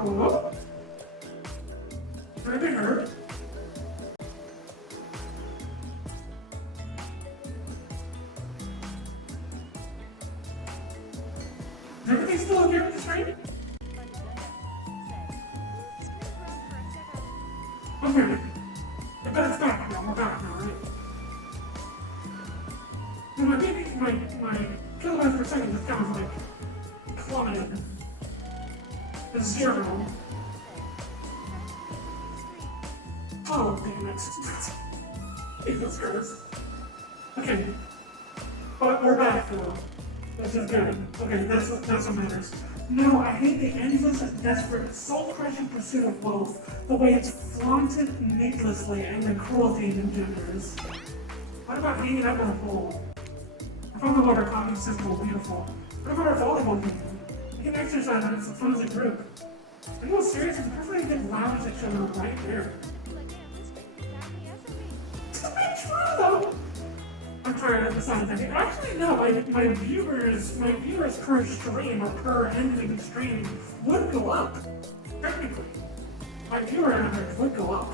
Hello? Can I be heard? Is everything still okay with the stream? Okay. But it's back now. We're back now, right? And my kilobytes per second just kind of like plummeted to 0. Oh, damn it. Jesus Christ. Okay. But we're back though. Which is good. Okay, that's what matters. No, I hate the endless, desperate, soul-crushing pursuit of wealth, the way it's flaunted needlessly, and the cruelty it engenders. What about hanging out with a fool? I found the water coffee simple, beautiful. What about our volleyball game? We can exercise and it's as fun as a group. Are you all serious? It's perfectly good lounge each other right there. I'm trying to decide that. Actually, no. My viewers per stream or per ending stream would go up. Technically, my viewer numbers would go up.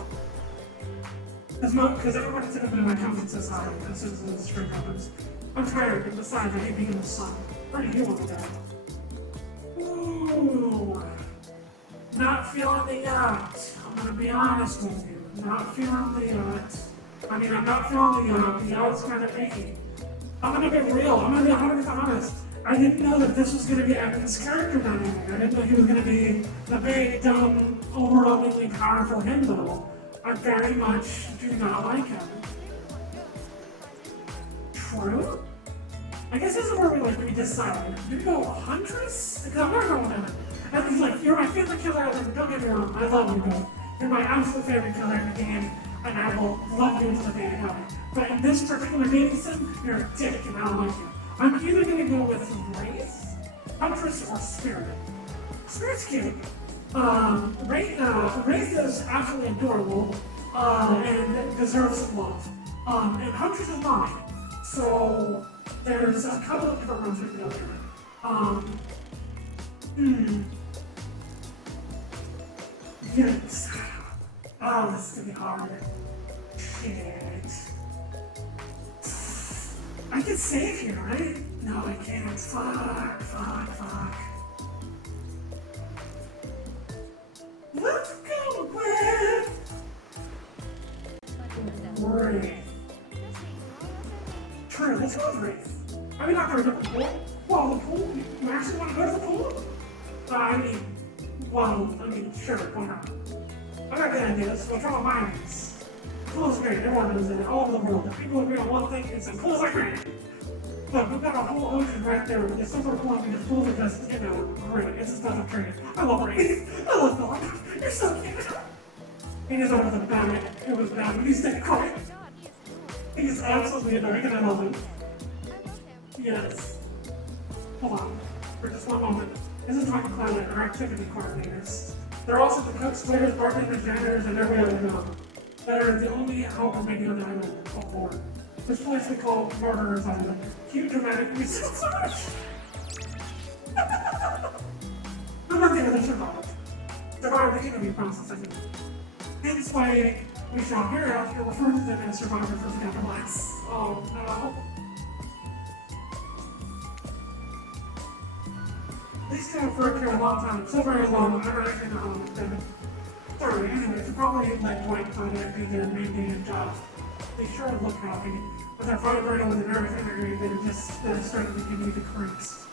Because everybody typically my account says hi as soon as the stream happens. I'm tired, and besides, I hate being in the sun. Where do you want to go? Ooh, not feeling the yacht. I'm gonna be honest with you. Not feeling the yacht. I mean, I'm not feeling the yacht's kind of achy. I'm gonna be real. I'm gonna be 100% honest. I didn't know that this was gonna be Evan's character dynamic. I didn't know he was gonna be the big, dumb, overwhelmingly powerful himbo. I very much do not like him. True? I guess this is where we decide. Do we go Huntress? Because I'm not going with him. And he's like, you're my favorite killer, and don't get me wrong, I love you, bro. You're my absolute favorite killer in the game, and I will love you until the day I die. But in this particular dating sim, you're a dick, and I don't like you. I'm either gonna go with Wraith, Huntress, or Spirit. Spirit's cute. Wraith is absolutely adorable, and deserves some love. And Huntress is mine. So, there's a couple of different ones we can go through. Yes. Oh, this is gonna be hard. Shit. I can save here, right? No, I can't. Fuck. Let's go with Wraith. True, let's go with Wraith. Are we not going to the pool? Well, the pool? You actually want to go to the pool? Sure, why not? I got good ideas. We'll try mines. The pool is great. Everyone knows it. All over the world. If people agree on one thing, it's the pools are great. Look, we've got a whole ocean right there. There's some sort of pool, and the pools are just, great. It's a special treat. I love Wraith. I love Philip. You're so cute. He is over the bad. It was bad, but he's staying quiet. He's absolutely annoying, and I love him. Yes. Hold on. For just one moment. This is Michael Climate, our activity coordinators. They're also the cooks, waiters, bartenders, janitors, and every other job. That are the only help we're making on the island of war. This place we call Murderer's Island. Cute, dramatic music. The one thing that survived. Survived the interview process, I think. Hence why we shall hereafter refer to them as survivors of the afterlife. Oh no. These two have worked here a long time, so very long, I don't actually know how long it's been. Sorry, anyway, you probably let Dwight find out do their main job. They sure look happy, but they're vibrating with a nervous energy that is starting to give me the creeps.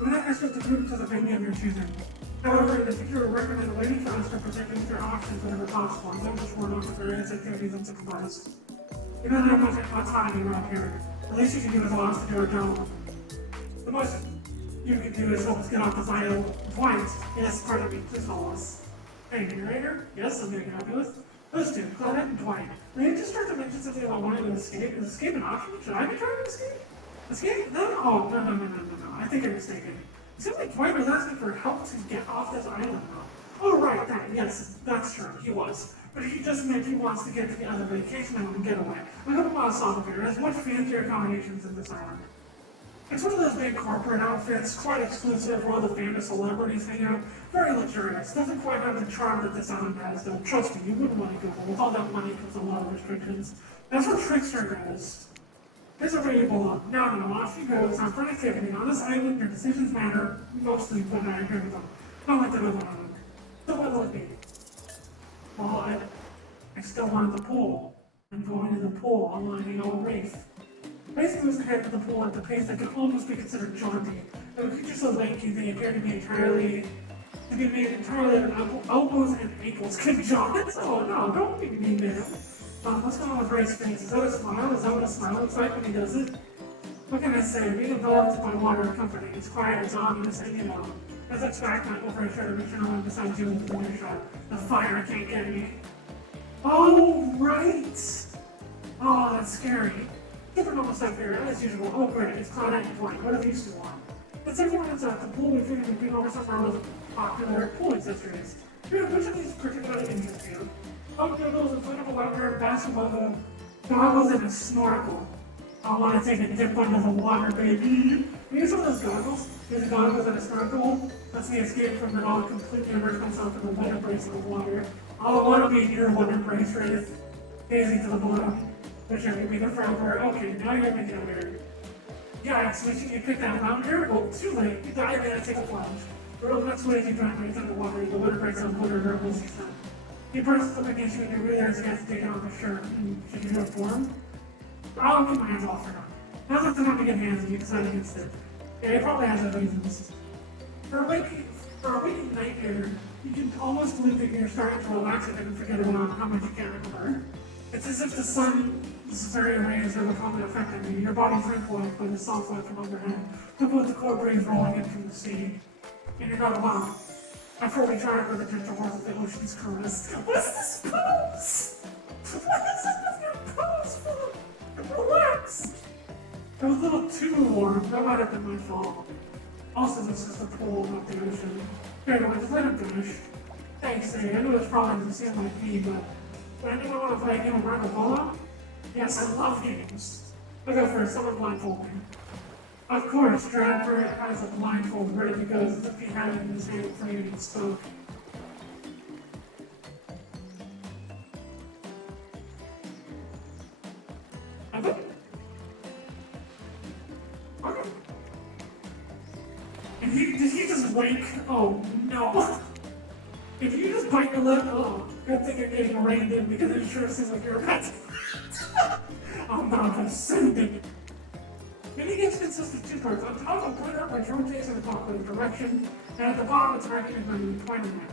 I'm not escort the group to the venue of your choosing. However, in the future, we recommend waiting for us to protect your options whenever possible, and don't just warn off for various activities and supplies. You don't have much autonomy around here. The least you can do is allow us to do our job. The most you can do is help us get off this island. Dwight, yes, pardon me, please follow us. Hey, narrator? Yes, I'm getting happy with. Those two, Claudette and Dwight. They just start to mention something about wanting to escape. Is escape an option? Should I be trying to escape? Escape? No. Oh, no. I think I'm mistaken. It seems like Dwight was asking for help to get off this island now. Oh, right, yes, that's true, he was. But he just meant he wants to get to the other vacation island and get away. I hope I'm not solving here. There's much fancier accommodations in this island. It's one of those big corporate outfits, quite exclusive, where all the famous celebrities hang out. Very luxurious. Doesn't quite have the charm that this island has, though. Trust me, you wouldn't want to go there. With all that money comes a lot of restrictions. That's where Trickster goes. Here's where you belong. Now, off he goes on fun activity. On this island, your decisions matter mostly when I agree with them. Not like the other island. So what will it be? Well, I still wanted the pool. I'm going to the pool. I'm lining on a reef. Basically, was headed to the pool at the pace that could almost be considered jaunty. The creatures so lanky they appear to be made entirely of elbows and ankles can jaunt. Oh no, don't be mean, man. What's going on with Ray's face? Is that a smile? Is that what a smile looks like when he does it? What can I say? Being involved by water company. It's quiet, it's ominous, and as I expect, my over try to reach out besides you with the winter shot. The fire can't get me. Oh, right! Oh, that's scary. Different almost up here, as usual. Oh, great, it's Cloud and Point. What have you two on? It's everyone that's at the pool. We figured we'd bring over some of those popular pool accessories. Dude, which of these particularly interest you? Oh, goggles, inflatable outdoor basketball, goggles, and a snorkel. I want to take a dip under the water, baby. Use some of those goggles. These goggles and a snorkel. Let's see, escape from it all, completely immerse myself in the wet embrace of the water. All I want to be in your wet embrace, right? Gazing to the bottom. Which are going to be there forever. Okay, now you're making it weird. Yeah, so you pick that around here? Well, too late. You die again, take a plunge. Girl, that's way you drive right under the water. The water breaks on water, girl, sees that. He presses up against you and you realize he has to take off his shirt. Should you do it for him? I'll keep my hands off for now. Now's not the time to get hands and you decide against it. Yeah, he probably has his reasons. For a waking nightmare, you can almost believe that you're starting to relax and forget about how much you can't remember. It's as if the sun's very rays are becoming affected you. Your body's influenced by the soft light from overhead, coupled with the cold breeze rolling in from the sea. And you're not alone. I've heard we tried with the gentle words of the ocean's caress. What is this pose? What is this with your pose for? Relax! It was a little too warm. That might have been my fault. Also, this is the pool, not the ocean. Anyway, just let him finish. Thanks, Sadie. I know this probably doesn't seem like me, but anyone want to play a game of Marco Polo? Yes, I love games. I'll go first. Someone blindfold me. Of course, Driver has a blindfold ready to go as if he had it in his hand before he even spoke. Okay. Okay. And did he just wink? Oh no. If you just bite your lip, oh, good thing you're getting reined in because it sure seems like you're a pet. I'm not offended. Mini games consist of two parts. On top, a pointer which rotates in the clockwise direction, and at the bottom, a target is going to be pointing at.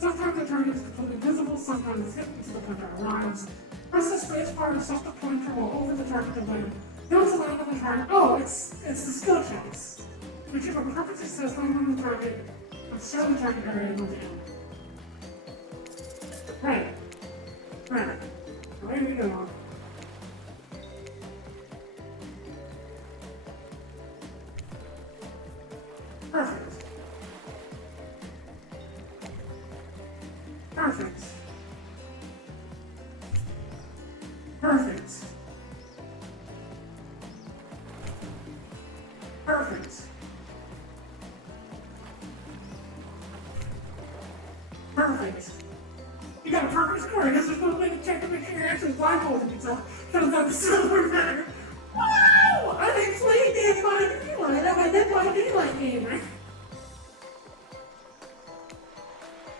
Sometimes the target is completely visible, sometimes it's hidden until the pointer arrives. Press the space bar to set the pointer while over the target to land. Notice the land on the target. Oh, it's the skill checks. Which if a perfect success land on the target, but start the target area and not the end. Right. Right. Away we go. Perfect. Perfect. Perfect. Perfect. Perfect. You got a perfect score. I guess there's no way to check to make sure you're actually blindfolded yourself. Turns out the silver better. Wow! I didn't play Dead by Daylight. I'm a Dead by Daylight gamer.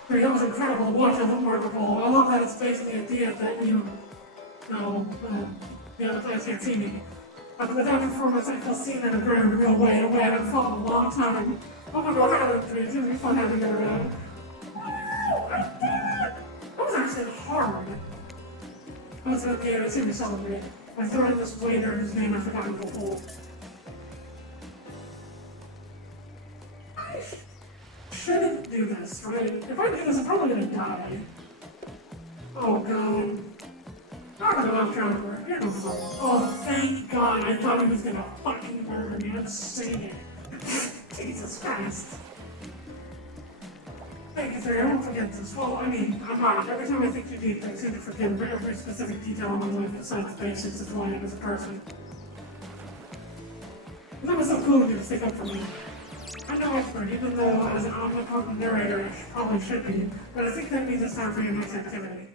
That was incredible to watch. I love Marco Polo. I love that it's based on the idea that the other players can't see me. But with that performance, I feel seen in a very real way, a way I haven't felt in a long time. Oh my god, I love it. It's gonna be fun having it around. Wow! I did it! That was actually hard. Oh, it's okay, I seem to celebrate. I threw in this waiter whose name I forgot before. I shouldn't do this, right? If I do this, I'm probably gonna die. Oh god. I'm gonna love Trevor. You're no problem. Oh, thank god. I thought he was gonna fucking murder me. I'm saying it. Jesus Christ. Thank you, sir. I won't forget this. Well, I mean, I'm not. Every time I think too deep, I seem to forget every specific detail of my life besides the basics of who I am as a person. That was so cool of you to stick up for me. I'm no expert, even though as an omnipotent narrator I probably should be, but I think that means it's time for your next activity.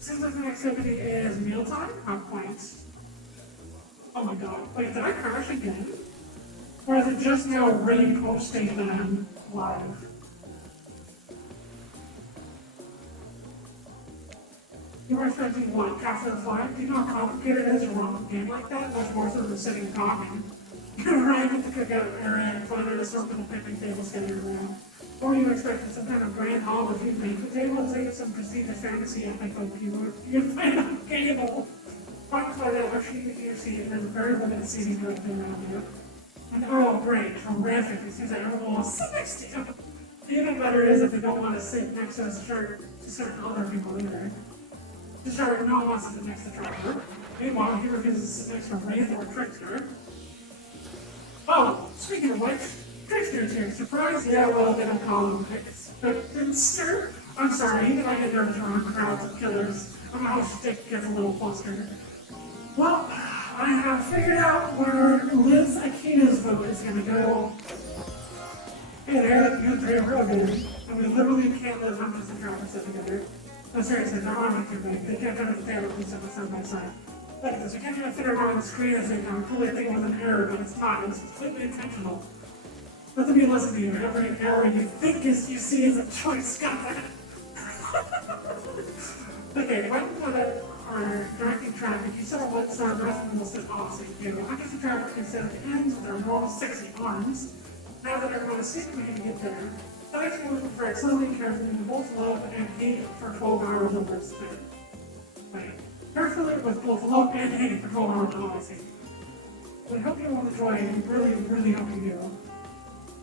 Seems like the activity is mealtime, not points. Oh my god, wait, did I crash again? Or is it just now reposting them live? You are expecting what? Capture the flag? Do you know how complicated it is to run a game like that? Much more so than sitting and talking. You're arrive at the cookout area and find an assortment of picnic tables scattered around. Or you expected some kind of grand hall with huge banquet tables, like some prestigious fantasy epic folk you find on cable. Find out what sheet of your seat and there's a very limited seating directly around you. And oh great, horrific, it seems like everyone wants to sit next to you. Even better is if they don't want to sit next to certain other people either. Sure, no one wants to sit next to Trevor. Meanwhile, he refuses to sit next to Wraith or Trickster. Oh, speaking of which, Trickster's here. Surprise? Yeah, well, they don't call him Trickster. I'm sorry, even I get nervous around crowds of killers. My whole stick gets a little flustered. Well, I have figured out where Liz Akina's vote is going to go. Hey there, you three are real good. And we literally can't live hundreds of Trevor sit together. No, seriously, they're all like too big. They can't understand what we said side by side. Look at this, we can't even fit around the screen as they come. Probably think it was an error, but it's not. It was completely intentional. Let me listen to you. Every error you think you see is a choice. Got that? Okay, right before that are directing traffic. You saw what the rest of them will sit opposite you. I guess the traffic instead of the ends with their normal sexy arms. Now that everyone is seeing we can get there. I like to move very slowly and carefully to both love and hate for 12 hours over a spin. Wait. Carefully with both love and hate for 12 hours over a spin. I hope you will enjoy it. I really, really hope you do.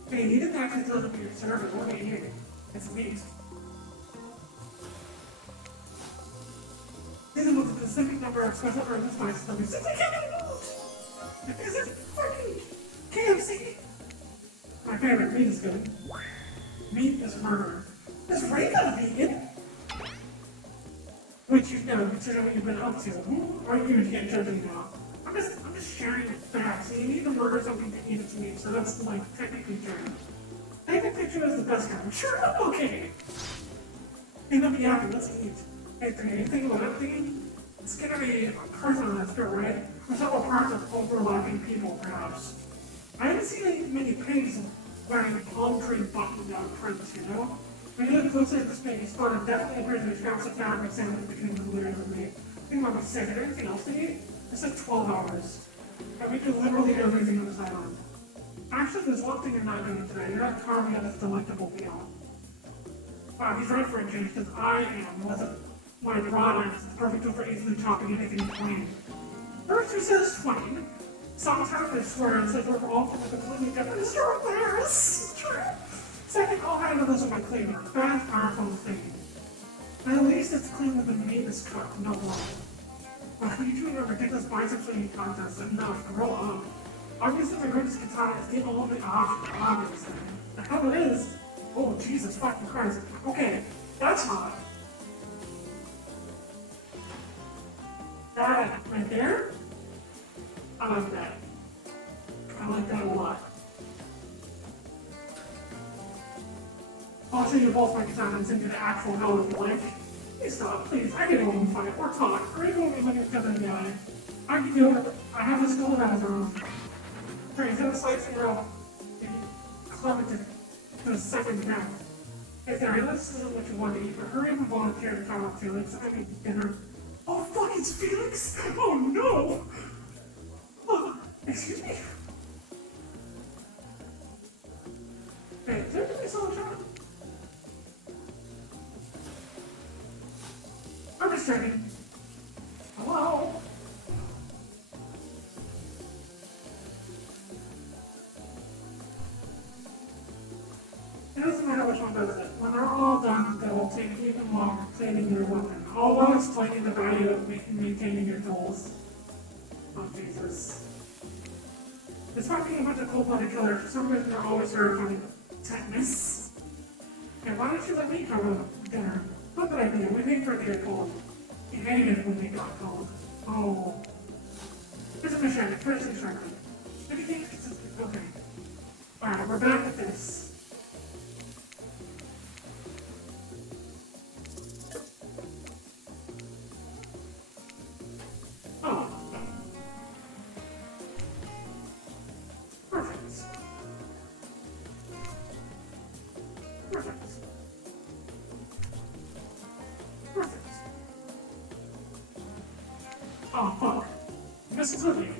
Hey, he didn't actually tell them your server. What do you hear? It's neat. Even with the specific number of special urban spices that we said, I can't get it. Is it fucking KFC? My favorite meat is good. Meat is murder. Is Ray not vegan? Which you know, considering what you've been up to. Or you even can't judge me now. I'm just sharing facts. You need the murder something to eat its meat, so that's like technically true. I can picture as the best kind. Sure, I'm okay. Hey, let me happy, let's eat. Hey, you think about everything? It's gonna be personalized, right? With several parts of overlapping people, perhaps. I haven't seen many pigs wearing palm tree button-down prints, you know? When you look closer at the space, you spot a definitely appears to be scraps of fabric sandwiched between the layers of meat. I think about sick. Is there anything else to eat? It's like 12 hours. And we do literally everything on this island. Actually, there's one thing you're not doing today. You're not carving out this delectable meal. Wow, he's right for a change, because I am, with my broad axe, the perfect tool for easily chopping anything in twain. First, who says twain? Sometimes I swear it says we're all from a completely different historical era. It's true. Second, I'll handle this with my cleaner. Fast, powerful thing. And at least it's clean with the meat is cooked, no blood. Well, you two are ridiculous biceps eating contests. Enough, grow up. Obviously, the greatest katana is the only option, obviously. The hell it is? Oh, Jesus fucking Christ. Okay, that's hot. That right there? I like that. I like that a lot. I'll show you both my katanas into the actual hell of life. Please stop, please. I can go and fight or talk, or even when we look at each other in the eye. I can do it. I have the skill of Azrael. Sorry, instead of slicing real, Clementon to a second death. Hey, sorry, this isn't what you want to eat, but hurry up and volunteer to come up, Felix. I need dinner. Oh, fuck, it's Felix? Oh, no! Excuse me? Hey, is there really so much on? I'm just checking. Hello? It doesn't matter which one does it. When they're all done, they will take even longer cleaning your weapon, all while explaining the value of maintaining your tools. Oh, Jesus. Despite being a bunch of cold-blooded killers, for some reason they're always terrifying tetanus. Okay, why don't you let me cover dinner? Not that idea, we make for it to get cold. You hated it when they got cold. Oh. Doesn't sufficient, pretty sharply. Everything is consistent. Okay. Alright, we're back at this. Oh. Perfect. Perfect. Perfect. Oh, fuck. This is with you.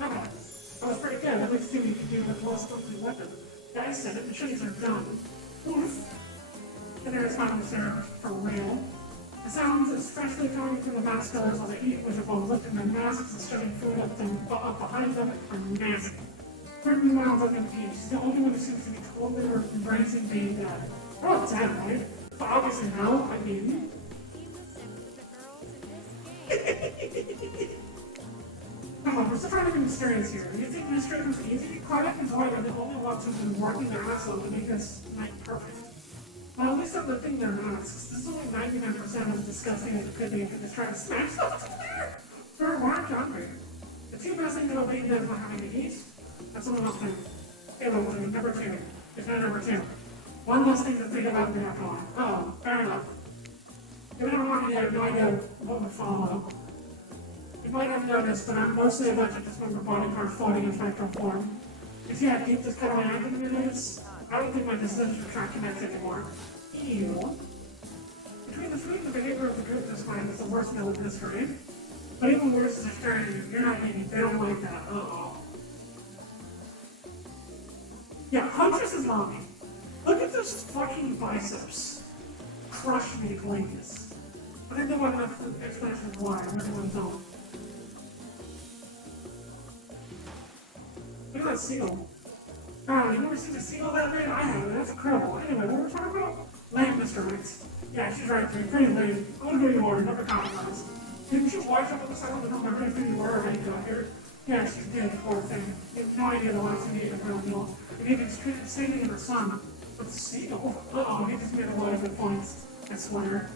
Okay. That was pretty good. At least you could do with less complete weapon. Guys said it, the shitties are done. Oof. And there is final sound for real. The sounds especially coming from the mask pillars on the heat, which are both lifting their masks and shoving food up behind them, are massive. Third meanwhile looking at Peach, she's the only one who seems to be totally embracing being dead. We're all dead, right? But obviously no, I mean... Come on, we're still trying to be mysterious here. You think mystery was easy? Cardiff and Dwight are the only ones who've been working their ass off to make this night perfect. Well, at least I'm lifting their masks. This is only 99% as disgusting as it could be if it just trying to smash stuff to there. They're hungry. The two best things that'll make them not having to eat, that's someone else thing. Halo was number 2. It's not number 2. One less thing to think about in after all. Oh, fair enough. If you don't want to have no idea what would follow. You might have noticed, but I'm mostly a bunch of dismembered body parts floating in spectral form. You see how deep this cut my abdomen is? I don't think my decisions are track connects anymore. Ew. Between the food and the behavior of the group this time, it's the worst meal in history. But even worse is experiencing you're not eating, they don't like that. Uh-oh. Yeah, Huntress is mommy. Look at those fucking biceps. Crush me, please. I didn't know enough explanation of why. I'm everyone's own. Look at that seal. Oh, you never seen a seal that big? I haven't. That's incredible. Anyway, what were we talking about? Lame, Mr. Riggs. Yeah, she's right there. Pretty lame. Go to who you are. Never compromise. Didn't you watch up on the silent and remember who you were or how you got here? Yeah, she did, poor thing. You have no idea the last thing you ate a real meal. And even standing in the sun with a seal. Uh-oh, he just made a lot of good points. I swear.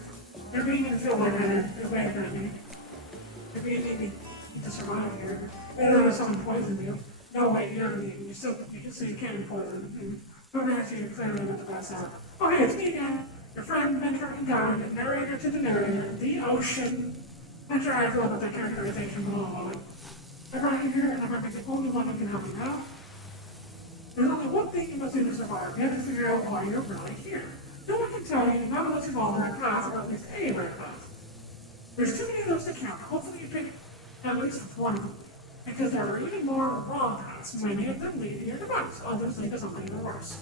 You're beginning to feel lightheaded. You're bad at me. You're beginning to survive here. I don't know if someone poisoned you. No, wait, you don't need it. So you can't be poisoned. Whoever actually you're clearly with the best out. Oh, hey, it's me again. Your friend, mentor, and guide, narrator to the narrator, the ocean. Not sure how I feel about that characterization, but I'll I brought you here, and I might be the only one who can help you out. There's only one thing you must do to survive. You have to figure out why you're really here. No one can tell you not unless you've all red path, or at least a red path. There's too many of those to count. Hopefully you pick at least one of them. Because there are even more wrong paths. Many of them lead to your demise. Others lead to something even worse.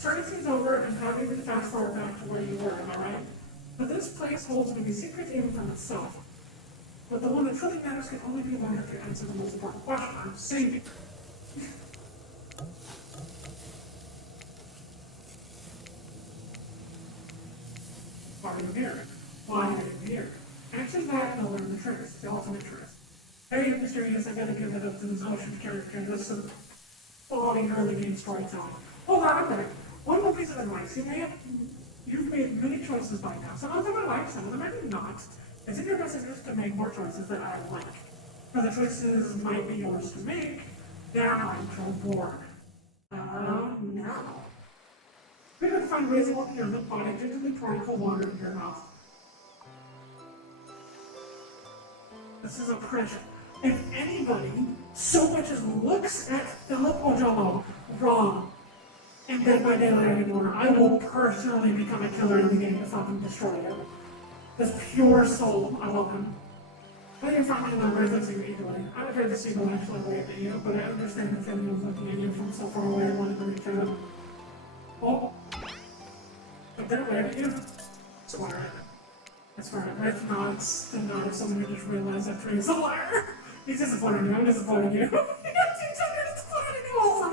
Turning things over and having to fast forward back to where you were, am I right? But this place holds many secrets even from itself. But the one that truly matters can only be learned if you answer the most important question. I'm saving. Why are you here? Why are you here? Answer that and I'll learn the truth, the ultimate truth. Very mysterious, I gotta give it up to this ocean character. This is some quality early game storytelling. Hold on a minute. One more piece of advice. You've made many choices by now. Some of them I like, some of them I do not. It's in your best interest to make more choices that I like. For the choices might be yours to make, they're mine to reward. Oh no. We have to find ways to open your lip body gently pouring cold water into your mouth. This is oppression. If anybody so much as looks at Philip Ojomo wrong in Dead by Daylight anymore, I will personally become a killer in the game to fucking destroy him. This pure soul, I love him. But you're finally the resistance you eagerly. I'm afraid the seagull actually waved at you, but I understand the feeling of looking at you from so far away and wanting to reach out. Oh. But they're waving at you? Swear. That's right. That's nods. The nod of someone who just realized that tree is a liar. He's disappointing you. I'm disappointing you. You're disappointing you also.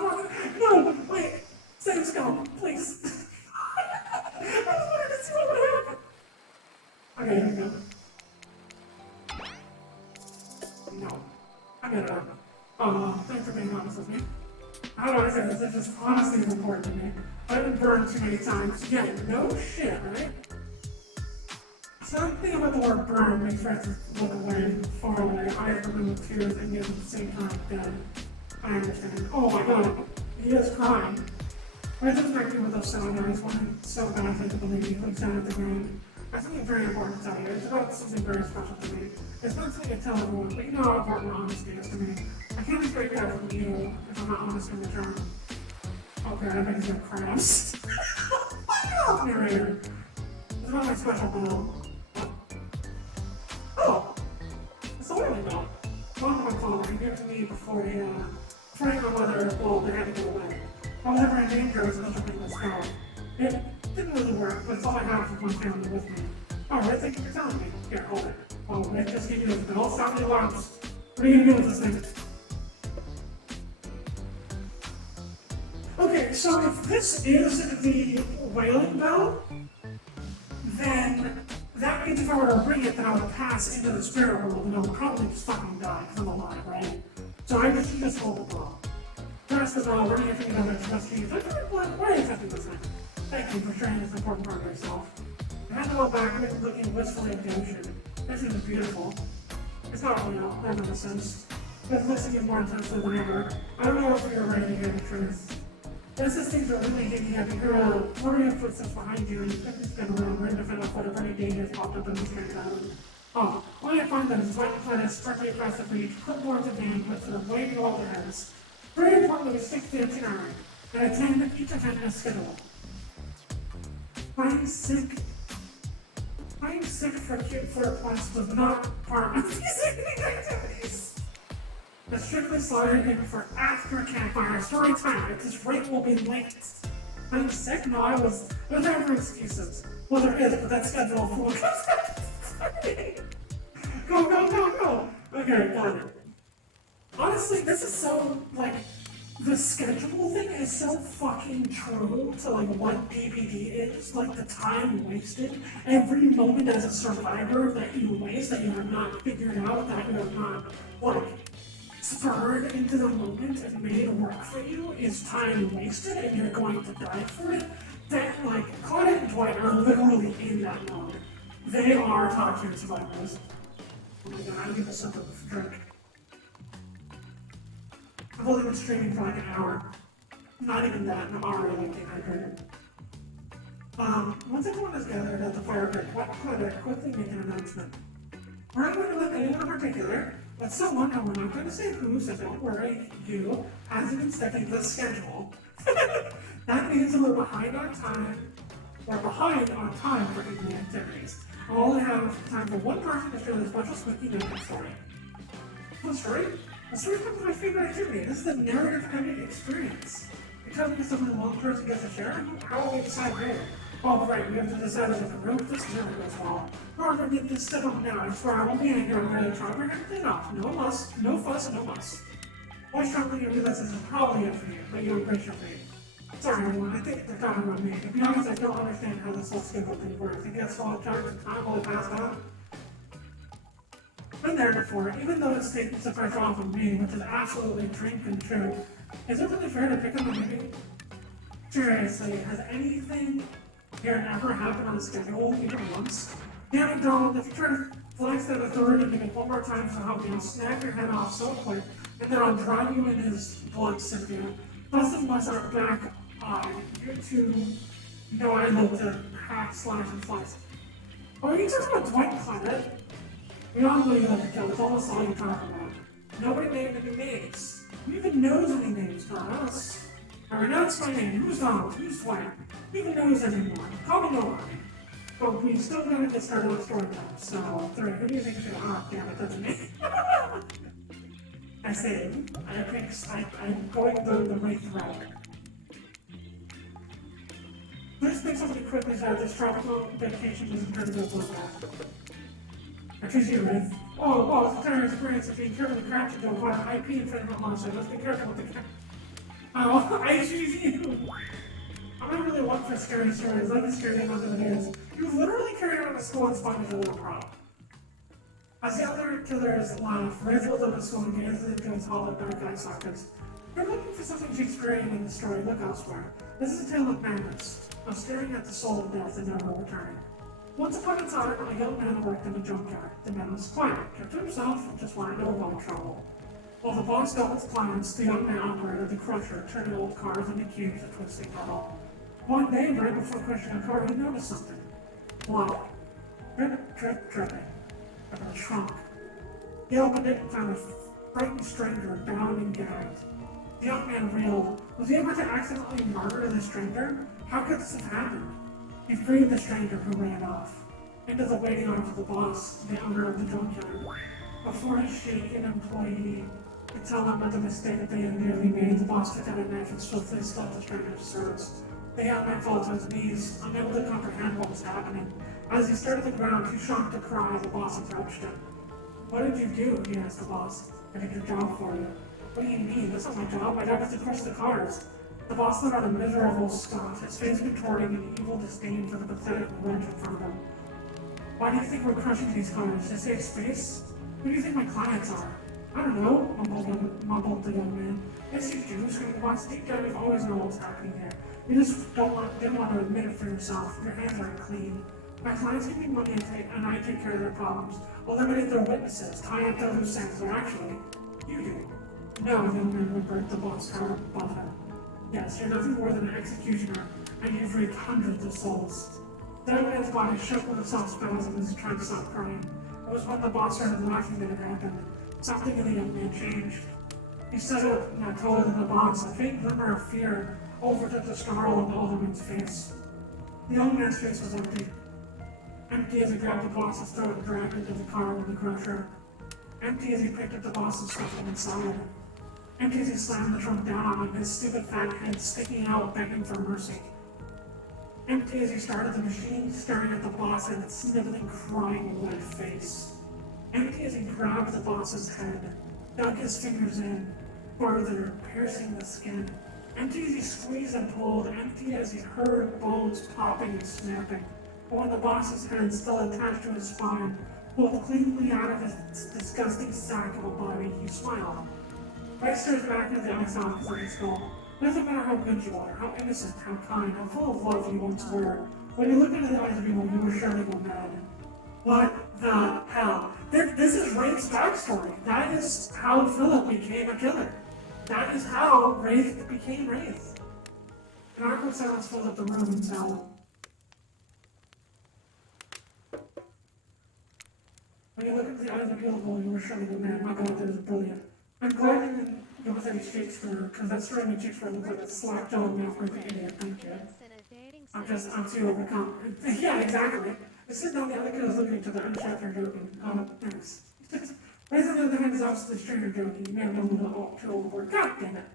No, wait. Save Skull, please. I just wanted to see what would happen. Okay, here we go. No. I got it. Oh, thanks for being honest with me. How do I say this? It's just honestly important to me. I've been burned too many times. Yeah, no shit, right? Something about the word burn makes Francis look away, far away. I have to remove tears and yet at the same time dead. I understand. Oh my god, he is crying. Francis might be with those sound eyes wanting so badly to believe he looks down at the ground. I have something very important to tell you. It's about something very special to me. It's not something I tell everyone, but you know how important honesty is to me. I can't expect that from you if I'm not honest in return. Okay, I bet he's gonna crash. Fuck off, narrator. It's not my special bill. Oh, it's a wedding bell. One of my father, he gave it to me before my mother, well, they had to go away. However, I named her as another thing was spelled. It didn't really work, but it's all I have with my family with me. Alright, thank you for telling me. Here, hold it. Oh, I just gave you those bells, sound the alarms. What are you gonna do with this thing? Okay, so if this is the wailing bell, then that means if I were to ring it, then I would pass into the spirit world and I would probably just fucking die because I'm alive, right? So I just hold the bell. Press the bell, ring it for you, trust you. Why are you touching this thing? Thank you for sharing this important part of yourself. I had to go back and looking wistfully at the ocean. This is beautiful. It's not real, that makes sense. But listening is more intensely than ever. I don't know if you're ready to hear the truth. As this thing's are really digging at you, hear a flurry of footsteps behind you, and you quickly spin around, ready to find out what if any danger has popped up in the strange island. Oh, when I find them, it's like the planet directly across the beach, clipboards of names with them waving all their heads. Very importantly, we stick to the itinerary, and I attend each event as scheduled. I'm sick for a class was not part of these evening activities. I strictly slotted in for after campfire story time at this rate will be late. I'm sick? No, I was there for excuses. Well, there is, but that's scheduled for Go. Okay, got it. Honestly, this is so, like, the schedule thing is so fucking true to, like, what PPD is. Like, the time wasted. Every moment as a survivor that you waste, that you have not figured out, that you have not, like, spurred into the moment and made work for you is time wasted and you're going to die for it. That, like, Claudette and Dwight are literally in that mode. They are top tier survivors. Oh my god, I'll give this up a drink. I've only been streaming for like an hour. Not even that, and I'm already like dehydrated. Once everyone is gathered at the fire pit, Claudette quickly make an announcement. We're not going to let anyone in particular, but someone, and we're not going to say who, so don't worry, you, hasn't been sticking to the schedule. That means that we're behind on time. We're behind on time for evening activities. I only have time for one person to share the special spooky naked story. What story? The story comes to my favorite activity. This is the narrative heavy experience. You're telling me something one person gets to share? How will we decide who? Oh, right, we have to decide as a group. This never goes well. However, get this step up now. I swear I won't be angry. I'm ready to try to break everything off. No muss, no fuss, no muss. I strongly agree this is probably it for you, but you embrace your fate. Sorry, everyone, I think they're talking about me. To be honest, I don't understand how this whole schedule thing works. I guess all charge of time will pass on. Been there before, even though it's taking the pressure off of me, which is absolutely drink and true. Is it really fair to pick on the movie? Seriously, has anything here ever happened on the schedule, even once? Damn it, Donald, if you try to flex that authority to me one more time to help me, I'll snap your head off so quick, and then I'll drown you in his blood, Cynthia. Busting bus aren't back on. You two know I love to hack, slash, and slice. Oh, are you talking about Dwight and Claudette? We all know you like to kill, it's almost all you talk about. Nobody named any names. Who even knows any names, not us? I renounce my name. Who's Donald? Who's Dwight? Who even knows anymore? Call me nobody. But we still gotta get started with story time, so, three, who do you think is gonna, oh, damn it, that's me. I say, I'm going the right route. Let's think somebody quickly said this tropical vacation isn't turning into a bloodbath. I choose you, Ruth. Oh, it's a entire experience of being carefully crafted to avoid IP infringement lawsuit. Let's be careful with the Oh, I choose you! I'm not really one for scary stories. Let me scare you enough as it is. You literally carried around the school and spawned as a little prop. As the other killers laugh, Red rolls up the school and gazes into his hollow dark eye sockets. If you're looking for something Shakespearean in the story, look elsewhere. This is a tale of madness, of staring at the soul of death and never returning. Once upon a time, a young man worked in a junkyard. The man was quiet, kept to himself, and just wanted to avoid trouble. While the boss dealt with clients, the young man operated the crusher, turning old cars into cubes of twisting metal. One day, right before crushing a car, he noticed something. Blood. Drip, drip, dripping. From the trunk. He opened it and found a frightened stranger bound and gagged. The young man reeled. Was he about to accidentally murder the stranger? How could this have happened? He freed the stranger who ran off. Into the waiting arms of the boss, the owner of the junkyard. Before his shaken employee could tell him of the mistake that they had nearly made, the boss took out a knife and swiftly slit the stranger's throats. The young man fell to his knees, unable to comprehend what was happening. As he stared at the ground, too shocked to cry, the boss approached him. What did you do? He asked the boss. I did your job for you. What do you mean? That's not my job. My job is to crush the cars. The boss let out a miserable scoff, his face contorting in evil disdain for the pathetic wretch in front of him. Why do you think we're crushing these cars? To save space? Who do you think my clients are? I don't know, mumbled the young man. Yes, you do, screamed the boss. Deep down, you've always known what's happening here. You just didn't want to admit it for yourself. Your hands aren't clean. My clients give me money and I take care of their problems. Eliminate their witnesses, tie up their loose ends, or actually, you do. No, the young man whimpered, the boss towered above him. Yes, you're nothing more than an executioner, and you've raped hundreds of souls. The young man's body shook with a soft spasm as he tried to stop crying. It was when the boss started laughing that it happened. Something in the young man changed. He sat up and taller than the boss, a faint glimmer of fear overtook the snarl on the older man's face. The young man's face was empty. Empty as he grabbed the boss's throat and dragged into the car with the crusher. Empty as he picked up the boss and stuffed him inside. Empty as he slammed the trunk down on him, his stupid fat head sticking out, begging for mercy. Empty as he started the machine, staring at the boss and its sniveling, crying red face. Empty as he grabbed the boss's head, dug his fingers in, further, piercing the skin. Empty as he squeezed and pulled, empty as he heard bones popping and snapping. But when the boss's head, still attached to his spine, pulled cleanly out of his disgusting sack of a body, he smiled. Ray stares back into the ice office of his skull. It doesn't matter how good you are, how innocent, how kind, how full of love you once were. When you look into the eyes of people, you will surely go mad. What the hell? This is Wraith's backstory. That is how Philip became a killer. That is how Wraith became Wraith. An awkward silence filled up the room until... When you look into the eyes of people, you will surely go mad. My God, that is brilliant. I'm glad you didn't go with any Shakespeare, because that story in Shakespeare looks like a slack-jawed mouth-breathing idiot. Thank you. I'm too overcome. Yeah, exactly. I sit down, the other kid is looking at each other, unshackled, joking. Thanks. Raise on the other hand is obviously stranger joking. You may have known a little too overboard. God damn it.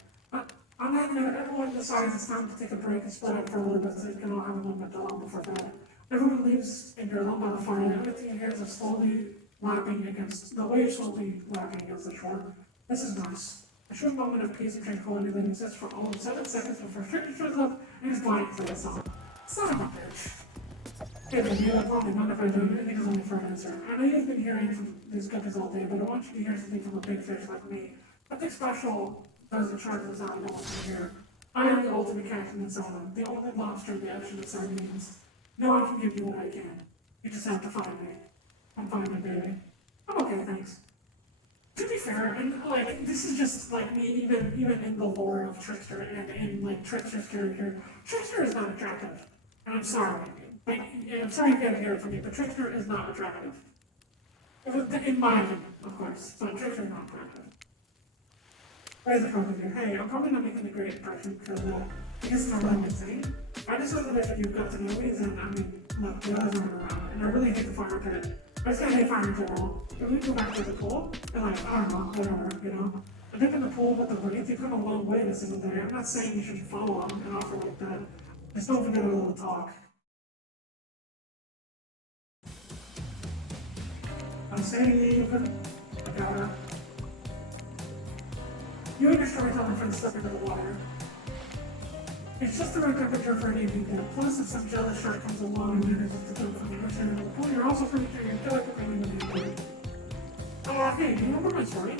On that note, everyone decides it's time to take a break and split up for a little bit so you can all have a little bit alone before bed. Everyone leaves and you're alone by the fire, and everything you hear is a slowly lapping against, the waves slowly lapping against the shore. This is nice. A short moment of peace and tranquility that exists for almost 7 seconds before stranger shows up and is blind for the song. Son of a bitch. Hey, baby, you're probably mind if I do anything is only for an answer. I know you've been hearing from these guys all day, but I want you to hear something from a big fish like me. Nothing special does the charge of I want to hear. I am the ultimate captain in Salem, the only lobster in the ocean of sardines. No one can give you what I can. You just have to find me. I'm fine, my baby. I'm okay, thanks. To be fair, and like this is just like me, even in the lore of Trickster and in like Trickster's character, Trickster is not attractive. And I'm sorry. Like, I'm sorry you can't hear it from me, but Trickster is not attractive. In my opinion, of course, but Trickster is not attractive. Where's the focus here? Hey, I'm probably not making a great impression because it's not really insane. I just know that if you've got to know me, then I mean, look, the others aren't around, and I really hate the fire pit. I just kinda hate fire in general. If we go back to the pool, and like, I don't know, whatever, you know? I think in the pool with the Wraith, you've come a long way this single day. I'm not saying you should follow an offer like that. Just don't forget a little talk. I'm saying I got her. You and your storytelling friends step into the water. It's just the right temperature for an evening dip. Plus, if some jealous shark comes along and manages to jump from the ocean into the pool, you're also pretty sure you feel like you're going to be good. Hey, do you remember my story?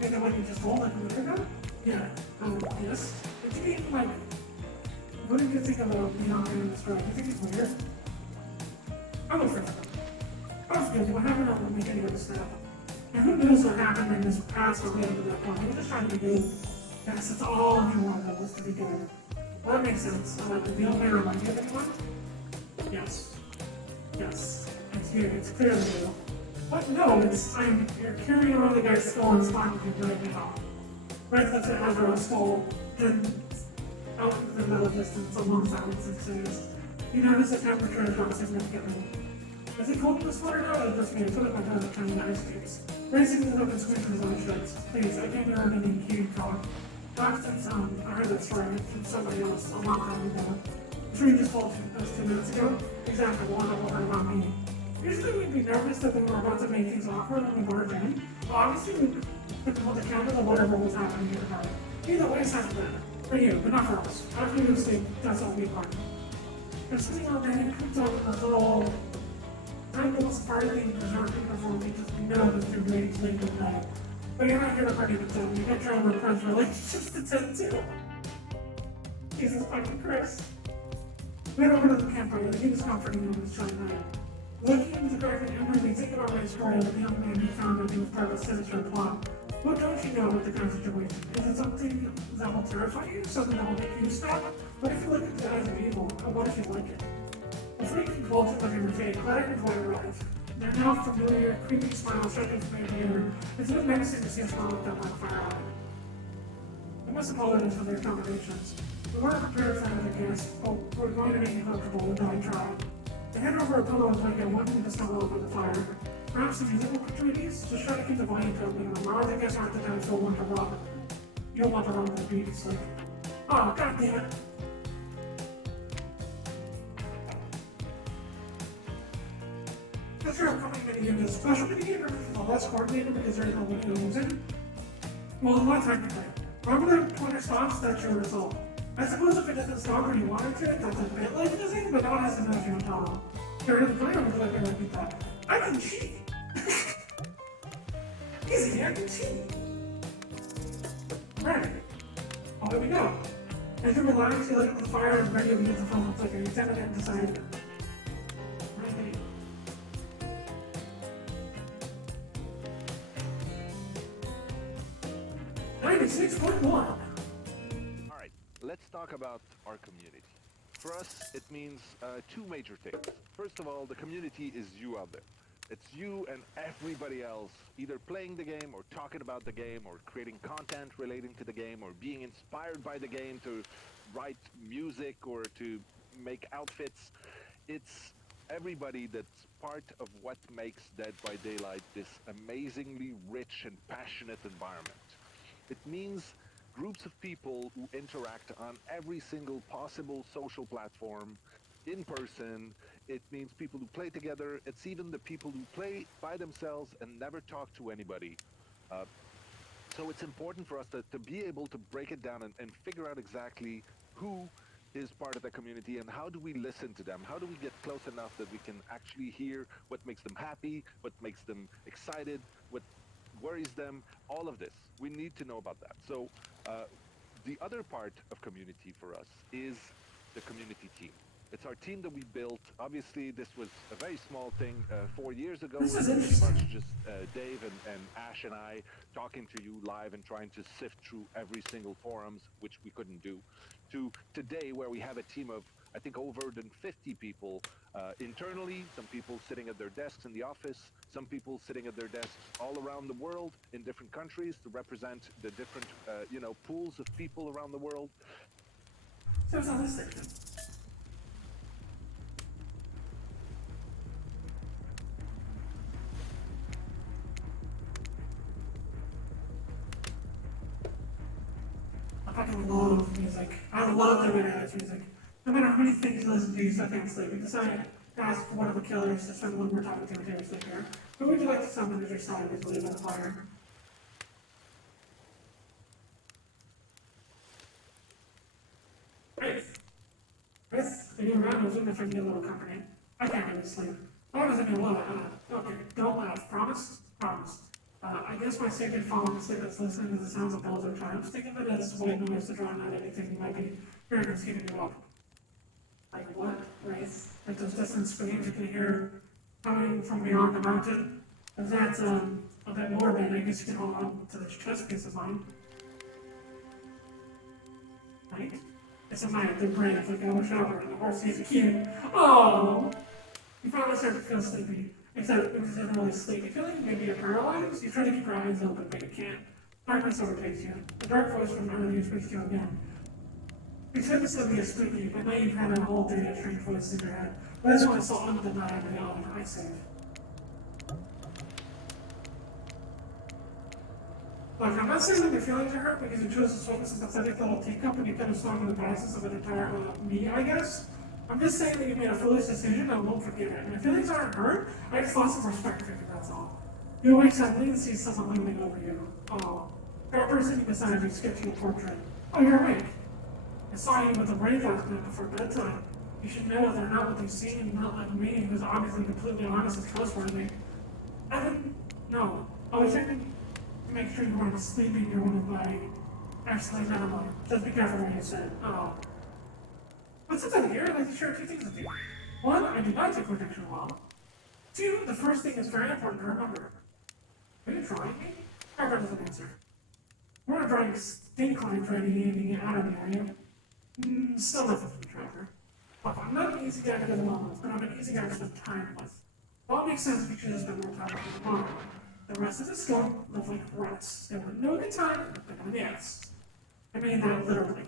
And the one you just told like a minute ago? Yeah. Yes. Did you mean, like, what did you think about the young man in the story? Do you think he's weird? I'm afraid of it. I was good. What happened at the beginning of the snap? And who knows what happened in this past or later to that point? We're just trying to be good. Yes, it's all you wanted was to be good. Well, that makes sense. The deal may remind you of anyone? Yes. Yes. It's you. It's clearly you. But no, you're carrying around the guy's skull and spine with you right now. Right, that's it, has a skull, then out into the middle distance alongside its insidious. You notice the temperature has dropped significantly. Is it cold in this water now? Or just me? I feel like my hands are tiny ice cubes. Racing these up and squeezing his own shirts. Please, I can't hear any cute talk. Last time, I heard that story from somebody else a long time ago. The tree just told us 2 minutes ago. Exactly one of what heard about me. Usually we'd be nervous that we were about to make things awkward when we barged in. Well, obviously we couldn't hold the candle to whatever was happening in the car. Either way, it sounds bad. For you, but not for us. After you sleep, that's all we part. You're sitting all day and cooked up in a little little sparkling dessert before we just know that you're ready to leave at night. But you're not here to party with them. You got your own friends relationships to tend to. Jesus fucking Christ. We head over to the campfire. He was comforting him this chilly night. Looking into the garden and really think about my story of the young man who found that he was part of a sinister plot. What don't you know about the kind of situation? Is it something that will terrify you? Something that will make you stop? What if you look into the eyes of evil? Or what if you like it? A freaking culture of your fate, glad and avoid arrive. Their now familiar, creepy smile striking from your ear. It's not menacing to see a smile like that like fire eye. I must apologize for their accommodations. We weren't prepared for another guest, but we're going to make you comfortable without a try. They hand over a pillow and blanket, wanting to stumble over the fire. Perhaps some musical opportunities? Just try to keep the volume to a minimum. Our other guests aren't the kind who'll want to rock. You'll want to run the beat, it's like, oh, god damn it. After our coming minigame is a special minigame or the less coordinated because there's no way to lose it? Well, not technically. Wherever the pointer stops, that's your result. I suppose if it doesn't stop where you want it to, that's a bit like losing, but not as enough you tell. Here in the player would like to repeat that. I can cheat! Easy, I can cheat! Right. Oh, here we go. As you relax, you light the fire and ready to begin to film the flicker. You examine it and decide. 96.1. Alright, let's talk about our community. For us, it means two major things. First of all, the community is you out there. It's you and everybody else either playing the game or talking about the game or creating content relating to the game or being inspired by the game to write music or to make outfits. It's everybody that's part of what makes Dead by Daylight this amazingly rich and passionate environment. It means groups of people who interact on every single possible social platform, in person. It means people who play together. It's even the people who play by themselves and never talk to anybody. So it's important for us to be able to break it down and figure out exactly who is part of the community and how do we listen to them? How do we get close enough that we can actually hear what makes them happy, what makes them excited, what worries them, all of this. We need to know about that. So the other part of community for us is the community team. It's our team that we built. Obviously, this was a very small thing 4 years ago. It was pretty much just Dave and Ash and I talking to you live and trying to sift through every single forums, which we couldn't do, to today where we have a team of, I think, over than 50 people internally, some people sitting at their desks in the office, some people sitting at their desks all around the world in different countries to represent the different, pools of people around the world. So it's on this thing. I fucking love music. I love the way music. No matter how many things you listen to, you still can't sleep. We decided to ask one of the killers to spend one more time with you sleep here. Who would you like to summon as your side to leave on the fire? Chris, the new round was looking for me a little company. I can't really sleep. I was in your love. Okay, don't laugh. Promise? Promise. I guess my sacred falling asleep that's listening to the sounds of bells or chimes. Think of it as white noise to drown out anything you might be hearing that's keeping you up. Like what, Grace? like those distant screams you can hear coming from beyond the mountain. If that's a bit morbid, I guess you can hold on to the chest piece of mine. Right? It's a night, they're brave, like I was shower, and the horse sees a cute. Oh! You finally start to feel sleepy. Except because you didn't really sleep. You feel like maybe you're paralyzed. You try to keep your eyes open, but you can't. Darkness overtakes you. The dark voice from earlier speaks to you again. You said this would be a spooky, but now you've had a whole day of strange voices in your head. But this one is so undeniably on. I save. Look, I'm not saying that your feelings are hurt because you chose to swing this pathetic little teacup and you could have swung the passes of an entire me, I guess. I'm just saying that you made a foolish decision and I won't forgive it. My feelings aren't hurt. I just lost some respect for you, that's all. You awake suddenly and see someone leaning over you. Oh. There are person beside you sketching a portrait. Oh, you're awake. I saw you with a rain last night before bedtime. You should know they're not what they seem, not like me, who's obviously completely honest and trustworthy. I didn't know. I was checking to make sure you weren't sleeping or one of my... Actually, never mind. Just be careful what you said. Oh. But since I'm here, I'd like to share two things with you. One, I do not take protection well. Two, the first thing is very important to remember. Are you trying me? Harper doesn't answer. We're not drawing stink lines ready aiming it out of me, are you? Still nothing from the tracker. Look, I'm not an easy guy to get along with, but I'm an easy guy to spend time with. Well, it makes sense if you choose to spend more time with the mom. The rest of the scum live like rats. They want no good time, but on the ass. I mean that literally.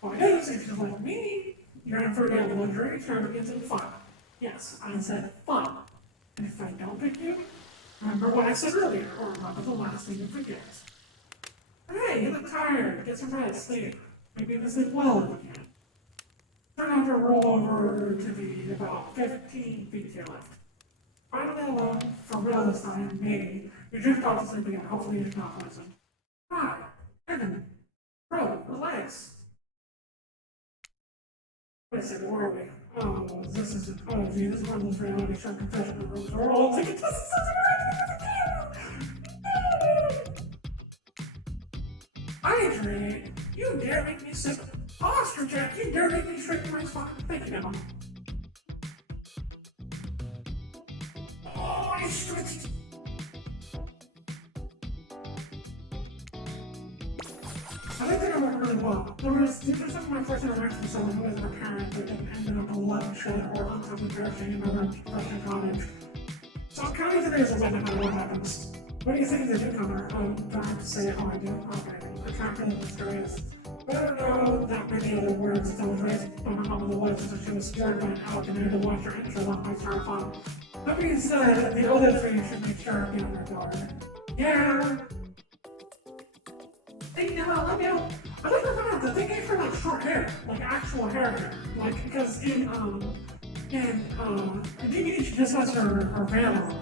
Point is, if you're like me, you're in for a bit of luxury, extravagance, and fun. Yes, I said fun. And if I don't pick you, remember what I said earlier, or remember the last thing you forget. Hey, you look tired. Get some rest, sleep. Maybe even sleep well if you can. Turn out to roll over to be about 15 feet to your left. Finally alone, for real this time, maybe. You drift off to sleep again, hopefully you're not poisoned. Hi, Evan. Bro, relax. Wait a second, where are we? Oh, this is oh gee, this is one of those reality show confession rooms where we're all taking tests. I dream. You dare make me sick. Ostrich Jack, you dare make me straighten my spine. Thank you, Emma. Oh, I stretched. I think I remember really well. These were some of my first interactions with someone who wasn't a parent but didn't end in a bloodshed or untimely perishing in my freshman college. So I'm counting today as a win no matter what happens. What do you think of the newcomer? Do I have to say it how I do? Okay. Attractive and mysterious. But I don't know that many other words that I was raised by my mom in the woods so she was scared by an elk and I had to watch her intro on my smartphone. That being said, the other three should make sure to be on their guard. Yeah. They let me know. I think we're gonna have to think of for like short hair, like actual hair. Like because in DVD she just has her veil on.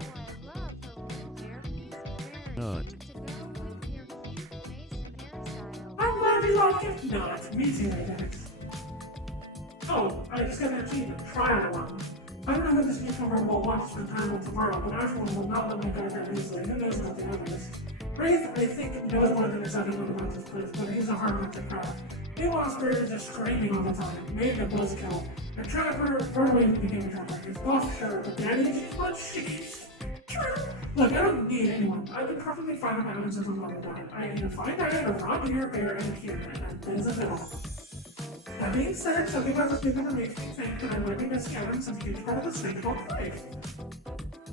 Not. I'm glad you like it. Not me too, I guess. Oh, I just got an achievement. Trial one. I don't know who this newcomer will want to spend time with tomorrow, but everyone will not let me go very easily. Who knows about the others? Wraith, I think, knows more than is anyone about this place, but he's a hard nut to crack. Meanwhile, Spirit is just screaming all the time, maybe a buzzkill. A trapper, Birdway became a trapper. He's buff, sure, but daddy, she's much shitty. Look, I don't need anyone. I've been perfectly fine on my own since my mother died. I either find out or rob here, bear, and here, and that is a fiddle. That being said, some people have this big makes me think that I might be missing out on some huge part of this thing called life.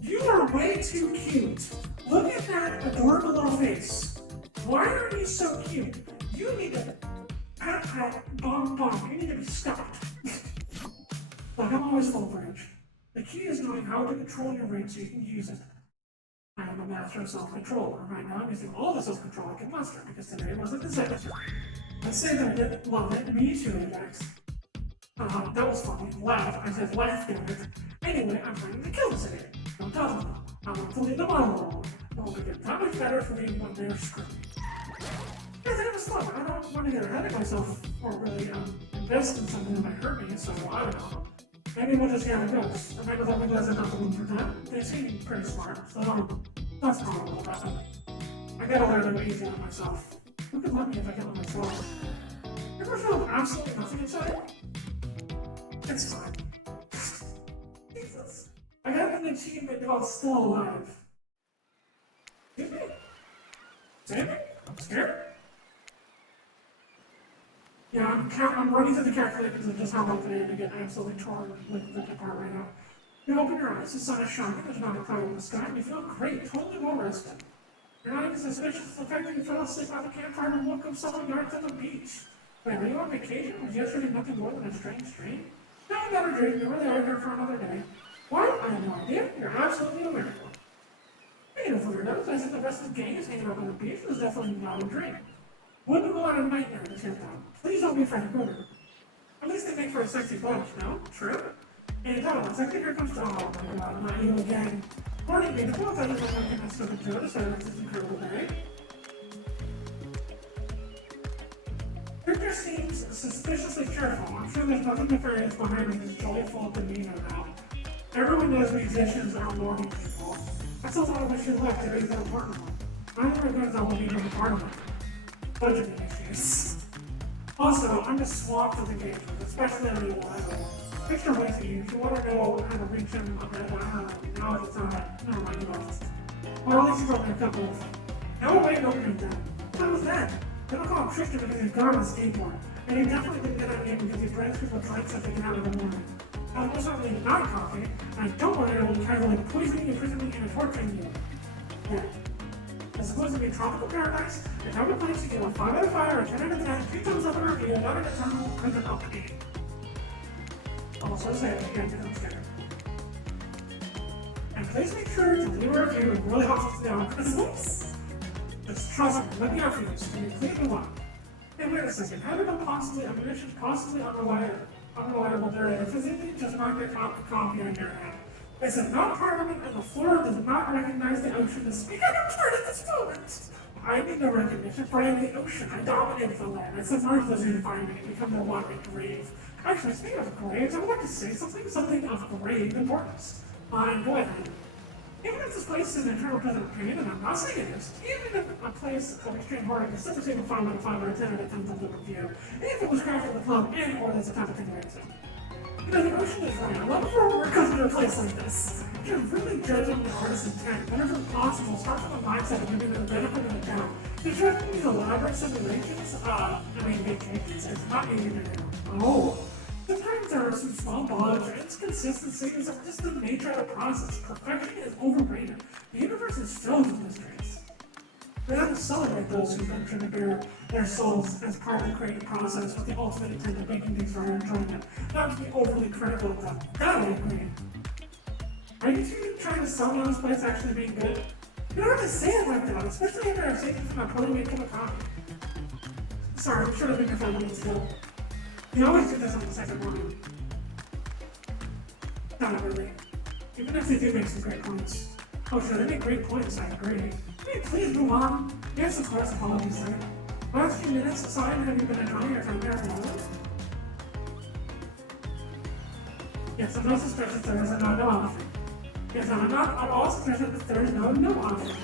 You are way too cute. Look at that adorable little face. Why are you so cute? You need to pat pat bomb bomb. You need to be stopped. Look, I'm always full bridge. The key is knowing how to control your brain so you can use it. I am a master of self-control, and right now I'm using all the self-control I can muster because today was a disaster. Let's say that I didn't love it. Me too, Ajax. That was funny. Laugh. I said laugh, damn it. Anyway, I'm planning to kill this idiot. Don't tell them. I want to leave them all alone. It will get that much better for me when they're screaming. Guys, I have a slug. I don't want to get ahead of myself or really invest in something that might hurt me, so I don't know. Maybe we'll just see how it goes. Remember that we guys are not the one for them. They seem pretty smart, so that's horrible about them. I gotta learn to be easy on myself. Who could love me if I get on myself? You ever feel absolutely nothing inside? It's fine. achievement while still alive. Excuse me? Say me? I'm scared. Yeah, I'm running through the calculator because of just how much I am to get absolutely torn with the apart right now. You open your eyes, the sun is shining, there's not a cloud in the sky, and you feel great, totally well rested. You're not even suspicious of the fact that you fell asleep by the campfire and woke up several yards at the beach. Wait, were you on vacation? Was yesterday nothing more than a strange dream? No, not a dream, you really are here for another day. What? I have no idea. You're absolutely a miracle. Beautiful, your nose. I see the rest of the gang is hanging out on the beach. It was definitely not a dream. Wouldn't go on a nightmare to tear down. Please don't be afraid of murder. At least they make for a sexy bunch, no? True? And one second, here comes John. Oh my god, not you again. Morning, beautiful. I thought you were looking at so good to start this incredible day. Victor seems suspiciously cheerful. I'm sure there's nothing nefarious behind his joyful demeanor now. Everyone knows musicians are morning people. That's a lot of what you left to raise that important one. I don't recognize that will be a part of it. Budgeting issues. Also, I'm just swamped with engagements, especially on the level. Picture with you, if you want to know how to reach him a bit, now it's not, never mind, you lost. Or at least you wrote me a couple of, no way, don't read that. What was that? They don't call him Christian because he's gone on skateboard. And he definitely didn't get that name because he brings people drinks that they get out in the morning. I was most certainly not coffee, and I don't want anyone casually poisoning, imprisoning, and torturing you. Yeah. It's supposed to be a tropical paradise, and every place you get a 5 out of 5 or a 10 out of 10, 2 thumbs up a review, not an eternal prison company. Also say it again because I'm scared. And please make sure to leave a review and really helps us down because just trust me, let me out for this, and you clean the one. Hey, wait a second, how did a possibly omniscient, possibly unreliable narrator physically just knock their cup of coffee on your head? They said, not Parliament and the floor does not recognize the ocean to speak out of turn at this moment. I need no recognition, for I am the ocean. I dominate the land. I said Mars was unifying me and become the one grave. Actually, speaking of graves, I would like to say something of grave importance. And go ahead. Even if this place is an eternal prison of pain, and I'm not saying it is, even if a place of extreme horror is still receiving 5 out of 5 or a 10 out of 10 thumbs up review, if it was crafted with love and or there's a type of continuation. You know, the ocean is right. I love it for a work comes to a place like this. You're really judging the artist's intent. Whenever possible, start from the mindset of giving them the benefit of the doubt. Constructing these elaborate simulations, vacations, it's not easy to do. Oh. Sometimes there are some small bugs or inconsistencies or just the nature of the process. Perfection is overrated. The universe is filled with mysteries. We have to celebrate those who venture to bare their souls as part of the creative process with the ultimate intent of making things for our enjoyment, not to be overly critical of them. That I agree. Are you two trying to sell me on this place actually being good? You don't have to say it like that, especially after I've saved you from my poorly made cup of coffee. Sorry, I'm sure I've been your 5 minutes ago. You always do this on the second morning. Not really. Even if they do make some great points. Oh sure, they make great points, I agree. Can you please move on? Yes, of course, apologies, sir. Last few minutes aside, have you been enjoying your time here at home? Yes, I'm not suspicious there is a no option. Yes, I'm all suspicious that there is no option.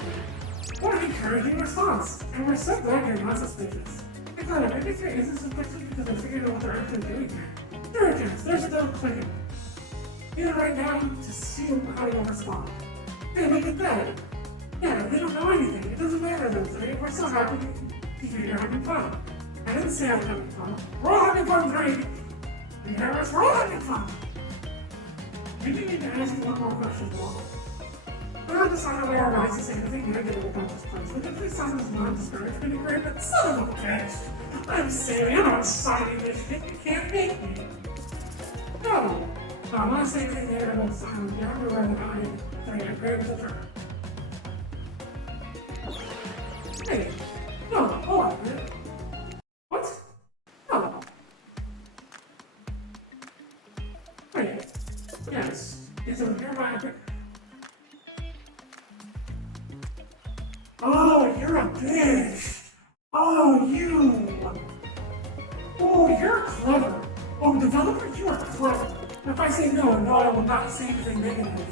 What an encouraging response! And we're so glad you're not suspicious. It's not a mystery isn't suspicious because I figured out what they're actually doing here. There it is, they're still clicking. Either right now to see how you'll respond. Hey, look at that! Yeah, they don't know anything. It doesn't matter though today. We're so happy to hear you're having fun. I didn't say I'm having fun. We're all having fun, great! You hear us? We're all having fun! Maybe we need to ask you one more question, Paul. We're not deciding where our rights to say anything negative about this place. Would you please sign this non-discouragement agreement? Son of a bitch! I'm Sammy, I'm not signing this shit. You can't make me. No, I'm not saying anything negative about signing. You're everywhere that I am. I agree with the term. Hey, no, hold on a minute. What? No. Wait, yes, it's a nearby agreement. Oh, you're a bitch! Oh, you're clever. Oh, developer, you are clever. If I say no, I will not say anything negative.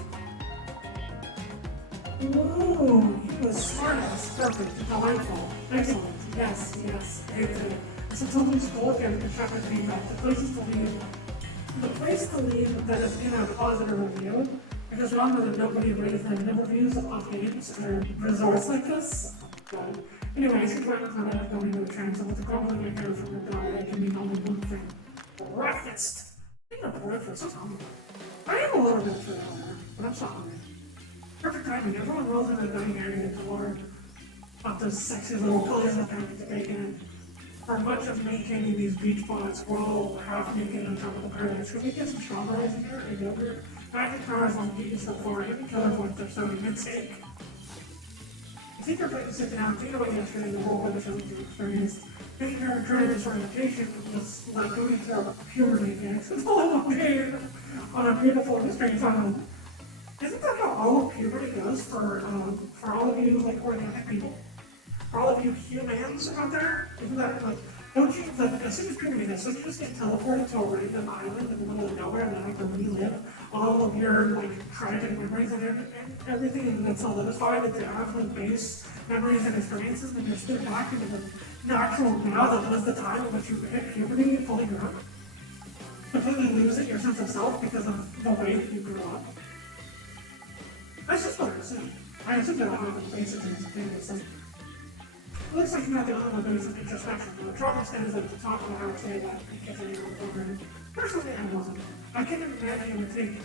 Ooh, you are smart as perfect, delightful, excellent, yes, David. So tell me to go look at the constructive feedback, the places to leave that is in a positive review I just wonder that nobody raised negative reviews of games or resorts like this. But anyways, he's right kind of going to a trance, and with the grumbling I hear from the dog, it can mean only one thing. Breakfast! Speaking of breakfast, Tom, I am a little bit for that, but I'm sorry. Perfect timing, everyone rolls into the dining area to order of those sexy little pillars that kind of bacon. For much of maintaining these beach bonds, we're all half naked on top of the paradise. Could we get some strawberries in here and yogurt? I think cars won't eat so far, even killers once they're so mid-steak. I think you're going to sit down, think about yesterday, the whole weather shows you experienced. Thinking your journey disorientation was like going through a puberty phase. It's a little pain on a beautiful and strange island. Isn't that how all of puberty goes for all of you, like, organic people? For all of you humans out there? Isn't that, like, don't you, like, as soon as puberty hits, don't you just get teleported to a random island in the middle of nowhere and then have to relive all of your, like, tragic memories and everything, and then solidify that the absolute base memories and experiences, and you're still back into the natural now that was the time in which you hit puberty and fully grown? Completely losing your sense of self because of the way that you grew up? That's just what I assume. I assume that I'm basically it's like, it looks like you're not the only one doing some introspection. The trauma stands at the top of the hour say that because of your program. Personally, I wasn't. I can't imagine you would think.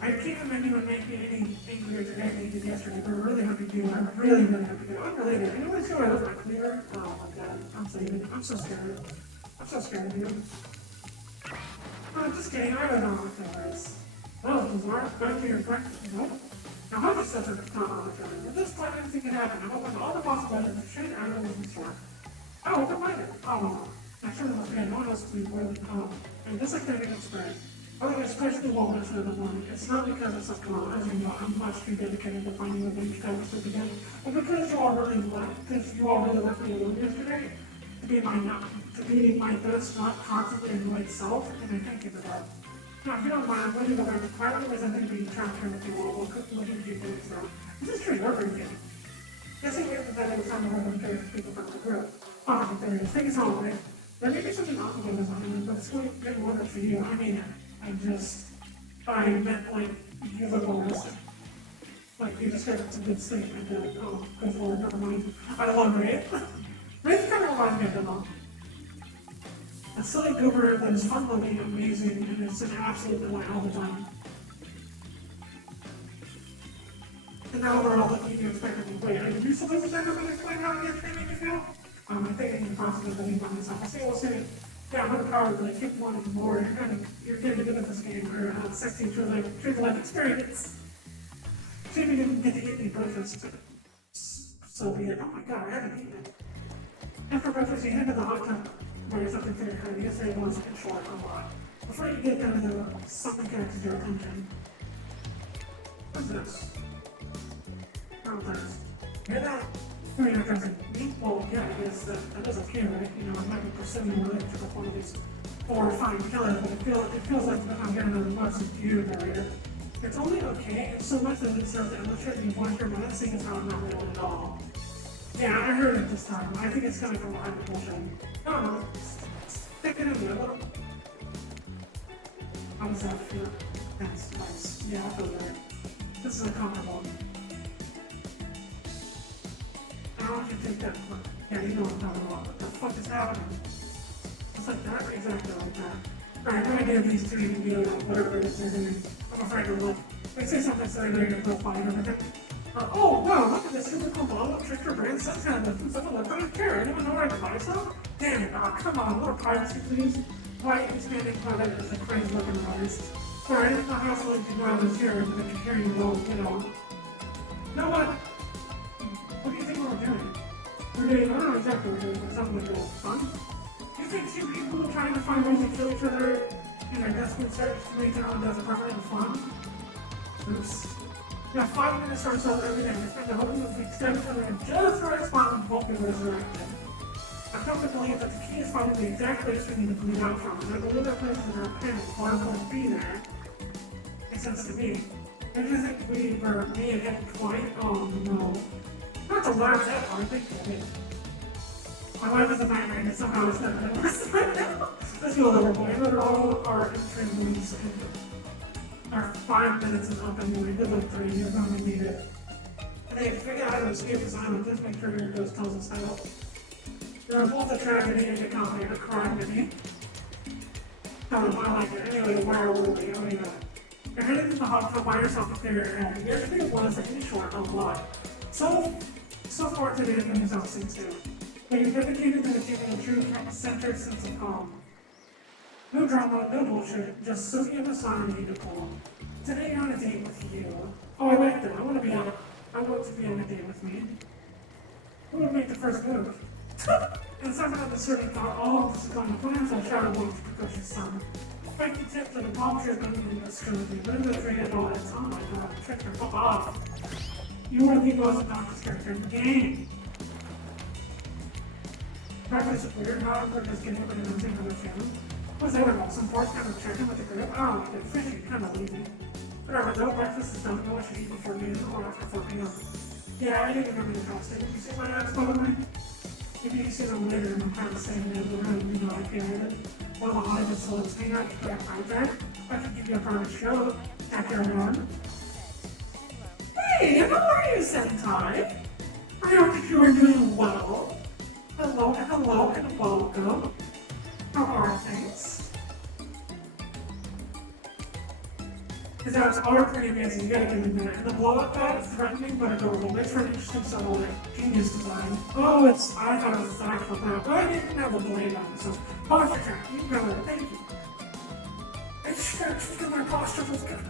I can't imagine you would make me any angrier today than you did yesterday, but I'm really happy to do it. I'm really happy to do it. Unrelated. Anyone see what I left my cleaner? Oh my god. I'm saving. I'm so scared. I'm so scared of you. I'm just kidding. I don't know what that is. Oh, bizarre. Back to your friend. Nope. Now, how much such a not on the feeling? At this point, anything can happen. I'm open to all the possibilities of shit out of the store. Oh, open-minded. Oh, no. Actually, no one else to be really calm. And just like that, it's spread. I think especially wellness in the morning. It's not because it's like, come on, as you know, I'm much too dedicated to finding a beach time to begin. But because you all really left me alone yesterday, to be my best, not constantly annoyed self, and I thank you for that. Now, if you don't mind, I'm going to go back to quietly presenting the transfer with you all. We'll looking at you things now. This is true work again. Guessing we have to bet every time we're going to carry people from the group. Oh, there it is. Take us home, right? There may be something optical design, but it's going to get work for you. I mean, I meant like usableness. Like you described it's a good statement. Oh, good for it, never mind. I love Ray. Ray's kind of reminds me of the mom. A silly goober that is fun-loving, amazing, and it's an absolute delight all the time. And now we're all looking at you expectantly. Wait, are you supposed to ever explain how you're training you feel? I think I can possibly believe on myself. We'll see. Yeah, I'm gonna power really keep wanting more. You're getting good at this game, or sexy true life experience. See if you didn't get to eat any breakfast. So be it. Oh my god, I haven't eaten it. After breakfast, you head to the hot tub. Where something to occur. Yesterday was in short a lot. Before you get down to something catches your attention. What's this? Oh, thanks. Hear that? I mean, I was like, me? Well, yeah, I guess that doesn't care, right? You know, I might be pursuing related to one of these 4 or 5 killers, but it feels like I'm getting another much you barrier. It's only okay, and so much that it serves to illustrate the voice your mind, seeing as how I'm not real at all. Yeah, I heard it this time. I think it's coming from behind the bullshit. I don't know. Stick it in there a little. How does that feel? That's nice. Yeah, I feel better. This is uncomfortable. I don't want you to take that look. Yeah, you know what I'm talking about. What the fuck is happening? Just like that? Exactly like that. Alright, I'm gonna give these 2 whatever it is they're doing. I'm afraid to look. They say something silly, they're gonna go find everything. Oh, wow, look at this super cool bottle of Trickster brand sunshine with something like that. Care, anyone know where I can buy some? Damn it, come on, a little privacy, please. Why expanding product is a crazy looking artist? Sorry, it's not how willing to go out this year, but I can hear you well, you know. You know what? What do you think we're doing? I don't know exactly what we're doing, but something like that. Fun? Do you think 2 people trying to find ways to kill each other in their desperate search to make their own death permanent fun? Oops. Yeah, 5 minutes or so every day. We spend the whole movie extended and just the right spot and hope we resurrected. I've come to believe that the key is finding the exact place we need to bleed out from, and I believe that places in our planet are going to be there. Makes sense to me. I just think we were me and him quite, oh no. Not to laugh at part, I think it. My life is a nightmare and somehow it's not that worse right now. Let's go overboard. What are all our entry moves and or 5 minutes is up anyway, good luck 3, you're going to need it. And if you figure out how to escape this island, just make sure your ghost tells us how. There are both a tragedy and a comedy, a crime to me. I like it. Anyway, where were we? Oh yeah. You're heading to the hot tub by yourself to clear your head. Yesterday was in short a lot. So far today has been exhausting too. But you're dedicated to achieving a true centered sense of calm. No drama, no bullshit, just soaking up a song and need to pull. Today you're on a date with you. Oh, I like that. I want to be on a date with me. Who would make the first move? And somehow the certain thought, oh, this is going to plan, so I shouted once because she's son. Spiky tips and a palm tree going to be a trilogy, but in the three at all, it's oh my god, trick her, fuck off. You are the most obnoxious character in the game. Breakfast is weird, however, just getting up and announcing another film. Was that about some force kind of chicken with the group? Oh, you did fishy, kind of lazy. Whatever, though, breakfast is done, no one should eat before noon or after 4 p.m. Yeah, I didn't remember the costume. You see my abs, by the way? If you can see them later, I'm kind of saying that the room, you know, I created. One of the Hollywood celebs hang out for a contract. I can give you a private show at your run. Hey, how are you, Sentai? I hope that you are doing well. Hello, and welcome. How are things? His abs are pretty amazing, you gotta give him that. And the blow-up pad is threatening but adorable. Makes for an interesting subtle genius design. Oh, I thought it was designed for that, but I didn't have a blade on it, so pause your track. You can go with it, thank you. It's just because my posture was good.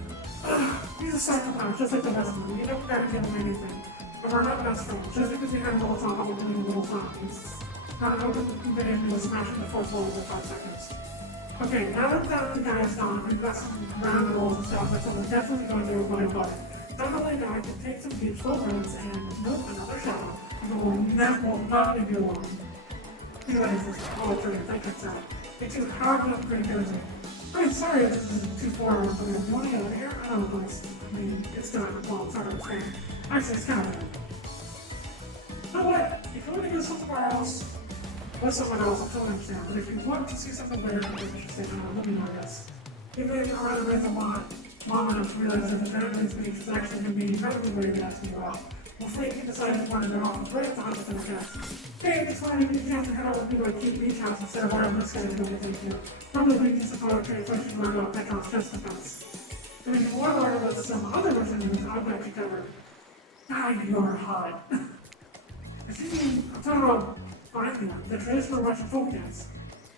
He's a psychopath, just like the rest of them. You don't gotta give him anything. But we're not best friends. Just because we had a little talk about doing a little things. Not an open video into a smashing the fourth wall in 5 seconds. Okay, now that the guy's gone, we've got some round rolls and stuff, so we're definitely going to go and buy it. Finally, now I can take some deep slow runs and nope, another shower. That will not leave you alone. Be ready for some poetry, thank you, sir. It's too hard to upgrade yours. I'm sorry if this is too far, but if you want to get out of here, I don't know, I mean, it's done. Well, it's not saying. Actually, it's kind of done. You know what? If you want to go somewhere else, or someone else, I totally understand. But if you want to see something better than what you say, let me know, I guess. Even if I rather read a lot, Mom and I realized that the Dragon's speech is actually going to be incredibly weird to ask me about. Well, Frankie decided to run in their office right at the 100% chance. Hey, it's fine if you can't head out with me to a cute beach house instead of whatever this guy's doing, thank you. Probably making some poetry if I should learn about Petrov's chest defense. And if you want to learn about some other version of this, I've got you covered. God, you're hot. Excuse me, I'm talking about finally, the traditional Russian folk dance.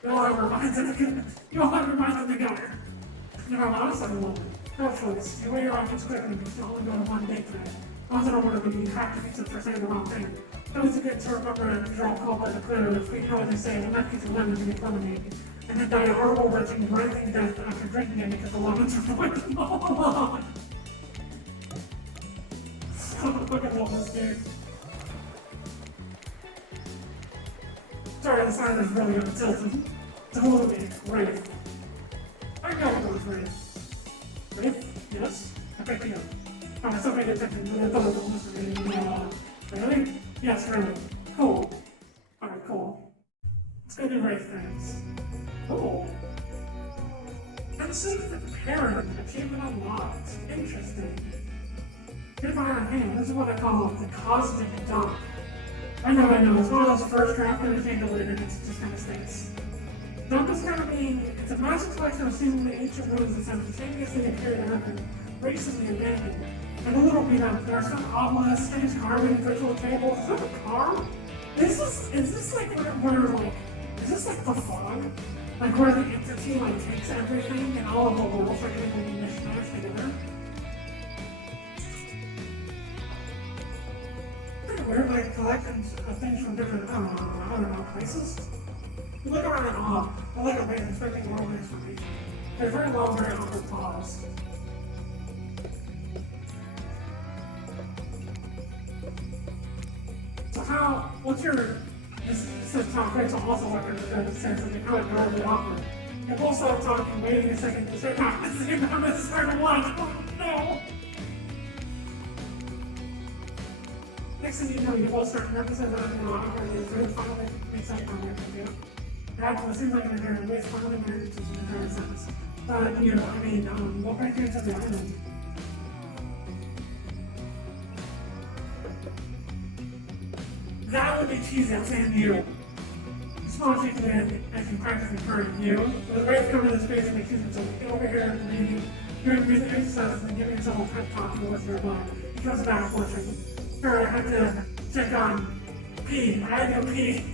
You all have reminds of the guy. You know, honestly, I love it. No choice. You weigh your options quickly, but you can only go to one date today. Once in a while, you have to be for saying the wrong thing. It was good to remember and draw call by the clear if we know what they say, the left gets a lemon to get lemonade. And then die a horrible, wretching, writhing death after drinking it because the lemons are poison all along. I fucking love this game. Sorry, the sign is really tilted. Totally. Wraith. I know it was Wraith. Wraith? Yes? I picked it up. Oh, it's okay to take it, but I thought it was really? Yes, really. Cool. Alright, cool. Let's go do Wraith things. Cool. I'm seeing the parent achievement unlocked. Interesting. Here's my hand. This is what I call the cosmic dump. I know. It's one of those first draft that I can't delete it. It just kind of stinks. Dump is kind of being, it's a massive collection of seemingly ancient ruins that simultaneously appear to have been recently abandoned. And a little beat up. There are some obelisks, things carved in virtual tables. Is that a car? Is this like is this like the fog? Like where the entity like takes everything and all of the worlds are getting like mismatched together? Weird, like collections of things from different, I don't know, places. You look around in awe. I look away expecting more information. There's very long, very awkward pause. So what's your, this says Tom Craig's also like a sense of how it normally awkward. You both start talking, waiting a second to say, not the same time as the second one. Oh no! Next thing you know, you both start representing that it's really finally makes eye contact with you. It seems like an inherent waste finally manages an entire sentence. What right here to the island. That would be cheesy, I'm saying you. Small chicken man, as you practice referring to you. The race cover the space and accuse himself. Get over here and reading. Doing breathing exercises and giving yourself a pep talk towards your body. He comes back flushing. Sure, I had to check on pee. I had to pee.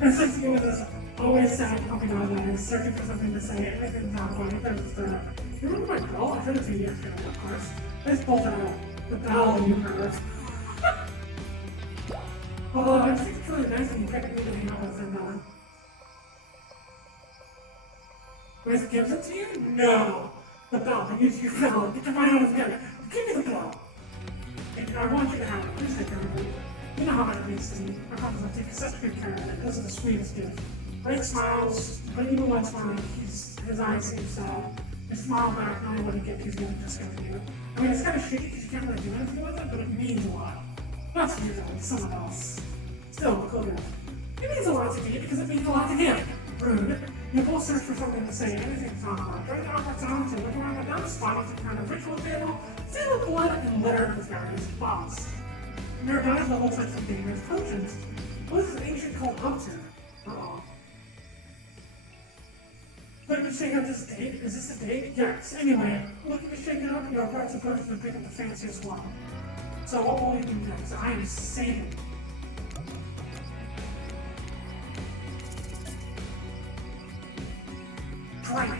And since he was this always sad pumping out eyes, searching for something to say, everything's not funny. You remember my girl? I should have seen you yesterday, of course. I just bolted out the bell you heard. Although I think it's really nice that you picked me to hang out with and Grace gives it to you? No! The bell, I use your bell. Get your money out of together. Give me the bell! And I want you to have it. Please take care of it. You know how much it means to me. I promise I'll take such good care of it. This is the sweetest gift. Grace smiles, but even when smiling, his eyes seem sad. You smile back, knowing what a gift he's giving just for you. I mean, it's kind of shitty because you can't really do anything with it, but it means a lot. Not to you, though, someone else. Still, cool gift. It means a lot to me because it means a lot to him. Rude. You both search for something to say, anything's not hard. Right now, what's on to look around the dump spot to kind of ritual table, filled with blood and littered with various bottles. Nearby is what looks like some dangerous potions. What is this ancient cult up to? Uh-oh. Look at shake up this date. Is this a date? Yes. Anyway, looking to shake it up, your approach approaches to pick up the fanciest one. So what will you do next? I am saving. Drink.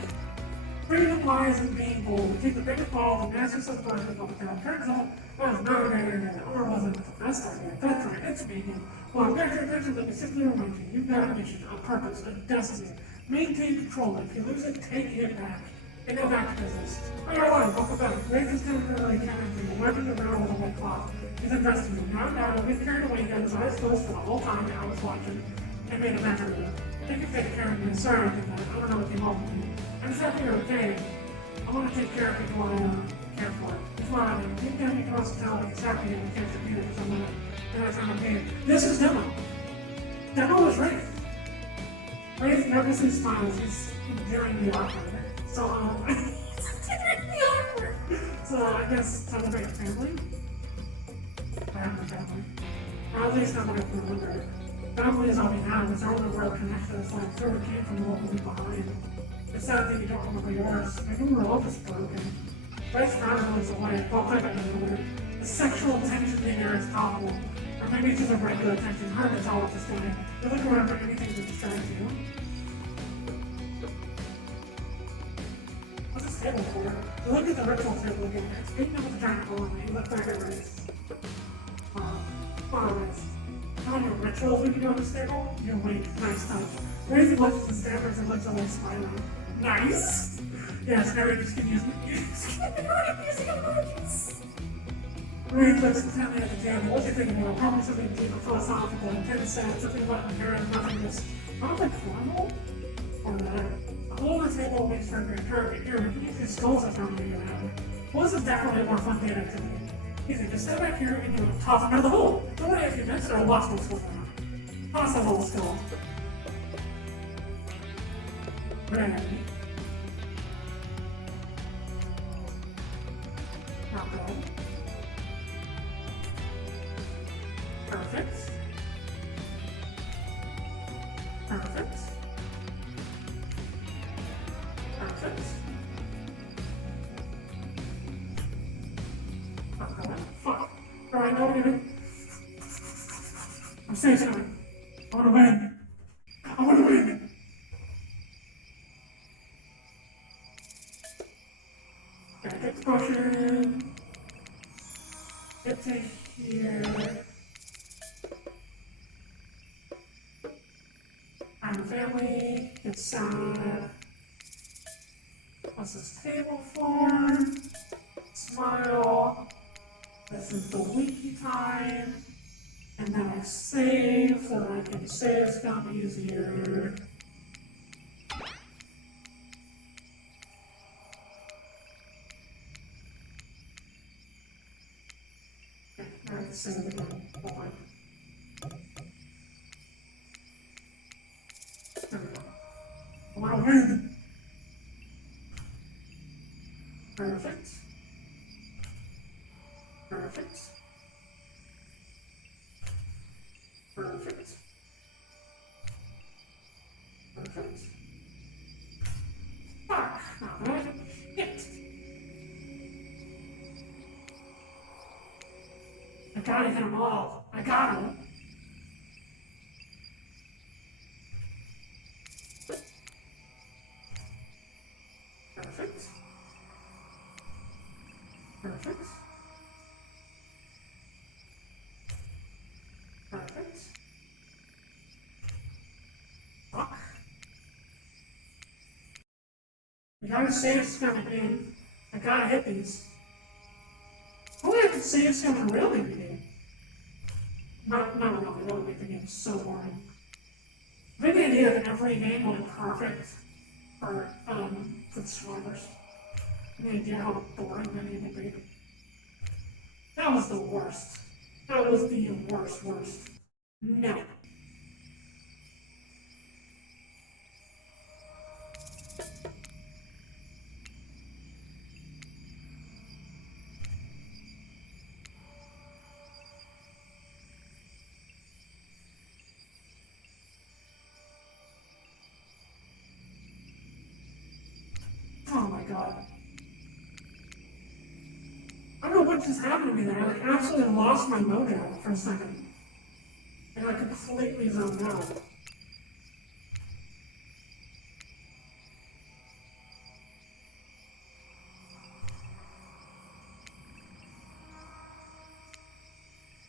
Freedom lies in being bold. We take the biggest ball, the massive of the burden, and go down. Turns out, that was not a great idea, or wasn't the best idea. That's right, it's speaking. Well, attention, let me simply remind you, you've got a mission, a purpose, a destiny. Maintain control. If you lose it, take it back. And go back to business. Alright, welcome back. Grace is temporarily counting for you, wiping around with a white cloth. He's addressing you. Now, don't get carried away. He had his eyes closed for the whole time I was watching. And made a mention of it. Thank you for taking care of me. Sorry, I don't know what came over me. I'm just happy you're okay. I want to take care of people I care for. It's why I mean, deep down your hospitality is happy and we can't repeat it for someone that I'm okay. This is Demo. Demo is Wraith. Wraith nervously smiles. He's enduring the awkward. So, so I guess celebrate your family. I have no family. Or at least not what I can remember. Family is all we have. It's our only real connection. It's like sort of came from the world we leave behind. It's sad that you don't remember yours. Maybe we were all just broken. Bryce Brown looks away. Well, I don't know. The sexual tension in the air is palpable. Or maybe it's just a regular tension. Hard to tell what this doing. You look around for anything to distract you. What's this table for? You look at the ritual table again. It's beaten up with a giant hole in it. You look back at Rice. Rice. How many rituals would you do on this table? You wink. Nice touch. Rice blushes and stammers and looks away smiling. Nice! Yes, now you just can use using emojis. Rice looks intently at the table. What do you think about? Probably something deep and philosophical and kind of sad. Something about inherent nothingness. Not like formal? Or that. A hole in the table makes for a great target. Here, we can use these skulls I found when you were having. Well, this is definitely a more fun date activity. Easy, just step back here and you toss them out of the hole. Don't worry if you miss or lost those skulls out. Toss that whole skull. Ready. Not bad. Perfect. Perfect. Perfect. Fuck. Alright, no, I'm saying something. I wanna win. I wanna win. Gotta get the potion. Get to here. I'm a family. Get sad. What's this table for? Smile. This is the wiki time. And then I save so that I can save stuff easier. Okay, now I can save it again. Hold on. There we go. I wanna win! Perfect. Perfect. Fuck. Not bad. Shit. I gotta hit them all. I gotta. Perfect. Perfect. Perfect. Fuck. I gotta say it's gonna be. I gotta hit these. Only I can say it's gonna really be. Not really, that would make the game so boring. I think the idea that every game will be perfect for the survivors. The idea how boring that game would be. That was the worst. That was the worst. No. Oh my god. I don't know what just happened to me there. I like absolutely lost my mojo for a second. And I completely zoned out.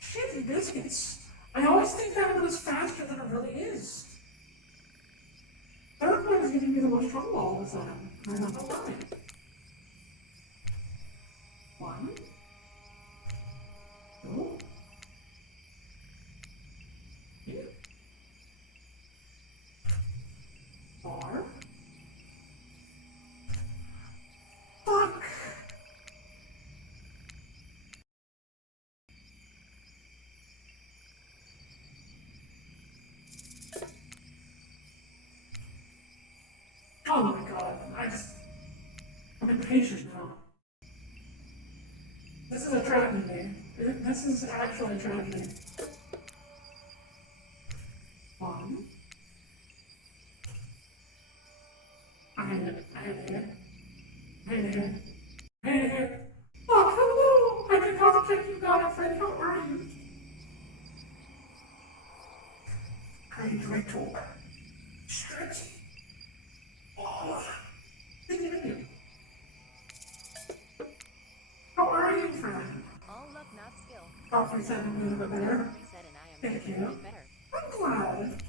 Shitty biscuits. I always think that one is faster than it really is. Third one is giving me the most trouble all the time. I don't know why. One. Two. Three. 4. Fuck! Oh my god, I'm impatient now. This is a tragedy. This is actually a tragedy. 1. I hate it. I hate it. I hate it. I hate it. Oh, hello! I can concentrate. You got it, friend. How are you? Great ritual. Stretchy. Oh, didn't even do. How are you, friend? All luck, not skill. Coffee said a little bit better. Said, and I am Thank making you. it better. I'm glad.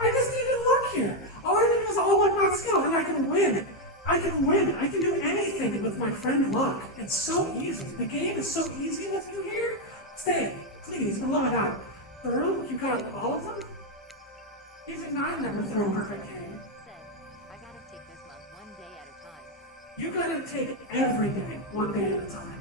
I just need to look here. All I need is all luck, not skill, and I can win. I can win. I can do anything with my friend Luck. It's so easy. The game is so easy with you here. Stay, please, for love of God. Through? You got all of them? Even I never throw a perfect game. Said, I gotta take this month one day at a time. You gotta take every day, one day at a time.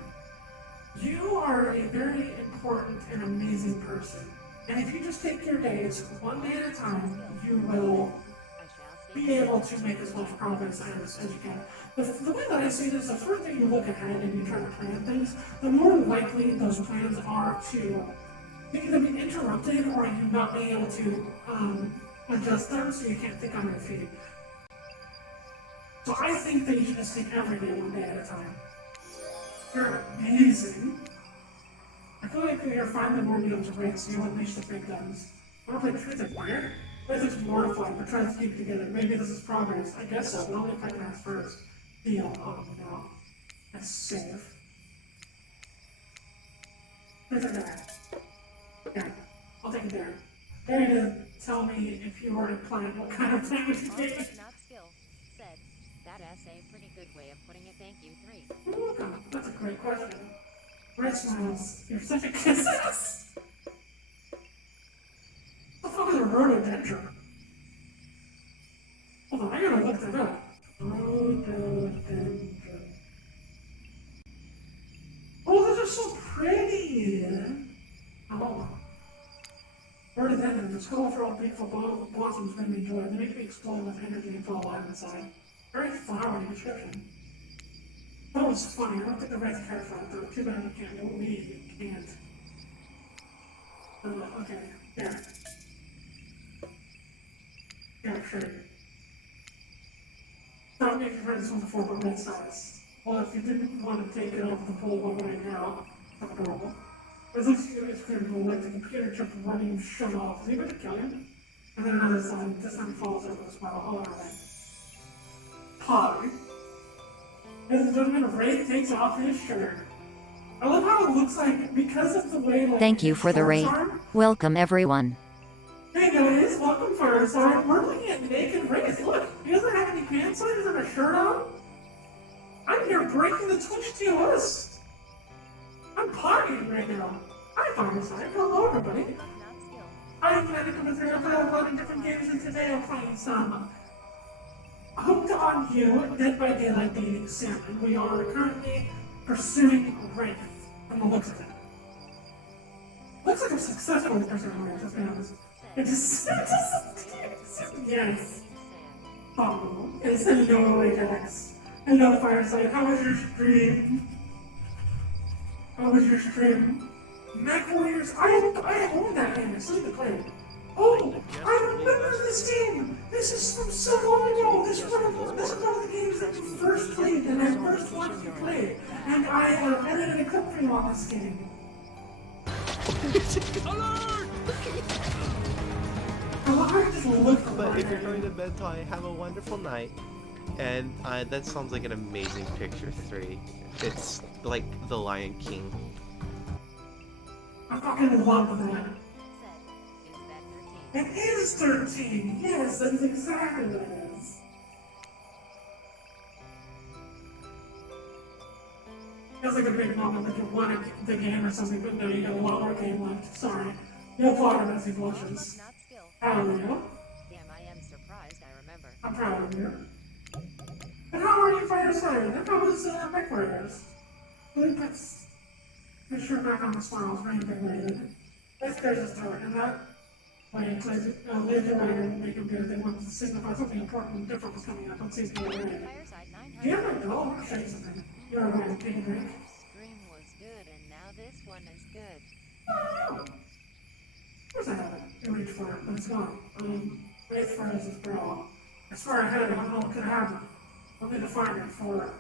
You are a very important and amazing person. And if you just take your days one day at a time, you will I shall stay. be able to make as much progress as you can. The way that I see this, the further you look ahead and you try to plan things, the more likely those plans are to either be interrupted or you not be able to adjust them so you can't think on your feet. So I think that you should just take every day one day at a time. You're amazing. I feel like you're finally more able to rate, so you unleash the big guns. I want to play Truth and Dare? This is mortifying, but try to keep it together. Maybe this is progress. I guess so, but only if I can ask first. Deal. Oh no. That's safe. Truth or Dare? Yeah, I'll take it there. Dare to tell me if you were to plan, what kind of plan would you All take? luck, not skill. Said, that essay, pretty good way of putting it. Thank you. 3. You're welcome. That's a great question. Red smiles. You're such a kisses. What the fuck is a rhododendron? Hold on, I gotta look that up. Rhododendron. Oh, those are so pretty. Oh, rhododendron Those colorful, beautiful blossoms made me joy. They make me explode with energy and feel alive inside. Very flowery description. That was funny. I don't think the Wraith cared for it, though. Too bad you can't. It will be. You can't. Okay. There. Yeah, sure. Thought maybe you've heard this one before, but red size. Well, if you didn't want to take it off the pole, what would I now? That's adorable. It looks it's critical, like the computer chip running and shut off. Is he about to kill him? And then another side, this time falls over the smile. Oh, alright. Pog. Ladies and gentlemen, Wraith takes off his shirt. I love how it looks like, because of the way, like, Thank you for the raid. Welcome everyone. Hey guys, welcome Fireside. We're looking at naked Wraith. Look, he doesn't have any pants on, he doesn't have a shirt on. I'm here breaking the Twitch TOS. I'm partying right now. Hi Fireside, hello everybody. Not skill. I'm glad to come through. I've played a lot of different games, and today I'm playing some Hooked on You, Dead by Daylight Dating Salmon. We are currently pursuing Wraith, from the looks of it. Looks like I'm successfully pursuing Wraith, let's be honest. It just, yes. Oh, it's a no way, guys. Hello, Fireside. How was your stream? How was your stream? Mech Warriors, I own that game. I still need to play it. Oh, I remember this game. This is from so long ago. This is one of the games that you first played and I first watched you play. And I edited a clip for you on this game. Alert! I just looked But if you're going to bed, have a wonderful night. And that sounds like an amazing picture 3. It's like The Lion King. I fucking love that. Said, is that 13? It is 13! Yes, that is exactly what it is. Feels like a big moment that you won the game or something, but no, you got a lot more game left. Sorry. No plot as he blushes. Not skill. Hallelujah. Damn, I am surprised I remember. I'm proud of you. And how are you, Fireside? How was Mech Warriors? I think that's... Make sure back on the smiles, very invigorated. This guy's just throw it, and that way it plays laser lighter and make him good. They want to signify something important and different was coming up on season 8. Fireside 900. Do you have a doll? I want to show you something. You're right, take a drink. Stream was good, and now this one is good. Oh! Of course I have it. I reached for it, but it's gone. Wait for it as it's bro. As far ahead, I don't know what could happen. I'll need to find it for it.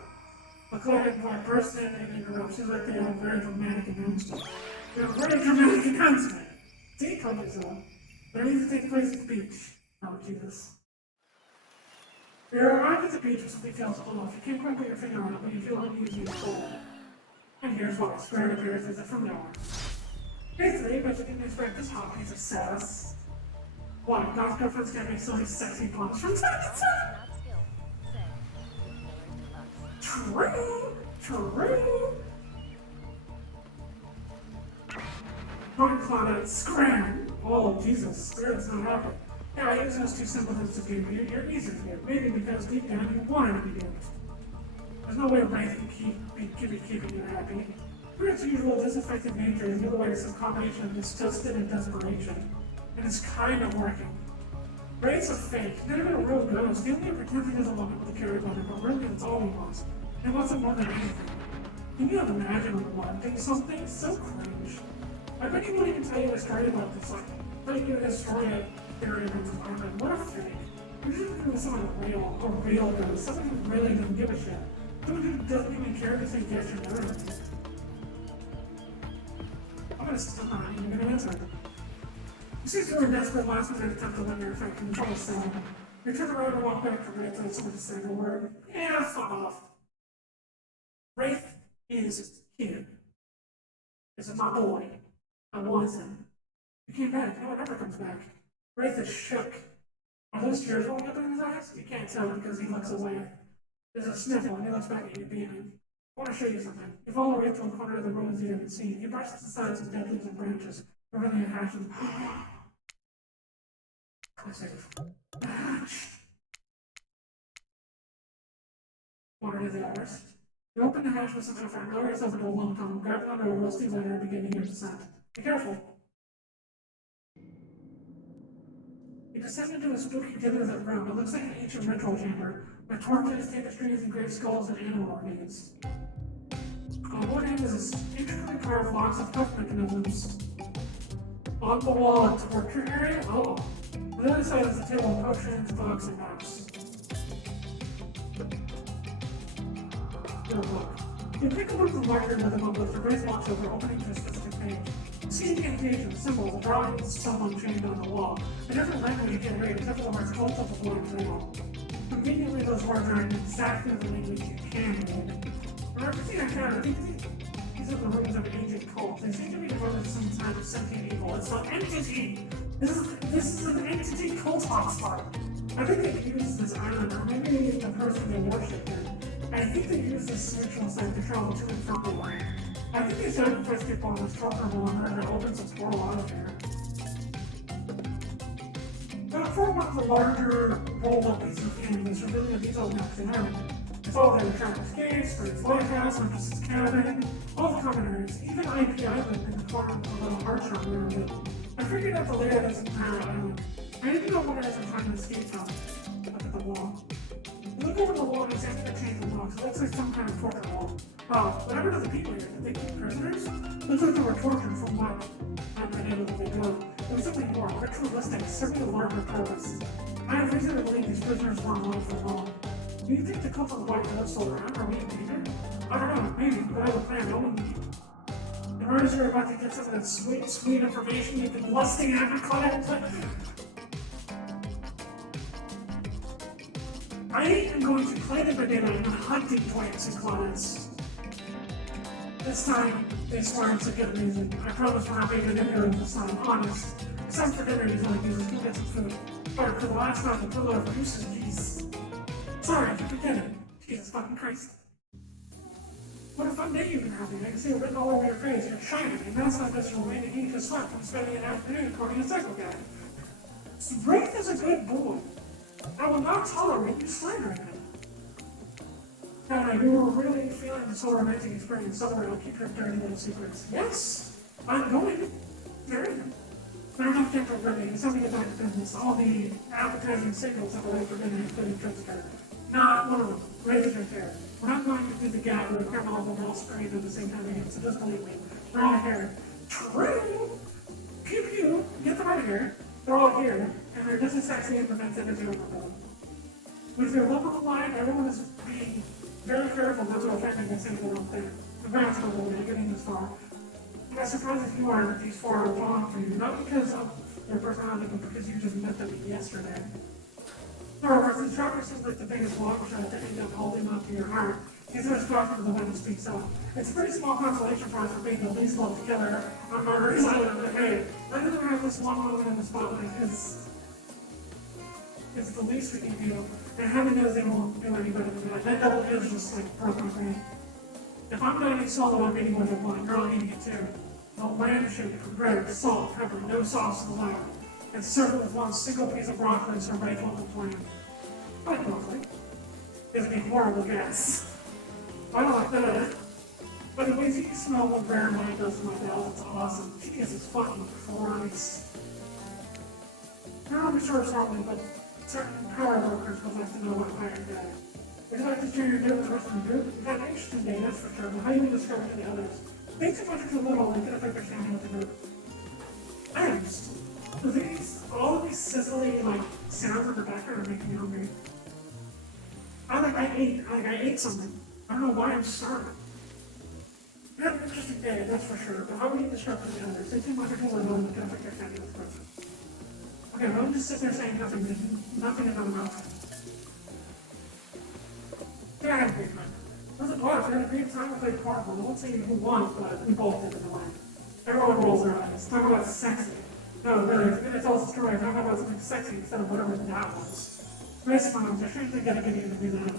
But go ahead and burst in and interrupt. She's like they have a very dramatic announcement. They have a very dramatic announcement. See, told you so. But it needs to take place at the beach. Oh, Jesus. You're arrived at the beach with something feels off. You can't quite put your finger on it, but you feel uneasy and cold. And here's why. Square appears as if from nowhere. Basically, but you didn't expect this hot piece of sass. What? God's girlfriend's gonna make so many sexy puns from time to time? Not skill. Said, Killer Deluxe. True. Run, Claudette, scram! Oh, Jesus, Spirit's not happy. Yeah, I use those two simple things to do, but you're easy to get. Maybe because deep down you want to be duped. There's no way Wraith can keeping you happy. Spirit's usual disaffected nature is the other way to some combination of disgusted and desperation. And it's kind of working. Wraith's a fake. Not even a real ghost. He only pretends he doesn't love it with a carrot button, but really that's all he wants. He wants it more than anything. Can you imagine wanting something so cringe? I bet he won't even tell you a story about this, like, telling you his story of theory of environment. What a fake. You should do with someone real, a real ghost, someone who really doesn't give a shit. Someone who doesn't even care to say yes or no to anything. I'm gonna stop on it, you're gonna answer it. You see through a desperate last-minute attempt to win your effect and control sound. You turn around and walk back to Wraith and someone to say a word. Yeah, fuck off. Wraith is here. This is my boy. I want him. He came back. No one ever comes back. Wraith is shook. Are those tears rolling up in his eyes? You can't tell because he looks away. There's a sniffle and he looks back at you beaming. I want to show you something. You follow Wraith to a corner of the ruins you haven't seen. He brushes aside some dead leaves and branches, revealing a hatch of... Hatch! Water is ours. You open the hatch with some effort, lower yourself into a long tunnel, grab onto a rusty ladder and begin your descent. Be careful. You descend into a spooky dithering room. It looks like an ancient ritual chamber, with torches, tapestries, and great skulls and animal organs. On one end is this intricately carved lots of cuff mechanisms. On the wall, a torture area? Oh. On the other side is a table of potions, books, and maps. Your book. You pick a book from the library with a book with your raised watch over, opening to a specific page. You see the indication of symbols, a drawing of someone chained on the wall. A different language you can read, except for the words close up before the table. Conveniently, those words are in exactly the language you can read. From everything I found, I think these are the ruins of an ancient cult. They seem to be devoted to some kind of sentient evil. It's an entity! This is an entity cult hotspot. I think they used this island, or maybe the person they worship in. I think they used this spiritual site to travel to and from the light. I think they sacrificed people on this torturable and it opens a portal out of here. But for one of the larger rolled-up pieces of canvas, revealing a detailed map of the island. It's all there, Travis Gates, Fred's Lighthouse, Marcus's Cabin, all the common areas, even IP Island in the corner of the little archer around it. I figured out the layout of this entire island. I didn't know what it is I'm trying to escape from. Look at the wall. You look over the wall and examine the chains and locks. It looks like some kind of torture wall. Wow, whatever do the people here? Did they keep prisoners? Looks like they were tortured from what I've been able to do. It was something more ritualistic, serving a larger purpose. I have reason to believe these prisoners weren't alive for long. Do you think the cult of the White Hood still around? Are we in danger? I don't know, maybe, but I have a plan. No one need. The murders are about to get some of that sweet, sweet information you've been lusting after, Claude. I am going to play the banana and hunting points and Claudius. This time, they swear it's a good reason. I promise we're not being manipulated this time, honest. Except for dinner, he's like, Jesus, go get some food. Or for the last time, the pillow produces geese. Sorry, if you forget it. Jesus fucking Christ. What a fun day you've been having. I can see it written all over your face. You're shining, and that's not just remaining ink to sweat from spending an afternoon quoting a cycle guide. Strength is a good boy. I will not tolerate you slandering him. Now, you were really feeling this whole romantic experience somewhere. I'll keep your dirty little secrets. Yes, I'm going. Very good. But I'm not there for living. It's time to get back to business. All the appetizing signals that were for dinner, including transfer. Not one of them. Razors right there. We're not going to do the gag where the criminals will all scream at the same time again, so just believe me. They're all here. True! Pew pew! Get them out of here. They're all here, and they're just as sexy and prevents energy overload. With your love of the line, everyone is being very careful not to offend and say the wrong thing. Congrats on the way getting this far. I'm surprised if you are that these four are drawn for you, not because of their personality, but because you just met them yesterday. However, since Trevor seems like the biggest long shot to end up holding up to your heart, he's responsible for the one who speaks up. It's a pretty small consolation prize for being the least loved together on Murder's Island, but hey, letting them have this one moment in the spotlight is the least we can do, and having those they won't do any better than that. That double is just like broke my brain. If I'm dining solo, I'm eating with a one, girl, I'm eating it too. No lamb shake, bread, salt, pepper, no sauce allowed. And serve it with one single piece of broccoli served by Golden Flame. I like broccoli. Gives me horrible gas. I don't like that. But the way you smell what rare wine does to my bells, it's awesome. Jeez, it's fucking Christ. I don't know if it's sure strongly, but certain power brokers would like to know what higher day. Would you like to share your day with the rest of the group? You've had an interesting day, that's for sure, but how do you describe it to the others? Think too much or too little, and get a better understanding of the group. I understand. All of these sizzling like sounds in the background are making me hungry. I ate something. I don't know why I'm starving. You had an interesting day, that's for sure, but how would you describe it to the others? Think too much or too little, and get a better understanding of the group. Okay, well, don't just sit there saying nothing, nothing is on the mouth. Yeah, I had a great time. It was a blast. We had a great time. We played Carnival. I won't say who won, but we both did in a way. Everyone rolls their eyes. Talk about sexy. No, really, if you're gonna tell us a story, talk about something sexy instead of whatever that was. Nice times. I shouldn't get a video to do that.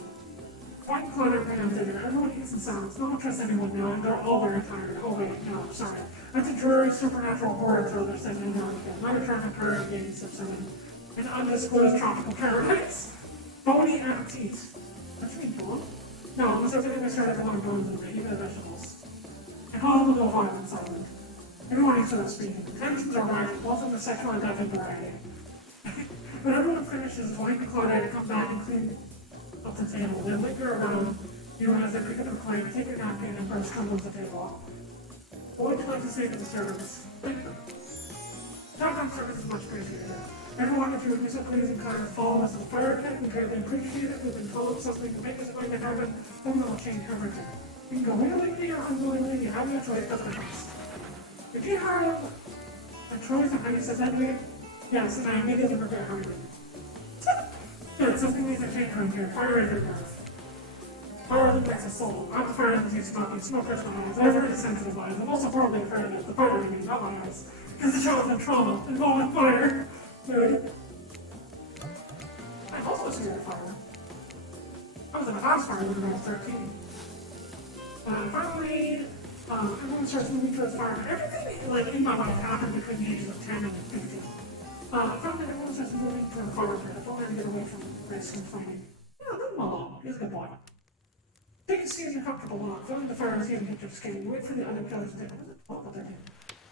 One clutter pans in here. Everyone eats and sounds. No one trusts anyone now, and they're all very tired. Oh wait, no, sorry. That's a dreary supernatural horror thriller set in America. Not a traffic horror game system. An undisclosed tropical paradise. Bony appetit. What do you mean, Dawn? No, unless everything I started to want bones in it, even the vegetables. And all of them go violent silent. Everyone eats without speaking. Tensions are rising, both in the sexual and deadly variety. When everyone finishes, Dwight and Claudette come back and clean up the table. They linger around you as they pick up a plate, take a napkin, and brush crumbles the table. Lloyd tries to say to the servants, Shotgun service is much appreciated. Everyone, if you would be so pleased and kind, follow us to the fire pit. We greatly appreciate it. We've been told something to make us going to happen, then we'll change everything. You can go willingly or unwillingly, you have your choice, doesn't cost. Did you hear of the choice of how you said that to me? Yes, and I immediately regret how I did. Good, something needs to change around here. Fire is your nerve. Fire illuminates a soul. I'm afraid of the smoking, smoke hurts my eyes. I'm very sensitive eyes. I'm also horribly afraid of it. The fire in me, not my eyes. Because the show is in trauma, involved in fire. Dude. I'm also scared of fire. I was in a house fire when I was 13. Finally, everyone starts moving towards fire. Everything, like, in my life happened between the ages of 10 and 15. Finally, everyone starts moving toward the fire pit. I told her to get away from risk and fighting. Yeah, leave him alone. He's a good boy. Take a seat in a comfortable log. Filling the fire and see him get your skin. Wait for the other killers to take what they're doing.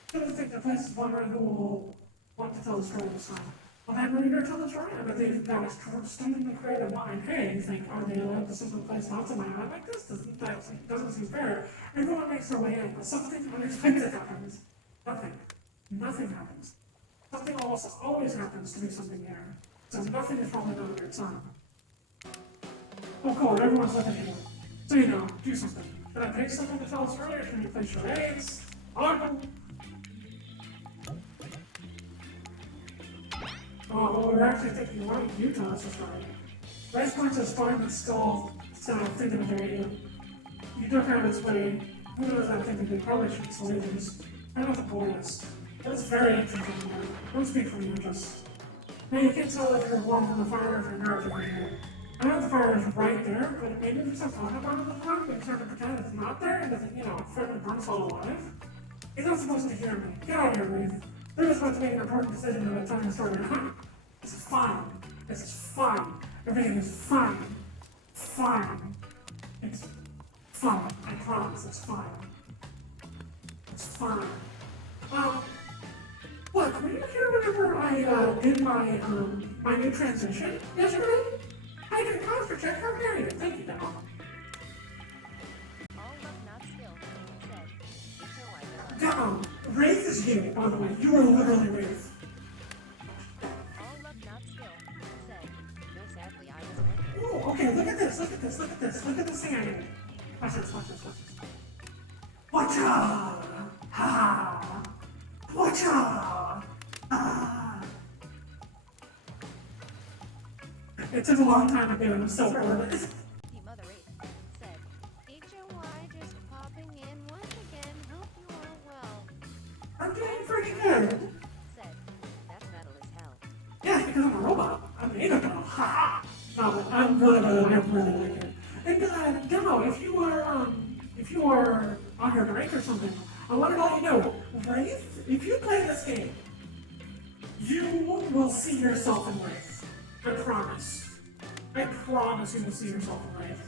Killers think the place is wondering who will want to tell the story this time. Well, then we're here to tell the story, but they've got a stunningly creative mind. Hey, you think, are they allowed to simply place lots of my eye like this? Doesn't seem fair. Everyone makes their way in, but something unexpected happens. Nothing happens. Something almost always happens to be something there. So nothing is falling under its sun. Oh, cool, everyone's looking at you. So you know, do something. Should I pick something to tell us earlier? Should we play charades? Audible? Oh, well, we're actually thinking, why don't you tell us a story? Rice points is fine, but still thinking of area. You took out his way. Who knows that thinking they probably should slay these. I know the point is. That's very interesting. Don't speak for me, just. Now you can't tell if you're warm from the fire or if you're nervous over here. I know the fire is right there, but maybe if you start talking about it in the front, we start to pretend it's not there and doesn't, threaten to burn us all alive. He's not supposed to hear me. Get out of here, Reeve. They're just about to make an important decision about telling the story or not. This is fine. This is fine. Everything is fine. Fine. It's fine. I promise it's fine. It's fine. Look, were you here whenever I did my new transition yesterday? I did a posture check. How dare you? Thank you, Dad. All love, not skill, said. Until I got Demo, Wraith is you, by the way. You are literally Wraith. all love, not skill, said. No, sadly, I was working. Ooh, okay, look at this, look at this, look at this. Look at this thing I did. Watch this, watch this, watch this. Watcha! Ha! Watcha! Ah! It took a long time to do, and I'm so proud of it. The mother ape said, HOI just popping in once again. Hope you are well. I'm doing pretty good. Said, that metal is hell. Yeah, because I'm a robot. I'm made of metal. Ha! No, but I'm really like it. And Demo, if you are on your break or something, I want to let you know, Wraith, if you play this game, you will see yourself in Wraith. I promise. I promise you will see yourself in Wraith.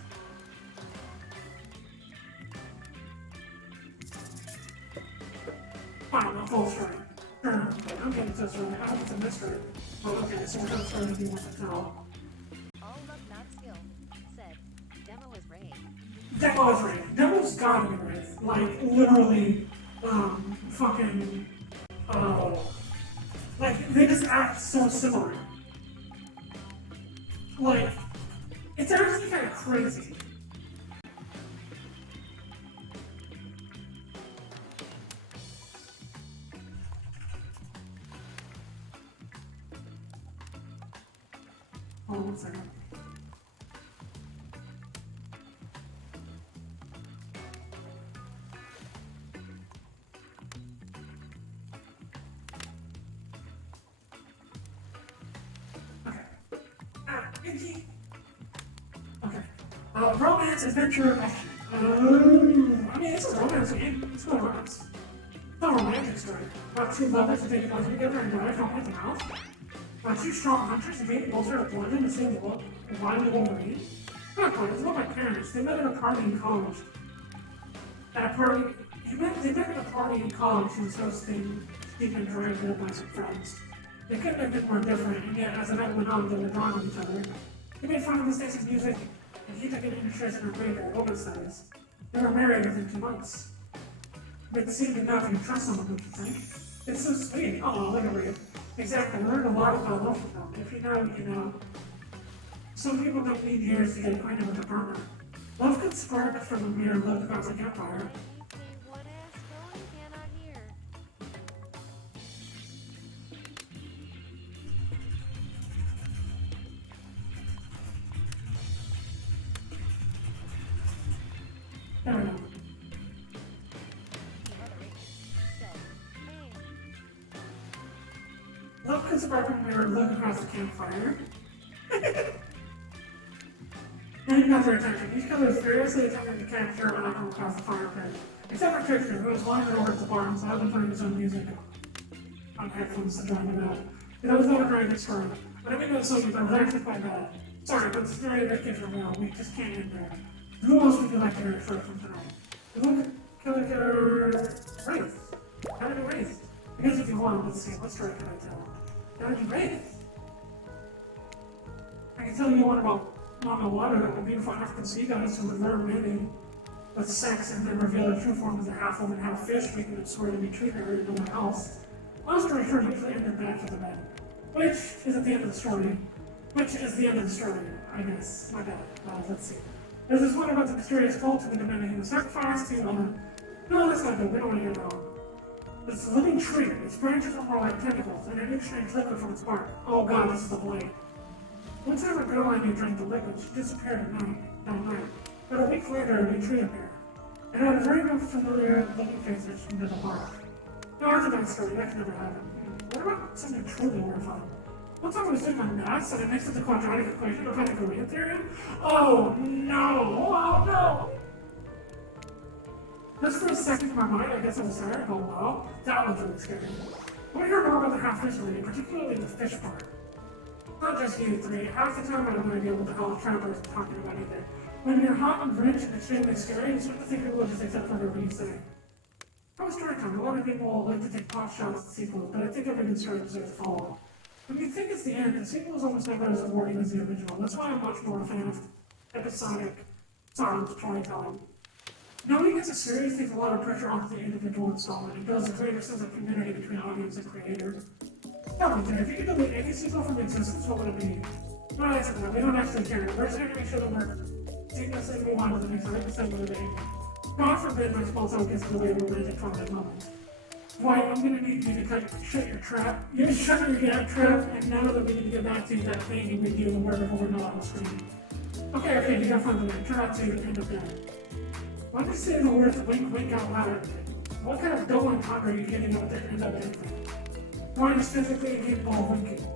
Fine, I'll full story. Sure, I'm getting to this story. I hope it's a mystery. But okay, so we're going to start if you want to tell. All love, not skill, said. Demo is raid. Demo is Wraith. Demo's gotta be Wraith. Like, literally, fucking, like, they just act so similar. Like, it's actually kind of crazy. Hold on 1 second. Okay. Romance, adventure, action. I mean, it's a romance game. It's not a romance. It's not a romantic story. About two lovers who take a pleasure together and die from hand to mouth. About two strong hunters who gain closer to blend in the same world and wild Wolverine. It's not quite. It's about my parents. They met at a party in college. At a party, they met at a party in college who was hosting Steve and Dre with my some friends. They couldn't have been more different, and yet as the night went on, they were drawn to each other. They made fun of the taste of music, and he took an interest in her greater woman studies. They were married within 2 months. But it seemed enough you trust someone, don't you think? It's so sweet. Oh, look at me. Exactly. I learned a lot about love from them. If you know, you know. Some people don't need years to get acquainted with a partner. Love can spark from a mere look across a campfire. What ass going cannot hear. There we go. The other eight said, hey, Love can spark from a mere look across the campfire. And he got their attention. Each killer is furiously attempting to capture an item across the fire pit. Except for Trickster, who was wandering over to the barn, so I've been playing his own music on headphones to drown it out. It was not a very good story, but I mean those songs are actually quite bad. Sorry, but the story of that kid's real. We just can't end there. Who else would you like to hear first from tonight? Look, killer, Wraith. How did you Wraith? Because if you want, let's see, what story can I tell? How did you Wraith? I can tell you one about Mama Water, a beautiful African sea goddess who would lure many with sex and then reveal her true form as a half woman, half fish, making it swear to be treating her and no one else. Long story short, usually ended bad for the men. Which is at the end of the story. Which is the end of the story, I guess. My bad. Let's see. There's this one about the mysterious cult who demanding him sacrifice to, no, that's not good. We don't want to get it wrong. It's a living tree. Its branches are more like tentacles, and an strange liquid from its bark. Oh god, this is the blade. One time a girl I knew drank the liquid. She disappeared that night. But a week later, a new tree appeared. It had a very familiar looking face that she did a bark. No, that's a bad story. That can never happen. What about something truly horrifying? One time I was doing my math and I mixed up the quadratic equation of Pythagorean theorem. Oh no! Oh no! Just for a second in my mind, I guess I was tired. Oh wow, that was really scary. I want to hear more about the half-fish lady, particularly the fish part. Not just you three. Half the time I have no idea what the hell Trapper is talking about either. When you're hot and rich and extremely scary, you start to think people will just accept whatever you say. From story time, a lot of people like to take pot shots at sequels, but I think every good story deserves a follow-up. When you think it's the end, the sequel is almost never as rewarding as the original. That's why I'm much more a fan of episodic storytelling. Knowing it's a series takes a lot of pressure off the individual installment and builds a greater sense of community between audience and creator. Tell me, if you could delete any sequel from existence, what would it be? No, that's enough. We don't actually care. We're just going to make sure that we're seamlessly move on to the next episode of the day. God forbid my small talk gets delayed with romantic twilight moment. Dwight, I'm gonna need you to shut your trap. You shut your gap trap, and now that we need to get back to that thing you made you the word before we're not on the screen. Okay, you got fun tonight. Try not to end up there. Why do you say the words wink wink out loud? What kind of double entendre are you getting out there end up there? Dwight is physically incapable of winking.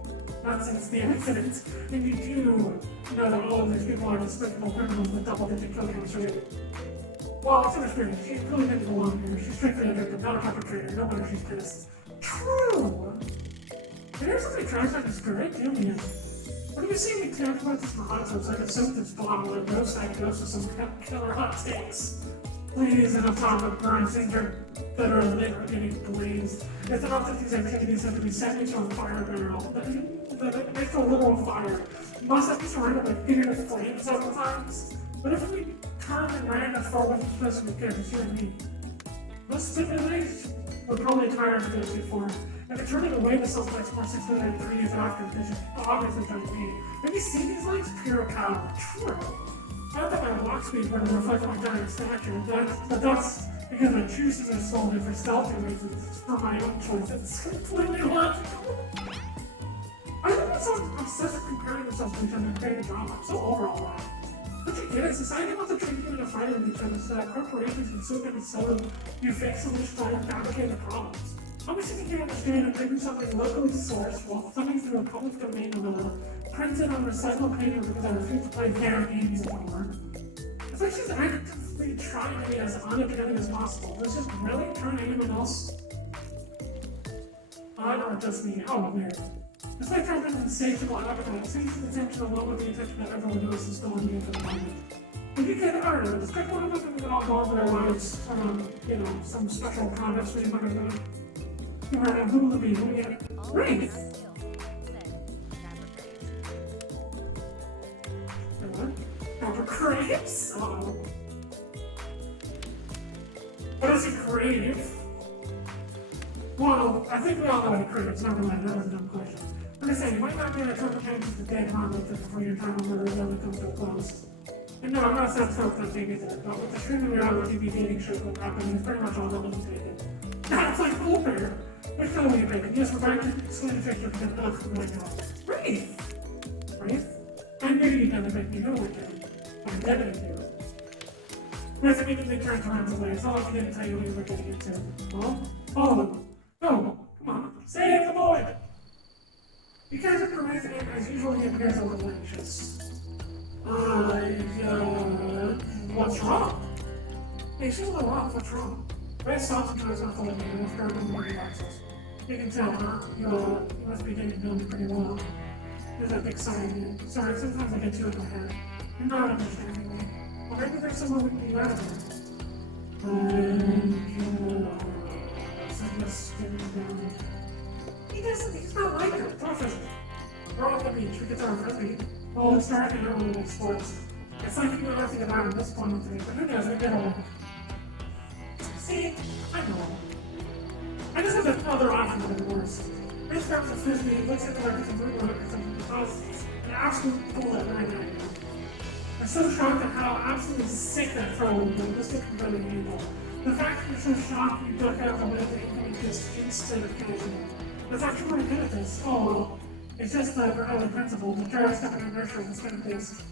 Not since the accident. And you do know that all of these people are despicable criminals with double-digit kill counts, right? Well, it's inexperienced. She's really didn't belong here. She's strictly a victim, not a perpetrator. No wonder she's pissed. True! Did you ever somebody try something spirit? Damn me. What do you see me talk about this mojito? It's like a soap that's bottle and roast that goes with some killer hot takes. Please, enough talk about burning things that are lit or getting blazed. It's enough that these activities have to be set into a fire barrel. That makes a literal fire. You must have to surround it by figurative flames several times. But if we turn and ran as far as we're supposed to be careful, you and me. Most stipulates would probably tire of those before. And if turning away to someplace more secluded in 3 years after, they should obviously try to be. Have you seen these legs? Pure power. True. Not that my walk speed would reflect my giant stature, but that's because my juices are sold for stealthy reasons. It's for my own choice. It's completely logical. I think I'm so obsessed with comparing themselves to each other and creating drama. I'm so over all that. Don't you get it? Society wants to treat you in a fight with each other so that corporations can sue and sell you fake solutions and fabricate the problems. I'm just sitting here understanding and making something locally sourced while thumbing through a public domain novella printed on recycled paper because I refuse to play their games anymore. It's like she's actively trying to be as unappealing as possible. Does just really turn anyone else on or just me? Oh, weird. It's like trying to be insatiable appetite. Seems the attention alone with the intention that everyone else is still on me for the moment. If you can, I don't know, just pick one of them and we can all go over their lives from, some special context we might have done. Alright, who will it be? Who will we get? Wraith! craves? Oh. What does he crave? Well, I think we all know what he craves. Never mind, that was a dumb question. I'm just saying, you might not be able to turn the changes to dead on like this before your time on Murder really comes to a close. And no, I'm not saying so that thing either, but with the streaming reality TV dating shows that happen, it's pretty much all eliminated. That's like cool bear. Which kind of way bacon? Yes, we're back to excluding picture because that's what I got. Wraith! Wraith? I knew you'd never make me know what you're doing. I'm dead at you. Wraith immediately turns around away. It's all I didn't tell you what you were getting into. Well, oh, no, come on, save the boy! Because of the Wraith, as usual, he appears a little anxious. What's wrong? Hey, she's a little off, what's wrong? Ray stops and tries not to let me in after everyone relaxes. You can tell, huh? You must be getting to know me pretty well. There's that big sigh again. Sorry, sometimes I get too in my head. You're not understanding me. Well, maybe there's someone we can be out of here. He's not like her. Tough we're all at the beach. We get our frisbee. Oh, it's starting to really like sports. It's like you don't have to get out at this point in the but who knows? We get along. See, I know. I just have that other option that is worse. Chris grabs a frisbee, looks at the records and blue records and deposits an absolute bullet right at you. I'm so shocked at how absolutely sick that throw was, but this didn't really handle. The fact that you're so shocked you duck out the way that incoming just instead of catching it. That's actually pretty good at this. Oh, it's just the early principle, the terror step in inertia and spin based.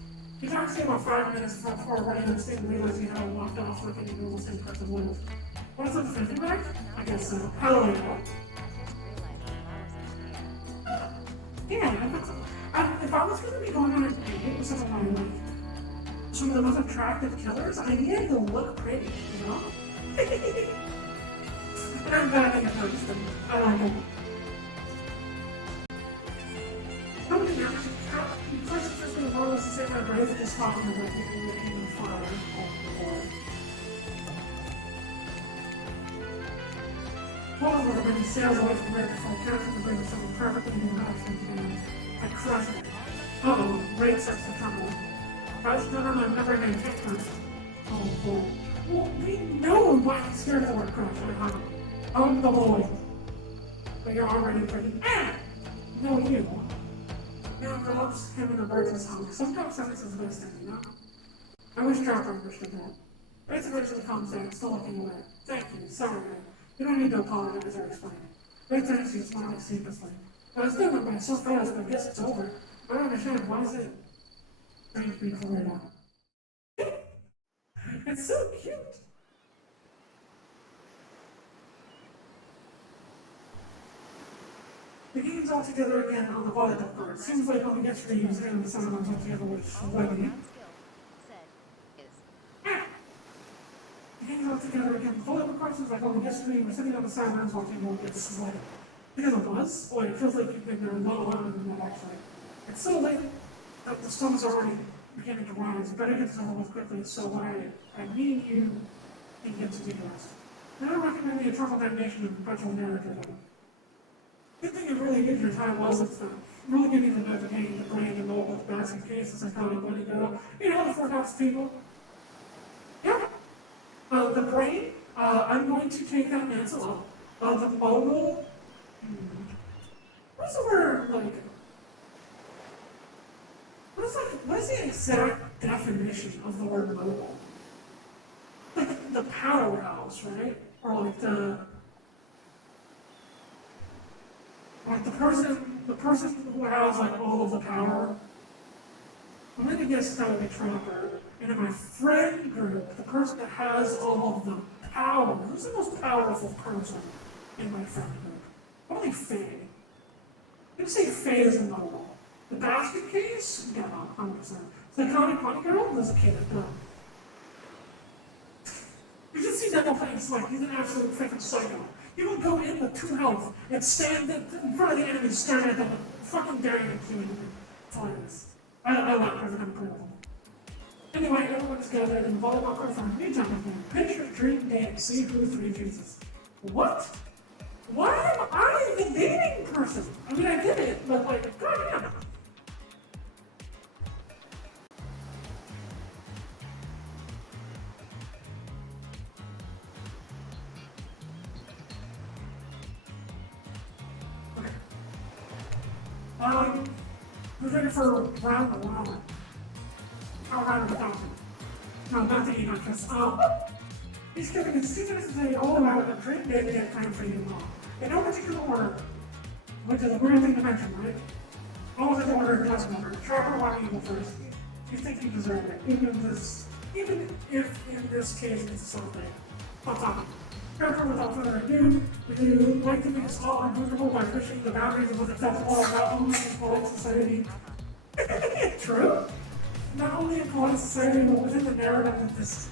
He talks to you about 5 minutes before running on stage and realizing how he walked off like any normal same person would have. What's up, the 50 back? I guess so. Hell yeah. Yeah, if I was going to be going on a date with some of my, like, some of the most attractive killers, I needed to look pretty, you know? And I'm glad I noticed them. I like them. Nobody actually first thing more or less to say my brains are just talking about getting the aim of fire off the board. One of them brings sails away from Ray before counting to bring something perfectly new option to I crush it. Uh-oh, Ray starts to tremble. No, never again, take crush. Oh boy. Well, we know why he's scared of the word crush, I'm the boy. But you're already pretty. Ah! No, you. Now envelops him in a bird's hug. Sometimes silence is the best thing, you know? I wish Dropper understood that. Ray's eventually calms down, still looking away. Thank you, sorry, Ray. You don't need to apologize or explain. Ray turns to you, smiling sleeplessly. I was doing by so fast, but I guess it's over. I don't understand, why is it? Strange beautiful right now. It's so cute! The game's all together again on the volleyball court. Seems like only yesterday you was in the summer months all together with Wendy. The game's all together again. The volleyball court seems like only yesterday you were sitting on the sidelines watching one get sweaty. Because it was? Boy, it feels like you've been there a lot longer than that actually. It's so late that the sun is already beginning to rise. Better get this over with quickly so when I meet you can get to the rest. I don't recommend the eternal damnation of perpetual narrative. Good thing you really did your time well since then. Really good even navigating the brain and all with massive cases I found a bunny girl. You know the 4 house people? Yeah. The brain, I'm going to take that mantle up. The mobile, what's the word, like, what is the exact definition of the word mobile? Like, the powerhouse, right? Or like the person who has like all of the power. I'm gonna guess that would be Trapper. And in my friend group, the person that has all of the power, who's the most powerful person in my friend group? Probably Faye. I'm gonna say Faye is the mobile. The basket case? Yeah, 100%. The iconic bunny girl? There's a kid, no. You should see Devil playing Slug. He's an absolute freaking psycho. He will go in with 2 health and stand in front of the enemy staring at them, fucking daring to kill you. Hilarious. I like President Incredible. Anyway, everyone's gathered in the volleyball court for a new time with me. Picture, dream, dance, see who 3 chooses. What? Why am I the dating person? I mean, I did it, but like, goddamn. Who's ready for round one? How round of the doctor? No, not the email, because, he's giving his students today all about a great day to get time for you all. In no particular order, which is a weird thing to mention, right? All of the order doesn't matter. Trevor, why don't you go first? You think you deserve it, even if in this case it's something. I'll talk. Trevor, without further ado, would you like to make us all uncomfortable by pushing the boundaries of what's acceptable not only in polite society? True. Not only in polite society, but within the narrative of this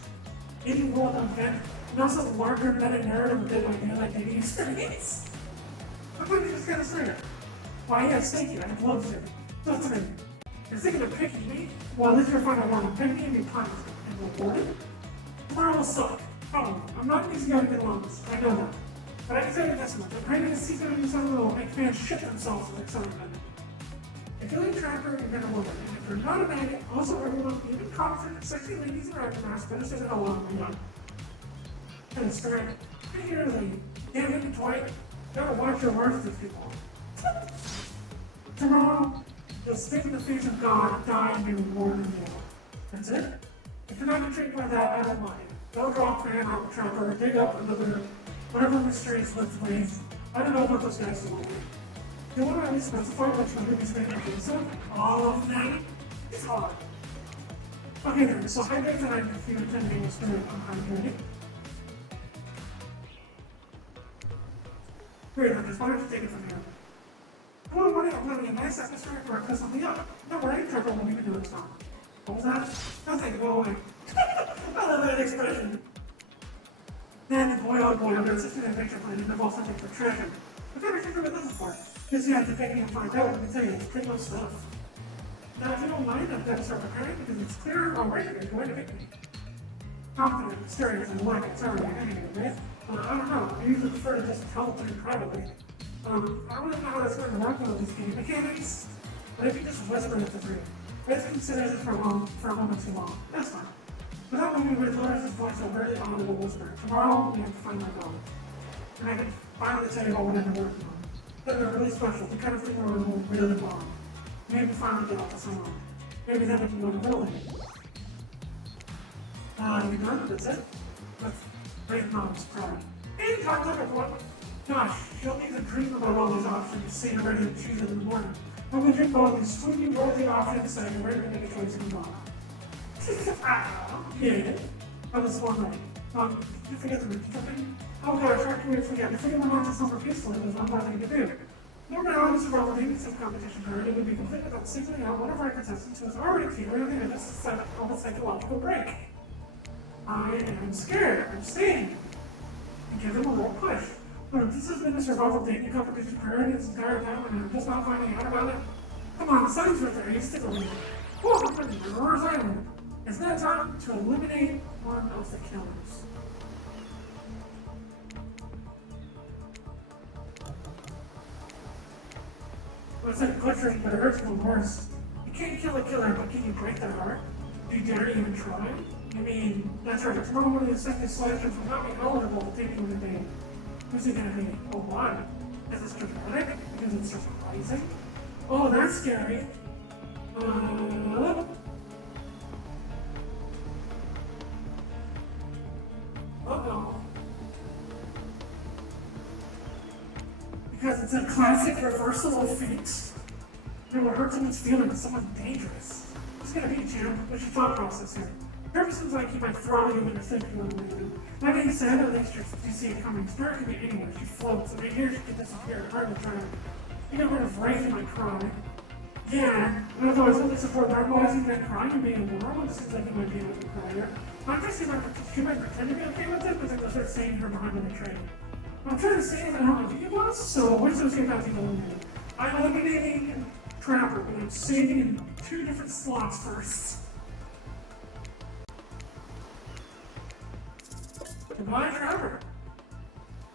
indie world event, and also the larger meta-narrative of the idea like dating experience. I'm going to just get a straight. Why, yes, thank you, I'd love to. Just a minute. You're thinking of picking me? Well, this is your final warning. Pick me and be punished and rewarded? Tomorrow will suck. Oh, I'm not an easy guy to get along with, I know that. But I can tell you this much, I'm ready to see some of these other little make fans shit themselves with excitement. If you're a trapper, you're gonna love it. And if you're not a maggot, also everyone, even confident, sexy ladies and actors, better say that along with me. And it's great. Particularly, damn it, Dwight, gotta watch your words with people. Tomorrow, you'll spit in the face of God, die, and be rewarded in the That's it? If you're not intrigued by that, I don't mind. Go draw a fan out the trapper, dig up another, whatever mysterious lift ways. I don't know about those guys so much. You want to at least specify which one is made up of? All of them? It's hard. Okay then, so hydrate tonight if you intend to be spirit unhydrated. Great, I just wanted to take it from here. Tomorrow morning I'm planning a nice atmosphere for a kiss on the up. Don't worry, Trevor won't even do it now. What was that? Nothing, go away. I love that expression. Then, boy oh boy, I'm gonna sit in a picture plan and involve something for treasure. I've never figured what looking for. Guess you have to pick me and find out. Let me tell you, it's pretty much stuff. Now, if you don't mind, I've got to start preparing because it's clear already you're going to pick me. Confident, mysterious, and like it's already hanging a bit. I don't know. I usually prefer to just tell them privately. I don't really know how that's going to work with these game mechanics, but if you just whisper it to three, let's consider this for a moment too long. That's fine. Without moving with Loris' voice, a very audible whisper. Tomorrow, we have to find my dog. And I can finally tell you about what I've been working on. They're really special, the kind of thing where we'll really bond. Maybe finally get off the song. Maybe then we can go to the building. You done? That's it? That's great mom's proud. Hey, talk to everyone. Gosh, she'll need to dream about all these options, see you're ready to choose it in the morning. I'm gonna drink all these sweet, rosy options so you're ready to make a choice in the morning. Yeah. That was one night. Did you forget to repeat something? Oh gosh, how can we forget? If anyone wants to suffer peacefully, there's one more thing to do. Normally, this is a dating competition period, it would be complete without singling out one of our contestants who is already feeling the end of a psychological break. I am scared. I'm staying. And give him a little push. But if this has been a survival dating competition period its entire time and I'm just not finding out about it, come on, the signs right there, you stick with me. Whoa, I'm ready to Roar's Island. It's now time to eliminate one of the killers. Well, it's like butchering, but it hurts even worse. You can't kill a killer, but can you break their heart? Do you dare even try? I mean, that's right, tomorrow morning the second slashers will not be eligible to take you in a date. Who's it gonna be? Oh, why? Is this dramatic? Because it's surprising? Oh, that's scary. Uh-oh. Because it's a classic reversal of fate. It will hurt someone's feelings, someone dangerous. Who's gonna beat you? What's your thought process here? Trevor seems like he might throttle you into thinking you lately. That being said, at least you see it coming. Spirit can be anywhere. She floats. I mean, here she could disappear. Hard to try. You get rid of Ray, you might cry. Yeah, and although I certainly support normalizing that crying and being normal, it seems like he might be able to cry here. I'm just she might pretend to be okay with it, but then they'll start saying her behind the betrayal. I'm trying to say that I don't know who you was, so which of those two guys you eliminated? I'm eliminating Trapper, but I'm saving in 2 different slots first. Goodbye, Trapper.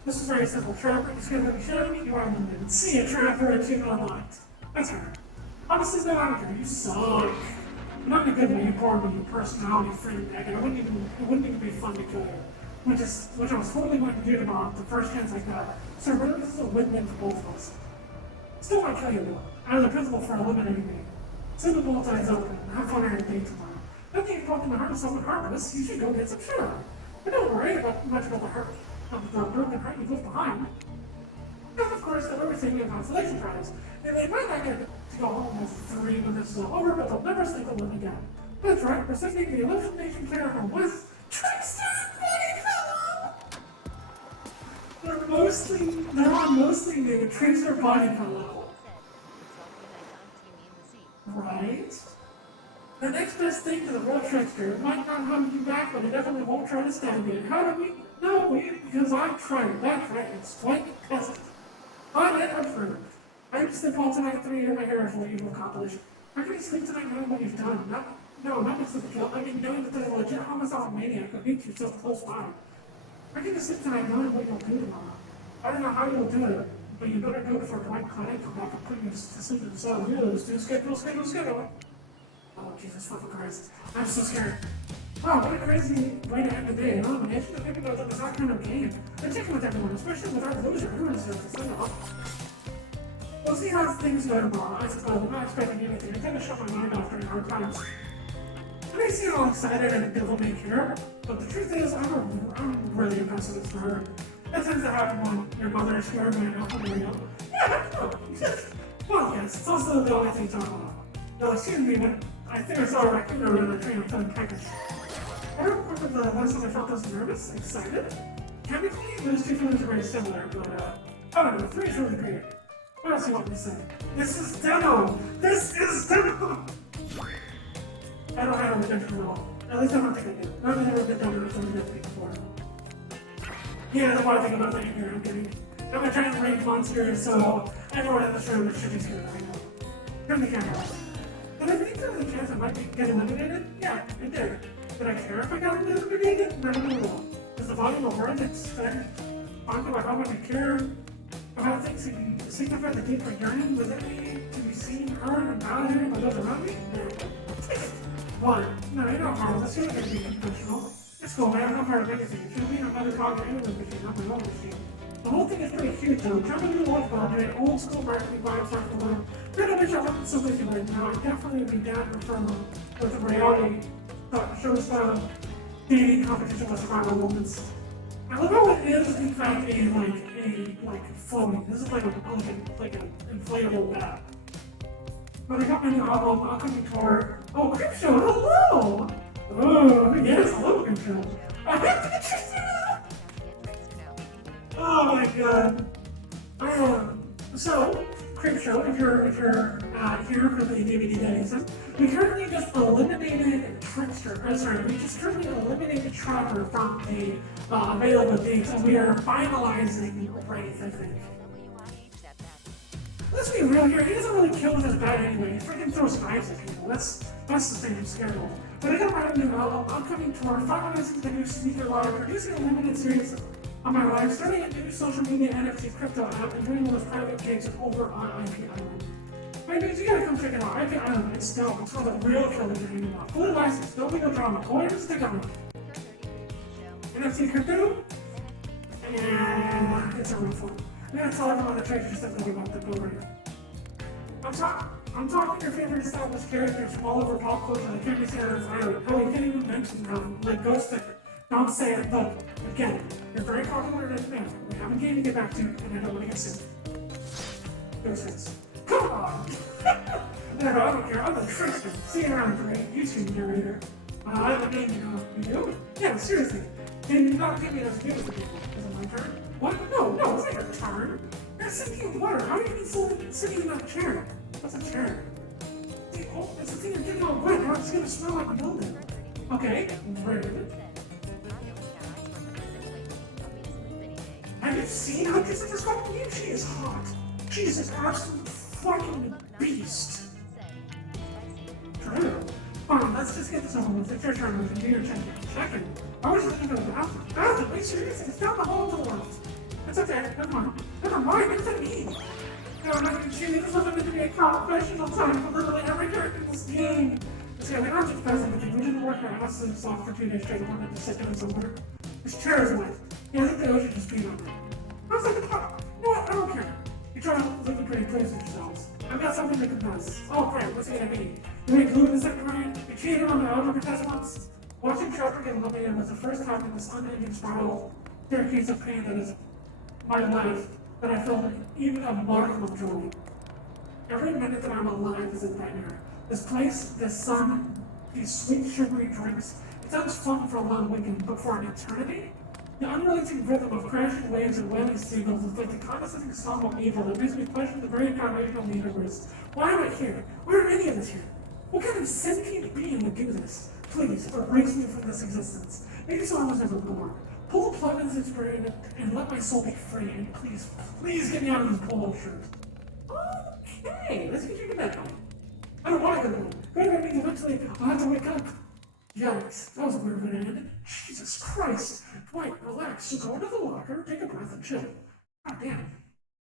This is very simple. Trapper is going to be showing me you are eliminated. See ya, Trapper, and you unlocked. That's her. Honestly, no, I don't care. You suck. Not in a good way. You bored me. Your personality, free negative. It wouldn't even be fun to kill you. Which I was totally going to do tomorrow, the first chance I got. So really, this is a win-win for both of us. Still want to kill you though. I'm the principal for eliminating me. Send the bolt eyes open. Have fun on your date tomorrow. After you've broken the heart of someone harmless, you should go get some sugar. But don't worry much about the hurt of the broken heart you left behind. Because of course, they'll ever sing you a consolation prize. And they might not get to go home with 3 when this is all over, but they'll never sleep alone again. That's right, we're sending the elimination player home with Trickster Body Pillow! They're on mostly named Trickster Body Pillow. Right? The next best thing to the real trickster might not have you back, but it definitely won't try to stand you. How do we know? Because I tried it. That's right. It's quite pleasant. But it hurt. I used to fall tonight 3 years my hair is what you've accomplished. How can you sleep tonight knowing what you've done? Not just the guilt. I mean, knowing that there's a legit homicidal maniac who hates you so close by. How can you sleep tonight knowing what you'll do tomorrow? I don't know how you'll do it, but you better do it before Dwight Clyde come back and put you to sleep in the cell. You know, do schedule. Oh, Jesus fucking Christ. I'm so scared. Wow, what a crazy way to end the day. Elimination of people that was that kind of game. They're taking with everyone, especially with our loser. Everyone's just send off. We'll see how things go tomorrow. I suppose I'm not expecting anything. I kind of shut my mind off during hard times. I may seem all excited and devil may care, but the truth is, I'm really a pessimist for her. That tends to happen when your mother is scared by an alpha Mario. Yeah, no. Well, yes, it's also the only thing to talk about. No, excuse me, but I think I saw a raccoon over the train of filling package. I don't remember the last time I felt this nervous, excited. Chemically, those two feelings are very similar, but I don't know, 3 is really great. What else do you want me to say? This is demo! I don't have redemption at all. At least I don't think I do. I've never been done with something like before. Yeah, the more I think about the anger I'm getting. I'm a giant rage monster, so everyone in this room should be scared right now. Turn the camera off. Did I think there was a chance I might get eliminated? Yeah, I did. Did I care if I got eliminated? Not at all. Is the volume of words expect onto about how much I care about things that signify the deeper yearning within me to be seen, heard, and validated by those around me? No. What? No, you're not harmless. You're not going to be conventional. It's cool, man. I'm not part of anything. It should be another cognitive machine, not my own machine. The whole thing is pretty cute though. Jumping into the launch pod doing old school marketing vibes off the line. I wish I wasn't so busy right now. I'd definitely be down to confirm with the reality show style dating competition with survival moments. I love how it is in fact a floating. This is like an inflatable bat. But I got my new album, upcoming tour. Oh, Creep Show, hello! Oh, yes, hello, Creep Show. I have to get Oh my god. So, Creep Show, if you're here for the DVD days, we currently just eliminated we just currently eliminated Trapper from the available dates, and we are finalizing Wraith, I think. Let's be real here, he doesn't really kill with his bat anyway, he freaking throws knives at people, that's the same scandal. But I got my new album, upcoming tour, finalizing the new sneaker line, producing a limited series on my life, starting a new social media NFT crypto app, and doing those private gigs over on IP Island. My dudes, you gotta come check it out. IP Island is dope. It's where the real killers are hanging out. Fully licensed, no legal drama. Coins, stick on it. NFT crypto, and it's a real fun. I'm gonna tell everyone the treasure stuff about the program. I'm talking your favorite established characters from all over pop culture that can't be seen on this island. Oh, you can't even mention them, like Ghost Sticker. Don't say it, look, again, you're very popular right now. We have a game to get back to, and I don't want to get sued. Ghost Sticker. Come on! No, I don't care. I'm a trickster. See you around, great YouTube narrator. I have a game to go. You do? Yeah, seriously. Can you not give me those games to people? Is it my turn? What? No, it's not your turn. You're sitting in water. How are you sitting in that chair? What's a chair? It's the thing you're getting all wet. Now it's gonna smell like a building. Okay, rude. Have you seen how this is going? She is hot. She is an absolute fucking beast. True. Fine, let's just get this over with. It's your turn, Ruth. Do your check-in. I was looking for the bathroom. Bathroom? Are you serious? It's down the hall to the left. It's okay. Never mind. It's a me. No, I'm not going to cheat. This wasn't meant to be a professional time for literally every character in this game. It's gonna be not just present, but we didn't work our asses off for 2 days straight. I wanted to sit down somewhere. This chair is wet. Yeah, I think the ocean just peed on me. I was like, oh, you know what? I don't care. You try to live in pretty place yourselves. I've got something to confess. Oh, great, what's it gonna be? You ain't glued in the second grade? You cheated on the algebra test once? Watching Chopper get eliminated was the first time in this unending spiral staircase of pain that is my life that I felt even a modicum of joy. Every minute that I'm alive is a nightmare. This place, this sun, these sweet sugary drinks, it sounds fun for a long weekend, but for an eternity? The unrelenting rhythm of crashing waves and wailing seagulls is like the condescending song of evil that makes me question the very foundation of the universe. Why am I here? Why are any of us here? What kind of sentient being would do this? Please, erase me from this existence. Maybe so I was never born. Pull the plug in this brain and let my soul be free, and please, please get me out of this polo shirt. Okay, let's get you to bed. I don't want to go to bed. That means eventually I'll have to wake up. Yikes, that was a weird way to end it. Jesus Christ. Dwight, relax. So go into the locker, take a breath, and chill. God damn.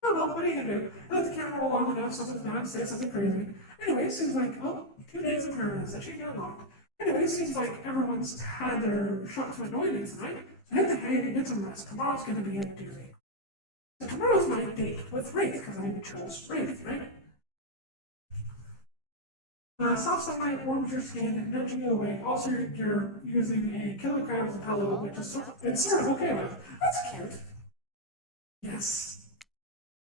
Oh well, what are you gonna do? Let the camera roll long enough, something's not say something crazy. Anyway, it seems like, 2 days of paradise, that should get unlocked. Anyway, it seems like everyone's had their shot to annoy me tonight. So hit the hay and get some rest. Tomorrow's gonna be a doozy. So tomorrow's my date with Wraith, because I chose Wraith, right? Soft sunlight warms your skin and nudging you awake. Also, you're using a killer crab as a pillow, which is it's sort of okay with. That's cute. Yes.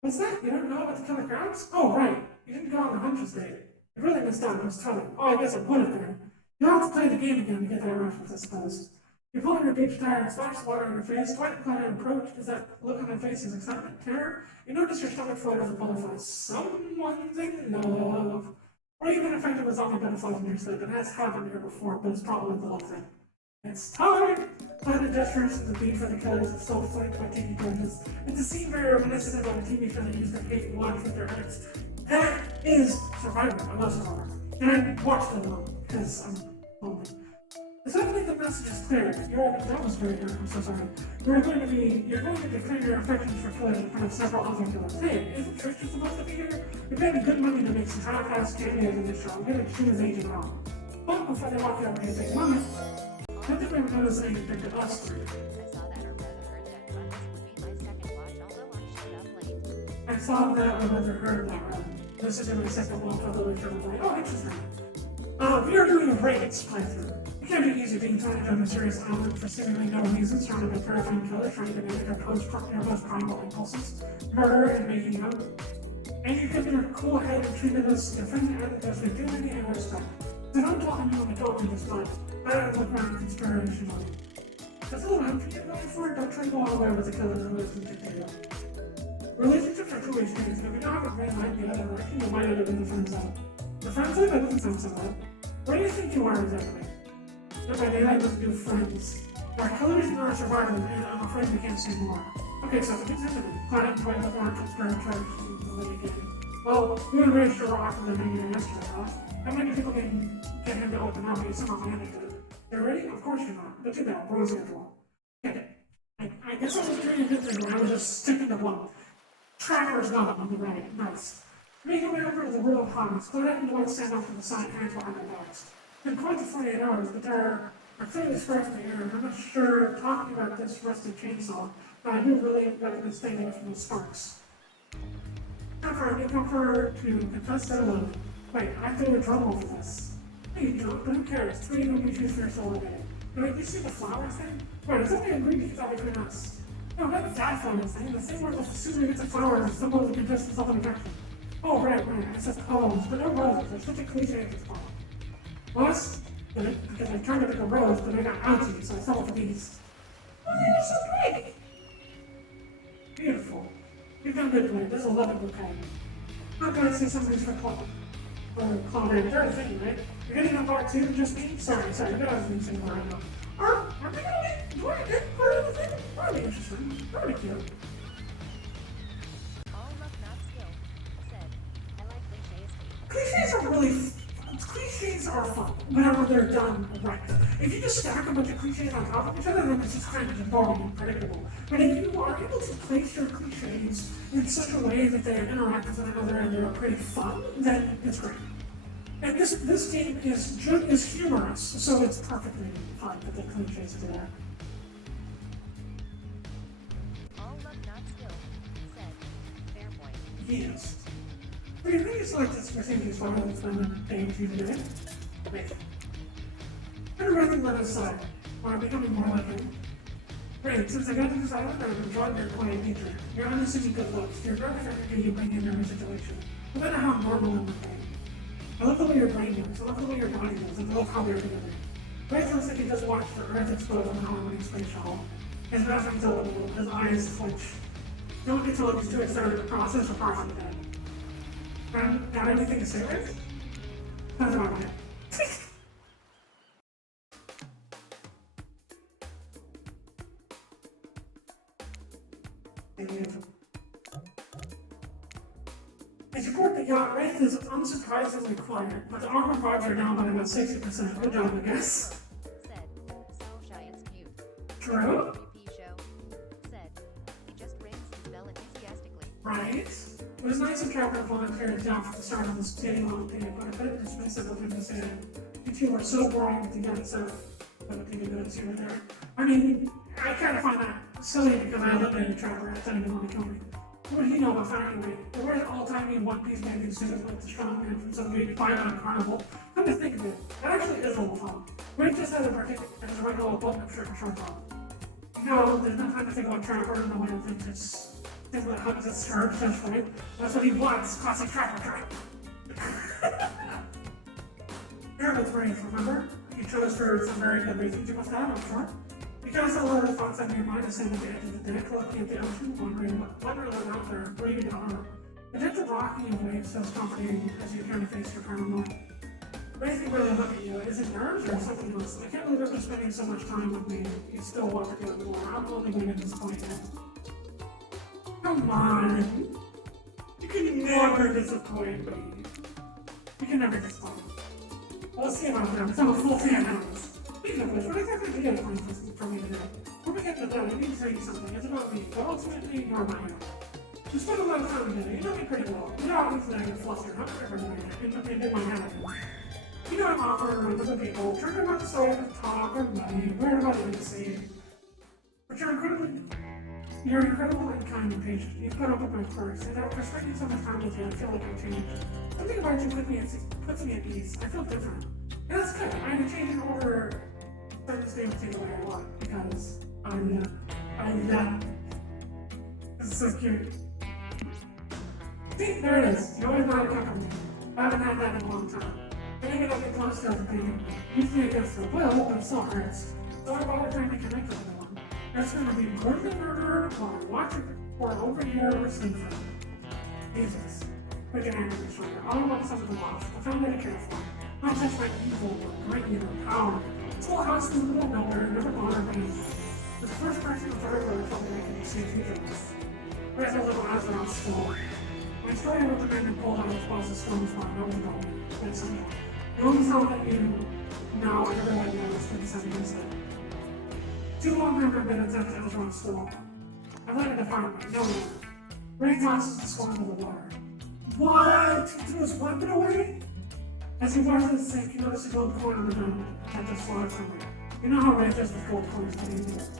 What's that? You don't know about the killer crabs? Oh, right. You didn't go on the huntress date. You really missed out. I was telling. Oh, I guess I would have been. You'll have to play the game again to get that reference, I suppose. You pull on your beach tire and splash water on your face. Dwight and Clyde approach. Is that look on their faces excitement, terror? You notice your stomach float as a butterfly. Someone's in love. Or even if it was only butterflies in your sleep. It has happened here before, but it's probably the whole thing. It's time! Planet gestures to the beat for the killers of self-flanked by TV judges. It's a scene very reminiscent of a TV show that used to hate and watch with their ex. That is Survivor. I love Survivor. And I watched it alone, because I'm lonely. So hopefully the message is clear. That was very good, I'm so sorry. You're going to declare your affections for killers in front of several other killers. Hey, isn't Tristan supposed to be here? You're paying good money to make some half-assed cameos in this show. I'm gonna shoot his agent wrong. But before they walk out and take money, I think we haven't noticed anything to us three. I saw that or rather heard that run. This would be my second watch, although I showed up late. I saw that or rather heard that run. This is my second watch, although I showed up late. Oh, interesting. We are doing a raids playthrough. It can't be easy being tied on a serious island for seemingly no reason, surrounded by terrifying killers trying to manage your most primal impulses, murder and making out. And you kept your cool head and treated us your friendly attitudes with dignity and respect. So don't tell anyone I told you this, but I don't look around conspiration on you. That's a little unfair going for it. Don't try to go all the way with the killers who listen to dictator. Relationships are two-way streets, and if you don't have a green light in the other direction, you might end up in the friend zone. The friend zone? That doesn't sound so bad. Where do you think you are exactly? By daylight doesn't do friends. There are killers and there are survivors, and I'm afraid we can't say more. Okay, so the next incident. Clyde and Dwight look around conspiratorial again. Well, we were very sure we're often than here yesterday, huh? How many people can get him to open up? He's somehow managed it. You're ready? Of course you're not. But too bad. We're schedule. Okay. I guess I was doing a good thing when I was just sticking to one. Tracker's not on the right. Nice. Making my way over to the world of Hans, Claudette and Dwight stand off to the side, hands behind their backs. It's been quite the 48 hours, but there are clearly sparks in the air, and I'm not sure talking about this rusted chainsaw, but I do really recommend staying away from those sparks. Time for a newcomer to confess their love. Wait, I have to do a drum roll for this. Hey, you don't, but who cares? 3 new issues for your soul a day. Wait, you see the flower thing? Wait, it's only a green piece out between us. No, not that flower thing. The thing where the student gets a flower and symbol of the contestant's love and affection. Oh, right. It says poems, but no roses. It's such a cliche at this point. Plus, because I tried to pick a rose, but I got outsy, so I settled for these. Oh, you're so pretty! Beautiful. You've done good, Blaine. This is a lovely bouquet. I'm going to say something for Claude. Or Claude, they're a thing, right? You're getting on part 2, just me? Sorry, you know I was being single right now. Are they going to do a good part of the thing? That'd be interesting. That'd be cute. All luck, not skill. Said. I like cliches. Cliches are fun whenever they're done right. If you just stack a bunch of cliches on top of each other, then it's just kind of boring and predictable. But if you are able to place your cliches in such a way that they interact with one another and they're pretty fun, then it's great. And this game is humorous, so it's perfectly fine that the cliches are there. All luck, not skill. Said. Fair point. Yes. Do you think it's like this procedure is harder than spending a day with you today? Wait. Everything let aside, or I'm becoming more like him. Great, since I got to this island, I've enjoyed your quiet nature. Your unassuming good looks, your nervous energy you bring in every situation. No matter how normal and mundane. I love the way your brain moves, I love the way your body moves, and I love how they're together. Grace looks like he just watched the Earth explode on the Halloween space shuttle. His mouth hangs a little, his eyes twitch. Don't get to look he's too excited to process or parse it dead. Friend, got anything to say, Rick? That's about it. I support the yacht rate is unsurprisingly quiet, but the armor parts are down by about 60%. Good job, I guess. Said, so shy it's cute. True? Creepy show. Said, he just rings his bell enthusiastically. Right? It was nice of Captain volunteering down for the start of this daily long thing, but a bit dismissive of him to say you two are so boring together, so what a thing to do here and there. I mean, I kind of find that silly because I looked at a trapper at the time when he told me. What did he know about finding me? They wear an all-timey one-piece bathing suit like the strong man from some big pilot carnival. Come to think of it, that actually is a little fun. Ray just has a particular and his regular button-up shirt and short top. You know, there's no time to think about Trapper and no one thinks it's things that hugs his shirt, essentially. That's what he wants, classic Trapper trap. You're with Ray, remember? You chose for some very good reasons you must have, I'm sure. You kind of saw a lot of thoughts on your mind as at the edge of the deck, looking at the ocean, wondering what's out there, breathing down. The gentle rocking of waves feels comforting as you turn to face your paranoia. Raising really look at you, is it nerves or something else? I can't believe after spending so much time with me, you still want to do it more. I'm only going to disappoint you. Come on! You can never disappoint me. You can never disappoint me. We'll see about that, because I'm a full fan of this. Speaking of which, what exactly do you have planned for me today? Before we get to that, I need to tell you something. It's about me, but ultimately, you're my hero. We spent a lot of time together. You know me pretty well. You know obviously I get flustered. I'm never going to in my head. You know I'm offering around other people, trying to work the side of talk or money, worried about intimacy. But you're incredible and kind and patient. You put up with my quirks, and after spending so much time with you, I feel like I've changed. Something about you puts me at ease. I feel different. And that's good. I'm changing over to stay with you the way I want, because this is so cute. See, there it is. You always know how to come from me. I haven't had that in a long time. I think it'll get close to everything. Usually it gets to the will, but it still hurts. So I'm always trying to connect with everyone. There's going to be more than murder in a car, watch it, or over here, or sleep for it. Jesus. We can handle this shoulder. All I want is someone to watch. I found that to care for. Not touch my evil, but great evil power. This whole house is in the middle of nowhere, never bothered me. The first person to third word told me I can see future with. Whereas a little eyes around still. My story about the man who pulled out his boss's stone farm, that was wrong. That's something. You only saw that you now everyone knows 27 years ago. Too long have I been attempt at Elrond's store. I let it define me, no one. Ray tosses the swan into the water. What? He threw his weapon away? As he washes the sink, you notice a gold coin on the ground that just falls from it. You know how Ray does with gold coins when he do it.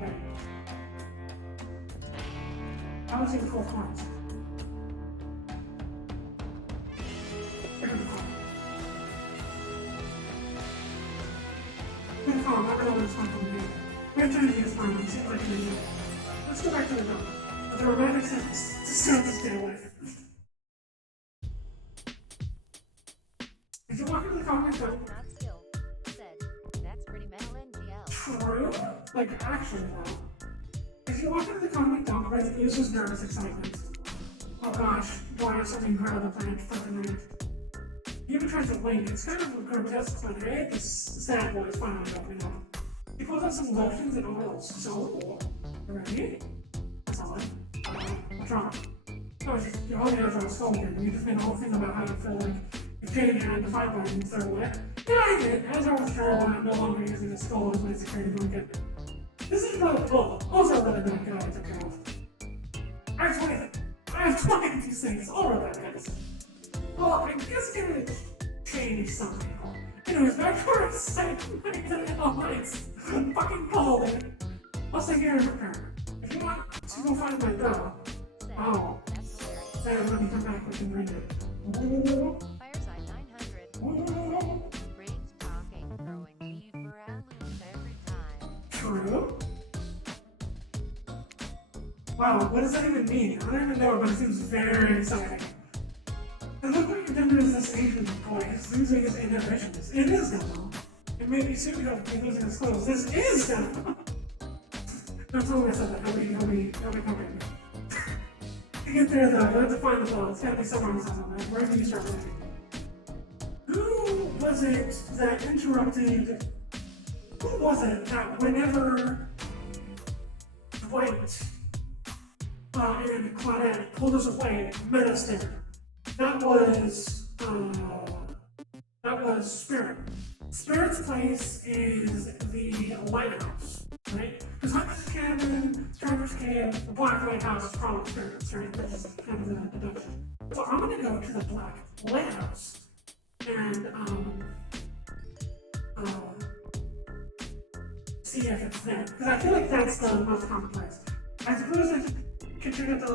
Right. How was he with gold coins? Look at the coin. Good call, never know what's going to be. We're trying to use fun, it seems like an idiot. Let's go back to the dog. But the romantic sense to stay away. If you walk into the comic book, Not skill. Said, that's pretty metal NGL. true? Like, actually, though. If you walk into the comic book, Red uses nervous excitement. Oh gosh, boy, I have something incredible planned for the night. He even tries to wink. It's kind of grotesque, but hey, this sad boy is finally opening up. He pulls out some lotions and oils. So, you ready? That's all what's wrong? No, it's just, you're holding out your skull again. You just made a whole thing about how you feel like you're taking your hand to fight by and you throw away. Yeah, I did. As I was terrible, I'm no longer using the skull as my security blanket. This is really cool. Also, really bad guy I took care of. I have 20 of these things. All of that, guys. Well, I guess it's gonna change something. Anyways, back to our excitement. Oh, nice. Fucking cold. I'll stay here and prepare. If you want to go find my dog. Said, Oh. that's hilarious. And when we come back, we can read it. Fireside 900. Brains talking, growing deeper. I lose every time. True. Wow, what does that even mean? I don't even know, but it seems very exciting. And look what you've done to this Asian boy. He's losing his inhibitions. It is demo. It may be soon he'll be losing his clothes. This is demo. Don't tell me I said that. He'll be coming. To get there though, you have to find the ball. It's gotta be somewhere else on that. Where do you start looking? Who was it that interrupted? Who was it that whenever Dwight and Claudette pulled us away, met us there? That was Spirit. Spirit's place is the lighthouse, right? Because Hunter's Cabin, Trevor's Cave, the Black Lighthouse is probably Spirit's, right? That's kind of the deduction. So I'm gonna go to the Black Lighthouse and see if it's there. Because I feel like that's the most common place. I suppose I could check out the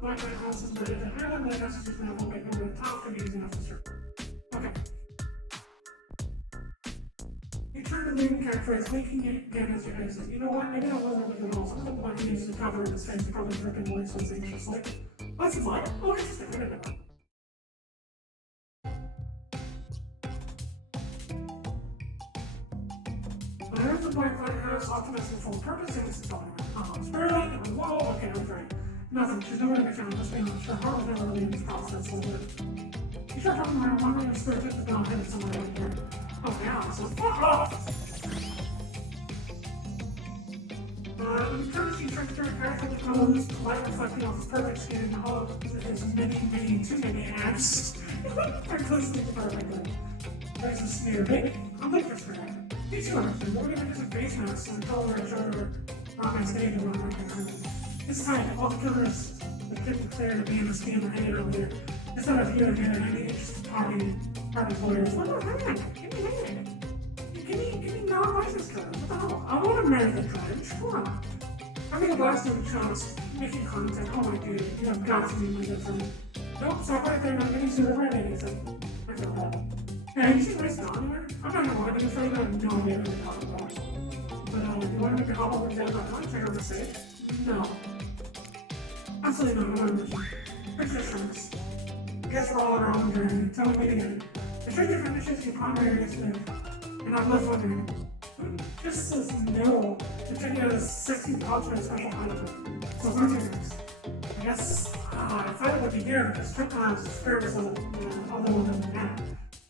Black Lighthouse is better than Island Lighthouse is just now one bit over the top to be easy enough to search. Okay. You turn to the main catchphrase, making it again as your exit. You know what? Maybe that wasn't really good. Some of the money he used to cover in his face and probably dripping voice was anxiously. What's what? Oh, interesting. I didn't know. Whenever the Black Lighthouse optimistic full purpose, and this is talking about Spirit, and whoa, okay, I was right. Nothing. She's nowhere to be found. Just being honest. Her heart was never really in this process, was it? You start talking about wondering if Spirit took the gun headed somewhere right here. Oh, yeah, so fuck off! You turn to see Trickster, carefully closed, light reflecting off his perfect skin, all of his many, too many abs. Very close to the perfect. There's a sneer. Baby, I'm looking for Spirit. Me too, actually. We're gonna use a face mask and tell her to show her on my stage and run right behind me. It's time. All the killers that get clear to be in the skin are headed over there. It's not a few of you that any interested party lawyers. What the heck? Give me that. Give me non-license drugs. What the hell? I want to marry the judge. Come on. I'm gonna blast him chance making content. Oh my dude, you have got to be my good friend. Nope, stop right there. Not getting to the right anything. I feel bad. Hey, you see my song here? I'm not gonna lie to you, afraid I have no idea what you're talking about. But, you want to make a hop over to the check out the safe? No. Absolutely not. I'm not Fix your shrinks. Guess we're all on our own journey. Tell me again. The stranger finishes your primary yesterday. And I'm left wondering, who just says no to checking out a sexy pouch with a special item? So where's your next? I guess, I thought it would be here, because sometimes Spirit was the other one than that.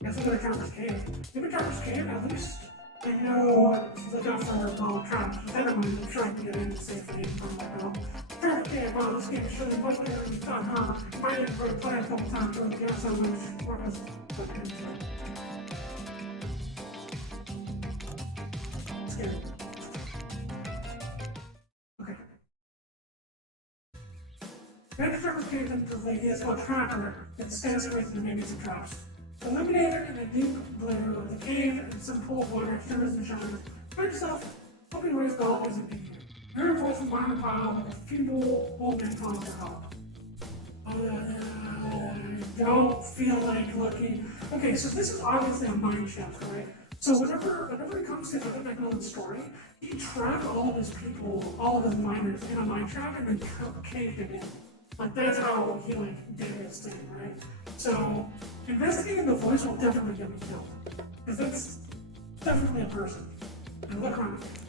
I guess I'm gonna count this cave. Maybe count this cave, at least I know to look out for traps. Instead of I'm sure I can get in safely from my belt. Okay, well, this game is really much better than you thought, huh? Might have to play a couple times, but yeah, so much work was put into it. Scary. Okay. Next trap was caved into the lady as well trapper that stands away from the maybe some traps. Illuminator in a deep blue of the cave and some pool of water shimmers and shines. Find yourself, hoping where his dog isn't in here. Hear a voice from behind the pile like a feeble old man calling for help. I don't feel like looking. Okay, so this is obviously a mind shift, right? So whenever it comes to the Macmillan's story, he trapped all of his people, all of his miners in a mine trap and then caved him in. Like that's how he like did his thing, right? So investigating the voice will definitely get me killed. Because that's definitely a person. And look around the cave.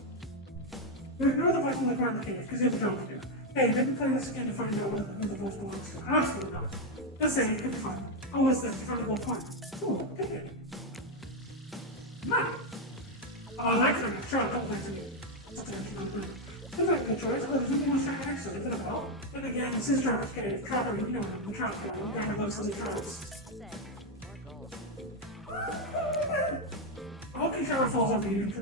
Ignore the voice and look around the cave, because you have a job to do. Hey, maybe play this again to find out who the voice belongs to. Absolutely not. Just saying, it could be fun. Oh, what's this? You're trying to go fun. Cool, take it. Nice. Oh, that kind of shot, don't listen to me. That's actually not good. Looks like a good choice. Oh, there's something else right next to it. Is it a bell? Then again, this is Trapper's Cave. Trapper, you know him, the trap guy. The guy who loves silly traps. Said, more gold. I hope your shower falls over you.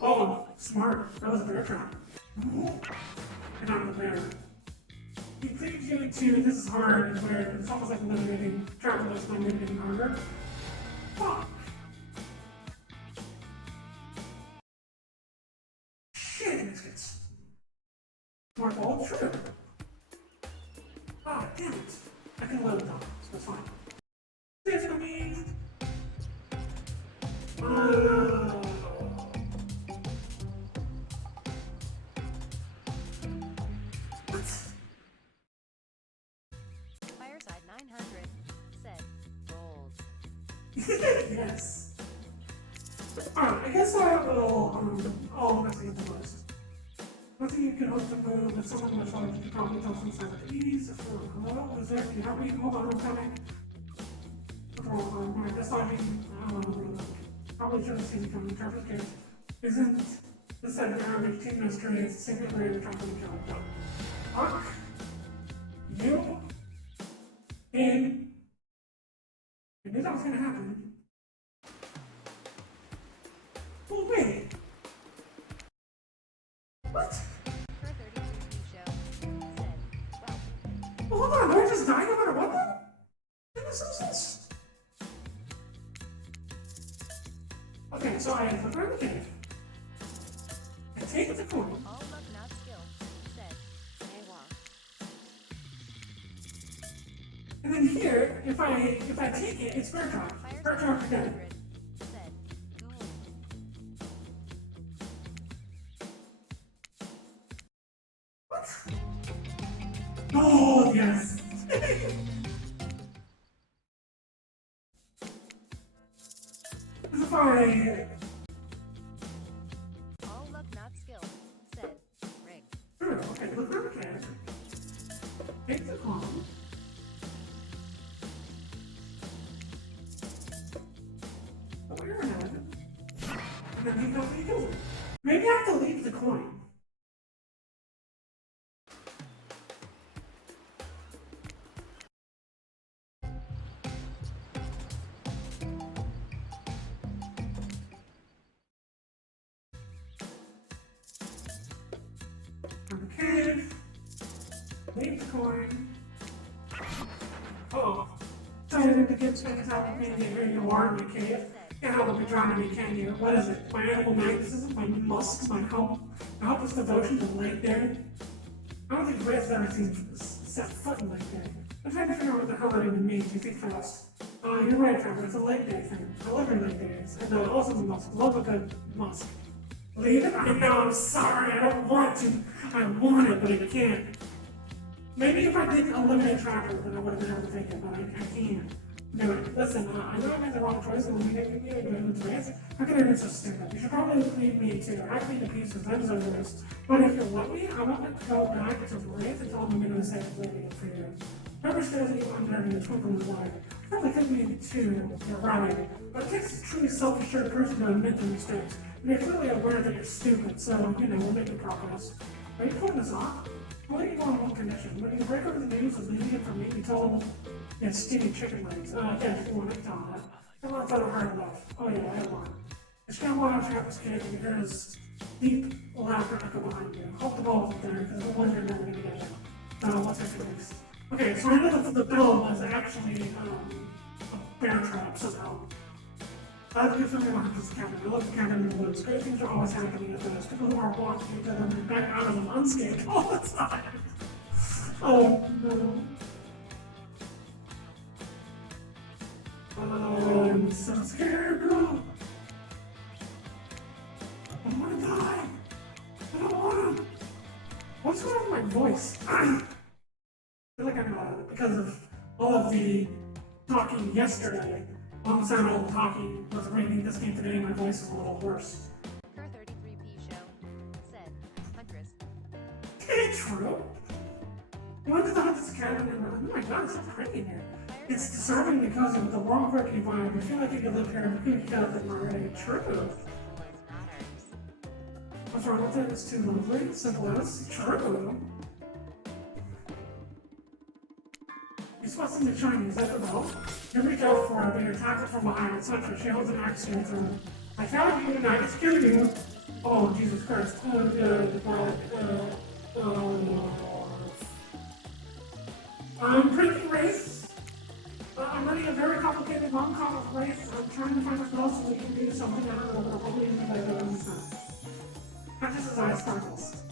Oh, smart. That was a bear trap. And I'm the bear. He leads you into this is hard and where it's almost like eliminating travel that's not getting harder. Fuck! Shit, biscuits. More gold? Sure. Ah, damn it. can live with that, so it's fine. Tiffany! What? Fireside 900 said, gold. Yes. Alright, I guess I will, all messing up the list. One thing you can hope to move if someone much larger could probably tell some sign of ease. Hello, is there? Can you help me? Hold on, I'm coming. Alright, this timing, probably should have seen it coming. Traffic case isn't the set of garbage team mystery, it's the single grade of traffic job. Fuck you in. I knew that was gonna happen. Oh, wait. What? Her 33 show said, well, Well, hold on, do I just die no matter what then? That makes no sense. Okay, so I look around the cave. I take the coin. all luck not skill said, AWOL. And then here, if I take it, it's fair drop. Fair drop again. 900 said, gold. What? Oh, yes. If I... All luck not skill said, ring. Sure, okay, look around the cave. Take the coin. Put your head. And then you go for the gold. Maybe I have to leave the coin. From the cave. Leave the coin. Oh. Decided to get spent out with me here you are in my cave. Can't help but be drawn to me, can you? What is it? My animal magnetism? My musk? My helpless devotion to leg day? I don't think Red's ever seen set foot in leg day. I'm trying to figure out what the hell that even means. You think fast. You're right, Trevor. It's a leg day thing. I love your leg days. And also the musk. Love a good musk. Leave it? I know, I'm sorry. I don't want to. I want it, but I can't. Maybe if I didn't eliminate Trapper, then I would have been able to take it, but I can't. Do it. Listen, I know I made the wrong choice when we didn't get into this. How can I be so stupid? You should probably leave me too. I can eat the pieces, I'm so worse. But if you let me, I want to go back to Wraith and tell them I'm going to save the lady for you. Trapper stares at you under the twinkle in his eye. Probably could be too, you're right. But it takes a truly self-assured person to admit their mistakes. And you're clearly aware that you're stupid, so, we're making progress. Are you pulling this off? I'll let you go on one condition. When you break over the news of leaving it for me, you tell them it's skinny chicken legs. Yeah, if you want to tell that. I want to hard enough. Oh yeah, I want. It's gonna watch Travis Cage and hear his deep laughter echo behind you. Hope the ball isn't there, because no wonder you're never gonna get it. What's it next? Okay, so I know that the bill was actually a bear trap somehow. I have a good feeling about this cabin. I love the cabin in the woods. Great things are always happening at this. People who are walking each other back out of them unscathed all the time. Oh no. Oh, I'm so scared. No. I don't want to die. I don't want to. What's going on with my voice? I feel like I'm because of all of the talking yesterday. Alongside all the talking with rating this game today, my voice is a little worse. Her 33p show said, Huntress. It's true. You went to the Huntress Academy and oh my god, it's so pretty in here. It's deserving and cozy with the warm, quirky vibe. I feel like you could live here and you could get up already. True. What's wrong with it? It's too lovely. Simple as. True. You're supposed to be shiny, is that the bell? You reach out for it, but you're tackled from behind, etc. She holds an axe to your throat. I found you and I just killed you. Oh, Jesus Christ. I'm breaking race. I'm running a very complicated non-comic race. I'm trying to find a spell so we can do something I don't know, probably in the way that I'm saying. Not just his eye sparkles.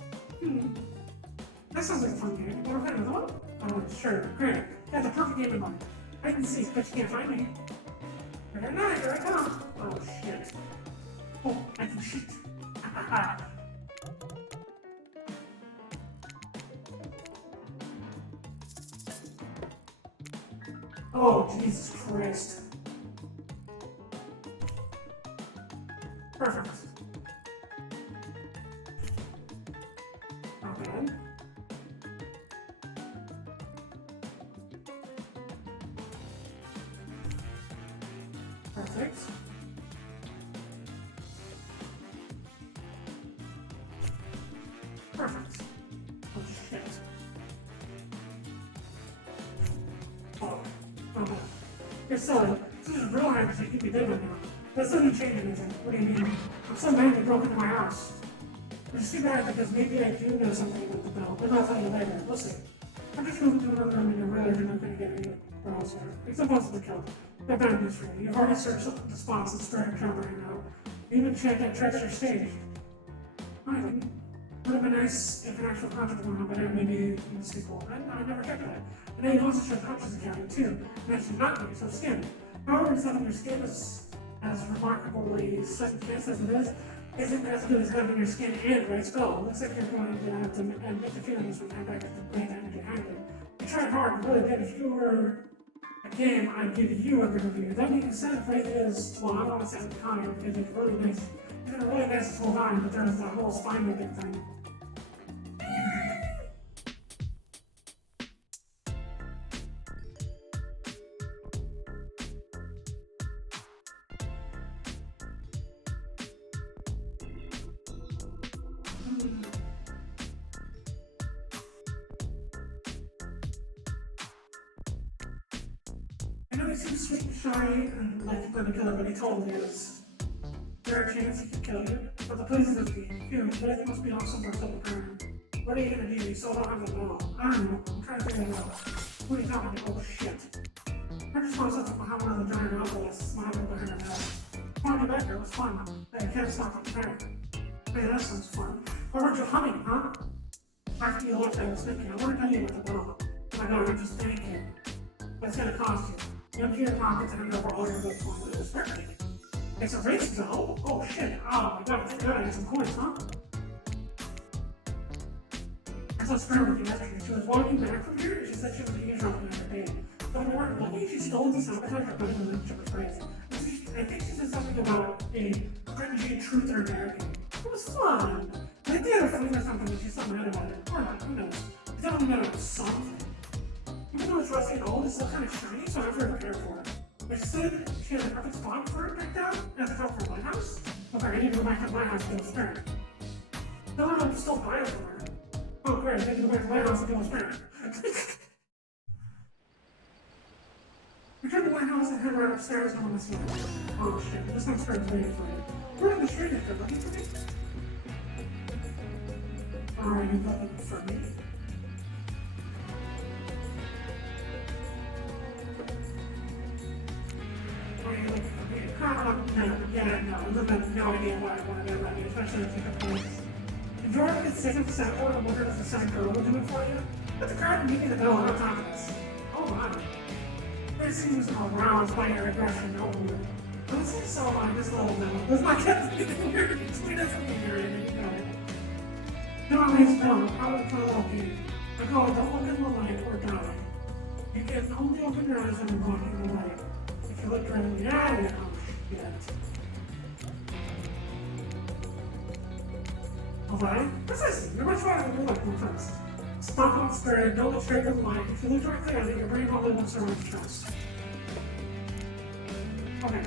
That sounds like a fun game. Want to play another one? Oh, sure. Great. Got the perfect game in mind. I can see, but you can't find me. Here I come. Oh shit. Oh, I can cheat. Oh, Jesus Christ. Perfect. Not bad. Perfect. Perfect. Oh shit. Oh, okay. It's this is real hard to keep me dead right now. That doesn't change anything. What do you mean? I'm so mad you broke into my house. It's too bad because maybe I do know something about the bell, but I'll tell you later. We'll see. I'm just going to do another room and you realize you're not going to get any girls there. It's impossible to kill. They're bad news for you. You've already searched the spots that started covering out. You even checked that treasure stage. I didn't. Would have been nice if an actual contract went on, but maybe in the sequel. I never checked that. And then you also checked Hunter's accounting too. And that's not me, so skin. However, it's not that your skin is as remarkably second chance as it is, isn't as good as having your skin and right spell. Looks like you're going to have to admit the feelings when I'm back at the great energy handling. You tried hard, really did. If you were a game, I'd give you a good review. That being said, Faith is, well, I don't want to say unkind because it's really nice. It's been really nice this whole time, but there's that whole spine moving thing. I know he seems sweet and shy and like he's gonna kill him, but he totally is. There are chances he could kill you, but the place is huge, but it must be awesome for some time. What are you gonna do? You still don't have the ball. I don't know. I'm trying to figure it out. What are you talking about? Oh shit. I just want something behind one of the giant obelisks smiling behind her head. Come on, get back here. It was fun. Hey, I can't stop the train. Hey, that sounds fun. Why weren't you humming, huh? After you left, I was thinking, I want to tell you about the ball. Oh my god, I'm just thinking. But it's gonna cost you. You empty your pockets and hand over all your books onto the spare. It's a race go. Oh shit. Oh my god, thank god I got some coins, huh? I saw Spare with you yesterday. She was walking back from here and she said she was eavesdropping on her date. But more lucky, she stole the sabotage her buddy and she was crazy. I think she said something about a cringy truther narrative. It was fun. But I did a fling or something and she's so mad about it. Or not, who knows? It's definitely mad about something. Even though it's rusty and old, it's still kind of shiny, so I'm very prepared for it. But she said she had a perfect spot for it picked out as a top for my house. Okay, I need to go back to my house to do a spare. No, I'm still buying for her. Oh, great, I need to go back to my house and do a spare. Return to my house and head right upstairs and I'm gonna see it. Oh shit, this next card's waiting for you. We're in the street if you're looking for me. Are you looking for me? Are you looking for me? No, I have no idea why I want to get ready, especially if you pick up place. If Jordan gets sick of the set board, I'm wondering if the second girl will do it for you. But the card and give me the bill on top of this. Oh my. It seems aroused by your aggression, no woman. Don't say so on this little bill. This my kid's getting weird. He doesn't get here and you got it. No, it's dumb. How would I love you? I call it don't look in the light or die. You can only open your eyes when you're walking the light. If you look directly at it, oh shit. Alright? Precisely. You're much farther than you look no first. Stop on spirit, don't look straight at the light. If you look directly at it, your brain probably wants to run to trust. Okay.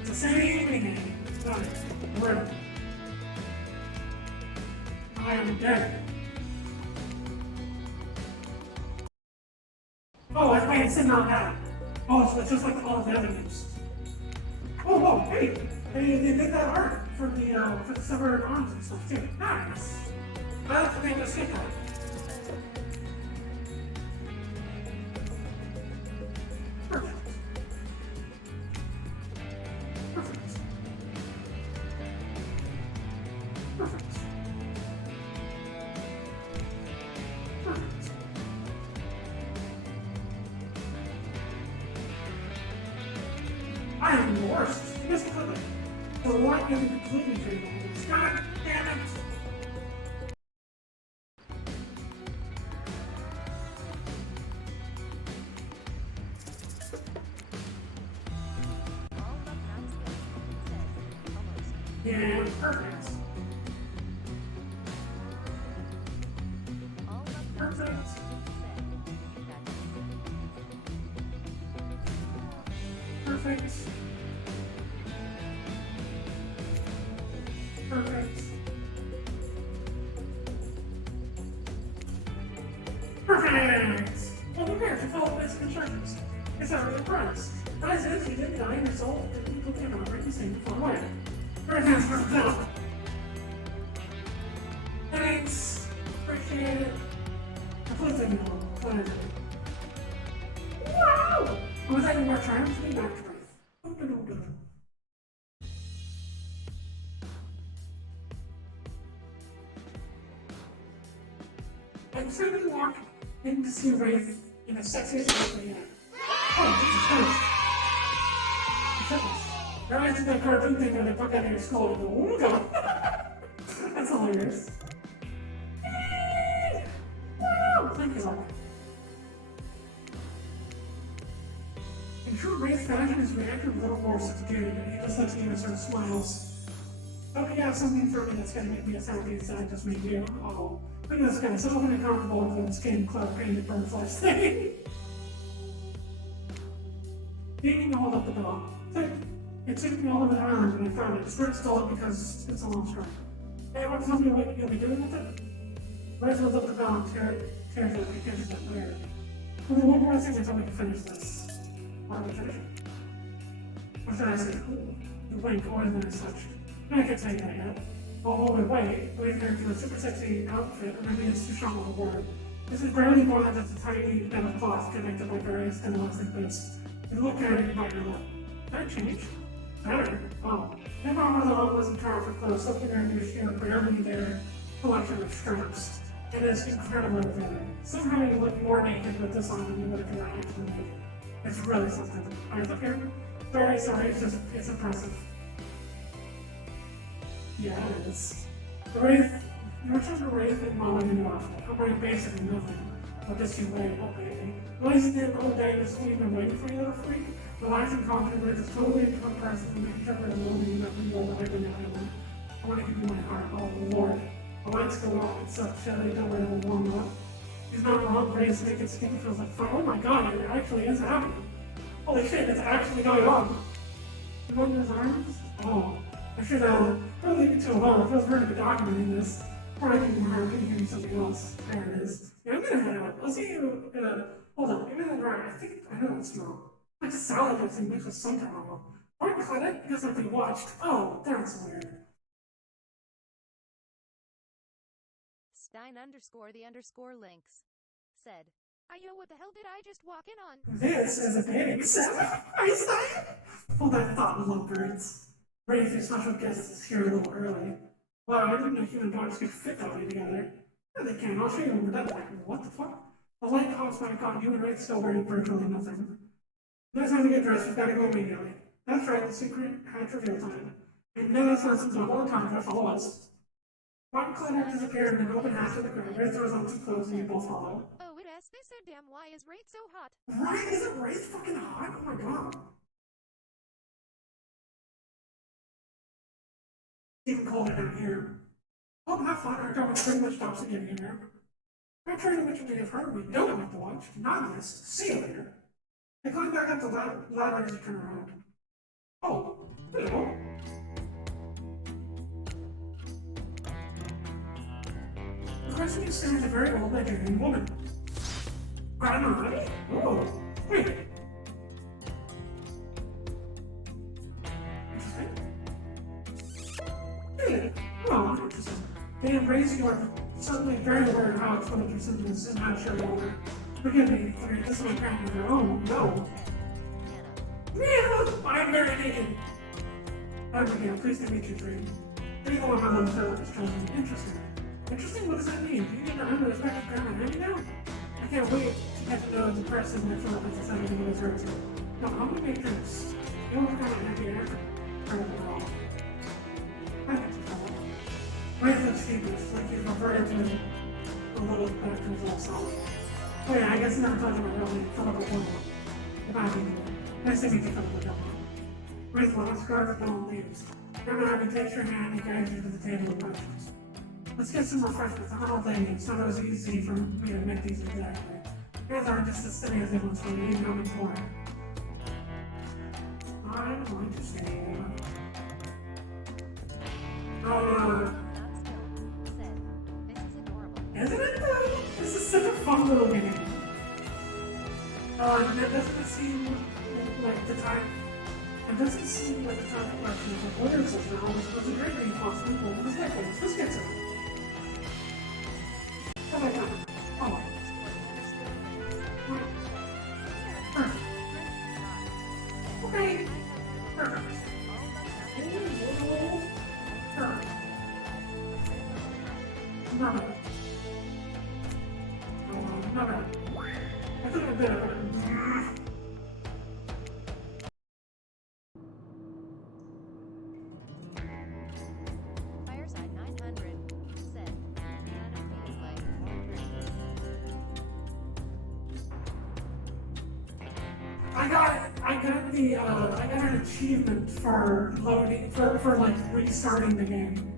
It's the same thing. Got it. Ready. I am dead. Oh, wait, it's sitting on that. Oh, so it's just like all the other games. Oh, whoa, hey! They did that art for the severed arms and stuff too. Nice. I like to be able to skip that. Perfect. Perfect. Perfect. Perfect. worse. You missed completely. The light isn't completely fading. God damn it! All up not skill, said. Almost. Yeah, perfect. All up not Perfect. said. Gotcha. Perfect. Perfect. Perfect! Well, who cares? You followed basic instructions. It's not really a prize. Prize is you didn't die and your soul that people cannot break the same before away. Very hands for the film. Thanks. Appreciate it. Completely new. Planet. Wow! Was that more triumphantly back to life? I'm certainly walk in to see Wraith in a sexy way. Oh, Jesus Christ. Goodness. Your eyes do that cartoon thing where they put that in your skull and go, ooh, go. That's hilarious. Wow! Thank you, Mark. In true Wraith fashion, his reactor a little more subdued, and he just looks at you and sort of smiles. Okay, you have something for me that's gonna make me as happy as I just made you. Oh, look at this guy, so open and comfortable with the skin club painted burn flesh thing. You need to hold up the dog. It took me all over the island and I found it. It's where it's stalled because it's a long story. Hey, want to tell me what you'll be doing with it? Where's holds up the dog, tears it, because it's weird. Only one more thing until we can finish this. Why don't we finish it? Or should I say, you wink more than such. I can't say that yet. Oh, wait, wait here to a super sexy outfit, or maybe it's too strong of a word. This is barely more than just a tiny bit of cloth connected by various inelastic bits. You look at it and bite your lip. That changed? Better? Oh. Never on the level wasn't trying for clothes, looking at your sheer barely there collection of straps. It is incredibly revealing. Somehow you look more naked with this on than you would if you were actually naked. It's really something. Alright, look here. Sorry, it's impressive. Yeah, it is. The Wraith, you return to Wraith and Mama in your outfit. I'm wearing basically nothing, but just you wait, oh baby. Relaxing in all day and just been waiting for you, little freak. Relax and confident, we're just totally into one person and making sure we're alone and you never know that I've been at home. I want to give you my heart, oh Lord. The lights go off, it's so chilly, don't worry, it'll warm up. He's not wrong, Wraith's naked skin feels like fun. Oh my god, it actually is happening. Holy shit, it's actually going on. You want his arms? Oh. I should probably leave it to alone. It feels weird to be documenting this. Or I can hear something else. There it is. Yeah, I'm gonna head out. I'll see you hold on, maybe that's right. I think I know that smell. Like salad that's mixed with sunflower oil. Or cut it because something watched. Oh, that's weird. Stein_the_links said, Ayo, what the hell did I just walk in on? This is a big Einstein! Hold that thought, lovebirds. Ready for special guests here a little early. Wow, I didn't know human bodies could fit that way together. Yeah, they can. I'll show you when we're done. Like, what the fuck? The light hops back on. Human Wraith still wearing virtually nothing. Next time to get dressed, we've got to go immediately. That's right, the secret hatch reveal time. And no, that's not some double entendre. Follow us. One cleaner disappeared in an open hatch of the ground. Wraith throws on two clothes and you both follow. Oh, it is. They said, damn, why is Wraith so hot? Right? Isn't Wraith fucking hot? Oh my god. Even colder down here. Oh, have fun. Our job is pretty much stops at getting in here. I'm trying to mention that you've heard me. Don't have to watch. Not this. See you later. I climb back up the ladder as you turn around. Oh, hello. Across from you stands a very old Nigerian woman. Grandma, ready? Oh, wait. Hey, oh, interesting. They embrace you are suddenly very aware of how exposed your symptoms and how sure you are. Forgive me, this is my grandmother. Oh, no. Yeah, I'm very naked. I'm pleased to meet you, Dream. You're the one my little fellow is chosen. Interesting. Interesting? What does that mean? Do you get to earn the respect of Grandma Hammy now? I can't wait to get to know the person that Philip has decided to give his her to. No, I'm gonna make drinks. You look kind of happy after. Kind of all. I can tell. Right looks sheepish, like he's reverted to a little back to his old self. Oh yeah, I guess I'm not talking about really Philip O'Connell. Goodbye, people. Nice to meet you, Philip O'Connell. Wait, let's go to the leaves. Grandma takes your hand and guides you to the table of questions. Let's get some refreshments. I'm an old lady. It's not always easy for me to make these exactly. Hands aren't just as steady as they once were. You need to for it. I'm going to say... Not still. Said, this is adorable. Isn't it though? This is such a fun little game. It doesn't seem like the time... It doesn't seem like the time of questions. Like, what is this now? This was a great reading possible. What was that? Let's get to it. Oh my god. Oh. Perfect. Okay. Perfect. Perfect. Not bad. Not bad. I think I did it. Fireside 900 said, kind of feels like more drinks. I got an achievement for loading, for like restarting the game.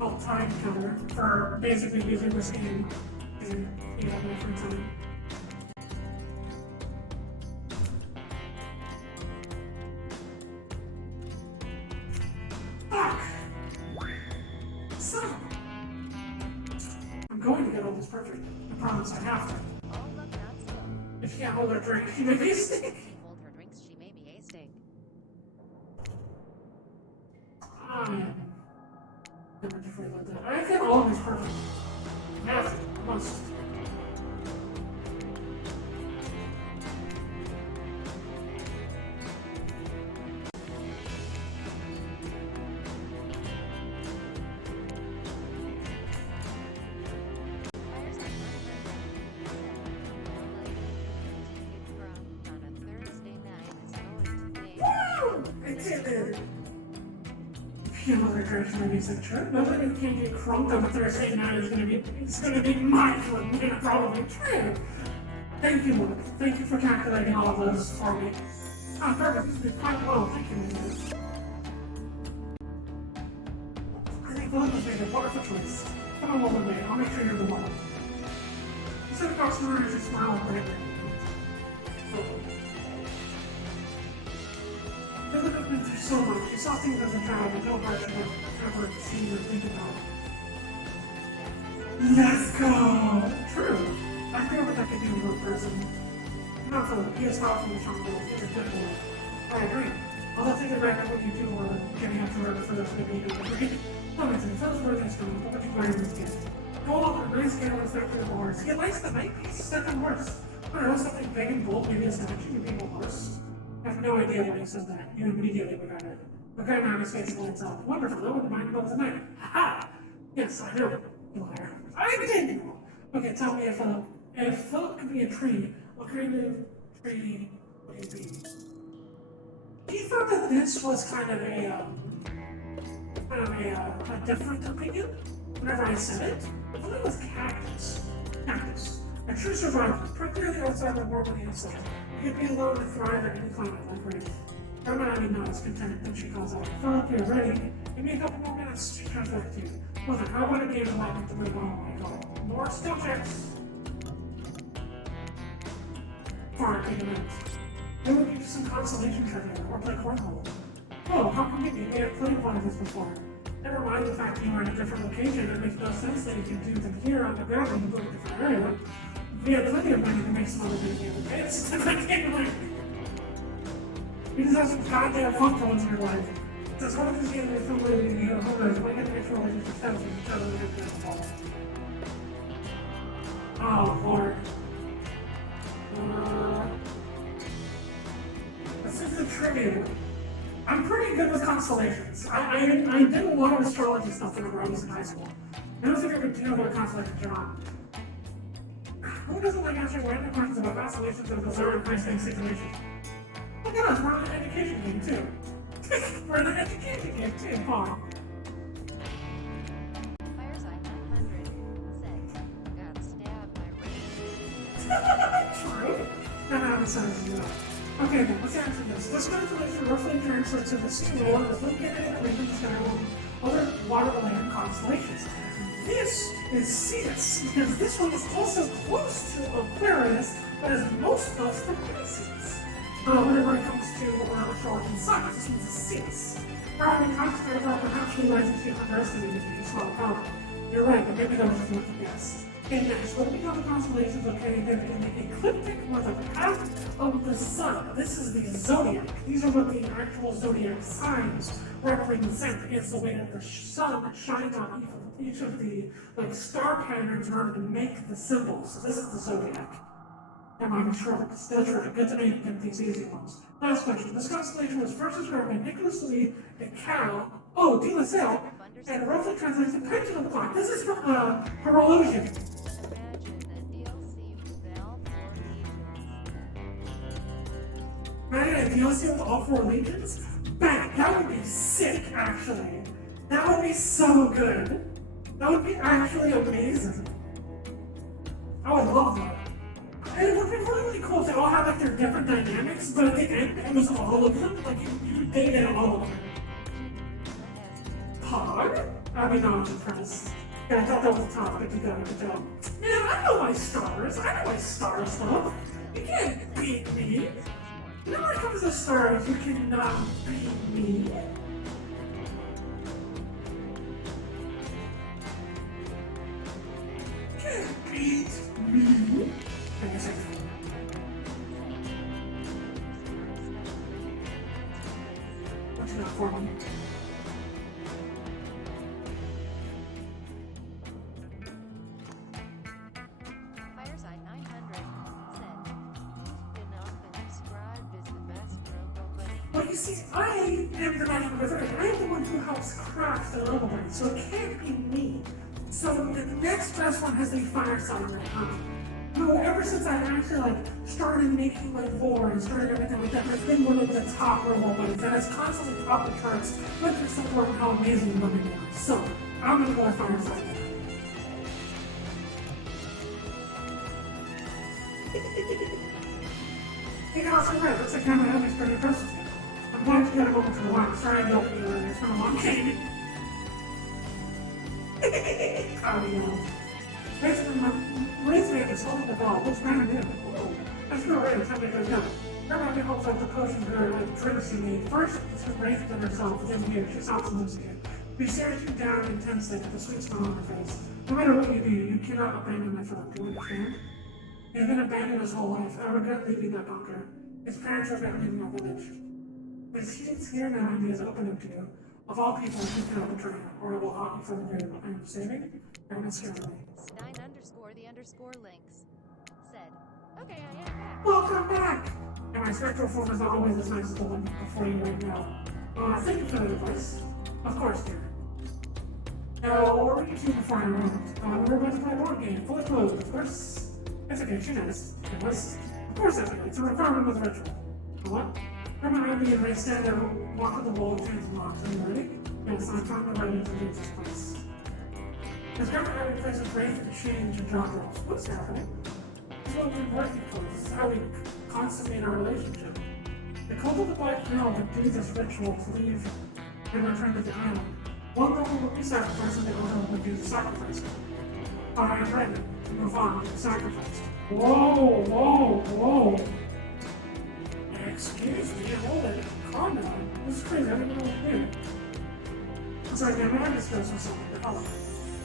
Oh, time counter for basically using this game in, my free time. Fuck! Son! I'm going to get all this perfect. I promise I have to. Oh, look, not still. If you can't hold her drink, she may be sick. If she hold her drinks, she may be hasting. I am never different like that. I think all of these perfect. I have to. I must. Fireside 900 said, "Nobody can take it from on a Thursday night is going to be." Woo! I did it! You know, the direction my music trip. Nobody who can't get crunked on a Thursday night is gonna be mindful and probably true. Thank you, Luke. Thank you for calculating all of those for me. Ah, perfect. This did quite well. Thank you, Luke. I think Luke has made a wonderful choice. Come on, woman, mate. I'll make sure you're the one. You said across the room as you smile brightly. Philip has been through so much. He saw things as a child that no person has ever seen or think about. Let's go! True. I feel what I could do to a person. Not Philip. He is far from the jungle. He's a good boy. I agree. Although thinking back to what you two were getting up to work for this maybe you agree. No, it's Philip's birthday is coming. What would you wear this gift? Go on a nice scale inspector of the horse. He likes the night piece. Second worse. I don't know, something big and bold, maybe a statue, maybe a horse. I have no idea why he says that. You immediately regret it. The guy on his face lights up. Wonderful, I wouldn't mind about tonight. Ha! Yes, I know. You liar. I did know! Okay, tell me if Philip could be a tree, what kind of tree would he be? He thought that this was kind of a different opinion. Whenever I said it, I thought it was cactus. Cactus. A true survivor, particularly outside the world on the inside. You'd be alone and thrive in any climate like rain. Hermione nods content, then she calls out, Philip, you're ready. Give me a couple more minutes to turn back to you. Well then, how about a game of life at the move on? Oh my god. More still checks. Fine, take a minute. Maybe we can do some consolation trivia, or play cornhole. Oh, how convenient, we have played one of these before. Never mind the fact that you are in a different location, it makes no sense that you can do them here on the ground when you go to a different area. We have plenty of money to make some other video, okay? It's I can't believe it. You just have some goddamn fun points in your life. Does one of these games is affiliated with you, who knows? Might get an actual relationship status with each other and get involved. Oh, Lord. This is a trivia. I'm pretty good with constellations. I did a lot of astrology stuff whenever I was in high school. I don't think I could do about constellation John. Who doesn't like answering random questions about vacillations in bizarre and high-stakes situations? Look at us, we're in an education game too. We're in an education game too, huh? Fireside 900 said, got stabbed by rain. True. No, it sounds good. Okay, then, let's answer this. This constellation roughly translates to the sea world is located in the region of sky along other water-related constellations. This is Cetus, because this one is also close to Aquarius, but is most close to Pisces. Whenever it comes to astrology signs, this one's a Cetus. Probably concentrated on perhaps realizing she underestimated me, so you're right, but maybe that was just lucky guess. Okay, next, what do we call the constellations located in the ecliptic or the path of the sun? This is the zodiac. These are what the actual zodiac signs represent. It's the way that the sun shines on each of the star patterns in order to make the symbols. So this is the zodiac. Am I correct? That's right. Good to know you can get these easy ones. Last question. This constellation was first described by Nicholas Lee de La Salle, and roughly translates to pendulum clock. This is from Horologium. Imagine a DLC with all 4 legions. Imagine a DLC with all 4 legions? Bang! That would be sick, actually. That would be so good. That would be actually amazing. I would love that. And it would be really cool if they all had their different dynamics, but at the end, it was all of them. You dated all of them. Pod? I mean, no, I'm impressed. Yeah, I thought that was a topic. You got a good job. Man, I know my stars. I know my star stuff. You can't beat me. You know, when it comes to stars, you cannot beat me. You can't beat me. I guess I can. What you got for me? Fireside 900 said, you've been often described as the best robo buddy. Well, you see, I am the magical wizard. I am the one who helps craft the robo buddy, so it can't be me. So the next best one has to be Fireside right now. No, ever since I actually started making my lore and started everything like that, there's been one of the top robo buddies that has constantly topped the charts, but they're supporting how amazing women are. So I'm gonna go with Fireside. Hey guys, I'm right. Looks like I'm having a pretty impressed with you. I'm glad you got a moment to relax. Sorry I yelled at you earlier. It's been a long day. Raise me is holding the ball. Looks brand new. Let's go right. Tell me if no. Remember, I hope like the potion her drinks you need. First, it's raised in herself. Then here, she sounds hallucinating. She stares you down intensely with a sweet smile on her face. No matter what you do, you cannot abandon my child. Do you understand? He's been abandoned his whole life. I regret leaving that bunker. His parents regret leaving our village. But his heated scare now he has opened up to you. Of all people, you cannot betray him, or I will haunt you for the grave. I am saving, I am scared of me. Stein_the_links said, okay, I am back. Welcome back! And my spectral form is not always as nice as the one before you right now. Thank you for the advice. Of course, dear. Now, what were you two before I arrived? We're about to play a board game, fully clothed, of course. It's okay, she knows. It was. Of course, that's okay. It's a requirement of the ritual. What? Remember me and Ray stand there, walk on the wall, and change the locks. Are you ready? Yes, I'm trying to write into Jesus' place. His grandma Abby places Ray for the change and job roles. What's happening? This is what we've been working for. This is how we consummate our relationship. The cult of the Black Veil would do this ritual to leave and return to the island. One level would be sacrificed and the other would do the sacrifice. I'm ready to move on to the sacrifice. Whoa, whoa, whoa. Excuse me, hold it. Calm down. This is crazy, I didn't know what to do. It's like my mind is stressed with something.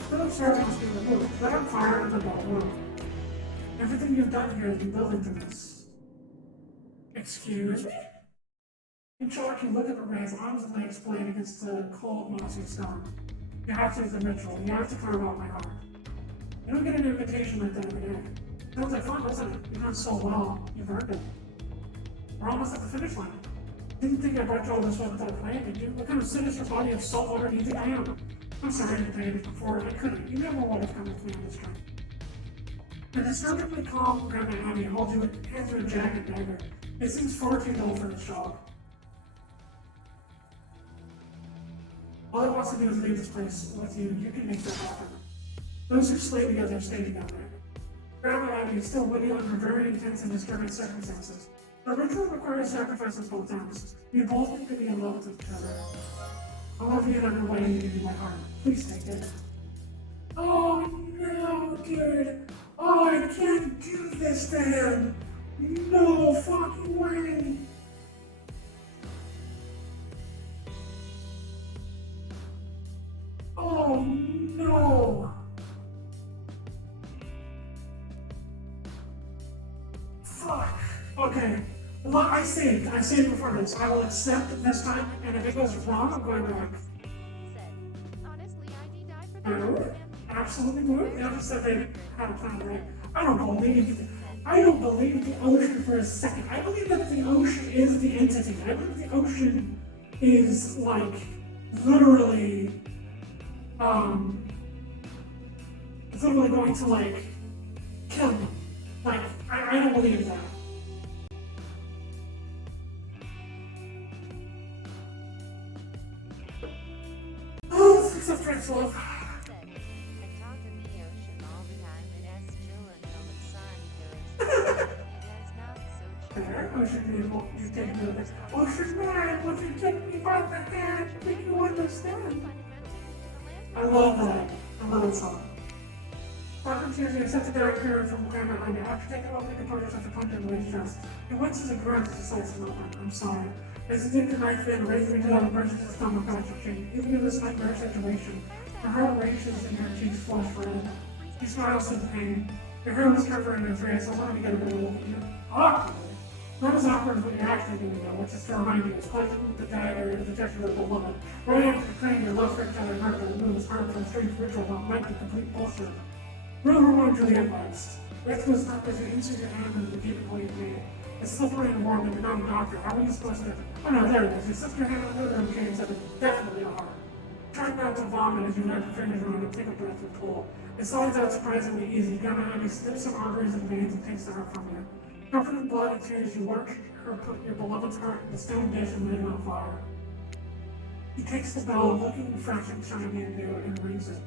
Philip's hair must be removed. Let him fire in the ball room. Everything you've done here has been building to this. Excuse me? In shock, you look at the Ray's arms and legs playing against the cold, mossy stone. You have to do the ritual. You have to carve out my heart. You don't get an invitation like that every day. Sounds like fun, doesn't it? You've done so well. You've earned it. We're almost at the finish line. Didn't think I brought you all this way without a plan, did you? What kind of sinister body of salt water do you think I am? I'm sorry I didn't pay you before. I couldn't. You never would have come with me on this trip. The disturbingly calm Grandma Abby holds you hands you a jacket dagger. It seems far too dull for this job. All it wants to do is leave this place with you. You can make that happen. Those who slay together stay together. Grandma Abby is still witty under very intense and disturbing circumstances. The ritual requires sacrifice on both ends. You both need to be in love with each other. I love you in every way you give me my heart. Please take it. Oh no, dude. Oh, I can't do this to him. No fucking way. Oh no. Fuck. Okay. Well, I saved before this. I will accept this time, and if it goes wrong, I'm going to like. Said, honestly, I'd die for No, that. absolutely no. They just said they had a plan, right? I don't believe the ocean for a second. I believe that the ocean is the entity. I believe the ocean is like literally, it's literally going to like kill me. Like I don't believe that. Oh, success traits love. Said, I talk to the ocean all the time. It has chill until the sun goes. It is not so true. There, ocean man, won't you take me with this? Ocean man, won't you take me by the hand? Make you understand. I love that. I love that song. Often Tuesday accepted Derek Curry from Grandma Anya. After taking off the composers after punching the waist chest, he winces and grunts as he decides to I'm sorry. As he digs the knife in, raising it up and bursts his stomach past your cheek. Even in this nightmare situation, her heart races and her cheeks flush red. He smiles through the pain. Your hair was covering your face. I wanted to get a better look at you. Awkward. Not as awkward as what you're actually doing though, which is to remind you, it's clutching the dagger, the gesture of the woman. Right after praying your love for each other and heart that remove his heart from a strange ritual that might be complete bullshit. Real Roman Juliet vibes. Let's go stop as you insert your hand into the deep hole you've made. It's slippery and warm and you're not a doctor. How are you supposed to? Oh no, there it is. You slipped your hand under the okay and said it's definitely a heart. Try not to vomit as you wrap your fingers around and take a breath and pull. It slides out surprisingly easy. Grandma Abby snips some arteries and veins and takes the heart from you. Covered in blood and tears, you work her put your beloved's heart in the stone dish and light it on fire. He takes the bell, looking fresh and shiny and new, and rings it.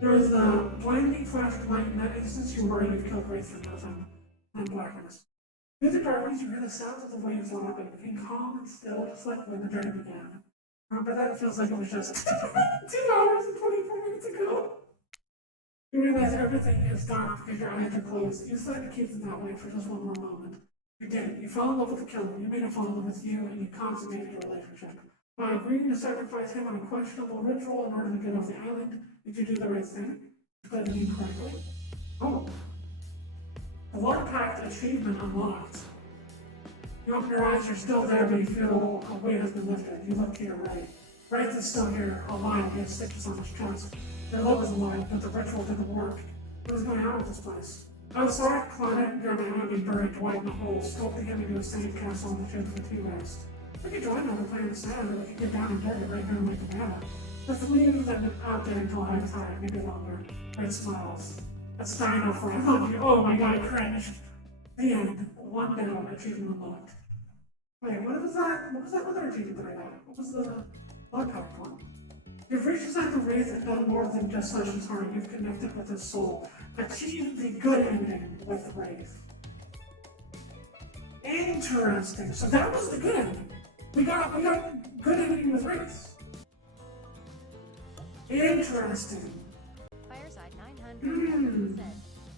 There is the blinding flash of light in that instance you worry you've killed Grace for nothing. And blackness. Through the darkness, you hear the sounds of the waves lapping, being calm and still, just like when the journey began. But that it feels like it was just 2 hours and 24 minutes ago. You realize everything is dark because your eyes are closed. You decide to keep them that way for just one more moment. You did. You fell in love with the killer. You made him fall in love with you, and you consummated your relationship. By agreeing to sacrifice him on a questionable ritual in order to get off the island, did you do the right thing? You played the game correctly? Oh. The Lord Pact achievement unlocked. You open your eyes, you're still there, but you feel a weight has been lifted. You look to your right. Wraith is still here, alive, he has stitches on his chest. Your love is alive, but the ritual didn't work. What is going on with this place? Outside, Claudette, Grandma Abby buried Dwight in a hole, sculpting him into a sand castle on the ship for 2 days. We could join them and play in the sand, or we could get down and dirty right here in Lake Nevada. Let's leave them out there until high tide, maybe longer. Red smiles. That's Dino for I love you. Oh my god, I cringed. The end. 1 down, achievement unlocked. Wait, what was that? What was that other achievement that I got? What was the Lord Pact one? You've reached inside the Wraith and done more than just touch his heart. You've connected with his soul. Achieved the good ending with Wraith. Interesting. So that was the good ending. We got good ending with Wraith. Interesting. Fireside 900 said,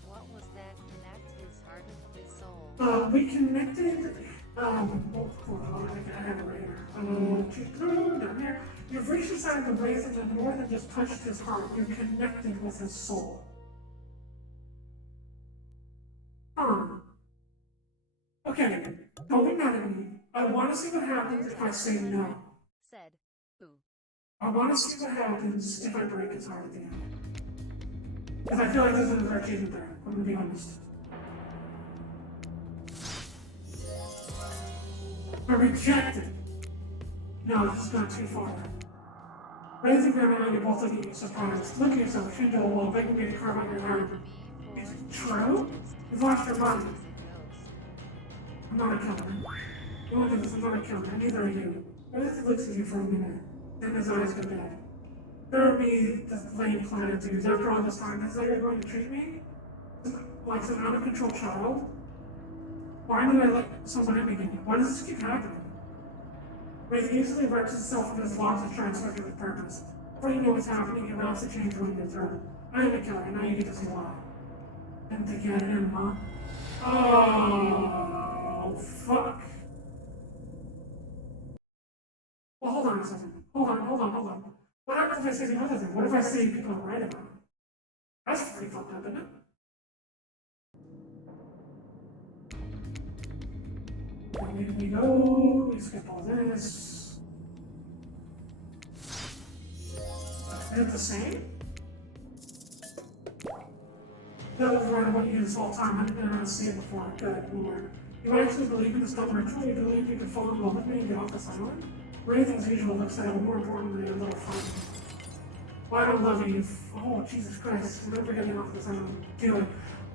what was that connect his heart with his soul? We connected, hold on, I have it right here. Down here. You've reached inside the Wraith and done more than just touched his heart. You connected with his soul. Okay, don't be mad at me. I want to see what happens if I say no. Said, who? I want to see what happens if I break his heart at the end. Because I feel like this is our achievement there, I'm gonna be honest. I rejected. No, this has gone too far. Wraith and Grandma Anya both look at you surprised. Look at yourself, Shinjo will begging me to carve out your heart. Is it true? You've lost your mind. He's a ghost. I'm not a killer. You want to do this, I'm not a killer, neither are you. Earth looks at you for a minute, then his eyes go dead. There would be the lame platitudes after all this time. Is that you're going to treat me like some out of control child? Why did I let someone in again? Why does this keep happening? Wraith easily wrecks itself with his locks and tries to serve with purpose. Before you know what's happening, you announce the change on your throat. I am a killer, and now you get to see why. Didn't think you had it in, huh? Oh, fuck. Well, hold on a second. Hold on. What happens if I say the other thing? What if I say people are right about it? That's pretty fucked up, isn't it? Here we go. We skip all this. Is it the same? That was right about you this whole time. I didn't see it before. Good, more. You actually believe in this dumb ritual? You believe you can fall in love with me and get off this island? Wraith, as usual, looks at it, more importantly, a little fun. Well, I don't love you. Oh, Jesus Christ. I'm never getting off this island. Do it.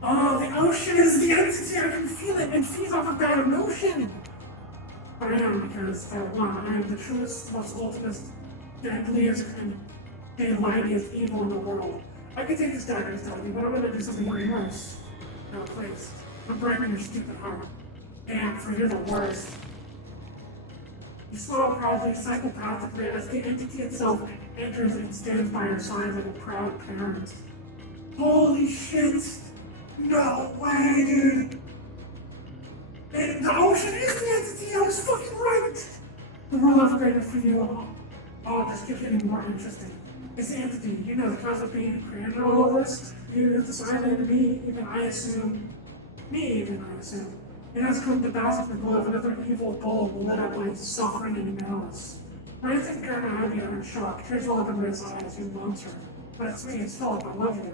Oh, the ocean is the entity. I can feel it. It feeds off of that emotion. But I am, because, one, I am the truest, most ultimate, deadliest, and deadliest evil in the world. I could take this dagger, but I'm gonna do something even worse. No, please. I'm breaking your stupid heart. And for you're the worst. You smile proudly, psychopathically, as the entity itself enters and stands by your side like a proud parent. Holy shit! No way, dude! The ocean is the entity! I was fucking right! The world I've created for you, oh, this keeps getting more interesting. It's the entity, you know, the concept being created all of this. You decided me, even I assume. It has come to pass with the glow of another evil bull lit up by suffering and malice. I think Karen and I are in shock. Tears all up in Red's eyes, you monster. But it's me, it's Philip, I love you.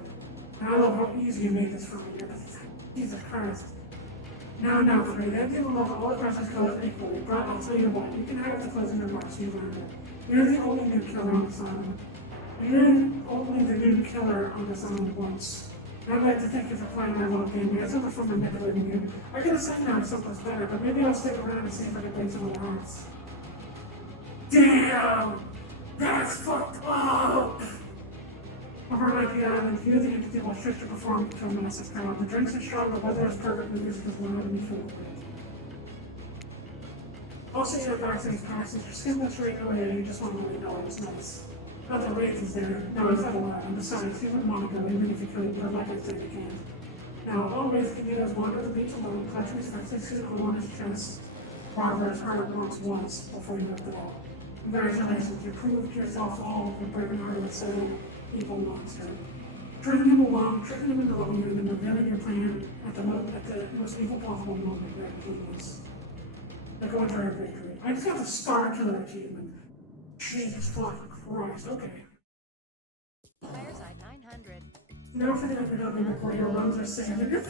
And I love how easy you made this for me. You're pathetic. Jesus Christ. Now, Free, the ending will love all across his colors equally, but I'll tell you what, you can have the closing remarks you learned it. You're the only new killer on this island. You're only the new killer on this island once. And I'd like to thank you for playing my little game. It's never fun manipulating you. I could have said now something's better, but maybe I'll stick around and see if I can break some of the hearts. Damn! That's fucked up! Overnight the island, you the entity will shift to perform to a massive crowd. The drinks are strong, the weather is perfect, the music is loud, and you feel great. Also, you have backstage passes, your skin looks right away, you just want to let it know it was nice. Not that Wraith is there. No, he's not allowed. And besides, you wouldn't want to go even if you could, but like I said, you can't. Now, all Wraith can do is wander the beach alone, clutching his sexy suit on his chest, while his heart once before you left it all. Congratulations, you proved yourself to all of the braven-hearted silly evil monster. Tricking him along, tricking him into loving you, and then revealing your plan at the most evil possible moment, right, genius. Like going for a victory. I just got the Star Killer achievement. Jesus fucking Christ, okay. Fireside 900. Now for the underdog before your runs are saved. Runs are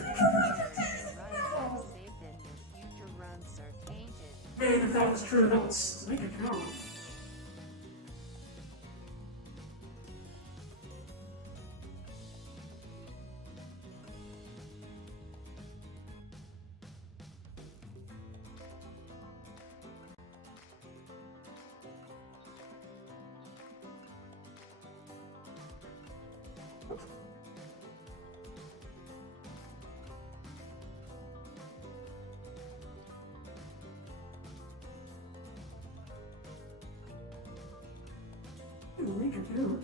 saved and your future runs are tainted. Man, if that was true, that would make it count. Make it count.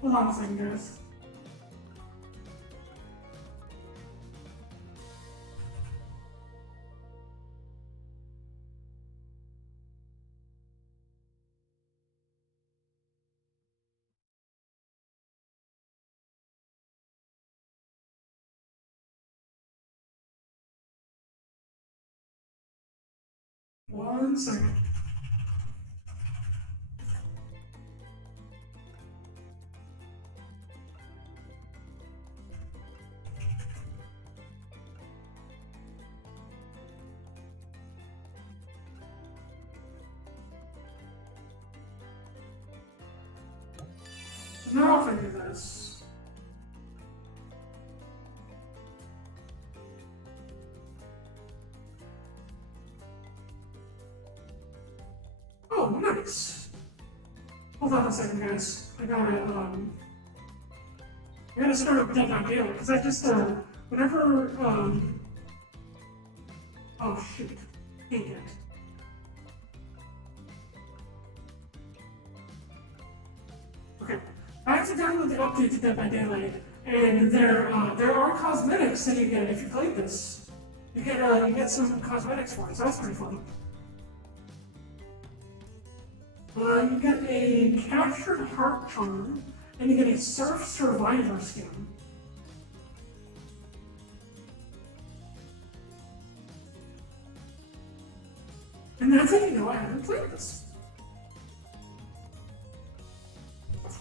Hold on a second, guys. One second. Now if I do this. Oh, nice. Hold on a second, guys. I gotta start up Dead by Daylight, because I just, whenever, oh shoot. Dang it. Okay. I have to download the update to Dead by Daylight, and there are cosmetics that you get if you play this. You get some cosmetics for it, so that's pretty fun. You get a captured heart charm, and you get a surf survivor skin. And that's how you know I haven't played this.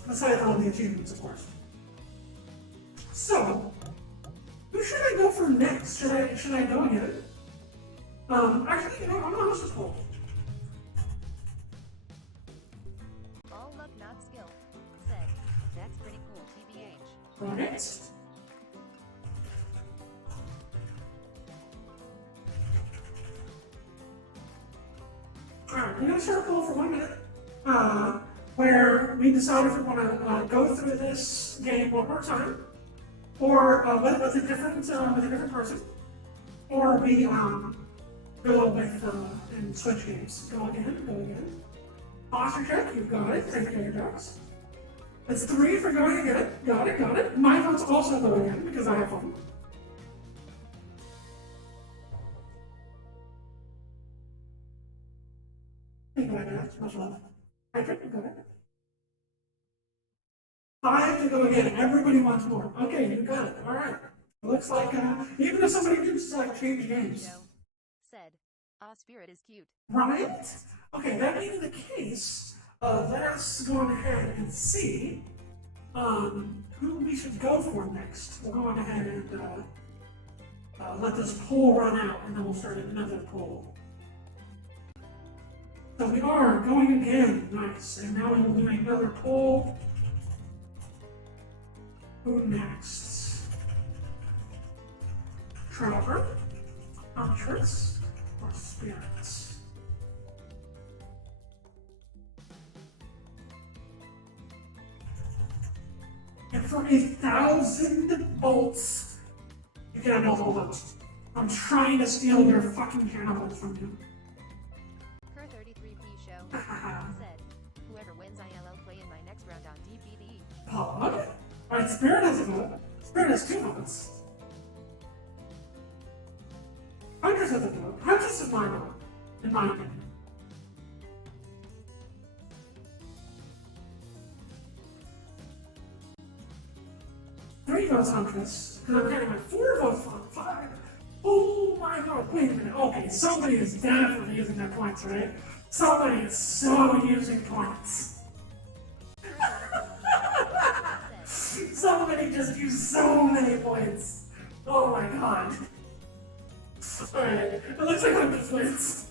Besides all the achievements, of course. So, who should I go for next? Should I go again? Actually, you know, I'm gonna host a poll. All luck, not skill. Said. That's pretty cool, TBH. Right. Alright, I'm gonna start a poll for 1 minute. Where we decide if we want to go through this game one more time, or with a different person, or we go with and switch games. Go again. Posture check, you've got it. Take care of your dogs. That's 3 for going again. Got it. My vote's also go again because I have fun. Think about that. Much love. Patrick, you got it. 5 to go again. Everybody wants more. Okay, you got it. All right. Looks like even if somebody just change games. Said. Spirit is cute. Right? Okay, that being the case, let us go on ahead and see who we should go for next. We'll go on ahead and let this poll run out, and then we'll start another poll. So we are going again. Nice. And now we will do another poll. Who next? Trapper, Huntress, or Spirits? And for 1,000 bolts, you get a multiple votes. I'm trying to steal your fucking cannibals from you. Cur 33P show. Said. Whoever wins ILL play in my next round on DPD. Pog? Alright, Spirit has a vote. Spirit has 2 votes. Huntress has a vote. Huntress is my vote, in my opinion. Three votes Huntress, because I'm getting my 4 votes on 5. Oh my god, wait a minute. Okay, somebody is definitely using their points, right? Somebody is so using points. Somebody just used so many points. Oh my god. Alright, it looks like Huntress wins.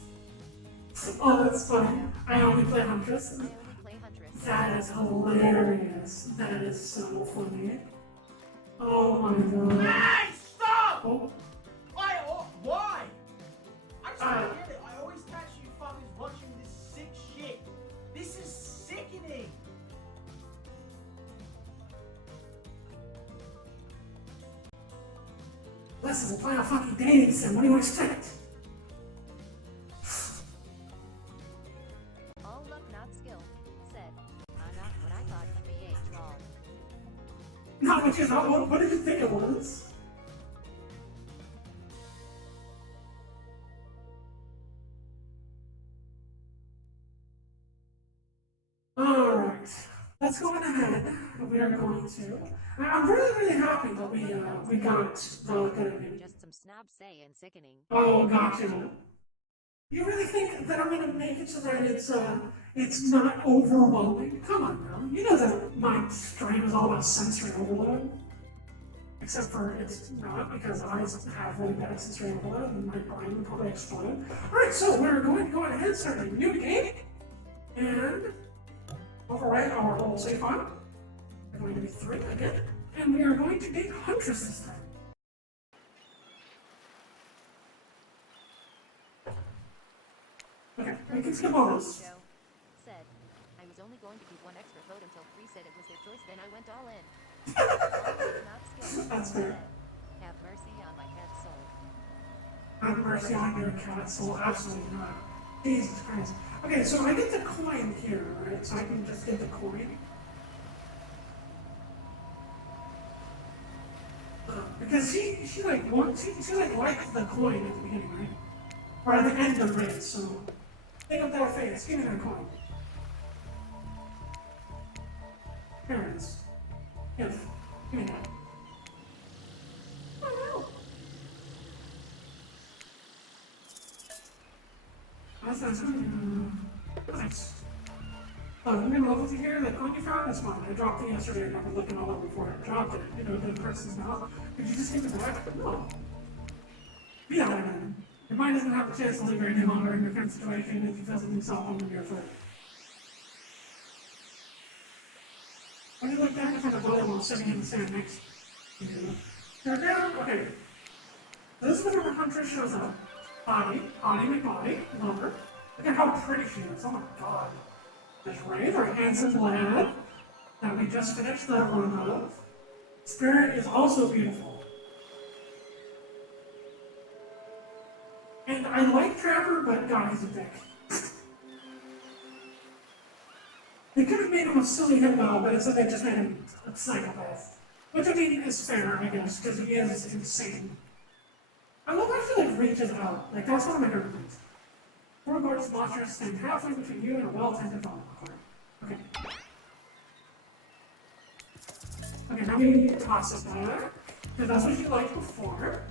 Oh, that's funny. I only play Huntress. That is hilarious. That is so funny. Oh my god. Hey, stop! Oh. Why? I just don't get it. I always catch you fuckers watching this sick shit. This is sickening. This is a Final fucking dating sim. What do you expect? All luck, not skill. Said. Not what I thought TBH lol. Not what you thought. What did you think it was? Alright. Let's go on ahead. We are going to. I'm really happy that we got the good. Just some snobs say and sickening. Oh, gotcha. You really think that I'm gonna make it so that it's not overwhelming? Come on now. You know that my stream is all about sensory overload. Except for it's not, because I have really bad sensory overload and my brain will probably explode. Alright, so we're going to go ahead and start a new game. And overwrite our whole save file. going to be 3 again. And we are going to date Huntress this time. Okay, we can skip all this. Joe said, I was only going to keep one extra vote until 3 said it was their choice, then I went all in. Not skip. That's fair. Have mercy on my cat's soul. Have mercy on your cat soul, absolutely not. Jesus Christ. Okay, so I get the coin here, right? So I can just get the coin. Because she like wants, she like likes the coin at the beginning, right? Or at the end of the race, so think of that face, give me that coin. Here it is. Yes, give me that. Oh no! That's nice. Nice. Oh, I'm in love with you here. That coin you found is mine. I dropped it yesterday. I remember looking all over before I dropped it. You know, the person's mouth. Did you just give it back? No. Be honest, man. Your mind doesn't have a chance to live any longer in your current situation if you feel something soft on your foot. When you look back in front of the volleyball sitting in the sand next to you, you're down. Okay. This is whenever Huntress shows up. Body, McBody, number. Look at how pretty she is. Oh my god. There's Ray, our handsome lad that we just finished the run of. Spirit is also beautiful. And I like Trapper, but God, he's a dick. They could have made him a silly hippo, but instead they just made him a psychopath. Which I mean is fair, I guess, because he is insane. I love how she like reaches out. Like that's one of my favorite things. Four gorgeous monsters stand halfway between you and a well-tended volleyball court. Okay. Okay, now we toss it back, because that's what you liked before.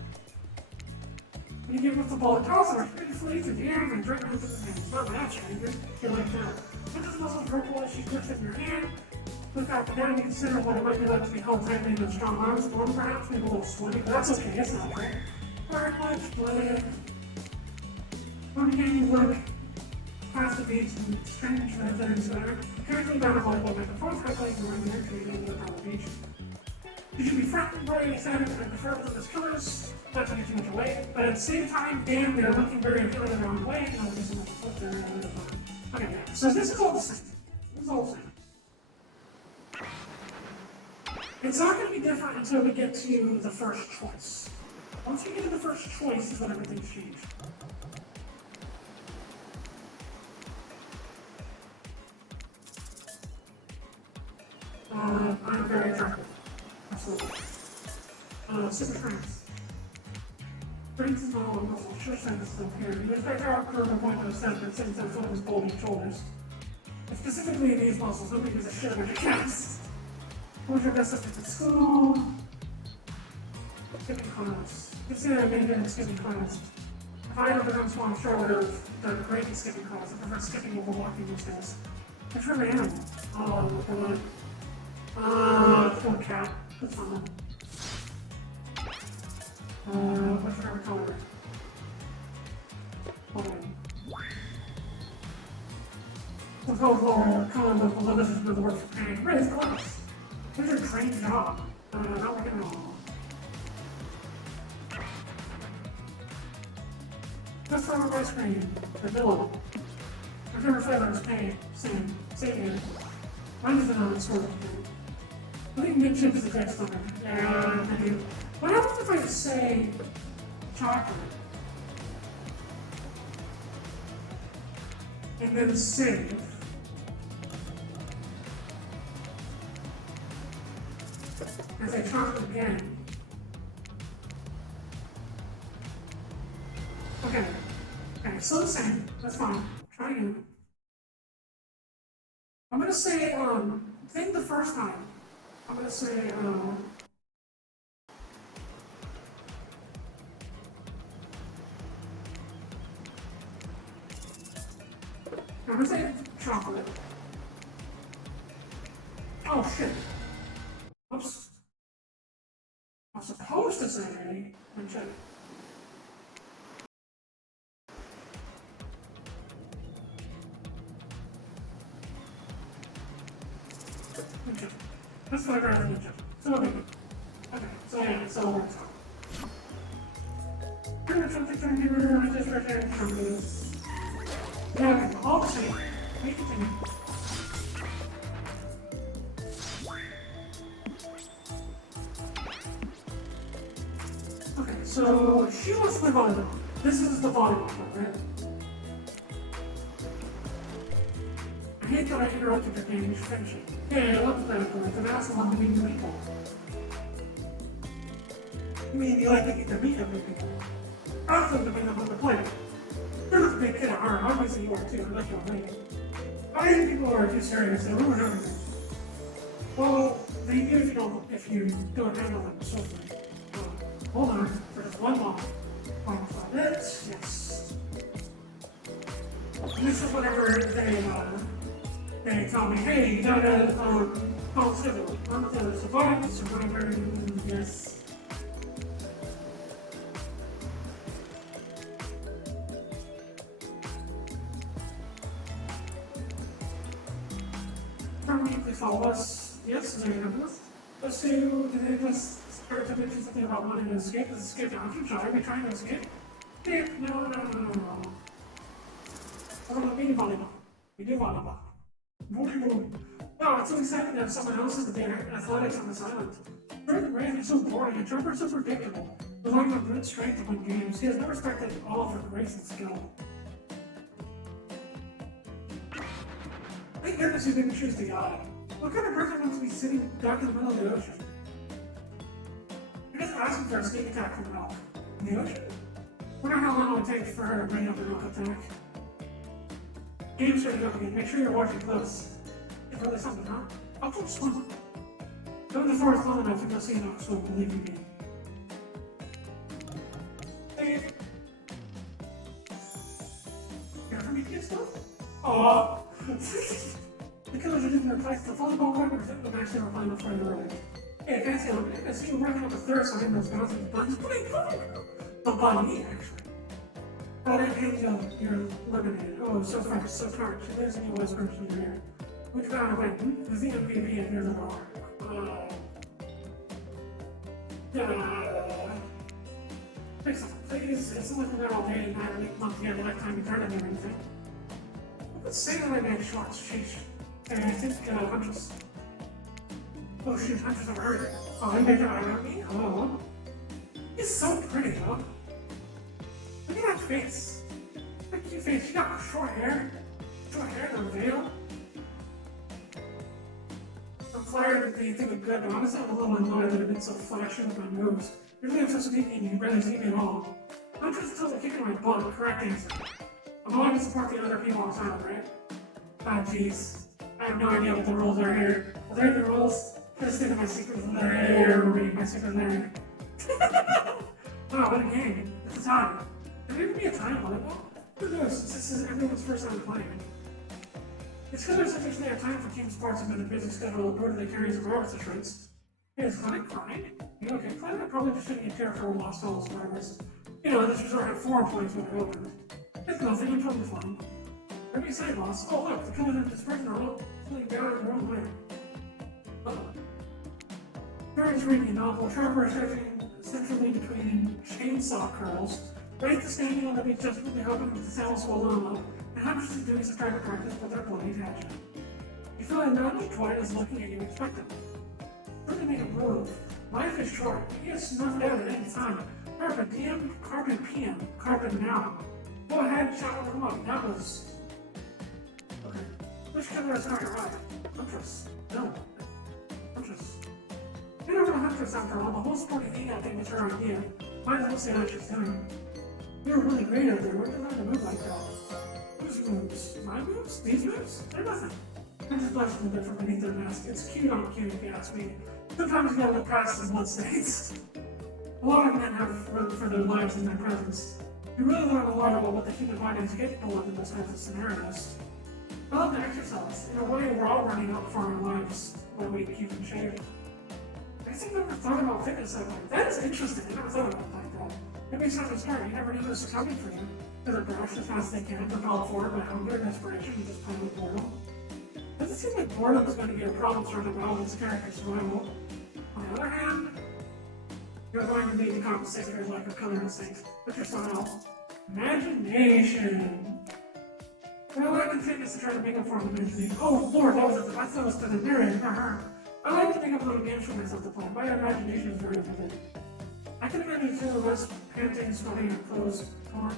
You give us the ball, toss it beautifully to the air and drink it into the hand. It's not that changes. You like that. Put this muscle purple as she grips it in your hand. Look up and down and consider what it might be like to be held tightly in strong arms. One perhaps, maybe a little sweaty, but that's okay, it's not great. Very much blade. One hand you look past the beats and strange methods that are currently bound by back and forth, calculating around the entry and the beach. You should be frightened, very excited, and prefer to this killers, not to get too much away, but at the same time, damn, they're looking very appealing in their own way, and I'll just flip their okay, yeah. So this is all the same. This is all the same. It's not going to be different until we get to the first choice. Once we get to the first choice is when everything's changed. I'm very attractive. Absolutely. Super strength. Strength is not all muscle. Sure sense is up here. You expect our curve of 107, but since that's one of his bulging shoulders. And specifically in these muscles, nobody gives a shit about your calves. What was your best subject at school? Skipping class. You've seen that many in skipping class. If I ever become small, I'm sure I would have done great in skipping class. I prefer skipping over walking these days. It's really animal. Oh, God. Poor cat. That's fine. What's your favorite color? Hold on. We'll go for color of the this is the word for pain. Red is class. Where's your trained job? Not working at all. Just from ice cream. Vanilla. My favorite flavor is pain. Same here. Mine is vanilla sort of thing. I think mint chip is a great stomach. Yeah, I do. What happens if I say chocolate? And then save. And say chocolate again. Okay. Okay, still the same. That's fine. Try again. I'm gonna say, think the first time. I'm gonna say, I'm gonna say chocolate. Oh shit. Oops. I'm supposed to say and check. That's what I rather than jump. So okay. Okay, so yeah, so we're talking. Pretty much something trying to do, I just recommend from this. Yeah, okay, all the same. We continue. Okay, so she wants to play volleyball. This is the volleyball court, right? I hate that I interrupted your game, you should finish it. Yeah, I love the better court, and I also love to meet new people. I mean, you like to get to meet other people. I also love to meet other players. You're not a big kid at heart, obviously you are too, I like your lady. I think people are too serious, they ruin everything. Well, they do if you don't handle them swiftly. Hold on, there's one more. This, yes. This is whenever they tell me, hey, you gotta, call civil. I'm not gonna survive, so whatever, yes. Please follow us. Yes, there you have this. Let's see, did they just start to mention something about wanting to escape? Is escape the option? Should I be trying to escape? No. Oh, we do volleyball. We do volleyball. Volleyball. Oh, it's so exciting to have someone else in the athletics on this island. Jordan Grant is so boring and Trevor is so predictable. Relying on brute strength to win games. He has no respect at all for grace and skill. Thank goodness you didn't choose the yacht. What kind of person wants to be sitting back in the middle of the ocean? You're just asking for a sneak attack from the milk. In the ocean? Wonder how long it would take for her to bring up a milk attack. Game's starting up again. Make sure you're watching close. If really something, huh? I'll keep swimming. Go to the forest long enough and you'll see enough, so believe me. Hey. You ever meet this stuff? Aww. The killers are in their place. The volleyball court was in the match they were playing with further away. Hey, fancy on I see you running up the third side in those bouncing buttons. But by me, actually. Oh, that Angel, you're eliminated. Oh, so far, so smart. She lives in the West Coast in here. Which found a way. The ZMVV and there's a door. Fix it. Please, it's looking at all day and night, week, month, year, lifetime, eternity, and everything. Let's say that I make shorts, sheesh. And I think, Huntress. Oh shoot, Huntress over her. Oh, he made her eye on me? Oh. He's so pretty, though. Look at that face. Look at your face. You got short hair. Short hair and a veil. I'm flattered that they think I'm good, but honestly, I'm a little annoyed that I've been so flashy with my moves. Usually I'm so sneaky and you barely see me at all. Huntress is still kicking my butt, correct answer. I'm willing to support the other people on the side, right? Ah, jeez. I have no idea what the rules are here. Are there the rules? Just think of my secret lair. My secret lair. Wow, what a game. It's a time. Could there even be a time volleyball? Who knows? This is everyone's first time playing. It's because there's such a time for team sports and been a busy schedule of they carry some hours to shrinks. Hey, is Clinic crying? You okay, Clinic? I probably just didn't care for lost souls drivers. You know, this resort had 4 employees when it opened. It's nothing, I'm totally fine. What do you say, boss? Oh, look, the killers in this person are all feeling down in their own way. Uh-oh. Mary's reading a novel. Trevor is searching centrally between chainsaw curls. Wraith is standing on the beach just really hoping that the sail will swallow up, and Huntress is doing some private practice with their bloody attachment. You feel like not only Dwight is looking at you expectantly. Really make a move. Life is short. You get snuffed out at any time. Carpet diem, carpet PM, carpet now. Go ahead, shout them up. That was... Okay. Which killer is not right? Huntress. No. Huntress. You don't know Huntress after all. The whole sporty hangout thing was her idea. Might as well say what she's doing. You were really great out there. Where'd you learn to move like that? Whose moves? My moves? These moves? They're nothing. I'm just blushing a bit from beneath their mask. It's cute on cute if you ask me. Sometimes you gotta look past the blood stains. A lot of men have room for their lives in their presence. You really learn a lot about what the human mind is capable of in those kinds of scenarios. I love to exercise. In a way, we're all running out for our lives when we keep in shape. I guess I've never thought about fitness that way. That is interesting. I never thought about it like that. Maybe it's not smart. You never knew this was coming for you. They're brush as fast as they can, propelled forward by hunger and desperation, and just plain with boredom. But doesn't seem like boredom is going to be a problem for the Goblins character survival. On the other hand, you're going to need to compensate for your lack of color instincts with your style. Imagination. Well, I continue to try to make up for the imagination. Oh Lord, that was I thought it was to the narrator. I like to think of little games for myself to play. My imagination is very vivid. I can imagine two of us panting, sweating, and clothes torn.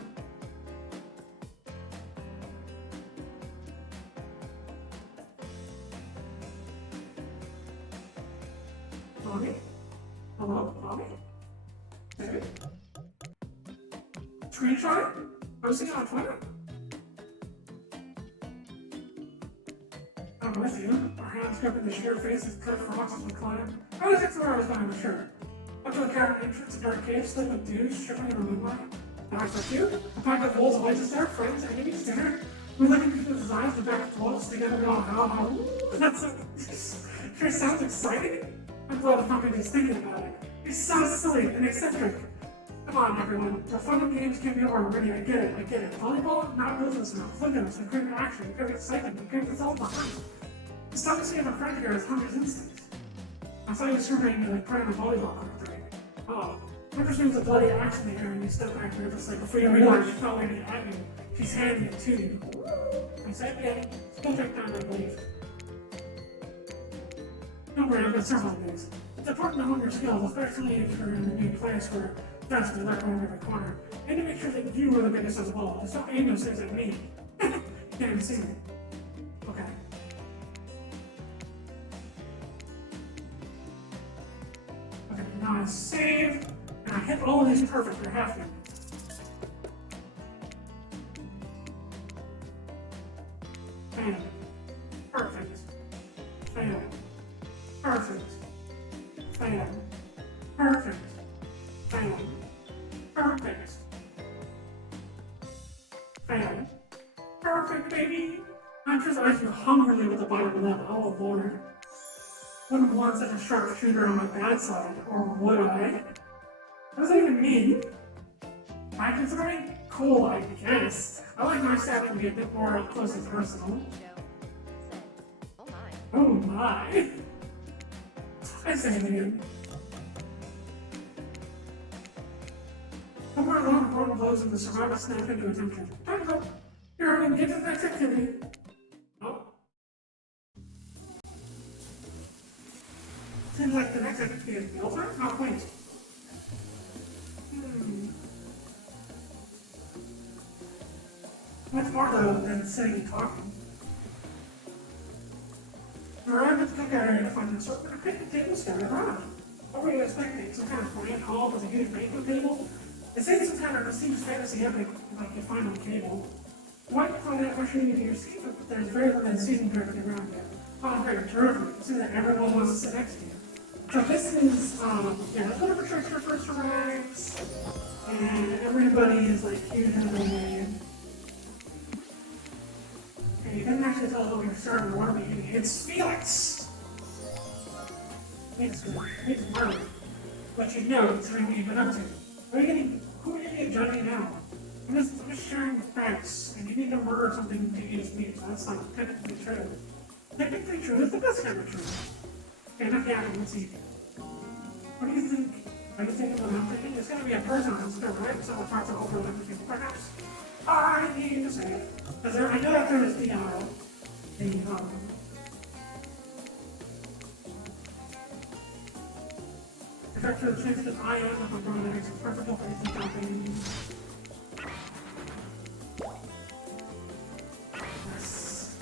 Bobby? Hello, Bobby? David? Screenshot? Posting it on Twitter? I'm with you. Our hands gripping the sheer faces, cut rocks as we climb. I was 6 hours behind the shirt. Up to the cavern entrance, a dark cave, slit with dudes, shivering in the moonlight. Back for you. A pack of wolves away to start, friends, enemies, dinner. We look into his eyes, the back close, together we all how. That's so. Sure sounds exciting. I'm glad the company is thinking about it. It's so silly and eccentric. Come on, everyone. The fun of games can be over already. I get it. Volleyball, not business now. Look at us. We crave action. We crave excitement. We crave it's all behind. It's tough to see if a friend here has hunter's instincts. I saw you surveying me like playing a volleyball court today. Oh, that just means a bloody axe in the air and you step back there just like before you realize she's not waving at you. She's handing it to you. I said, yeah, still take time, I believe. Don't worry, I've got several days. It's important to hone your skills, especially if you're in a new place where that's the lurk around every corner. And to make sure that you are the biggest as well. Just don't aim those things at me. You can't even see me. Okay. Okay, now I save, and I hit all of these perfect, I have to. Bam. Perfect. Bam. Perfect. Bam. Perfect. Bam. Perfect. Bam. Perfect, baby! I'm just eyes you hungrily with the bottom of that. Oh, Lord. Wouldn't want such a sharpshooter on my bad side, or would I? What does that even mean? I considering? Cool, I guess. I like my stabbing to be a bit more up close and personal. Joe said, oh my. Oh my. I say it again. Somewhere along the road blows and the survivor snap into attention. Time to go. Here, I'm gonna get to the next activity. Oh. Seems like the next activity is the over. Oh, wait. Much more though than sitting and talking. We arrived at the cook area to find an assortment of picnic tables scattered around. What were you expecting? Some kind of grand hall with a huge banquet table? It seems some kind of prestige fantasy epic like you find on cable. Why do you find that question into your seat, but there's very limited seating directly around you? Oh, great, terrific. You see that everyone wants to sit next to you. So this is, yeah, a little bit church your first arrives, and everybody is like huge in the way. And you didn't actually tell who you're serving or what are we eating. It's Felix! It's good. It's murder. But you know it's something you've been up to. Who are you gonna judge me now? I'm just sharing facts, and you need to murder something to eat as meat, so that's not technically true. Technically true is the best kind of true. Okay, enough yapping, let's eat. What do you think? Are you thinking what I'm thinking? It's gonna be a person on the right? Some parts are overlapping, perhaps. I need to say it. Because I know that there is the effect of the chance that I am with my brother makes a perfect face and topping. Yes.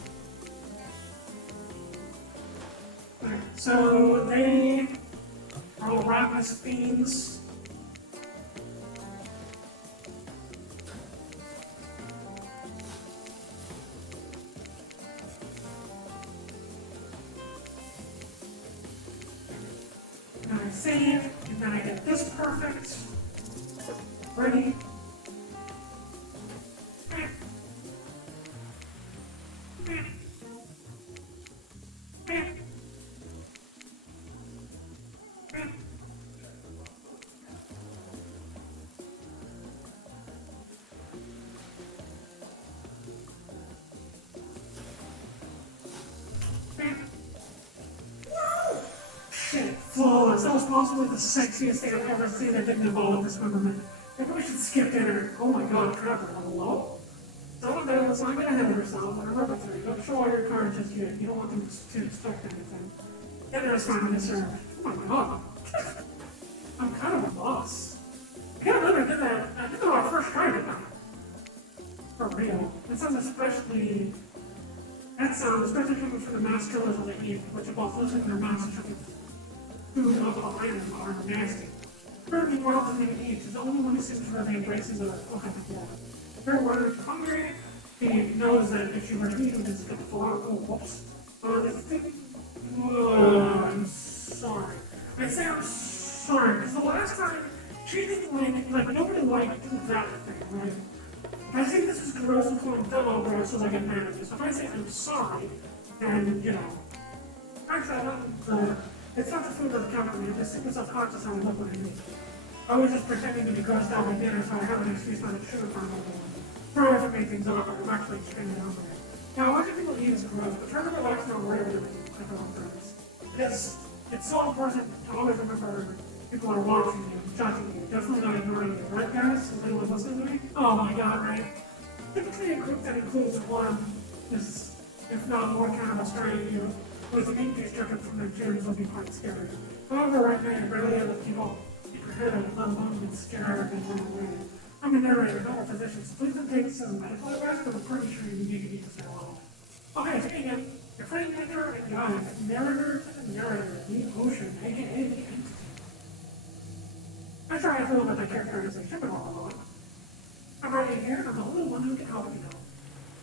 Alright, so they are all ravenous fiends. And I save, and then I get this perfect. Ready? shit, flawless. That was possibly the sexiest thing I've ever seen that didn't involve dismemberment. Maybe we should skip dinner. Oh my god, Trevor, hello? Someone there was not gonna have herself. And remember, three, don't show all your cards just yet. You don't want them to expect anything. Dinner is not gonna serve. Oh my god. I'm kind of a boss. I can't believe I did that. I did that on our first try, didn't I? For real. That sounds especially... That sound, especially coming from the mass killers of the eat, which involve losing their mouths and food up behind them are nasty. Currently, World doesn't even eat. He's the only one who seems to really embraces the yeah. If her were hungry, he knows that if she were to eat, it would just get full out. Oh, whoops. I'm sorry. I say I'm sorry, because the last time, she didn't like nobody liked that thing, right? I think this is gross and calling fellow gross as I get mad at this. If I say I'm sorry, and, you know, actually, I don't, it's not the food that counts for me, I'm just super self-conscious how I look when I eat. I was just pretending to be grossed out by dinner, so I have an excuse not to sugar for a moment. Trying to make things awkward, I'm actually extremely hungry. Now, watching people eat is gross, but trying to relax and aware of everything is like on purpose. It's so important to always remember people are watching you, judging you, definitely not ignoring you, right guys? Is anyone listening to me? Oh my god, right? Typically a group that includes one is, if not more, kind of Australian you, with an increase stricken from their gyms would be quite scary. However, right now you barely have the people keep your head up, let alone get scared and run away. I'm a narrator, not a physician, so please don't take some medical advice, but I'm pretty sure you need to get this alone. Okay, so again, your friend Edgar and guide, narrator to the narrator, the ocean, aka the entity. I try to feel about that characterization, but all along. I'm right in here, I'm the only one who can help you know.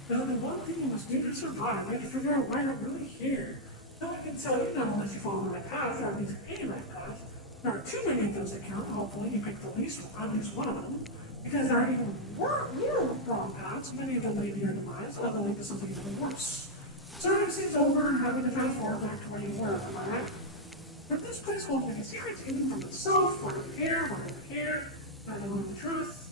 There's only one thing you must do to survive, and to figure out why you're really here. No one can tell you not unless you follow the right path, or at least any right path. There are too many of those that count, hopefully you pick at least one of them. Because there are even more wrong paths, many of them lead to your demise, other lead to something even worse. Serving seems over and having to fast forward back to where you were, am I right? But this place holds many secrets, even from itself, why you're here, not knowing the truth.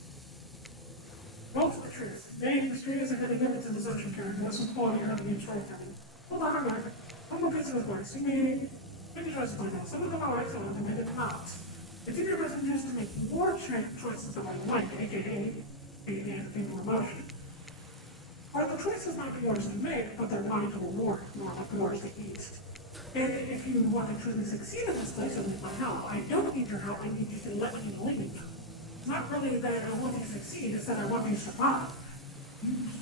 Most of the truth. Being the street isn't going to give it to this ocean character, that's some quality you're having in storytelling. Hold on a minute. I'm going to get to this place. You may choices by now. Some of them are right, some of them maybe not. It's in your best interest to make more choices than I like, aka people emotion. Or the choices might be yours to make, but they're mine to reward, not yours to eat. And if you want to truly succeed in this place, you'll need my help. I don't need your help, I need you to let me leave. It's not really that I want you to succeed, it's that I want you to survive.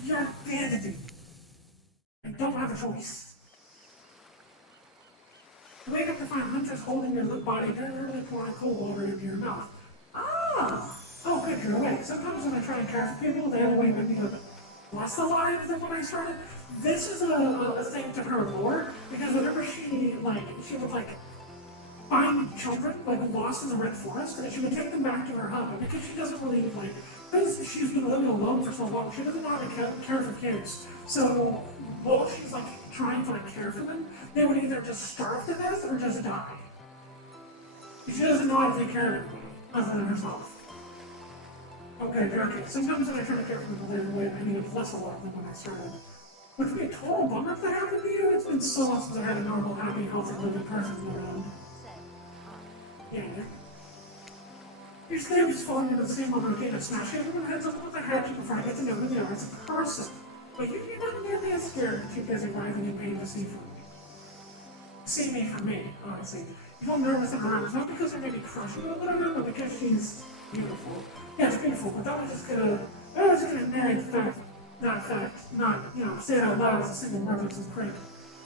You're the entity. I don't have a choice. You wake up to find hunters holding your limp body, literally pouring cold water into your mouth. Ah! Oh, good, you're awake. Sometimes when I try and care for people, they have a way to make me look less alive than when I started. This is a thing to her lore, because whenever she would find children, lost in the Red Forest, and she would take them back to her hub, and because she doesn't really, because she's been living alone for so long, she doesn't know how to care for kids. So, while she's, trying to, care for them, they would either just starve to death or just die. She doesn't know how to take care of anybody, other than herself. Okay. Sometimes when I try to care for people, they're away, I need less alive than when I started. Which would be a total bummer if that happened to you. It's been so long since I had a normal, happy, healthy, living person around. Yeah. Your skin just falling into the same moment again and smashing everyone's heads up with a hatchet before I get to know who they are as a person. But you're not nearly as scared and too busy writhing in pain to see from me. See me from me, oh, I see. You feel nervous in her arms, not because they're maybe crushing you a little bit, but because she's beautiful. Yeah, it's beautiful, but that was just gonna narrate that fact, not, say it out loud as a single word that's great.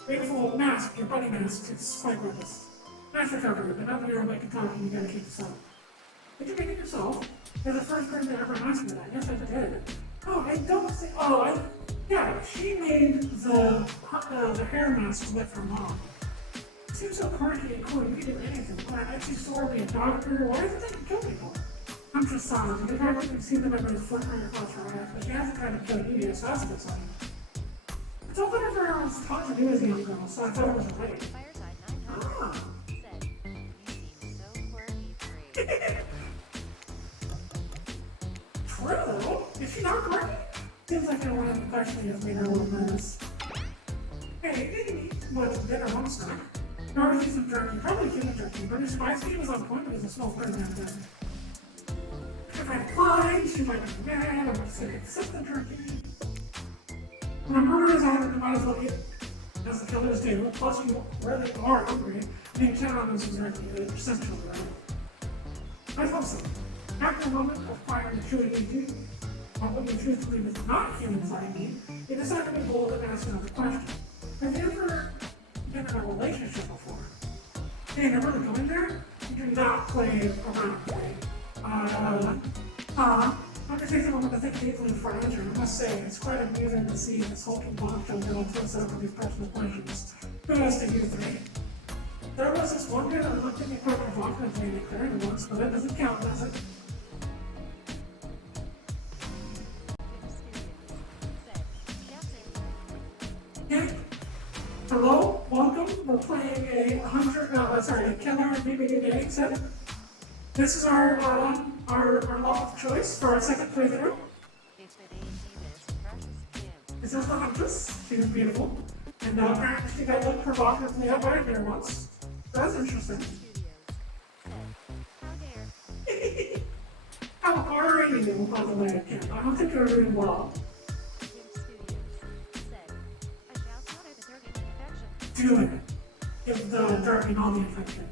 Beautiful mask, your buddy mask, it's quite gorgeous. Nice recovery, but now that you're awake and talking, you gotta keep this up. Did you make it yourself? You're the first person that ever asked me that. Yes, I did. Oh, I don't say. Yeah, she made the hair mask with her mom. It seems so quirky and cool. You can do anything. Why actually store be a doctor? Why does it take to kill people? I'm just silent. You can probably see them everybody's flipping on your clothes for her, but she hasn't tried to kill you yet, so that's a good sign. It's all whatever I was taught to do as a young girl, so I thought it was right. Ah. True? Is she not quirky? Seems like her one actually has made her a little nervous. Hey, you didn't eat much dinner one snack. Already some jerky, probably human jerky, but his spice game is on point, but he's a small person out there. If I decline, she might be mad, I'm just gonna accept the jerky. When a murder is on, you might as well eat it, as the killers do. Plus, you really are hungry, and you count on this jerky, essentially, right? I hope so. After a moment of finding the truth you do, or what you choose to believe is not human fighting meat, you decide to be bold and ask another question. Have you ever been in a relationship before? Hey, never really go in there? You do not play around. After taking a moment to think deeply for an answer, I must say, it's quite amusing to see this hulking bombshell get all twisted up with these personal questions. Who knows to you three? There was this one guy that looked at me quite provocatively in the clearing once, but that doesn't count, does it? Yeah. Hello, welcome. We're playing a killer BBD game set. This is our law of choice for our second playthrough. This is the Huntress. She was beautiful. And apparently she got looked provocatively up by a deer once. That's interesting. How are you, by the way, Kim? I don't think you're doing well. Do it. Give the dark all the infection.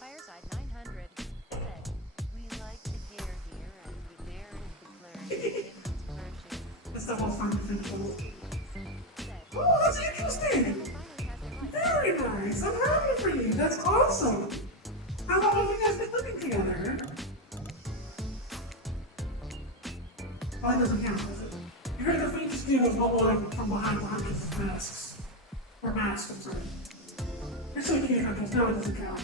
Fireside 900 said, we like to hear here and we dare to declare its virtue. This stuff was fun to think about. Said, Oh, that's interesting! Very nice! I'm happy for you! That's awesome! How long have you guys been living together? Oh, that doesn't count, does it? You heard the faintest deal of bubbling from behind the Huntress' masks. Or masks, I'm sorry. You're so cute, Huntress. No, it doesn't count.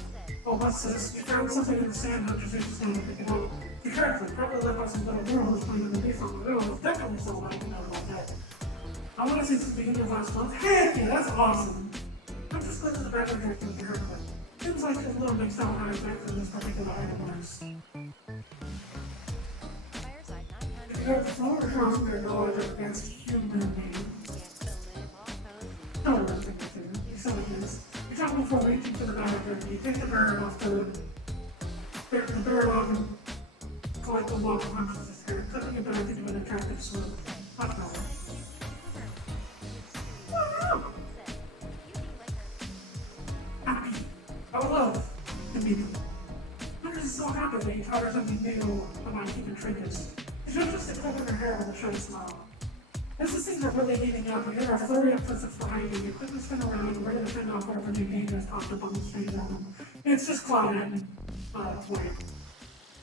Oh, what's this? You found something in the sand, Huntress. You're just going to pick it up. Be careful. Probably left by some little girl who's playing underneath on the wheel. It's definitely someone I can know about that. I want to see this beginning of last month. Heck yeah, that's awesome! I'm just glad that the background character with the haircut. Seems like there's a little mixed out how I expect this particular item works. Fireside If you 900 have the floor across your knowledge against human beings. No, I don't think I do. You saw this. You talk before reaching for the manager. You take the bird off the bird off and collect the lock of Huntress' hair, cutting it back into an attractive swoop. Hot power. Wow! Happy. I would love to meet them. I'm just so happy that you taught her something new about keeping trinkets. She should just sit in her hair with a shy smile. As the things are really heating up, you hear a flurry of footsteps behind you. You quickly spin around, ready to fend off whatever new danger is popped up on the street around them. It's just Clyde and Wade.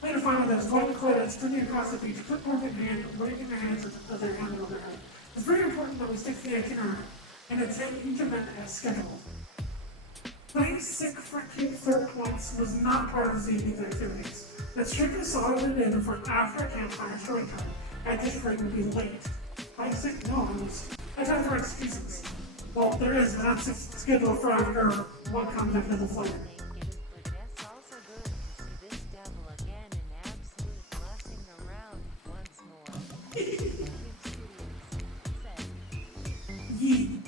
Later finally, there's Dwight and Clyde sprinting across the beach, clipboard in hand, waving their hands with their hand over their head. It's very important that we stick to the itinerary and attend each event as scheduled. Playing sick for keep third points was not part of this evening's activities. That's strictly solid in for after a campfire story time. At this rate would be late. Playing sick? No, I tried for excuses. Well, there is, but that's scheduled for after what comes after the flight. but it's also good to see this devil again in absolute blessing around once more. Studios said, Yee.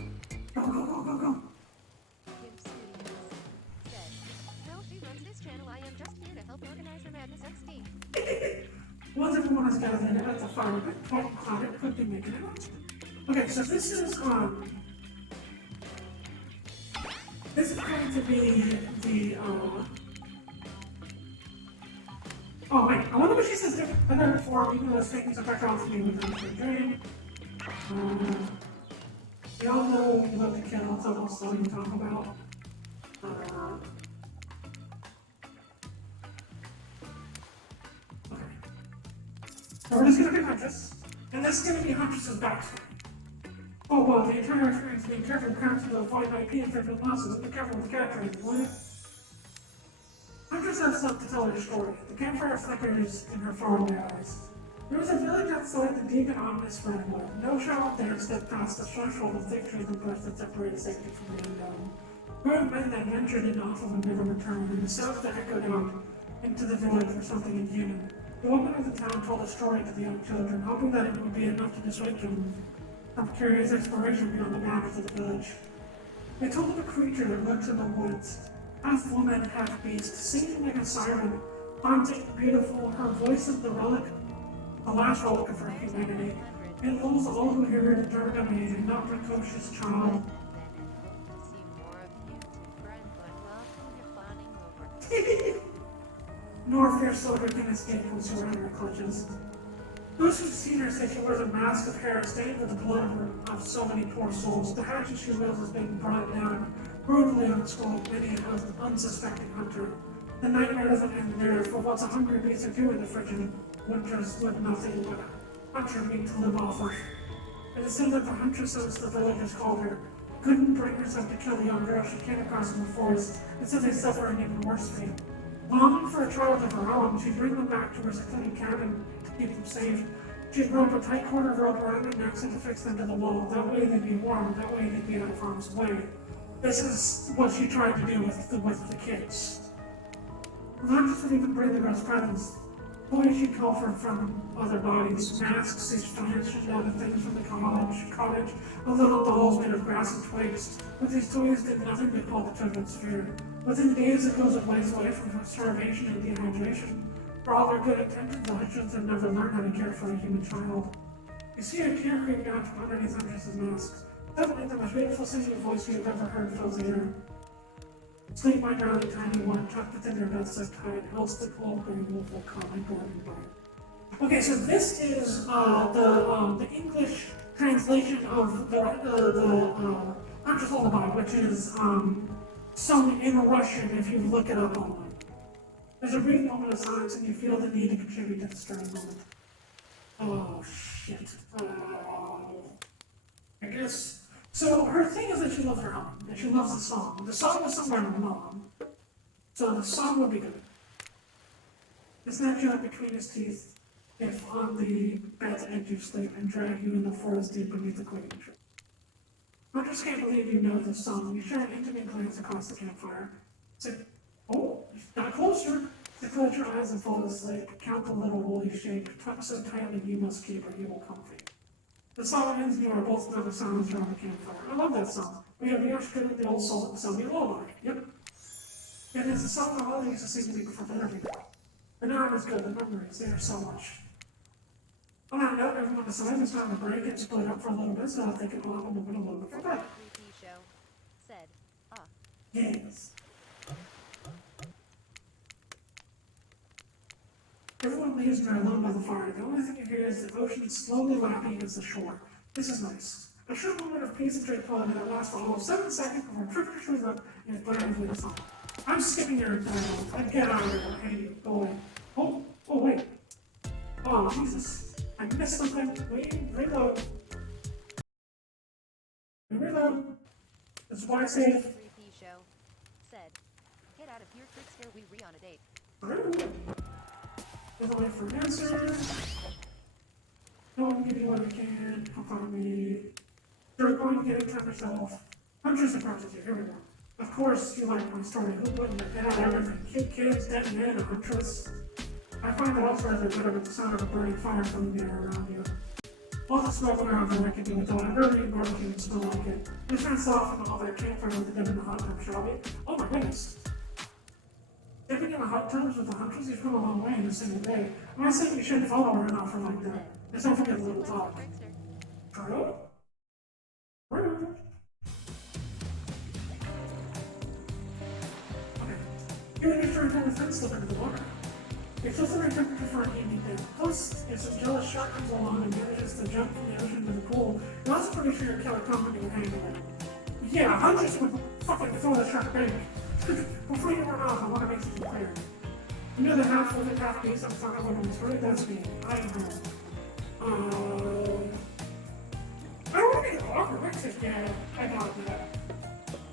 Go, go, go, go, go. Kim Studios said, well, she runs this channel. I am just here to help organize her madness XD. Once everyone has gathered at the fire pit, Dwight and Clyde quickly make an announcement. Okay, so this is going to be the, oh wait, I wonder what she says different than before, even though it's taking some pressure off me with the dream. You all know you love to kill, it's almost all you talk about. Okay. So we're just gonna pick Huntress, and this is gonna be Huntress's backstory. Oh well, the entire experience being careful counts to avoid IP infringement losses, be careful with characters, will you? Huntress has stuff to tell her story. The campfire flickers in her faraway eyes. There was a village outside the deep and ominous redwood. No child dared step past the threshold of thick trees and brush that separated safety from the unknown. Grown men that ventured in off of and never returned, and the sounds that echoed out into the village were something inhuman. The woman of the town told a story to the young children, hoping that it would be enough to dissuade them from curious exploration beyond the boundaries of the village. They told of a creature that lurks in the woods, half woman, half beast, singing like a siren, haunting, beautiful. Her voice is the relic, the last relic of her humanity. It lulls all who hear her to dark amazing, not precocious child. Nor fear Silver can escape from surrender clutches. Those who've seen her say she wears a mask of hair stained with the blood of so many poor souls. The hatchet she wields is being brought down brutally on the skull of many an unsuspecting hunter. The nightmare doesn't end there, for what's a hungry beast to do in the frigid winters with nothing but hunter meat to live off of? It is said that the huntresses the villagers called her couldn't bring herself to kill the young girl she came across in the forest, and so they suffer an even worse fate. Longing for a child of her own, she'd bring them back to her secluded cabin to keep them safe. She'd rope a tight cord of rope around their necks and to fix them to the wall. That way they'd be warm, that way they'd be out of harm's way. This is what she tried to do with the kids. The hunters would even bring the girls presents. Boys she'd call from other bodies, masks, instruments, and other things from the cottage, and little dolls made of grass and twigs. But these toys did nothing but call the children's fear. Within days, the girls would waste away from starvation and dehydration. For all their good intentions, the Hutchins had never learned how to care for a human child. You see a tear creep down from underneath Huntress's mask. Definitely the most beautiful singing voice you've ever heard fills the air. Sleep, my darling tiny one, tucked within your bedside tide, else the cold grey wolf will come and burn by. Okay, so this is the English translation of the Huntress Lullaby, which is sung in Russian if you look it up online. There's a brief moment of silence and you feel the need to contribute to the stirring moment. Oh, shit. I guess. So her thing is that she loves her home, that she loves the song. The song was sung by her mom, so the song would be good. The snatch you up between his teeth, if on the bed's edge you sleep, and drag you in the forest deep beneath the quaking tree. I just can't believe you know this song. You share an intimate glance across the campfire. Say, oh, not closer. To close your eyes and fall asleep. Count the little woolly shape. Tuck so tightly you must keep or you will comfy. The song ends and you are both another sounds around the campfire. I love that song. We have Yashka, the old soul, Selby Lullaby. Yep. It is a song my mother used to sing to me before bed every day. But now I'm as good, the memories, they are so much. On that note, everyone decided it's time to break and split up for a little bit so that they can all have a moment alone before bed. Show said, Yes. Everyone leaves and are alone by the fire. The only thing you hear is the ocean slowly lapping against the shore. This is nice. A short moment of peace and tranquility that lasts for almost 7 seconds before Tripper shows up and is blaring through the song. I'm skipping your dialogue. I'd get out of here. Hey, go away. Oh, wait. Oh, Jesus. I missed something. Wait, reload. Reload. This is why I say it. 3P show said, get out of here, trickster, we re on a date. There's only for answers. No one give you what I can. Come find me. You're going to get it time yourself. Huntress approaches you. Here we go. Of course, you like my story. Who wouldn't? It had everything. Cute kids, dead men, a huntress. I find that all stories are better with the sound of a burning fire filling the air around you. All the smoke around there I can do without it. Really barbecue and smell like it. Let's rinse off and all that campfire with them in the hot tub, shall we? Oh my goodness. Dipping in the hot tubs with the huntress, you've come a long way in a single day. I'm not saying you shouldn't follow her and offer like that. Let's not forget a little talk. True? Rude. Okay. You and your friend have a fence slip into the water. It's just the right temperature for an evening dip. Plus, if some jealous shark comes along and manages to jump from the ocean to the pool, you're also pretty sure your killer company will handle it. Yeah, hundreds would fucking throw the shark bait. Before you run off, I want to make something clear. You know the half with the half piece I'm talking about on the story? That's me. I know. I don't want to get awkward. I said, yeah, I got that.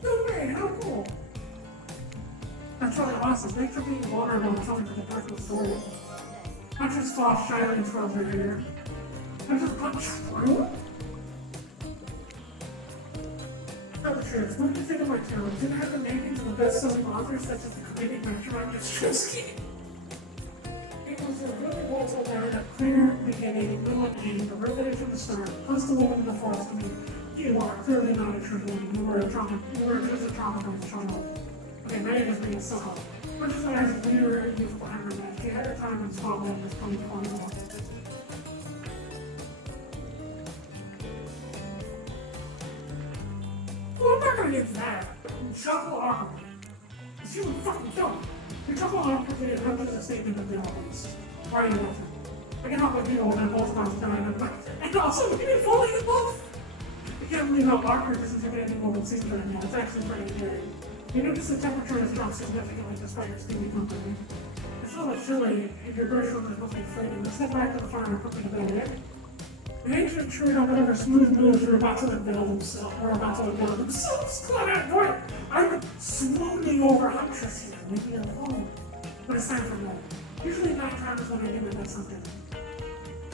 No way, how cool. That's really awesome. Thanks for being vulnerable and telling the personal story. Huntress falls shyly and twirls her hair. I just put true? Tell the truth. What do you think of my talent? Did I have the makings of the best-selling authors such as the comedic mastermind Just kidding. People to a really volatile line of clear beginning, middle, and end, but riveted from the start, plus the woman in the forest. I mean, you are clearly not a true woman. You were just a traumatized child. Okay, now you're just being subtle. Which is why I has weird, youthful anger that she had her time in Scotland was coming on. Well, I'm not gonna get that. Chuckle awkward. She would fucking kill me. You chuckle awkwardly and not just a statement of the obvious. Why are you laughing? I can help but you when I'm both not dying and also we can fully in love. You can't believe how awkward this is even anymore with seems right now. It's actually pretty scary. You notice the temperature has dropped significantly despite your steamy company. It's a little chilly and your bird room is mostly fading. Let's step back to the fire and put me to bed, eh? The ancient tree on whatever smooth moves are about to unveil themselves. Come on, boy! I'm swooning over huntress here, leave me alone. But it's time for bed. Usually nighttime is when I get into something.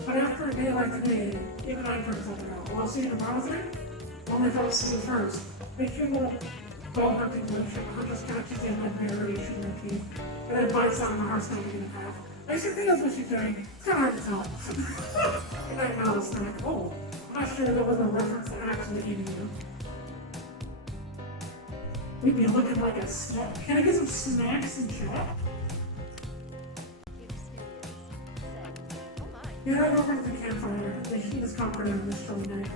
But after a day like today, even I turn something out. Well, I'll see you tomorrow then? Only if I was see you first. Make your little dog hunting motion. Huntress catches in like variation in your teeth, and then bites out my heart stomach in half. I should think that's what she's doing. It's kind of hard to tell. Good night, now, snack. Oh, I'm not sure that was a reference to actually eating you. We'd be looking like a snack. Can I get some snacks in chat? You head over to the campfire. The heat is comforting on this chilly night.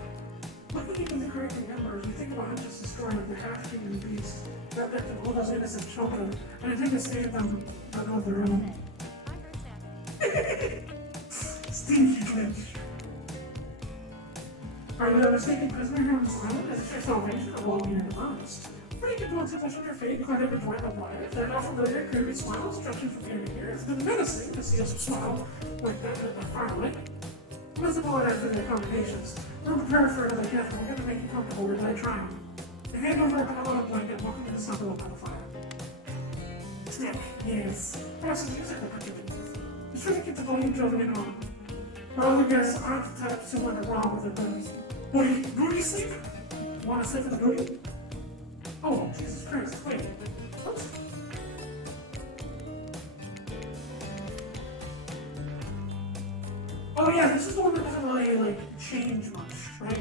Looking into the creeping embers, you think about Huntress destroying the half-human beast that left all those innocent children, and I take a stand on their own. Stinky bitch. Are you a mistaken prisoner here on this island? Is it your salvation or will you be honest? Free to go to touch on your fate, quite able to join the life. They're now familiar, creepy smiles, stretching from ear to ear. It's been menacing to see us smile like that at the firelight. Visible and after the accommodations. We're prepared for another death, and we're going to make you comfortable without trying. They hand over a pillow and blanket, walking to the supper by the fire. Snack, yes. Perhaps some music will put you to use. Be sure to keep the volume jumping on. My other guests aren't the type to wonder wrong with their buddies. Booty sleep? You want to sleep with a booty? Oh, Jesus Christ, wait. What? Oh yeah, this is the one that doesn't really, like, change much, right?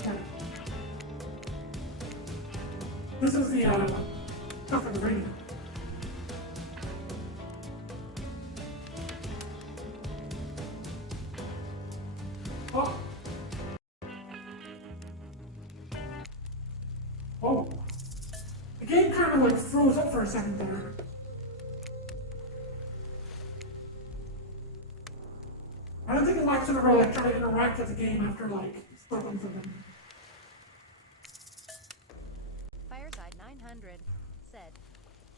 Yeah. This is the, stuff for the radio. Oh. Oh. The game kind of like froze up for a second there. I don't think it likes to ever like try to interact with the game after like spoken to them. Fireside 900 said,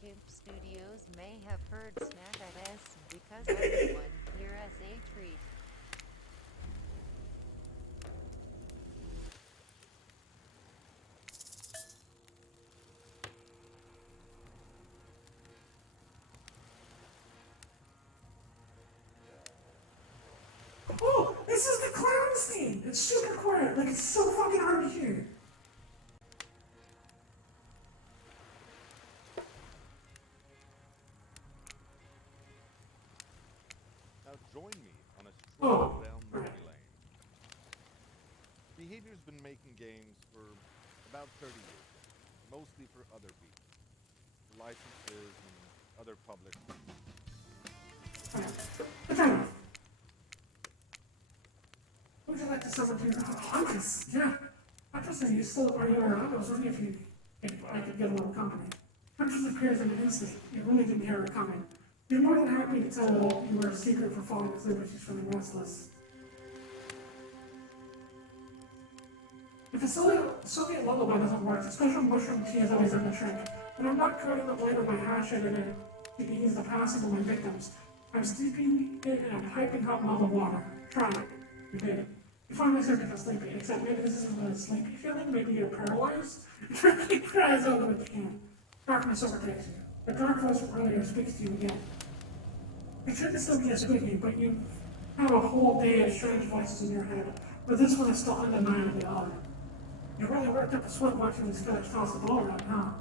Kimp Studios may have heard snack at us because everyone here as a treat. Oh, this is the clown scene! It's super quiet, like it's so fucking hard to hear. Now join me on a stroll down memory lane. Behavior's been making games for about 30 years, mostly for other people, licenses and other public. Would you like to summon to your Huntress? Yeah. Huntress, are you still around? I was wondering if I could get a little company. Huntress appears in an instant. You really didn't hear her coming. You're more than happy to tell you were a secret for falling asleep, but she's feeling restless. If a Soviet lullaby doesn't work, the special mushroom tea is always in the trick. But I'm not coating the blade of my hash in it to ease the passing of my victims. I'm steeping it in a piping hot mug of water. Try it. You did it. You finally start to feel sleepy, except maybe this isn't a sleepy feeling, maybe you're paralyzed. Turkey cries out what you can. Darkness overtakes you. The dark voice from earlier speaks to you again. It shouldn't still be a squeaky, but you have a whole day of strange voices in your head. But this one is still undeniably odd. You really worked up a sweat watching this village toss the ball around, huh?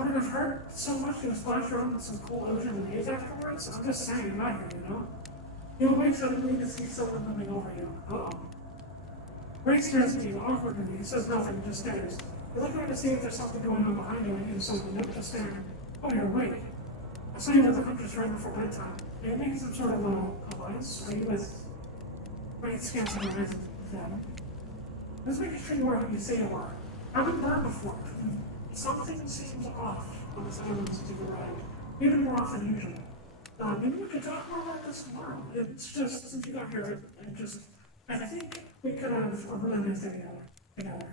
Wouldn't have hurt so much to splash around in some cool ocean waves afterwards? I'm just saying, not here, you know? You'll wait suddenly to see someone moving over you. Uh-oh. Ray stares at you awkwardly. He says nothing, just stares. You look around to see if there's something going on behind you and you decide to note just staring. Oh, you're awake. I saw you with the hunters right before bedtime. Are you making some sort of alliance? Are you with... Ray scans her eyes at them. Just making sure you are who you say you are. I've been burned before. Something seems off on this island to the right. Even more often than usual. Maybe we could talk more about this tomorrow. It's just, since you got here, I think we could have a really nice day together.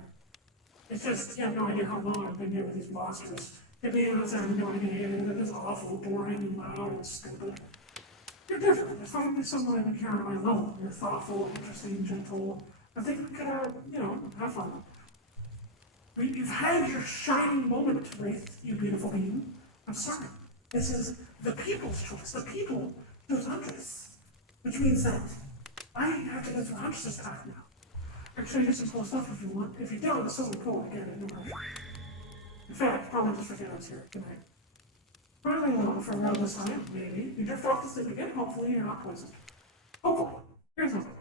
It's just, you have no idea how long I've been here with these monsters. And being outside, I have no idea, they're just awful, boring, and loud, and stupid. You're different. You're finally someone I can count on my level. You're thoughtful, interesting, gentle. I think we could, have fun. You've had your shining moment, Wraith, you beautiful being. I'm sorry. This is the people's choice. The people chose Huntress. Which means that I have to go through Huntress's path now. I can show you some cool stuff if you want. If you don't, it's so cool. I get it. No rush. In fact, probably just forget I was here. Good night. Finally alone for around this time, maybe. You drift off to sleep again. Hopefully you're not poisoned. Hopefully. Here's something.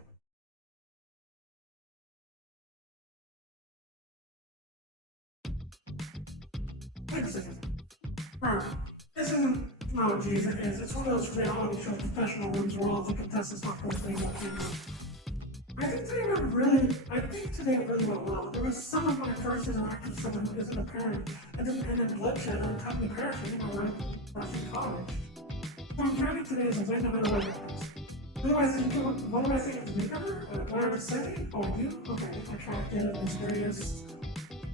Wait a second. Alright. This isn't, oh geez, it is. It's one of those reality show professional rooms where all the contestants talk about things about camera. I think today went really well. There was some of my first interaction with someone who isn't a parent and didn't end in bloodshed or company perishing while I'm rushing college. So I'm counting today as a win no matter what happens. What do I think of the newcomer? What do I say? Oh, you? Okay, attractive, mysterious.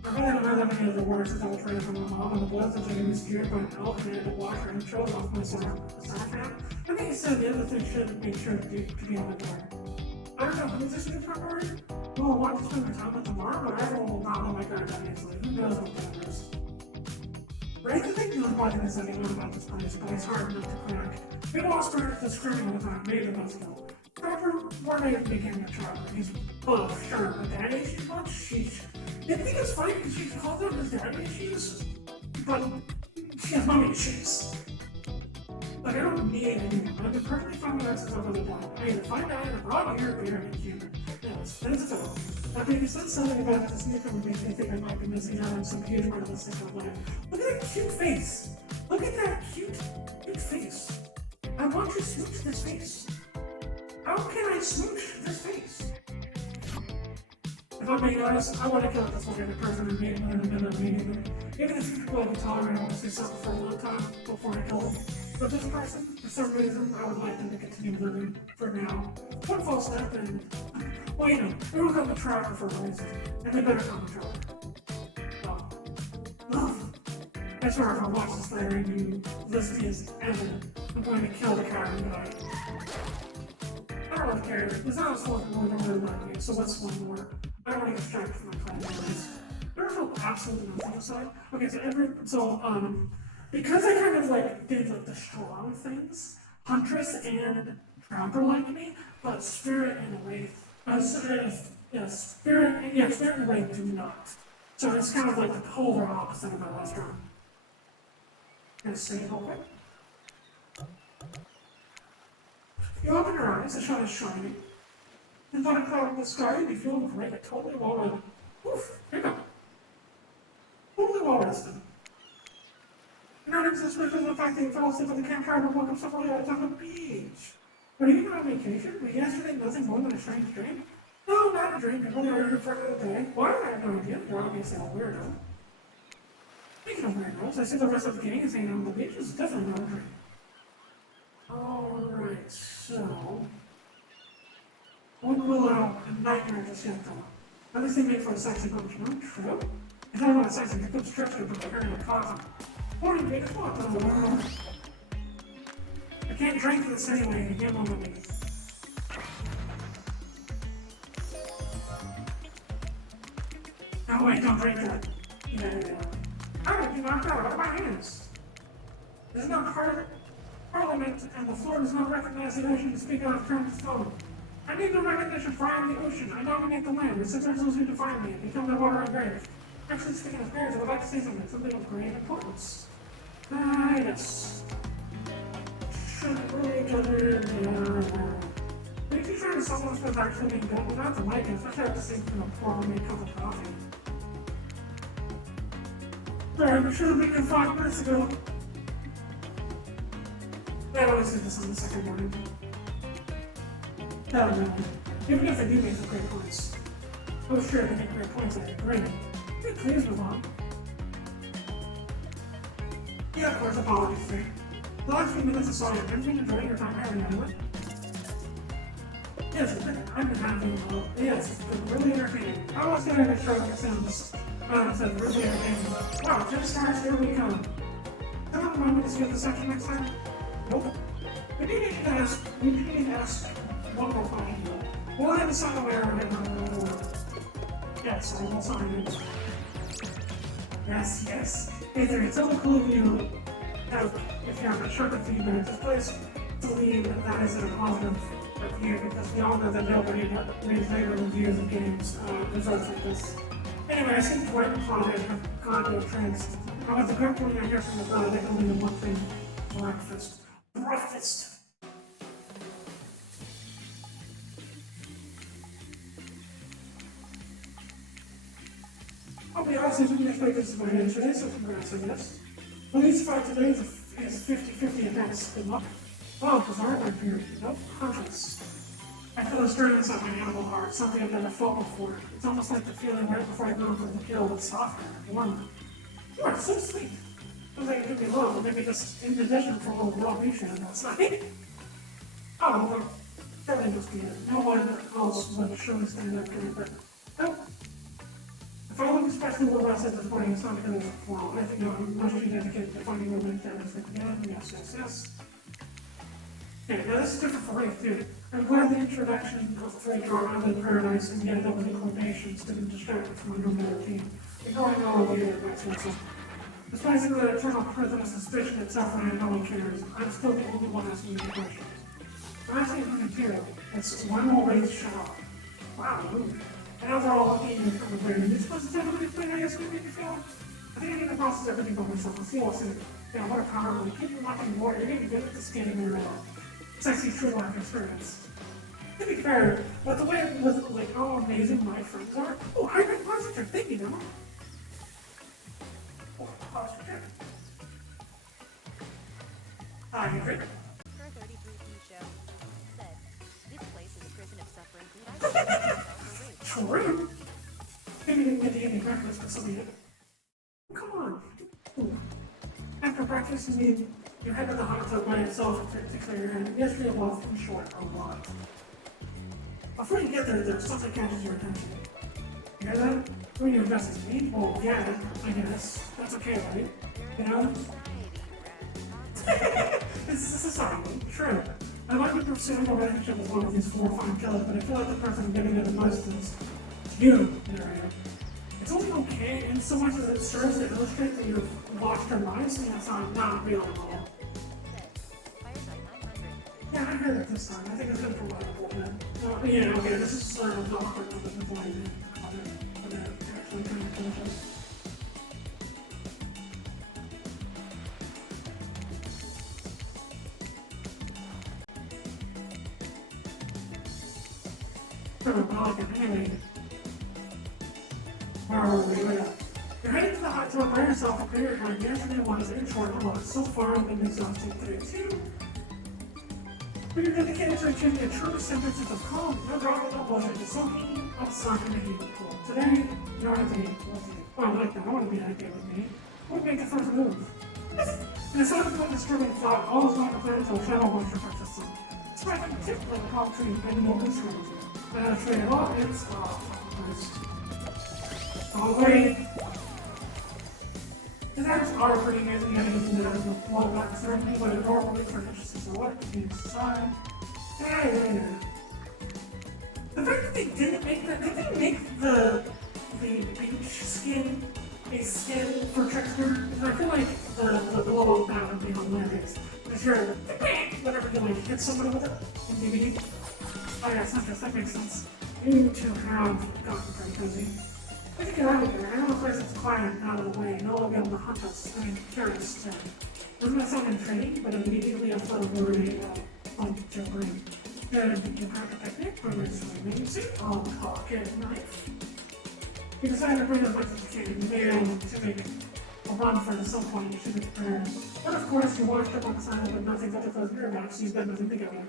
I really don't know that many of the words that I was raised from my mom, and the bloods that I was scared by an elk and I had to wash her and chose off my soundtrack. I think he said the other thing should make sure to be on the guard. I don't know who this new property. We'll want to spend our time with tomorrow, but everyone will not know my guard easily. Who knows what that is? Right? The thing is watching this anyone about this place, but it's hard enough to crack. People all started to screaming with our maybe let's go. Proper one night became a child. He's sure, but daddy issues much? Sheesh. I think it's funny because she calls them his daddy issues, but she has mommy issues. Like, I don't need anyone. I've been perfectly fine with that since I was a dog. I either find out and brought here or you're in human. Yes, that is a fact. After you said something about this newcomer makes me think I might be missing out on some huge part of this thing of life. Look at that cute face. Look at that cute face. I want to smooch this face. How can I smooch this face? If I'm being honest, I want to kill this one person and meet him in the middle of meeting. Even if you people have tolerant, I want to say something for a long time before I kill him. But this person, for some reason, I would like them to continue living for now. One false step and, well, you know, they will come to tracker for a reason, and they better come to tracker. I swear if I watch this later and you list me as evident, I'm going to kill the coward guy. I don't really care. It's not as fun more than really like me, so what's one more? I don't want to get distracted from my plan anyways. There feel absolutely nothing aside. Okay, because I kind of did the strong things, Huntress and Trapper like me, but Spirit and Wraith, Spirit and Wraith do not. So it's kind of like the polar opposite of my last round. Gonna say it real quick. You open your eyes, the sun is shining. There's not a cloud in the sky, and you feel great, totally well rested. Oof, here you go. Totally well rested. You're not exist because of the fact that you fell asleep at the campfire and woke up several hours on the beach. Are you even on vacation? Was yesterday nothing more than a strange dream? No, not a dream. You've only heard it for the day. Why? I have no idea. You're obviously a weirdo. Speaking of weirdos, I see the rest of the gang is hanging out on the beach. It's definitely not a dream. Alright, so... One willow and nightmare just yet though. At least they make for a sexy bunch, no? True? It's not about sexy, you put structure but they're in a coffin. Morning, big as what? I can't drink this anyway, you get one with me. No, wait, don't drink that. Yeah. I would be knocked out of my hands. There's no parliament, and the floor does not recognize the ocean to speak out of terms of stone. I need no recognition for I am the ocean. I dominate the land. The sisters lose me to find me and become the water engraved. Actually, speaking of parents, I would like to say something of great importance. Yes. Shouldn't really get it. Make sure that someone's been actually being good without the mic, especially at the same time of pouring me a cup of coffee. Sorry, we should have been here 5 minutes ago. I always do this on the second morning. No, no. Even if they do make some great points. Oh, sure, they make great points, I agree. Please move on. Yeah, of course, apologies, sir. The last few minutes of song, have you been enjoying your time having anyone? Yes, I've been having, yes, it's been really entertaining. I was gonna make sure it sounds, said really entertaining. Wow, 10 stars, here we come. Don't mind me to skip the section next time? Nope. We do need to ask one more question. We'll have a sign away yes, I will sign it. Yes, yes. Hey there, it's only cool if you have, if you have a short feedback, just please believe that that is a positive review, because we all know that nobody reads negative reviews of games, results like this. Anyway, I seem to write upon it have gone to a trance. I was the great point I hear from the brother, they can only do one thing. Breakfast. Breakfast! I'll be honest, I didn't expect this to be an today, so congrats, I guess. At least 5 today is 50-50 against good luck. Well, because our right here, nope, conscience. I feel a stirring inside my animal heart, something I've never felt before. It's almost like the feeling right before I go for the kill that's softer, warmer. You are so sweet. Feels like it could be love, or maybe just indigestion for a little raw beef shit last night. Oh, well, that must be it. No one else would surely stand up to it, but no. If I look especially well less at this point, it's not because of well, I think I'm much too dedicated to finding a way to everything again. Yes, yes, yes. Okay, now this is different for Wraith too. I'm glad the introduction of 3 draw around in paradise and yet double inclinations didn't distract me from my normal routine. Ignoring all of the other vice versa. Despite the eternal prison of suspicion and suffering and no one cares, I'm still the only one asking the questions. I'm asking for material. It's one more Wraith shower. Wow, ooh. And now they're all looking at me from the brain. You're supposed to tell me what I guess make me feel? I think I need to process everything by myself. I'll see you all soon. Yeah, what a power. When you keep unlocking more, you're getting good at the scanning in your sexy true life experience. To be fair, but the way it was like how amazing my friends are. Oh, I read positive, thank you, Noah. Oh, positive. Hi, Henry. Her 33P show said, this place is a prison of suffering. Could I say myself or rape? True. Maybe you didn't get to eat any breakfast, but something did. Come on. Ooh. After breakfast, you need your head in the hot tub by yourself to clear your head. Yesterday was too short a lot. Before you get there, there's something catches your attention. You hear that? Who are you investigating? Well, yeah, I guess. That's okay, right? You know? This is society. True. I might be pursuing a relationship with one of these 4 or 5 killers, but I feel like the person getting it the most is you, Mario. It's only okay in so much as it serves to illustrate that you've watched her lives, and that's not real at all. Yeah, I heard it this time. I think it's good for what I yeah, okay, this is sort of not awkward, but before I did actually kind of finish it. Anyway. You're heading to the hot tub by yourself and clear your time. Yesterday was in short a lot. So far, I've been exhausting today too. But you're dedicated to achieving a true semblance of calm. No drama, no bullshit. Just soaking outside in the heat pool. Today, you're happy with me. Oh, I like that. I want to be happy with me. I want to make the first move. Instead of putting disturbing thought, all is not the plan until shadow monster touches some. It's right like a tip like a palm tree and more instrument. Trade it off, it's nice. Oh, wait. The names are pretty amazing, getting into the flow back certainly, but it normally furnishes us a lot of things aside. Yeah. The fact that they didn't make the beach skin a skin for texture, because I feel like the blow up that would be hilarious. Because you're whenever you like hit somebody with it in DVD. Oh yeah, Santos, that makes sense. You two have gotten pretty cozy. I think get out of here. I know a place that's quiet and out of the way. No one will be able to hunt us. I mean, curious. Doesn't that sound intriguing? But immediately I thought of worry on to bring. Then you have a picnic, bring your swimming suit, pocket knife. You decided to bring as much as you can. You made to make a run for it at some point. You should have prepared. But of course, you washed up on the side with nothing but the close your back, so you've got nothing to go with.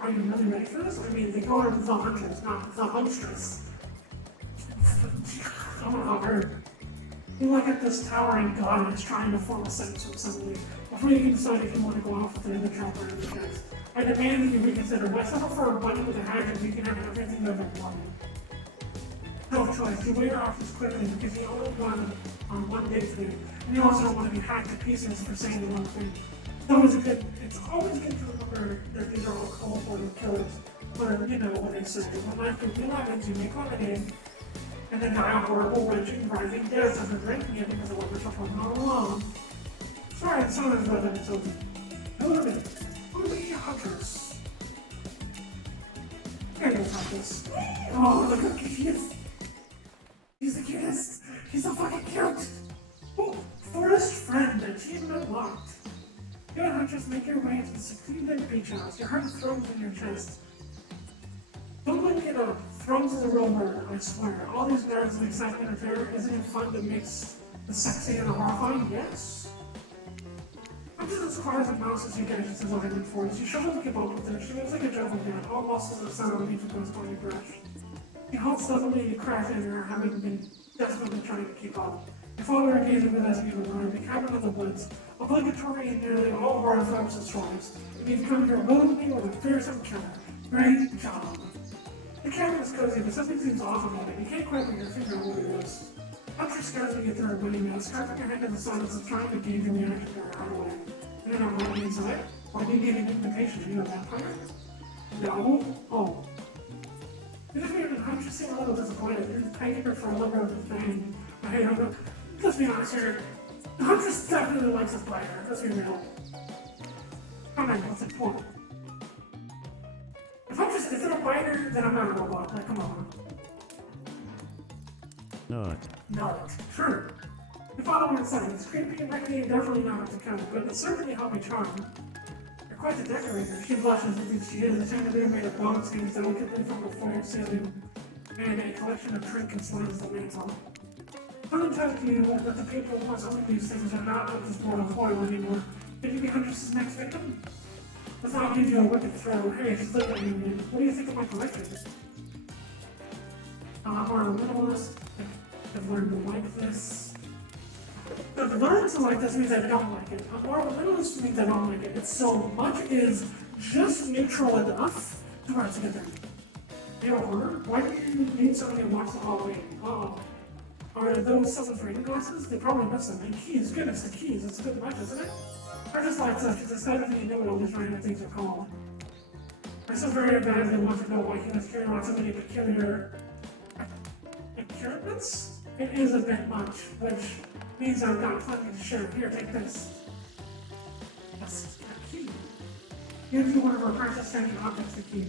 Are you really ready for this? I mean, they call her the huntress, not the huntress. Oh, how hard. You look at this towering god and it's trying to form a sentence with somebody. Before you can decide if you want to go off with the other chopper in the text. I demand that you reconsider. Why settle for a bunny with a hatchet if you can have everything you've ever wanted? No choice. You weigh her off as quickly because you only wanted on one date today. And you also don't want to be hacked to pieces for saying the wrong thing. It's always good to remember that these are all cold-blooded killers. But you know what they say. When life gives you lemons, you make lemonade. And then die a horrible, wrenching, writhing death after drinking it because it was for not alone. Sorry, it's not as bad as it's over. Who are the hunters? There goes Huntress. Oh, look how cute he is. He's the cutest. He's so fucking cute. Oh, forest friend, achievement locked. You and Huntress make your way to the secluded beach house. Your heart thrones in your chest. Don't look it up. Thrones is a real murder, I swear. All these nerds and excitement and terror, isn't it fun to mix the sexy and the horrifying? Yes. I'm just as quiet as a mouse as you get, she says I'm in force. You shouldn't keep up with her. She moves like a juggling all muscles of sound underneath the ghost body brush. He halts suddenly and crashes into her, having been desperately trying to keep up. Your father engaging with us people learn, the cabin of the woods, obligatory in nearly all of our folks and stories. And you've come here willingly with a fearsome killer. Great job. The cabin is cozy, but something seems off about it. You can't quite put your finger on what it is. Hunter scares me get through her winning now, scratching her head in the silence and trying to gauge a reaction to her out away. And then I'm running inside. Why do you need an invitation? Are you a vampire? No? Oh. You just made Hunter seem a little disappointed. You're paying her for a lover of the thing. I hate her. Let's be honest here. Huntress definitely likes a spider. Let's be real. Come on, what's the point? If Huntress isn't a biter, then I'm not a robot. Like, come on. Not. True. Your father went inside. It's creepy and reckoning, definitely not up to count, but it's certainly helped me charm. You're quite the decorator. She blushes because she is. The chandelier made of bone skins delicately from the foil ceiling, and a collection of trinkets lines the mantle. Someone tells you that the people who must own these things are not of this mortal coil anymore. Could you be Huntress's next victim? Let's not give you a wicked throw. Hey, she's looking at me. What do you think of my collection? I'm more a minimalist. I've learned to like this. But the learn to like this means I don't like it. I'm more of a minimalist means I don't like it. It's so much is just neutral enough to where it's together. You know, why do you need somebody who walks the hallway? Uh-oh. Are those someone's reading glasses? They probably miss them. And keys, goodness, the keys. It's a good match, isn't it? I just like such. It's exciting that you know what all these random things are called. I so very badly want to know why he was carrying around so many peculiar accoutrements. It is a bit much, which means I've got plenty to share. Here, take this. That's a key. Gives you one of our precious standing objects to keep.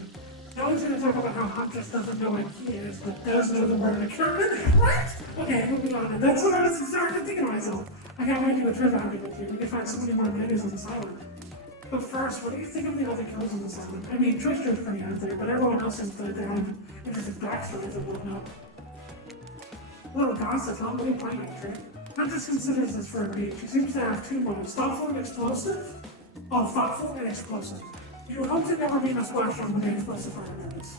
Now he's going to talk about how Huntress doesn't know what key is, but does know the word accoutrement. What? Okay, moving on. And that's what I was starting to think of myself. I can't wait to do a treasure hunting with you. We can find so many more goodies on this island. But first, what do you think of the other killers on this island? I mean, Tristan's pretty out there, but everyone else seems like they have interesting backstories and whatnot. A little gossip, huh? What are you playing at, Trick? Huntress considers this for a beat. She seems to have two modes, thoughtful and explosive. Oh, thoughtful and explosive. You would hope to never be in a splash on the explosive fire nerds.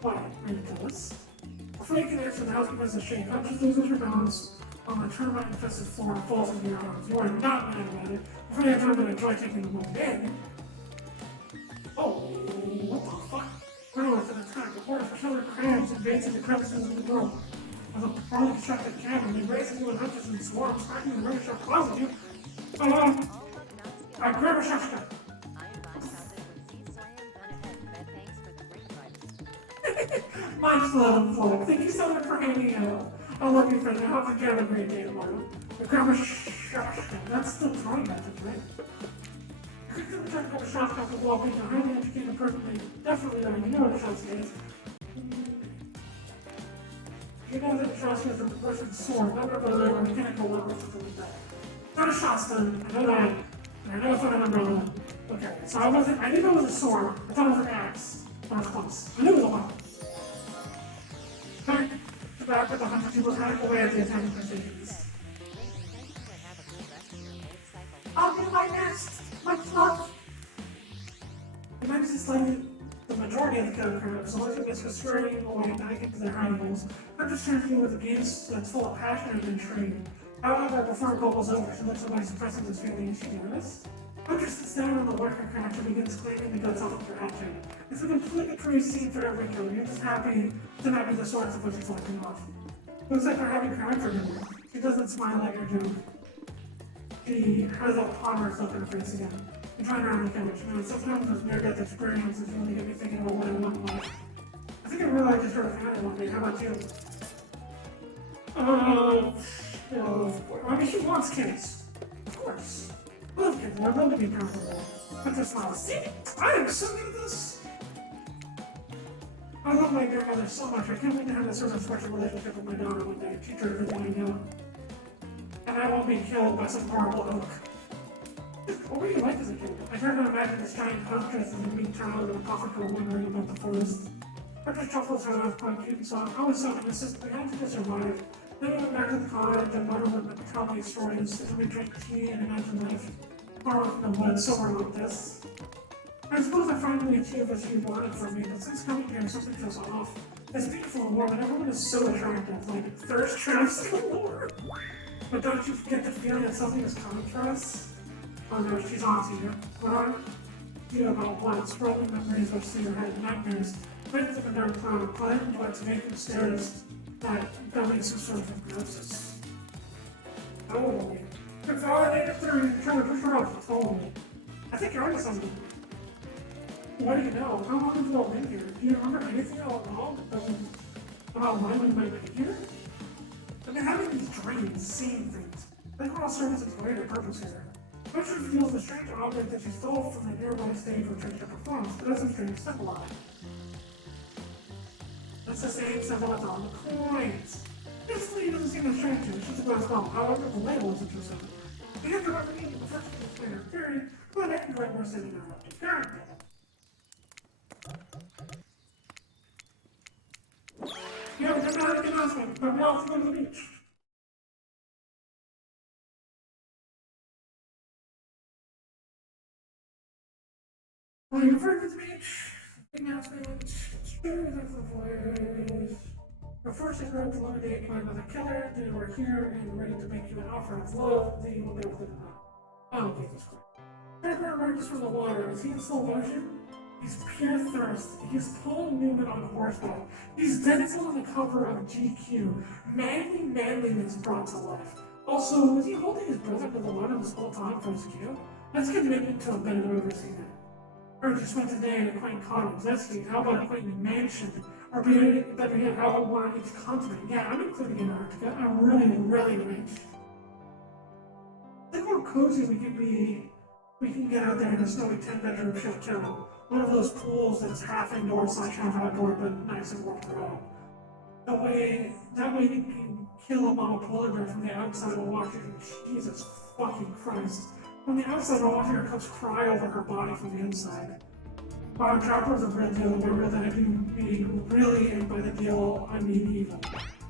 Why? Are you jealous? Before you can answer, the housekeeper is shake. Huntress loses her balance on the termite-infested floor and falls into your arms. You are not mad about it. Before you have time to enjoy taking the moment in. Oh, what the fuck? Riddle is an attack. A horde of killer crabs invades into crevices of the world. With a poorly constructed cabin, they race into Huntress in swarms, cracking the rubbish up closet you. I grab a shotgun. Much love, Flo. Thank you so much for hanging out. I love you, friend. I hope you have a great day tomorrow. The grandma shotgun. That's the drawing method, right? Quick to return to the shotgun with wall being a highly educated person. Definitely know you know what a shotgun is. You know that trust is a person's sword, not a regular mechanical one or something like that. Not a shotgun, I know that. And I know it's not an umbrella. Okay, so I didn't know it was a sword. I thought it was an axe. But I was close. I knew it was a weapon. Back with the hunter, she was running away at the attacking precisions. Thank you and have a good rest of your motorcycle. I'll do my best! My fluff! It might just like the majority of the character, so once you get scurrying away back into their hiding holes, I'm just trying to deal with a game that's full of passion and intrigue. However, before it bubbles over, she looks at my suppressing this feeling and she nervous. Hunter sits down on the worker crash and begins cleaning the guts off of her action. It's a completely crazy scene for every killer. You're just happy to not be the source of what she's looking off. Looks like we're having character dinner. She doesn't smile at your joke. She has that ponderous look on her face again. I'm trying to run the couch. Man, sometimes those near-death experiences really get me thinking about what I want in life. I think I realized I sort of had it one day. How about you? I mean, she wants kids. Of course. I love kids. I'd love to be comfortable. But just smile. See? I am so good at this! I love my grandmother so much. I can't wait to have a sort of special relationship with my daughter one day. Teach her everything I know. And I won't be killed by some horrible oak. What were you like as a kid? I tried to imagine this giant huntress as a meek child in a coffin girl wandering about the forest. Dr. Truffles said I was quite cute, so I was so innocent. We had to just survive. Then we went back to the cottage and Mother would tell me stories, and we drank tea and imagined life. Far away from the woods, somewhere like this. I suppose I finally achieved what she wanted from me, but since coming here, something feels off. It's beautiful and warm, and everyone is so attractive, like thirst traps galore. But don't you get the feeling that something is coming for us? Oh no, she's on to you. What are you about what? Scrolling memories rush through your head, nightmares. Visions of a dark cloud, climbing what to make them stare as that building some sort of hypnosis. Oh, you're validated through trying to push her off, told me. I think you're onto something. What do you know? How long have you all been here? Do you remember anything at all about why we might be here? I've been having these dreams, seeing things. They all serve as its greater purpose here. Which reveals the strange object that she stole from the nearby stage where Trisha performs, but that's a strange symbol on it. That's the same symbol that's on the coins. This lead doesn't seem that strange to me, it's just a glass ball. However, the label is interesting. We have to remember the first to explain our theory, but I can write more sending our up to character. You have a dramatic announcement, but we're off to go to the beach. Well, you've heard of the beach. Big announcement. Sure, that's the place. But first, you have to eliminate my mother killer. Then we're here and ready to make you an offer of love. Then you will be able to deny. I don't think this quick. Trevor emerges from the water. Is he in slow motion? He's pure thirst. He's Paul Newman on horseback. He's Denzel on the cover of GQ. Manliness brought to life. Also, was he holding his brother to the water this whole time for his cue? That's commitment to a bit of overseeing it. Or just spent the day in a quaint cottage. That's sweet. How about a quaint mansion? Or better yet, how about one on each continent? Yeah, I'm including Antarctica. I'm really rich. Think how cozy we can get out there in a snowy 10-bedroom chateau. One of those pools that's half indoor / half outdoor, but nice and warm throughout. That way you can kill a mama polar bear from the outside while watching. Jesus fucking Christ. From the outside while watching her cubs cry over her body from the inside. While droppers of red deal, remember that I do mean really, and by the deal, I mean evil.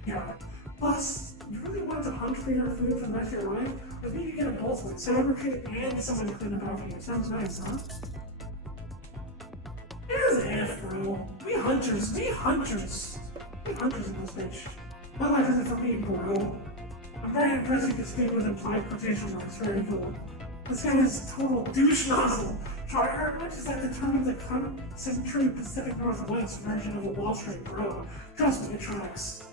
Yeah. Plus, you really want to hunt for your food for the rest of your life? With me, you get it both ways. Celebrity and someone to clean up after you. Sounds nice, huh? Here's an if, bro. We hunters in this bitch. My life isn't for me, bro. I'm very impressed you can speak with implied quotation marks. Very cool. This guy is a total douche nozzle. Try her much as like the term of the Century Pacific Northwest version of a Wall Street bro. Trust me, it tracks.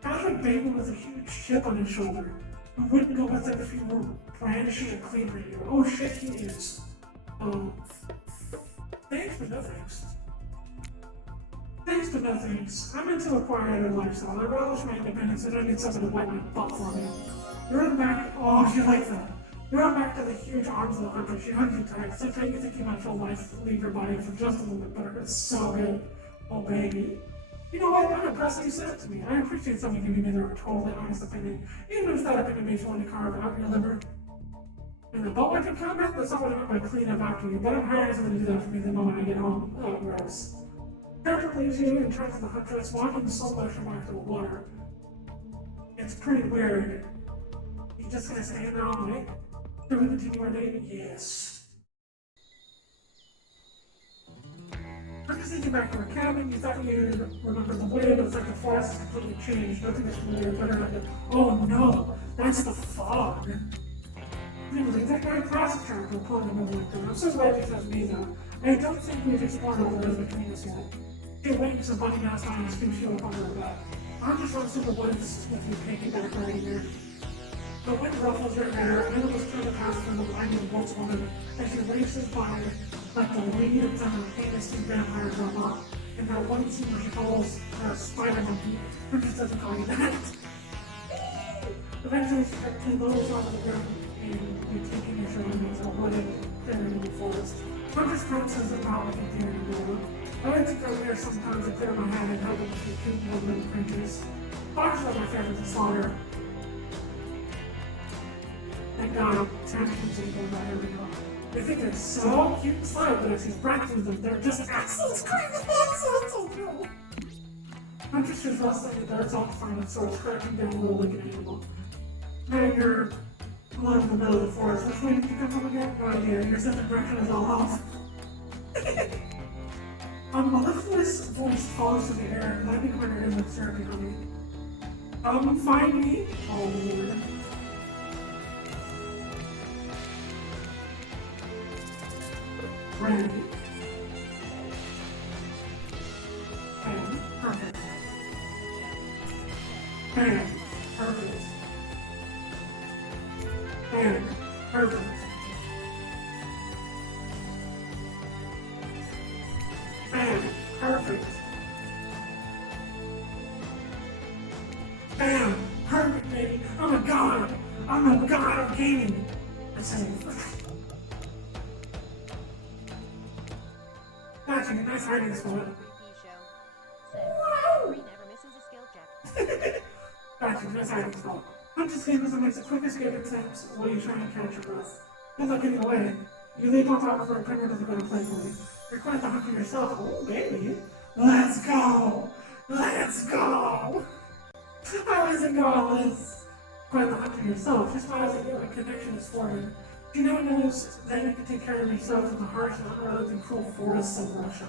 Patrick Bateman with a huge chip on his shoulder. We wouldn't go with it if you were brandishing a clean radio. Oh shit, he is. Thanks, but no thanks. Thanks, but no thanks. I'm into a quieter lifestyle. I relish my independence and I need someone to wipe my butt for me. You're back. Oh, you like that. You're back to the huge arms of the hunter. She hugs you tight. Sometimes you think you might feel life leave your body for just a little bit, but it's so good. Oh, baby. You know what? I'm impressed that you said it to me. I appreciate someone giving me their totally honest opinion, even if that opinion makes you want to carve out your liver. And the boat I can comment, that's not what I meant by clean up after you, but I'm hiring someone to do that for me the moment I get home. Oh, gross. Character leaves you and turns to the huntress, walking so much from after the water. It's pretty weird. You just gonna stay in there all night? Can we continue our date? Yes. I'm just thinking back to our cabin. You thought you'd remember the way, but it's like the forest has completely changed. Nothing is familiar, but oh no, that's the fog. Really, that guy classic character pulling him over like that. I'm so glad you chose me though. I don't think we've explored all the ways between us yet. Hey, wait, some bunny mask on and scoops you up on her back. I'll just run through the woods with you taking back right here. The wind ruffles your hair, and it was trying to pass through the blinding bolts woman as she races by like the lead of the fantasy vampire drama. And that one scene where she calls her a spider monkey, who just doesn't call you that. Eventually, she lowers onto the ground, and you're taking your surroundings of wooded, clearing forest. Hunter's Prince is about like a deer in the world. I like to go there sometimes to clear my head and help with a few cute woodland creatures. Foxes are my favorite to slaughter. Thank God, Tantrums ain't going by every go. They think they're so cute and sly, but as he's bred through them, they're just accents, crazy accents, oh no! Huntress just rustling the darts off to find it, so it's cracking down low like an animal. Now you're alone in the middle of the forest. Which way did you come from again? No idea. Your sense of direction is all off. A mellifluous voice falls through the air, landing on your ear with syrupy honey. Find me? Oh Lord. Ready. And perfect. And perfect. And perfect. And perfect. Bam! Perfect, baby! I'm a god! I'm a god of gaming! I say, gotcha, nice hiding spot. Gotcha, nice hiding spot. I'm just giving some the quickest escape attempts while you're trying to catch your breath. Good luck getting away. You leap on top of her and Premier doesn't go to play for you. You're quite the hunter yourself. Oh, baby. Let's go! Let's go! How is it going, Liz? Quite the hunter yourself. Just smiles at you and connection is formed. You now knows that you can take care of yourself in the harsh and unrelated and cruel forests of Russia.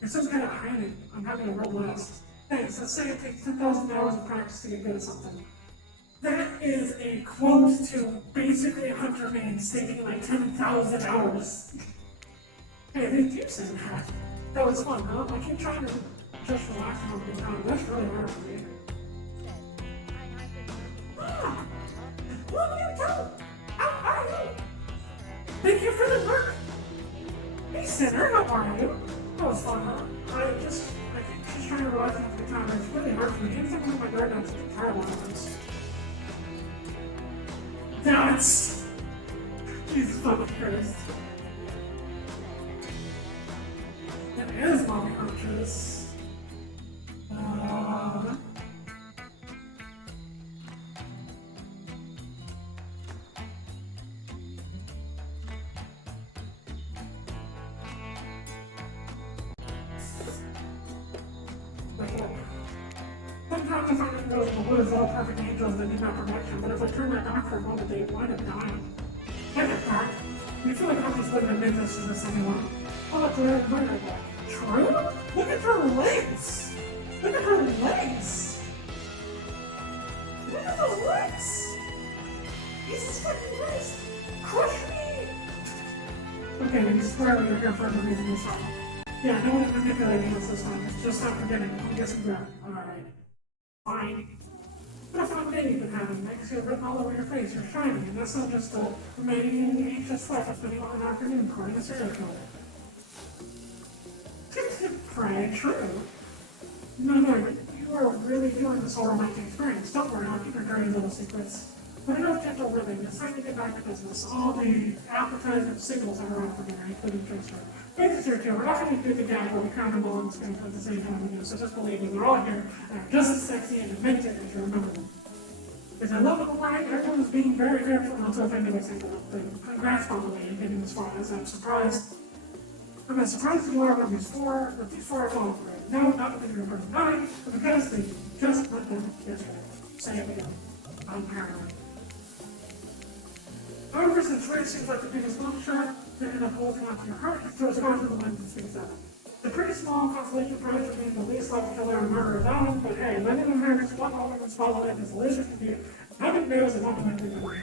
You're some kind of hiding. I'm having a real blast. Thanks. Let's say it takes 10,000 hours of practice to get good at something. That is a quote to basically Hunter Mains taking like 10,000 hours. Hey, thank you saying that. That was fun, huh? I keep trying to just relax and have a good time. That's really hard for me. Ah! Love you too! How are you? Thank you for the work! Hey, Sinner, how are you? That was fun, huh? I keep just trying to relax and have a good time. It's really hard for me. Anything with my guard down to the entire ones. That's... Jesus fucking Christ. It is Mommy Huntress. Sometimes I find that those in the woods all perfect angels that need my protection, but if I turn my back for a moment, they wind up dying. I get that. You feel like I'm just living in Memphis to this anyone. Oh, look, they're right back. True? Look at her legs! Look at her legs! Look at those legs! Jesus fucking Christ! Crush me! Okay, you swear you're here for every reason this time. Yeah, no one's manipulating us this time. It's just not forgetting. I'm guessing that. Alright. Fine. What a fun day you've been having. Makes you written all over your face. You're shining, and that's not just a remaining anxious flesh that's been on an afternoon according to serial killer. Pray, true. No, you are really feeling this whole romantic experience. Don't worry, I'll keep your dirty little secrets. But enough gentle living. It's time to get back to business. All the appetizing signals that are out for dinner, including Trickster. Faith is here too. We're not going to do the gag where we count them all and spend at the same time we do. So just believe me, they're all here and are just as sexy and demented as you remember them. Because I love it, right? Everyone's being very careful not to offend every single thing. Congrats, by the way, in getting this far. As I'm surprised. I'm as surprised as you are with these four are all great. No, not because you're a person 9, but because they just let them yesterday. Say it again. I'm paranoid. However, since Ray seems like the biggest long shot, they end up holding onto your heart and throws it onto the lens and speaks out. The pretty small consolation prize for being the least likely killer and murderer of Allen, but hey, letting them have one moment and spotlight is laser compute. Having nails is ultimately the way.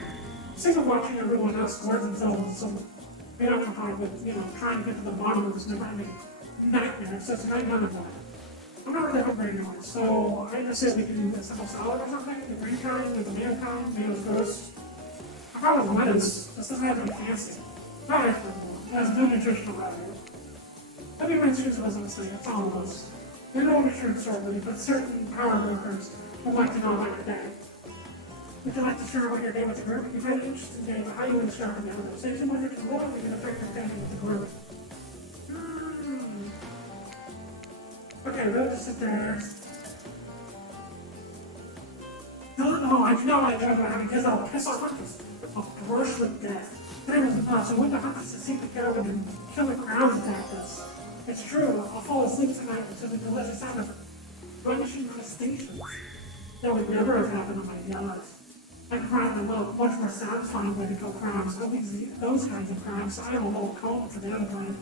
Sick of watching everyone else squirt themselves so made up for hard with, trying to get to the bottom of this never-ending nightmare, so tonight none of that. I'm not really hungry anymore, so I just say we can do a simple salad or something, the green kind, the tomato kind, tomatoes gross. I probably lettuce, this doesn't have to be fancy. Not extra more, it has no nutritional value. Let me rinse yours was a mistake, it's all of us. We know what sure start with, but certain power brokers would like to know about your day. Would you like to share about your day with the group? You've had an interesting day about how you would start the conversation, whether it's more than an effective thinking with the group. Okay, we'll just sit there. No, I know I joke about having kids, I'll piss off hunters. I'll brush with death. Then it was nuts, and when the hunters seem to go and kill the ground attacked us. It's true, I'll fall asleep tonight until the delicious sound of brunching crustaceans. That would never have happened on my yacht. I cried a little, much more satisfying way to kill crabs. At least those kinds of crabs. I have a whole comb for the other kind.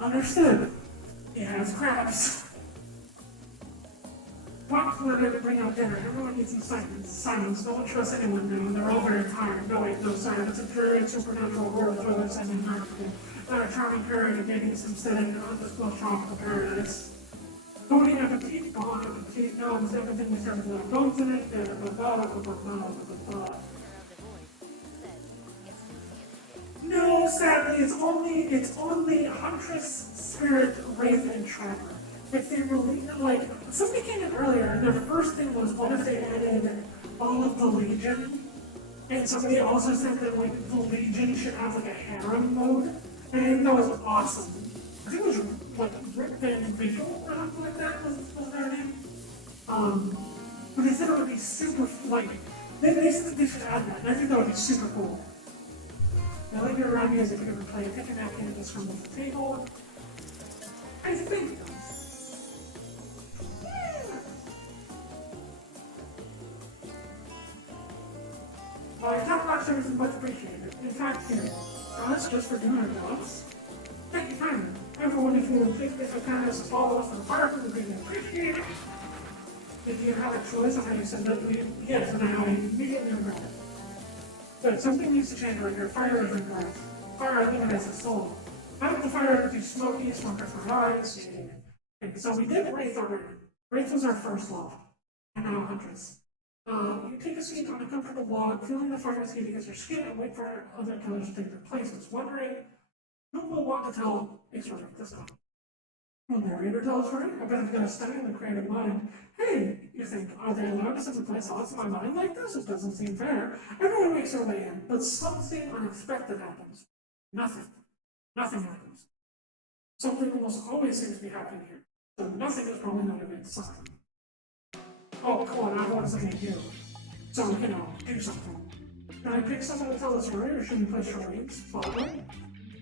Understood. It has crabs. Walk wanted to bring out dinner. Everyone needs some silence. No one trusts anyone now. They're all very tired. No, wait, no, sorry. It's a dreary supernatural world where there's something hard to do. Not a charming period of dating some steady undisclosed tropical paradise. Bon appetit, bon appetit. No, it's everything we serve without bones in it. No, sadly, it's only Huntress, Spirit, Wraith, and Trapper. If they really, somebody came in earlier, and their first thing was, what if they added all of the Legion? And somebody also said that, the Legion should have, a harem mode. And I think that was awesome. I think it was, Rick Van Visual or something like that was their name. But they said it would be super, they said that they should add that, and I think that would be super cool. Now, like you're around me as if you're going to play a picture napkin and just from the table. I think, top box service is much appreciated. In fact, here, us just for doing our jobs. Thank you kindly. Everyone, if you would take this kindness to follow us on the fire, we would be appreciated. If you have a choice on how you send it, yes, and I immediately regret it. But something needs to change right here. Fire is regret. Fire eliminates the soul. How did the fire ever be smoky, smoke for eyes? Okay, so we did Wraith already. Wraith was our first love. And now Huntress. You take a seat on a comfortable log, feeling the fire's heat against your skin, and wait for other killers to take their places. Wondering who will want to tell a story this time. Will narrator tell a story? I bet I've got a stunning and creative mind. Hey, you think, are they allowed to simply place thoughts in my mind like this? It doesn't seem fair. Everyone makes their way in, but something unexpected happens. Nothing. Nothing happens. Something almost always seems to be happening here. So nothing is probably not a good sign. Oh, come on, I want something to do. So, do something. Can I pick someone to tell the story, or should we play charades? Probably.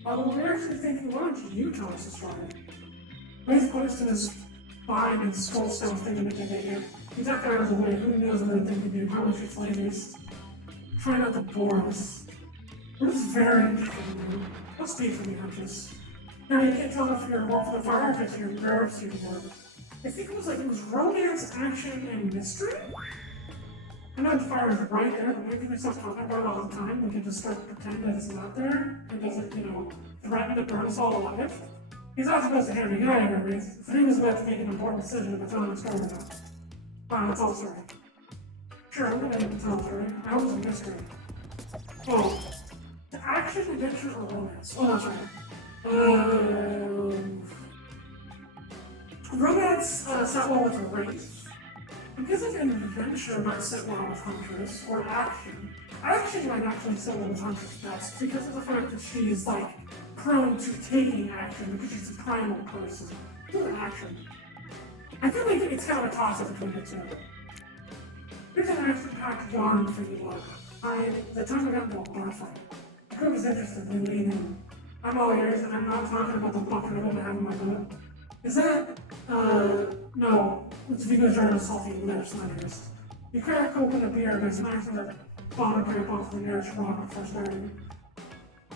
We're actually thinking, why don't you tell us the story? Wraith points to his spine and skull stuff thing to make it here. He's not out of the way. Who knows what they can do? Probably should play these. Try not to bore us. We're just very interested in you. Don't speak for me, Huntress. Now, you can't tell if you're more for the fire or if you're nervous anymore. I think it was romance, action, and mystery? I know the fire is right there, but maybe we stop talking about it all the time. We can just start to pretend that it's not there and doesn't, threaten to burn us all alive. He's not supposed to hand me out every Wraith. If he was about to make an important decision about telling a story about. Fine, that's all story. Sure, I'm gonna tell a story. I was a mystery. Oh, the action, adventure, or romance? Oh, that's right. Romance sat well with Wraith. Because of adventure might sit well with Huntress, or action. I actually might actually say that was Huntress best because of the fact that she's like prone to taking action because she's a primal person. Good action. I feel like it's kind of a toss-up between the two. Here's an action-packed yarn for you all. The time I got into a bar fight, the group was interested in leaning in. I'm all ears, and I'm not talking about the bucket of it I have in my butt. Is that, no, it's because you're a salty lips, not ears. You crack open a beer by smashing the bottom cap off the nearest rock before starting.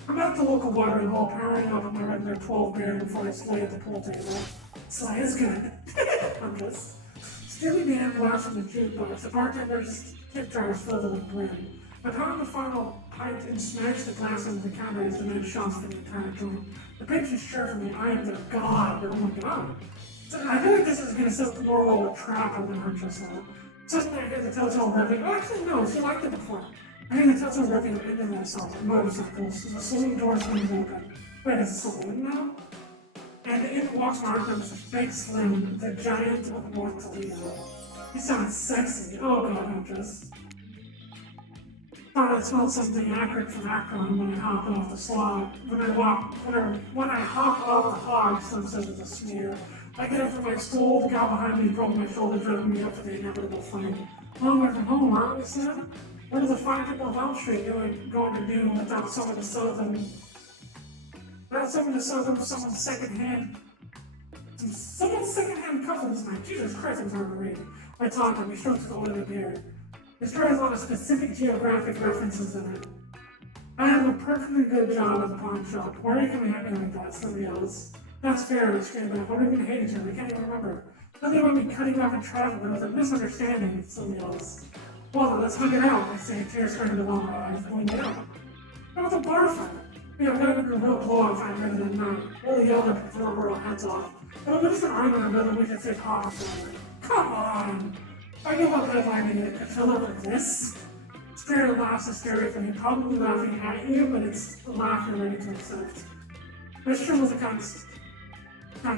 I'm at the local watering hole, powering up my regular 12 beer before I slay at the pool table. Slay is good. I'm just. Steely Dan watching the jukebox, the bartender's tip jars filled to the brim. I pound the final pint and smash the glass into the counter as demand shots for the entire joint. The patrons cheer for me, I am their god, oh my god. So I feel like this is gonna set more of a trap on the Huntress though. Suddenly I hear the telltale revving. Oh, actually, no, she liked it before. I hear the telltale revving into myself, motorcycles. The saloon door swings open. Wait, is it a saloon now? And in walks Markham with a big slim, the giant of North Toledo. He sounds sexy. Oh god, Huntress. Thought I smelled something acrid from Akron when I hopped off the slog. When I hopped off the hog, Slim says with a sneer. I get up from my stool, the guy behind me broke my shoulder, driving me up for the inevitable fight. Long way from home, huh? He said. What are the fine people of Elm Street going to do without someone to sell them? Without someone to sell them someone's secondhand couple tonight. Jesus Christ, it was hard to read. I talked to him, he strokes the oil of the beard. His story has a lot of specific geographic references in it. I have a perfectly good job at the pawn shop. Why are you coming at me like that? Somebody else. That's fair, I screamed back. Why do we even hate each other? I can't even remember. Nothing about me cutting off in traffic, but it was a misunderstanding. Somebody else. Well, then, let's hug it out, I say, tears starting to well in my eyes, going down. How about the bar fight? We have got a real blow-on fight rather than not. Really yelled at the proverbial heads off. But at least an argument whether we should take off. Come on! I know about redlining at Coachella like this. Spirit laughs hysterically, probably laughing at you, but it's a laugh you're ready to accept. This sure was a kind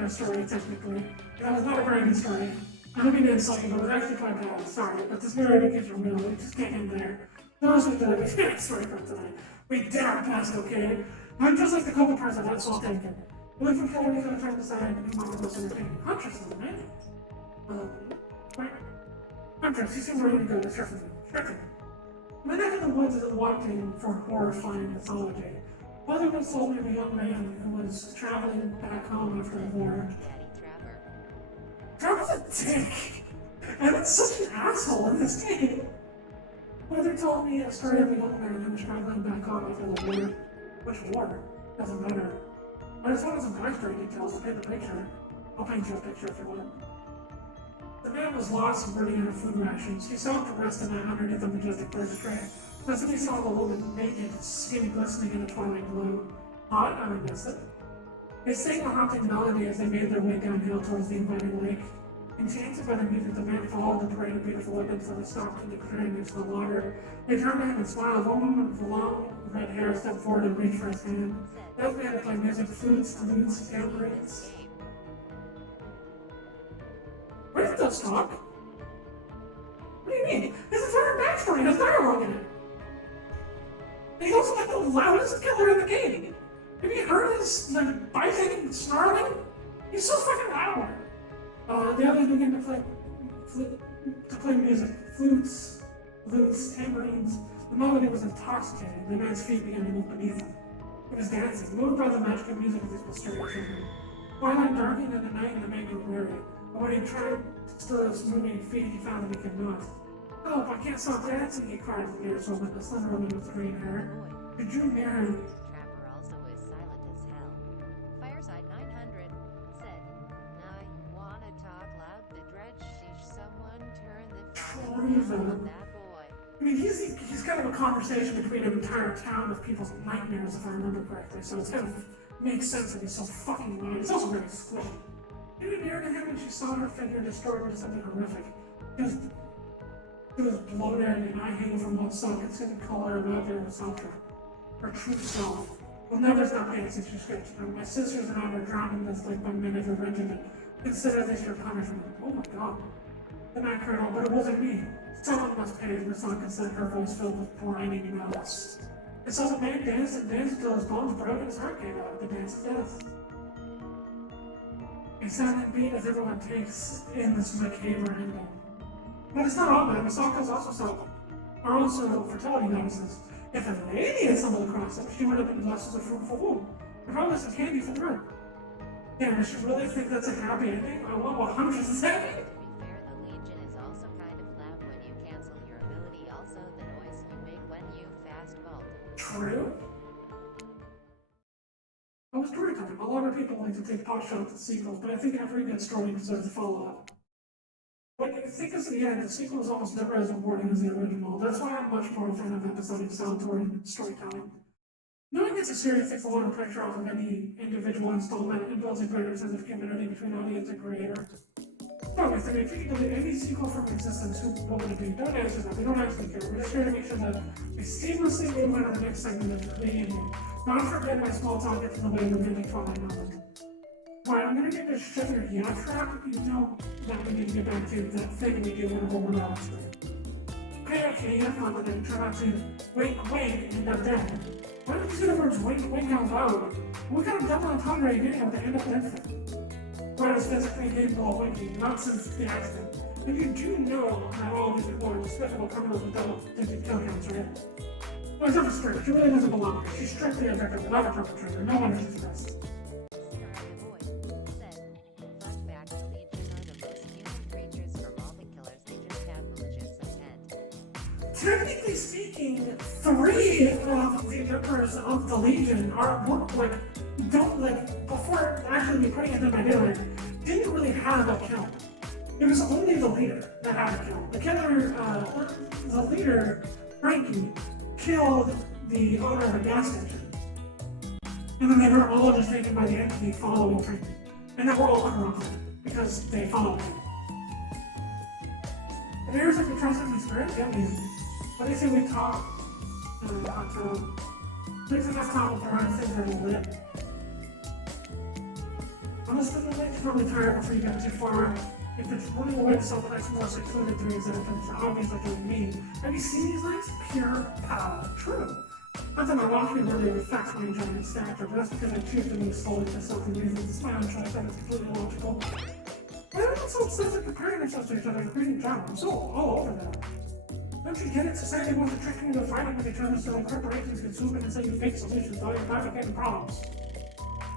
of story, technically. That was not a very good story. I don't mean to insult you, but it was actually quite bad. Sorry, but this mirror education real. We just can't end there. Those we did it. Sorry for tonight. We did our best, okay? I'm just like the couple president, so I'll take it. We look forward to trying to decide who might be most entertaining. Huntress, right? Wait. Huntress, you seem ready to go. Let's hear from you. Sure thing. My neck of the woods is wanting for horrifying mythology. Mother once told me of a young man who was traveling back home after the war. Daddy Trapper. Trevor's a dick! And it's such an asshole in this game! Mother told me a story of a young man who was traveling back home after the war. Which war? Doesn't matter. I just wanted some backstory details to paint the picture. I'll paint you a picture if you want. The man was lost and burning out of food rations. He saw the rest of the night underneath the majestic bird tray. That's when he saw the woman naked, skin glistening in the twilight glow. Hot? I missed it. They sang a haunting melody as they made their way downhill towards the inviting lake. Enchanted by the music, the man followed the parade of beautiful women until they stopped in the clearing next to the water. They turned to him and smiled. One woman with long red hair stepped forward and reached for his hand. That man played music, flutes, lutes, tambourines. Where did those talk? What do you mean? His entire backstory has dialogue in it. And he's also like the loudest killer in the game. Have you heard his like biting, snarling? He's so fucking loud. The others begin to play music, flutes, lutes, tambourines. The melody was intoxicating. The man's feet began to move beneath him. He was dancing, moved by the magical music of these mysterious children. Twilight darkened in the night, and the man grew weary. But when he tried to still his moving feet, he found that he could not. Help, I can't stop dancing, he cried to the nearest woman, a slender woman with green hair. He drew near him. Trapper also is silent as hell. Fireside 900 said, "Now you wanna talk loud, the dredge, see someone turn the phone on that boy." I mean, he's kind of a conversation between an entire town of people's nightmares, if I remember correctly, so it's kind of makes sense that he's so fucking loud. It's also very squishy. She drew near to him and she saw her figure destroyed by something horrific. It was bloated and eye hanging from one side, and couldn't call her about there without her true self. We'll never stop dancing, she screamed. My sisters and I were drowned in this like 1 minute of regiment. Consider this your punishment. Oh my god. the night colonel, but it wasn't me. Someone must pay for not consent, her voice filled with whining malice. I saw the man dance and dance until his bones broke and his heart gave out, the dance of death. A silent beat as everyone takes in this macabre ending. But it's not all that. Misaka's are also fertility goddesses. If a lady had stumbled across them, she would have been blessed with a fruitful womb. The promise of candy for her. Yeah, does she really think that's a happy ending? I want 107? To be fair, the Legion is also kind of loud when you cancel your ability, also the noise you make when you fast vault. True. I was storytelling. A lot of people like to take pot shots at sequels, but I think every good story deserves a follow-up. When you think of the end, the sequel is almost never as rewarding as the original. That's why I'm much more a fan of episodic storytelling. Knowing it's a series takes a lot of pressure off of any individual installment and builds a greater sense of community between audience and creator. Probably think if you can delete any sequel from existence, what would it be? Don't answer that. We don't actually care. We're just here to make sure that we seamlessly move on to the next segment of the creating. Not forget my small talk into the way of romantic Twilight novel. Right, I'm gonna get this sugar yacht trap. You know that we need to get back to that thing we do whenever we're not on Okay, have fun with it. Try not to wink, and end up dead. Why don't you say the words wink out loud? What kind of double entendre are you getting at the end of that? Whereas physically capable of winking, not since the accident. And you do know that all these people are despicable criminals with double-digit kill counts, right? Well, it's not straight. She really doesn't belong here. She's strictly a victim, not a perpetrator. No wonder she's arrested. Technically speaking, 3 of the members of the Legion before actually putting it in my daylight, didn't really have a kill. It was only the leader that had a kill. The leader, Frankie, killed the owner of a gas station. And then they were all just taken by the entity following Frankie. And they were all corrupted because they followed him. The bears have been trusting the spirit? Yeah, man. What do you say we talk until there's enough time with the right things that are lit? Honestly, it's probably tired before you get too far. If it's running away to someplace more secluded through exhibits, it's obvious like doing me. Have you seen these lights? Pure power. True. Not that my watch me really affects my giant stature, but that's because I choose to move slowly for something reasons. It's my own choice, and it's completely logical. Why are you so obsessed with comparing yourselves to each other and creating drama? I'm so all over that. Don't you get it? Society wants to trick you into fighting with each other so that corporations can swoop in and sell you fake solutions to all your complicated problems.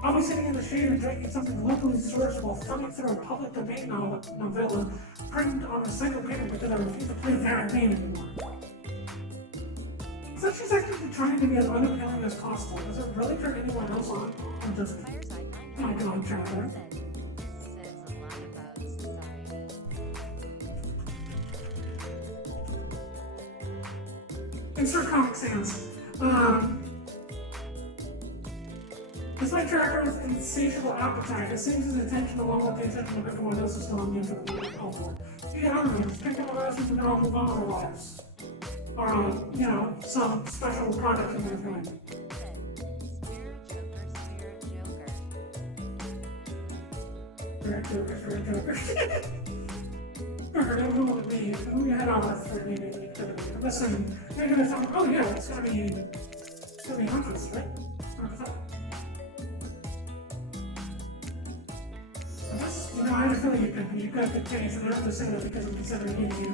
I'll be sitting in the shade and drinking something locally sourced while thumbing through a public domain novella printed on a single paper because I refuse to play that game anymore. So she's actually trying to be as unappealing as possible. Does it really turn anyone else on? I'm just... Oh my god, Trevor. Insert Comic Sans. Despite Tracker's insatiable appetite, it seems his attention along with the attention of everyone else is still on you for the call for. You get hungry, just pick up a rest and they'll move on with their lives. Or, some special project in their going. Spirit Joker. Don't go with me. Who you head on with for maybe activity? Listen, you're gonna tell me, oh yeah, it's gonna be Huntress, right? I have a feeling you've got good taste, and I don't just say that because I'm considering eating you.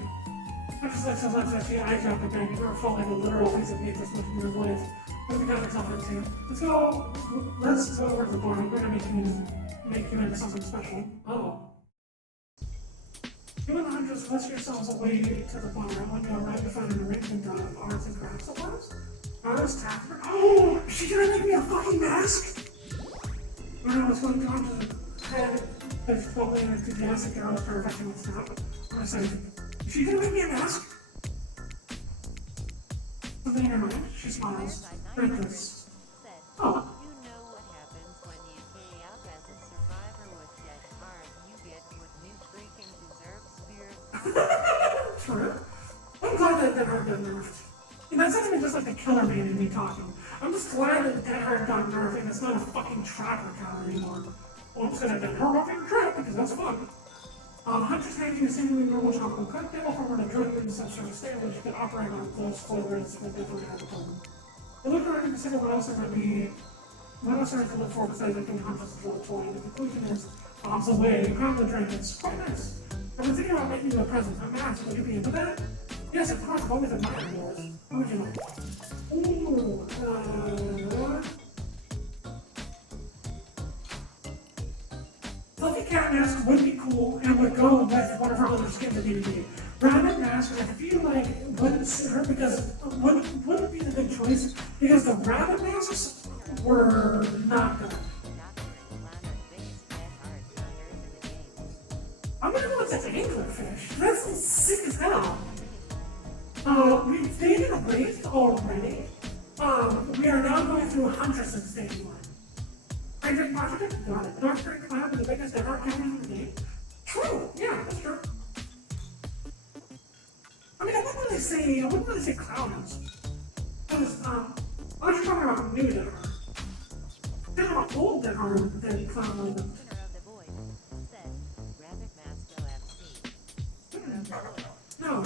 I just like sometimes I see eyes up and then you're falling a literal piece of meat that's looking your life. What have you got yourself into? Let's go over to the bar. We're gonna make you into something special. Oh. You and the Huntress whisk yourselves away to the bar when you arrive to find an arrangement of arts and crafts supplies. Artist Tapper. Oh! Is she gonna make me a fucking mask? I don't know what's going on to the head. There's probably an enthusiastic girl for affecting what's not. I'm gonna say, is she gonna make me a mask? Something in her mind. She smiles. Breathless. Oh. You know what happens when you pay up as a survivor with dead hard. You get what you freaking deserve, spirit. True. I'm glad that Dead Hard got nerfed. And that's not even just like the killer man in me talking. I'm just glad that Dead Hard got nerfed and it's not a fucking trapper counter anymore. Well, I'm just gonna Dead Hard off your trap because that's fun. Hunter's Candy is seemingly normal chocolate cocktail from an adrenaline some sort of state which can operate on those flavors with different appetite. They look around and consider what else there might be, what else there is to look for besides it being Hunter's little toy. The conclusion is, bombs away, crown the drink, it's quite nice. I've been thinking about making you a present. I'm asked, would you be into that? Yes, of course, I've always admired yours. What would you like? Ooh, Fluffy Cat Mask would be cool and would go with one of her other skins at DVD. Rabbit Mask, I feel like wouldn't suit her because wouldn't be the good choice because the Rabbit Masks were not good. I'm gonna go with the anglerfish. That's sick as hell. We've dated a Wraith already. We are now going through Huntress and stage 1. I drink Magic, got it. Dark Drink Cloud with the biggest ever cameras in the game. True, yeah, that's true. I mean, I wouldn't really say Clouders. Because, I was talking about new Dead Hard. I'm talking about old Dead Hard than Cloud Legend. No.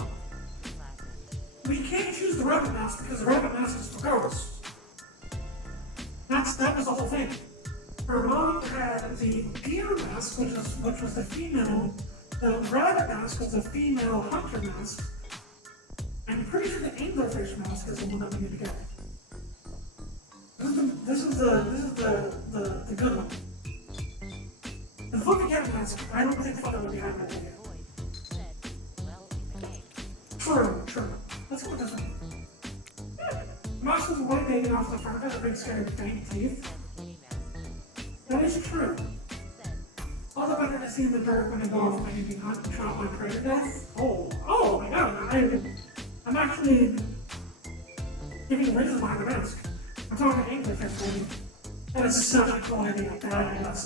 We can't choose the Rabbit Mask because the Rabbit Mask is for girls. That was the whole thing. Her mom had the Deer Mask, which was the female. The Rabbit Mask was the female Hunter Mask. I'm pretty sure the Anglerfish Mask is the one that we need to get. This is the good one. The Fluffy Cat Mask, I don't think Flutter would be happy with it. True. Let's go with this one. Mouse with a white hanging off the front of a big scary fang teeth. That is true. All the better to see in the dark when I go off my being hunted and shot by predator death. Oh my god, I'm actually giving the reason behind the mask. I'm talking to English actually. That is such a cool idea.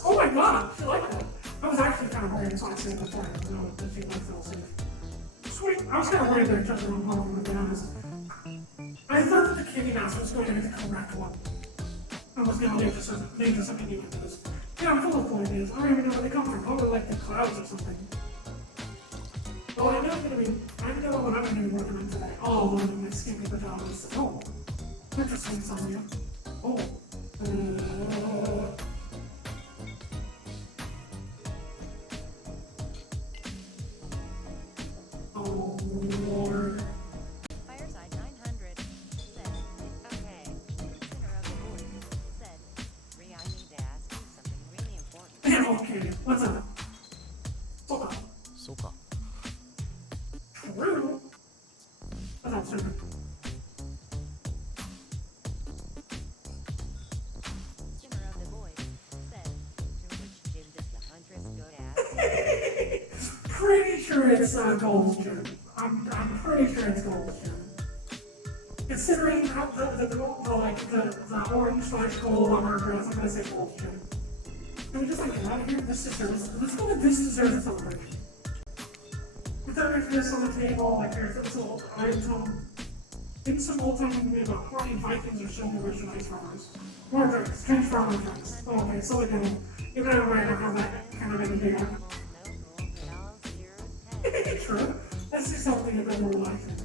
Oh my god, I like that. I was actually kind of worried, so I said before I didn't know that she likes that safe. Sweet. I was kind of worried that it took the wrong one, to be honest. I thought that the Kitty Mouse was going to be the correct one. I was going to leave this something new into this. Yeah, I'm full of cool ideas. I don't even know where they come from. Probably like the clouds or something. Well, I know what I'm going to be working on today. Oh, one of my skimpy pajamas. Oh, interesting, Sonia. Oh. Oh, Lord. Fireside 900 said, okay, center of the board said, Rhea, I need to ask you something really important. Yeah, okay. What's up? Soka. True. What's up, sir? Center of the board said, to which gym does the huntress go to ask? Pretty sure it's Gold's Gym. I'm pretty sure it's Gold's Gym. Considering how the orange/gold on her dress, I'm gonna say Gold's Gym. Can we just get out of here? Let's go with this deserves a celebration. With every fist on the table, there's this little items home. In some old time, we made about 40 Vikings or so who were ice farmers. More drinks, change farmer drinks. Okay, so we can, even though I don't have that kind of idea. True. Let's do something a bit more relaxing.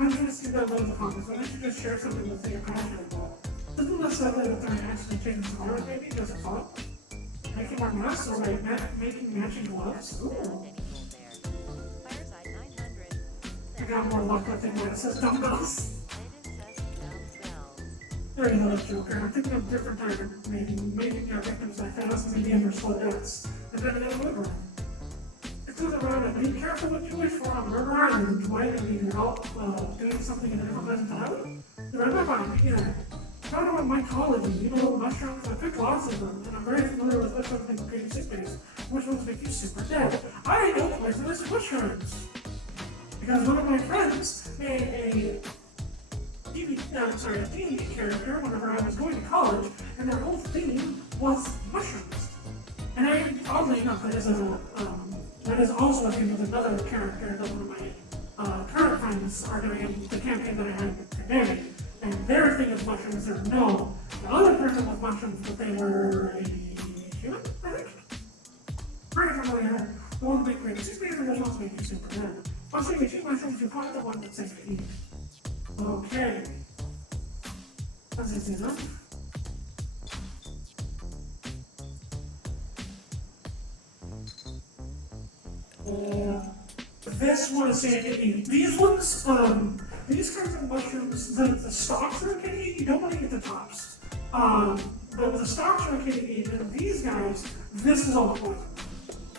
I'm trying to see that loads of hobbies, but I should just share something that you're passionate about. Isn't this likely that they're actually changing the color, maybe? Does it fun? Making more masks or making matching gloves? Ooh. Fireside 900 I got more luck with it when it says dumbbells. bells. There you go, Joker. I'm thinking of different types of making your victims like fast, medium, or slow deaths. And then it'll live around. It goes around and be careful what you wish for on Murder Island. Why do you need help doing something in a different place entirely? Remember my talking about mycology, mushrooms, I picked lots of them, and I'm very familiar with which ones make create sick days, which ones make you super dead. I know poisonous mushrooms! Because one of my friends made a D&D character whenever I was going to college, and their whole theme was mushrooms. And oddly enough, that is also a theme with another character that one of my current friends are doing in the campaign that I had today. And their thing is mushrooms, or no. The other person was mushrooms, but they were a human, I think? Pretty familiar. The one big great. It's just amazing doesn't also make you Superman. Also, you eat mushrooms, you're probably the one that's safe to eat. Okay. That's easy enough. This one is safe to eat. These ones, these kinds of mushrooms, the stalks are okay to eat. You don't want to eat the tops. But the stalks are okay to eat. And these guys, this is all poison.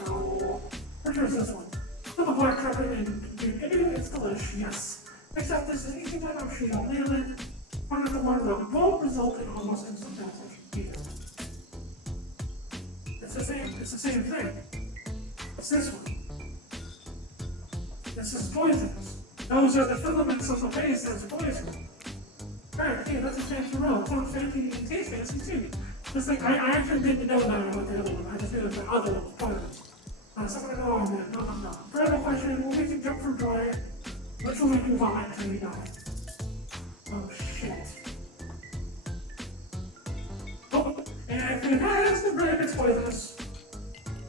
So, which is this one? The black carpet and it's delish, yes. Except this is anything that I'm sure on land, one of the ones that won't result in almost instant death either. It's the same thing. It's this one. This is poisonous. Those are the filaments of the base that's poison. Right, okay, that's a fancy roll. It sounds fancy and tastes fancy too. Just like, I actually didn't know that about the other one. I just knew that the other one was poisonous. Someone go on that. No. Final question, will make you jump for joy, which will make you vomit until you die. Oh shit. Oh, and if it has the bread, it's poisonous.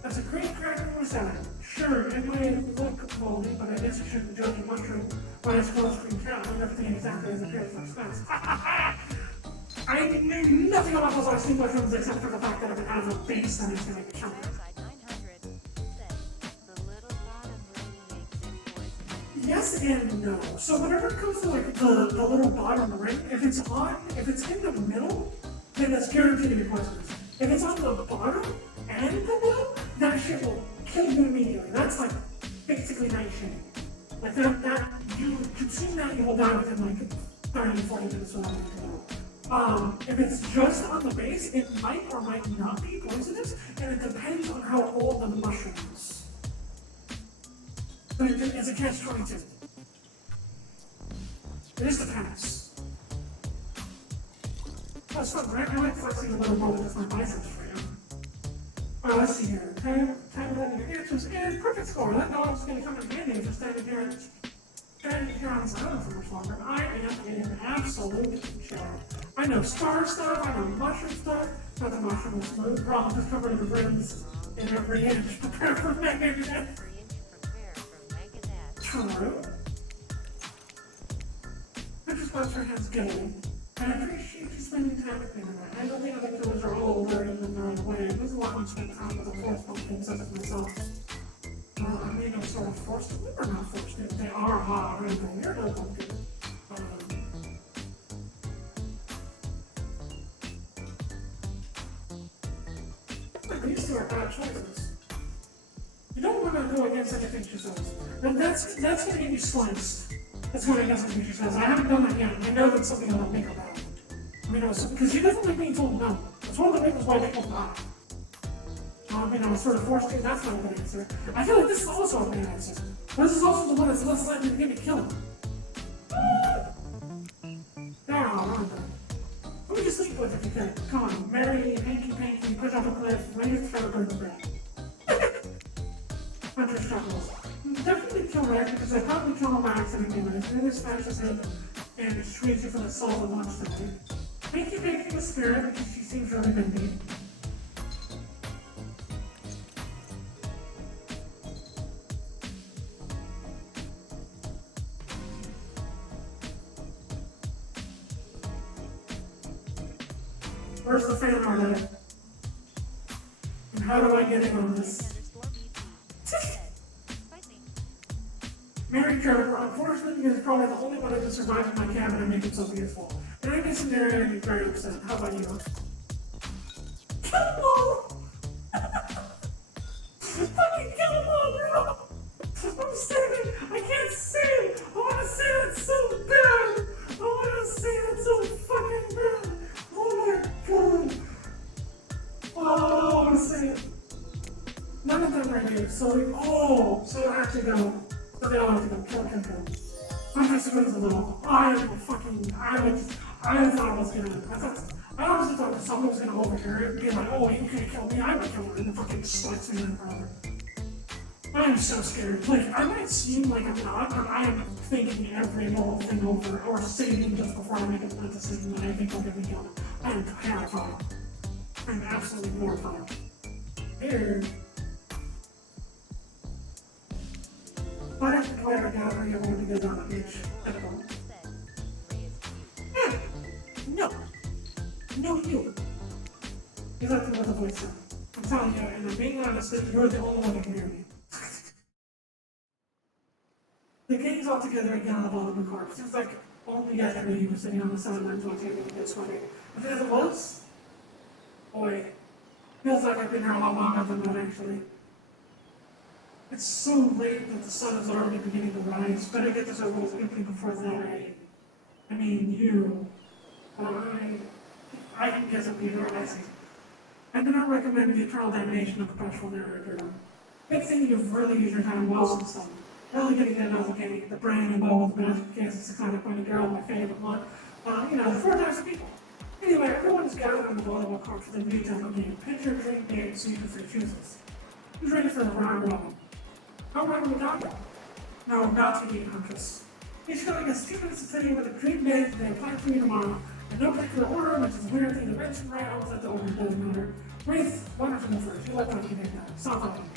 That's a great cracker or salad. Sure, it might look moldy, but I guess you shouldn't judge a mushroom by its close green count and everything exactly as it appears first glance. I knew nothing about those ice cream mushrooms except for the fact that if it has a base, then it's going to count. Yes and no. So whenever it comes to like the little bottom ring, if it's in the middle, then it's guaranteed to be poisonous. If it's on the bottom and the middle, that shit will kill you immediately. That's like basically nightshade. Like that you consume that, you will die within like 30 to 40 minutes without even know. If it's just on the base, it might or might not be poisonous, and it depends on how old the mushroom is. But it's a catch-22. It is the pass. That's fun, right? I like flexing a little more than just my biceps for you. Alright, let's see here. Time to your answers, and perfect score. That dog's gonna come in handy if you're standing here on this island for much longer. I am in absolute shit. I know star stuff, I know mushroom stuff, but the mushroom is smooth. Wrong, just covered in rings in every inch. Prepare for Megadeth. True. I just watch her hands going. I appreciate you spending time with me tonight. I know the other killers are older and then they're on the way. It was a lot to spend time with a force pumpkin such as myself. I mean, I'm sort of forced to. We're not forced to. They are hot, aren't they? You're no pumpkin. These two are bad choices. You don't want to go against anything she says. And that's going to get you sliced. That's going against anything she says. I haven't done that yet. I know that's something that I'll make about. I mean, because you doesn't like being told no. That's one of the reasons why people die. I mean, I was sort of forced to. That's not a good answer. I feel like this is also a bad answer. But this is also the one that's less likely to get me killed. Now, who do you sleep with if you can? Come on, marry, hanky-panky, push off a cliff, ready to throw a bird in the bed. Hunter struggles. Definitely kill Red because I probably kill him by accident anyways. It is smashes him and screams you for the soul of lunch today. Hanky-panky the spirit because she seems really bendy. Where's the fan art at? And how do I get in on this? Mary Trevor, unfortunately, is probably the only one that can survive in my cabin and make himself useful. And I guess in there, I'd be very upset. How about you? Kill them all! Fucking kill them all, bro! I'm saving! I can't save! I want to say that so bad! I want to say that so fucking bad! Oh my god! Oh, I want to say it. None of them right here. So it has to go. So they all have to go. Kill. I'm just a little. I thought someone was gonna overhear it and be like, oh, you can't kill me, I'm a killer, and fucking slits me in front of it. I am so scared. Like, I might seem like I'm not, but I am thinking every little thing over, or saving just before I make a decision that I think will get me killed. I am terrified. I'm absolutely mortified. Here. But if the later gathering, everyone to go down the beach. Yeah. No. No, you. Exactly what the voice said. I'm telling you, and I'm being honest, that you're the only one that can hear me. The gang's all together again on the bottom of the car. Seems like only yesterday you were sitting on the sidelines watching it get sweaty. But as it was, boy, feels like I've been here a lot longer than that actually. It's so late that the sun is already beginning to rise. Better get this over with quickly before that. I mean, you, I can guess at Peter Rising. I do not recommend the eternal damnation of the professional narrator. Good thing you've really used your time well since then. Really getting that novel game, the brain and bow with the magic case, the 600-pound girl, my favorite one. The 4 types of people. Anyway, everyone's gathered on the volleyball court for the new demo game. Pick your dream date so you can free chooses. Who's ready for the round robin? How round we got? No, not to be Huntress. Each feeling has 2 minutes to tell you what the dream date they plan for you tomorrow. In no particular order, which is a weird thing to mention, right? I was at the order, doesn't matter. Wraith, why don't you go first? You let me do that. Stop talking.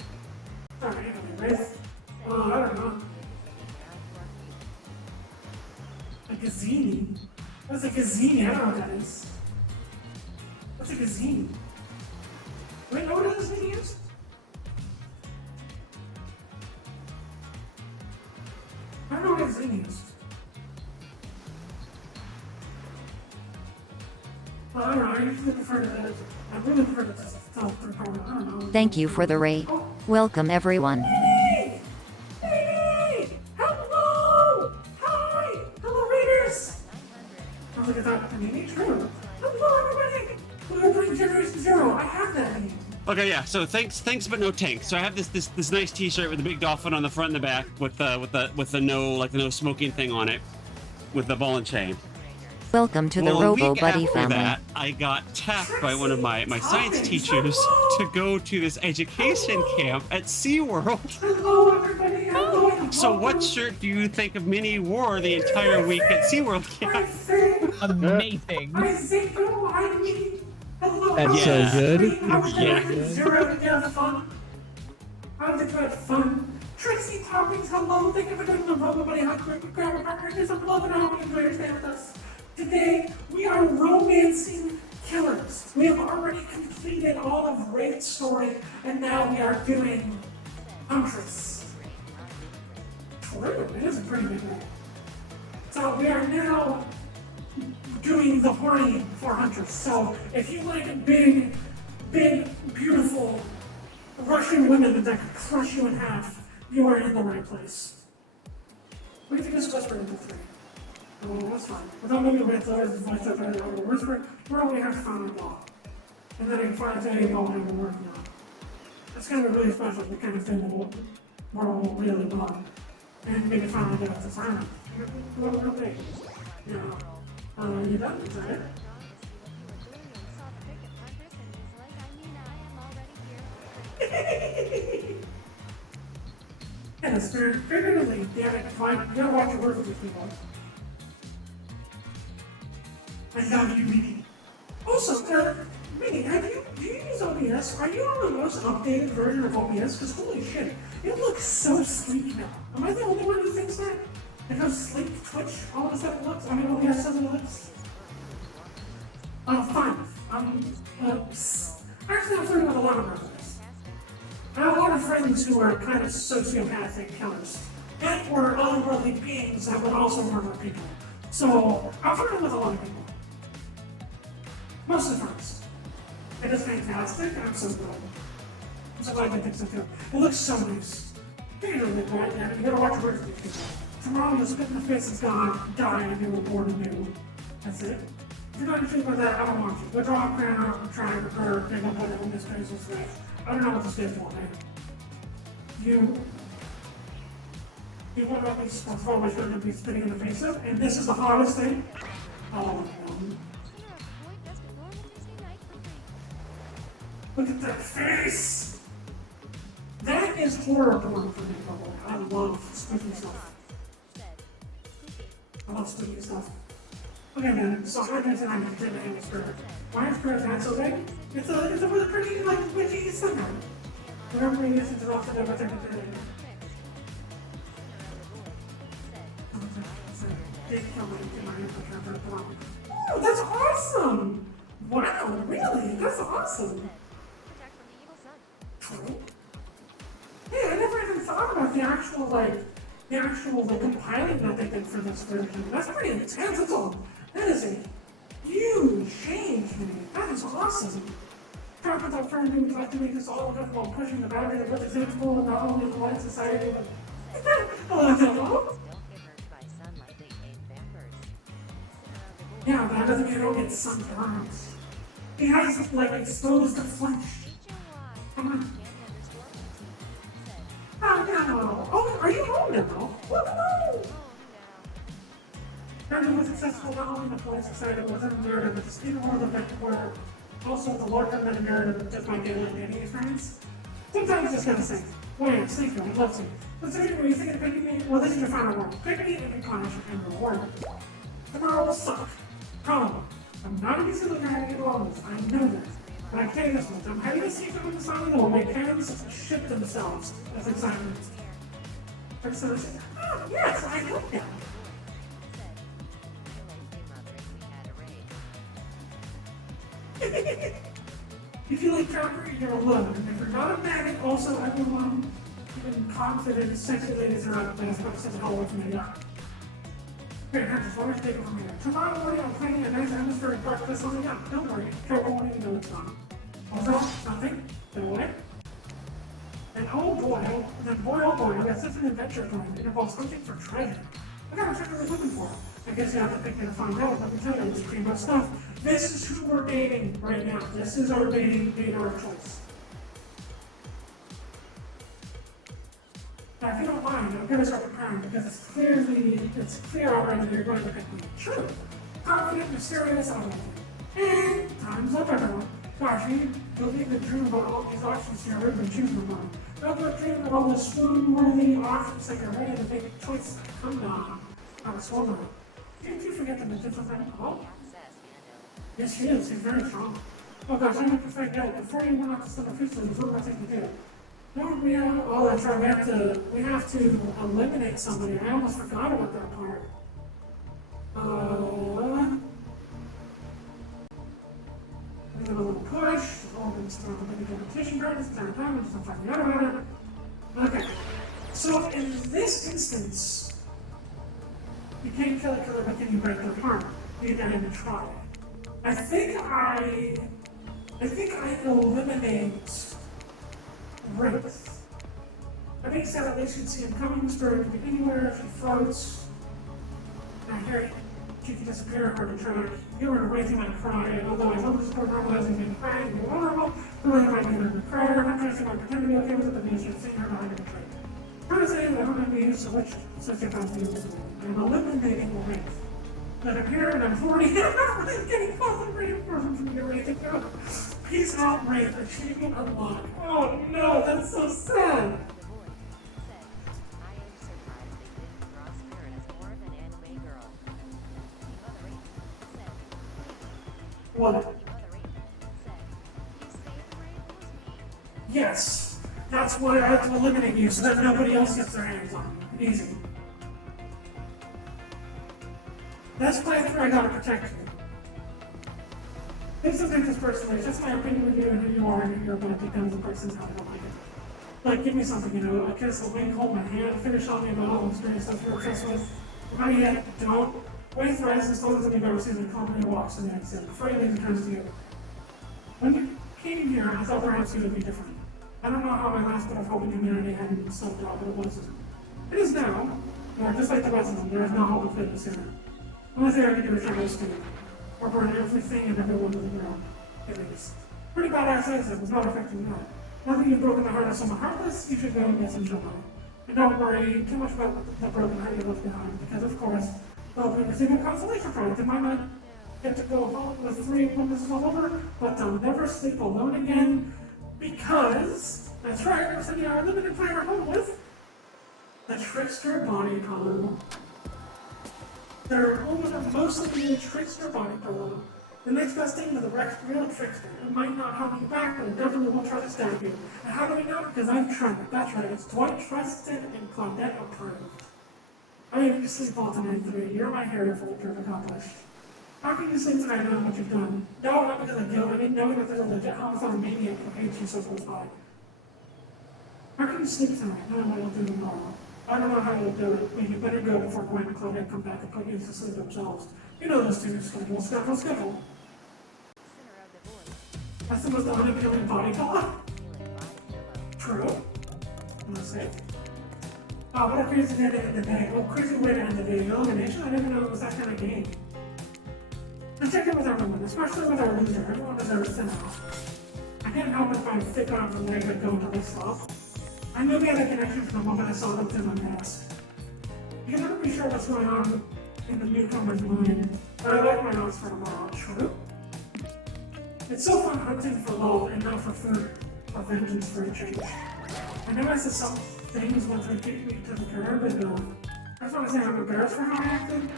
Sorry, anyway, Wraith. I don't know. A gazzini? What's a gazzini? I don't know what that is. What's a gazzini? Wait, know what this thing is? I don't know what a gazzini is. Well, I don't know, I usually prefer to that. I really prefer to tell third party. I don't know. Thank you for the raid. Welcome everyone. Hey! Hey! Hello! Hi! Hello, Raiders! I was like, I thought, I mean, true. Hello, everybody! We're playing Generation Zero. I have that name. Okay, yeah. So thanks, but no thanks. So I have this nice T-shirt with a big dolphin on the front and the back, with the no smoking thing on it, with the ball and chain. Welcome to the Well, a Robo week Buddy after family. that, I got tapped by one of my science teachers to go to this education camp at SeaWorld. Hello, everybody. Hello. So what shirt do you think of Minnie wore the entire week at SeaWorld camp? Amazing. I think I mean, hello. That's so Yeah. good. How was Yeah. Generation Zero to have fun? How did you have fun? Trixie Toppings, hello. Thank you for doing the Robo Buddy Hot Quick Grabber Burger. Here's some love and I hope you enjoy your stay with us. Today, we are romancing killers. We have already completed all of Wraith's story, and now we are doing Huntress. True, it is a pretty big name. So we are now doing the horny for Huntress. So if you like big, beautiful Russian women that could crush you in half, you are in the right place. What do you think this Whisper into 3? Oh, that's fine. Without moving the red letters, it's my stuff right over Whisper. We're only have to find a ball. And then I can find out any ball and we're working on. It's kind of really special, the kind of thing that will really bond. And maybe find out it's a silent. Real big. You know. You done? Is that it? Yeah, figuratively, you gotta watch your words with these people. I love you, Minnie. Also, Minnie, do you use OBS? Are you on the most updated version of OBS? Because holy shit, you look so sleek now. Am I the only one who thinks that? Like how sleek Twitch all of a sudden looks? I mean, OBS doesn't look. Fine. Actually, I'm flirting with a lot of brothers. I have a lot of friends who are kind of sociopathic killers. And or otherworldly beings that would also murder people. So, I'm flirting with a lot of people. Most of the friends. It is fantastic, and I'm so good. I'm so glad they think so too. It looks so nice. You're gonna live right now. You gotta watch your words with these people. Tomorrow you'll spit in the face is gone, die, and you were born anew. That's it. If you're not intrigued by that, I don't want you. Go draw a crown, or try and repair, they're gonna put it on this crazy stuff. I don't know what this is for, man. You want to be stuff always going to be spitting in the face of, and this is the hardest thing. Oh, no. Look at that face! That is horror porn for me, probably. I love spooky stuff. I love spooky stuff. Okay, man, so how do you I'm going to name this bird? Why is bird not so big? It's a really pretty, like, witchy symbol. Whatever it is, it's often everything to do. did kill my infiltrator. Oh, that's awesome! Wow, really? That's awesome. Protect from the evil sun. True. Hey, I never even thought about the actual compiling that they did for this version. That's pretty intense. That is a huge change, man. That is awesome. Talk with our friend who would like to make this all good while pushing the boundary of what is acceptable in not only the white society, but hello. Don't get hurt by sunlight, they hate vampires. Sit around the Yeah, but that doesn't mean I don't get sunburns. He has like exposed flesh. Come on. Oh no! Oh, are you home now? Woohoo! Brandon was successful not only in the police society but within the narrative, but the speed world of where also the larger meta narrative just might get like dating experience. Sometimes it's kind of safe. Well, yeah, thank you, I'd love to. But so anyway, you think of picking me? Well, this is your final word. Pick me and be punished and rewarded. Tomorrow will suck. Probably. I'm not an easy looker how to get along with. I know that. But I tell you this much, I'm heading to see them in the sun that will make hands shit themselves as excitement. So yes, I know that. If you like Joker, you're alone. And if you're not a maggot, also everyone, even confident, sexy ladies are out there, but says all over me. Here, just always take it from here. Tomorrow morning, I'm planning a nice atmospheric breakfast on the yacht. Don't worry, Joker won't even know it's on. Also, nothing. Don't worry. And oh boy, I got such an adventure going. It involves hunting for treasure. I gotta check what we're looking for. I guess you have to pick me to find out. Let me tell you, it's pretty much stuff. This is who we're dating right now. This is our dating dater of choice. Now, if you don't mind, I'm gonna start preparing because it's clear already that you're going to pick me. True. Confident, mysterious, I don't know. And time's up, everyone. Gosh, you believe the dream about all these options here, I've been choosing one. Don't go dreaming of all the swoon-worthy options that you're ready to make a choice. Come on. I was swollen. Didn't you forget the magician's name? Oh? Yes, she is. She's very strong. Oh gosh, I have to find out. Before you went out to some officials, what do I think to do? No, oh, that's right. We have to eliminate somebody. I almost forgot about that part. We give a little push. All of them start with the competition cards. Time and stuff like that. Okay. So in this instance, you can't kill a killer, but can you break their heart? You gotta even try. I think I eliminate Wraith. I think so at least you can see him coming, spirit could be anywhere if he floats. I hear it. She can disappear or to try to get rid of Wraith, he might cry, although I hope this is normalizing being crying and vulnerable, but I might get rid of cry. I'm not trying to say I pretend to be okay with it, but you should see her behind a tree. I'm trying to say that I don't have to use a witch such a bad thing. I'm eliminating Wraith. But I'm here and I'm 40 and I'm not really getting positive reinforcement from your Wraith to go. Peace out, Wraith. Achievement unlocked. Oh no, that's so sad. What? Yes. That's why I have to eliminate you so that nobody else gets their hands on you. Easy. That's playthrough, I gotta protect you. Think sometimes this personally, it's just my opinion with you and who you are and who you're about to become the person's how I don't like it. Like, give me something, a kiss, a wink, hold my hand, finish on me about all the experience stuff you're obsessed with. Not yet, don't. Wait for us, as long as you've ever seen the company walks in the exit. Before you leave, it turns to you. When you came here, I thought perhaps you would be different. I don't know how my last bit of hope in humanity hadn't soaked out, but it wasn't. It is now. Just like the rest of them, there is no hope of goodness here. The only thing I can do is try to escape. Or burn everything and everyone to the ground. At least. Pretty badass exit was not affecting that. Now that you've broken the heart of someone heartless, you should go and get some joy. And don't worry too much about the broken heart you left behind, because of course, they'll be receiving consolation for it. They might not get to go home with 3 when this is all over, but they'll never sleep alone again, because, that's right, we're sending our limited player home with the Trickster Body Pillow. They're home with a mostly new Trickster Body Pillow. The next best thing to the real trickster. It might not help you back, but it definitely won't try to stab you. And how do we know? Because I've tried it. That's right, it's Dwight trusted and Claudette approved. I mean, you sleep all tonight today. You're my hero folder accomplished. How can you sleep tonight knowing what you've done? No, not because of guilt. I mean, knowing that there's a legit homicidal maniac who hates you so close by. How can you sleep tonight knowing what you'll do tomorrow? I don't know how you'll do it, but you better go before Gwen and Claudia come back and put you to sleep themselves. You know those two schedule. Center of the board. That's the most unappealing body color. Feeling body pillow. True. Let's see. Oh, what a crazy day to end the day. Well, crazy way to end the day. Elimination? I didn't know it was that kind of game. And check in with everyone, especially with our loser. Everyone deserves to know. I can't help if I'm thick arms and legs that go into this slop. I knew we had a connection from the moment I saw them through my mask. You can never be sure what's going on in the newcomer's mind, but I like my notes for tomorrow. True? It's so fun hunting for love and not for food or vengeance for a change. I know I said some things once they kicked me to the curb, and I just want to say I'm embarrassed for how I acted.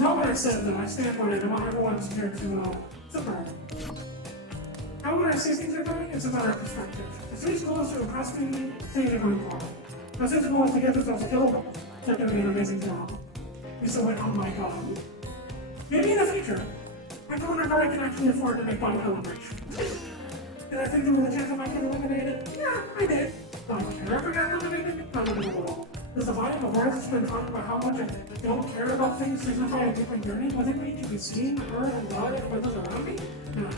Not what I said though, I stand by it. I want everyone's here to surprise. How would I say things are going? It's a matter of perspective. If these goals to impress me, things are going well. If these goals to get themselves killed, they're doing an amazing job. We still went, oh my god. Maybe in the future, I don't know how I can actually afford to make body color merch. Did I think there was a chance I might get eliminated? Yeah, I did. Do I care if I got eliminated? Not at all. Does the volume of words that's been talking about how much I don't care about things signify a different journey? Was it me to be seen, heard, and loved by those around me? No.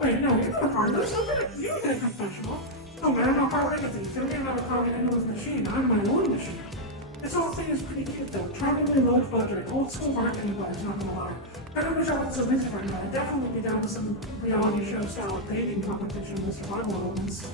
Wait, no, you're not harmless. You get a confessional. No matter how far anything, feel me not a carbon into his machine. I'm my own machine. This whole thing is pretty cute though. Charmingly low budget, old school marketing advice, not gonna lie. I don't wish I was so busy right now. I'd definitely be down with some reality show style dating competition with survival elements.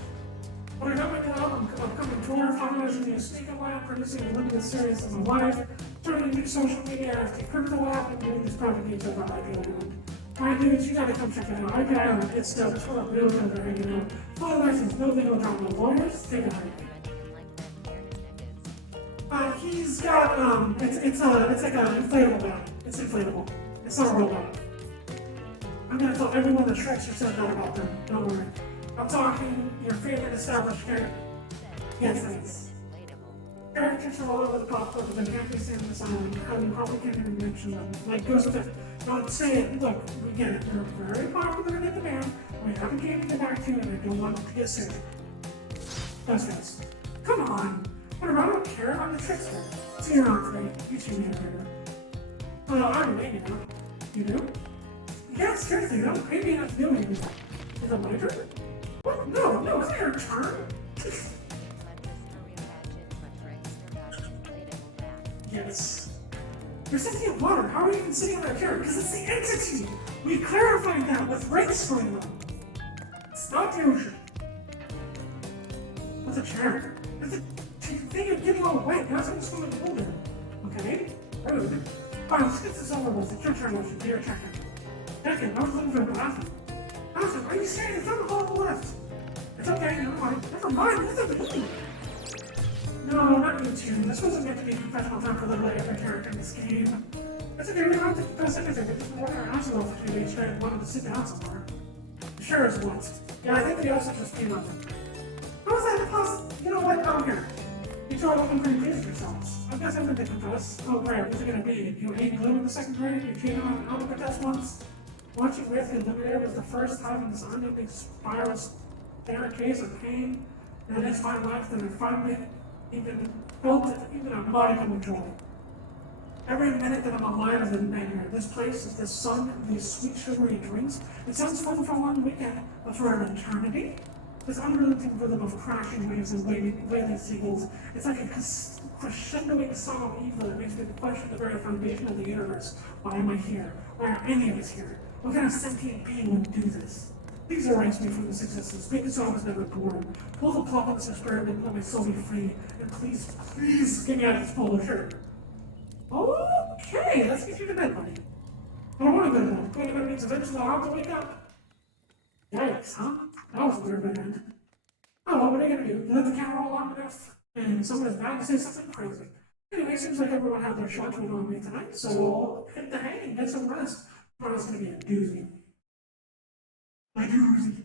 But I got my new album upcoming tour, finalizing the speaker lab, producing a limited series of my life, turning new social media after crypto app, and doing this project each other IPO doing. My dudes, you gotta come check it out. IPO Island, it's dope, it's full of real guys are hanging out. Full license, no legal drama, lawyers, take a hike. He's got, it's like an inflatable bag. It's inflatable. It's not a robot. I'm gonna tell everyone that Shreks are said that about them. Don't worry. I'm talking your favorite established character. Yes, thanks. Characters are all over the pop culture, but can't be seen in this island. You probably can't even mention them. Like, goes with it. Don't say it. Look, we get it. You're very popular in the band. We have a game to get back to, and I don't want it to get sick. Those guys. Come on. Whatever, I don't care. I'm the trickster. See you around 3. You see me later. I'm late, you know. You do? Yeah, seriously, don't pay me enough to do anything. Is it my turn? What? No, it's your turn. Yes. You're sitting in water. How are you even sitting on that chair? Because it's the entity. We clarified that with race going on. It's not the ocean. What's a chair? It's a thing you're getting all wet. You're not supposed to swim in the pool there. Okay? Rude. Alright, let's get this over with. It's your turn, Ocean. You're checking. Checking. I was looking for a bathroom. Bathroom? Are you serious? It's on the hall on the left. It's okay. Never mind. Never mind. It's at the me. No, not you two. This wasn't meant to be a professional time for literally every character in this game. It's okay. We don't have to confess anything. We just wanted our hospital for 2 days straight and wanted to sit down somewhere. Sure as what. Yeah, I think the also just came up. How is that possible? You know what? I don't care. You two are looking pretty pleased with yourselves. I guess I'm gonna confess. Oh great, what's it gonna be? You ate glue in the 2nd grade? You cheated on an algebra test once? Watching with the eliminator was the first time in this unending spiral staircase of pain and it's my life that I finally even felt it, even a modicum of joy. Every minute that I'm alive is a nightmare. This place is the sun, these sweet sugary drinks. It sounds fun for one weekend, but for an eternity? This unrelenting rhythm of crashing waves and wailing seagulls, it's like a crescendoing song of evil that makes me question the very foundation of the universe. Why am I here? Why are any of us here? What kind of sentient being would do this? Please erase me from this existence. Make it so I was never born. Pull the plug on this experiment and let my soul be free. And please, please get me out of this polo shirt. Okay, let's get you to bed, buddy. I don't want to go to bed. Going to bed means eventually I'll have to wake up. Yikes, huh? That was a weird event. Oh, well, what are you gonna do? You let the camera roll long enough, and someone is bound to say something crazy. Anyway, seems like everyone had their shots went on me tonight, so we'll hit the hay and get some rest. Tomorrow's gonna be a doozy. A doozy.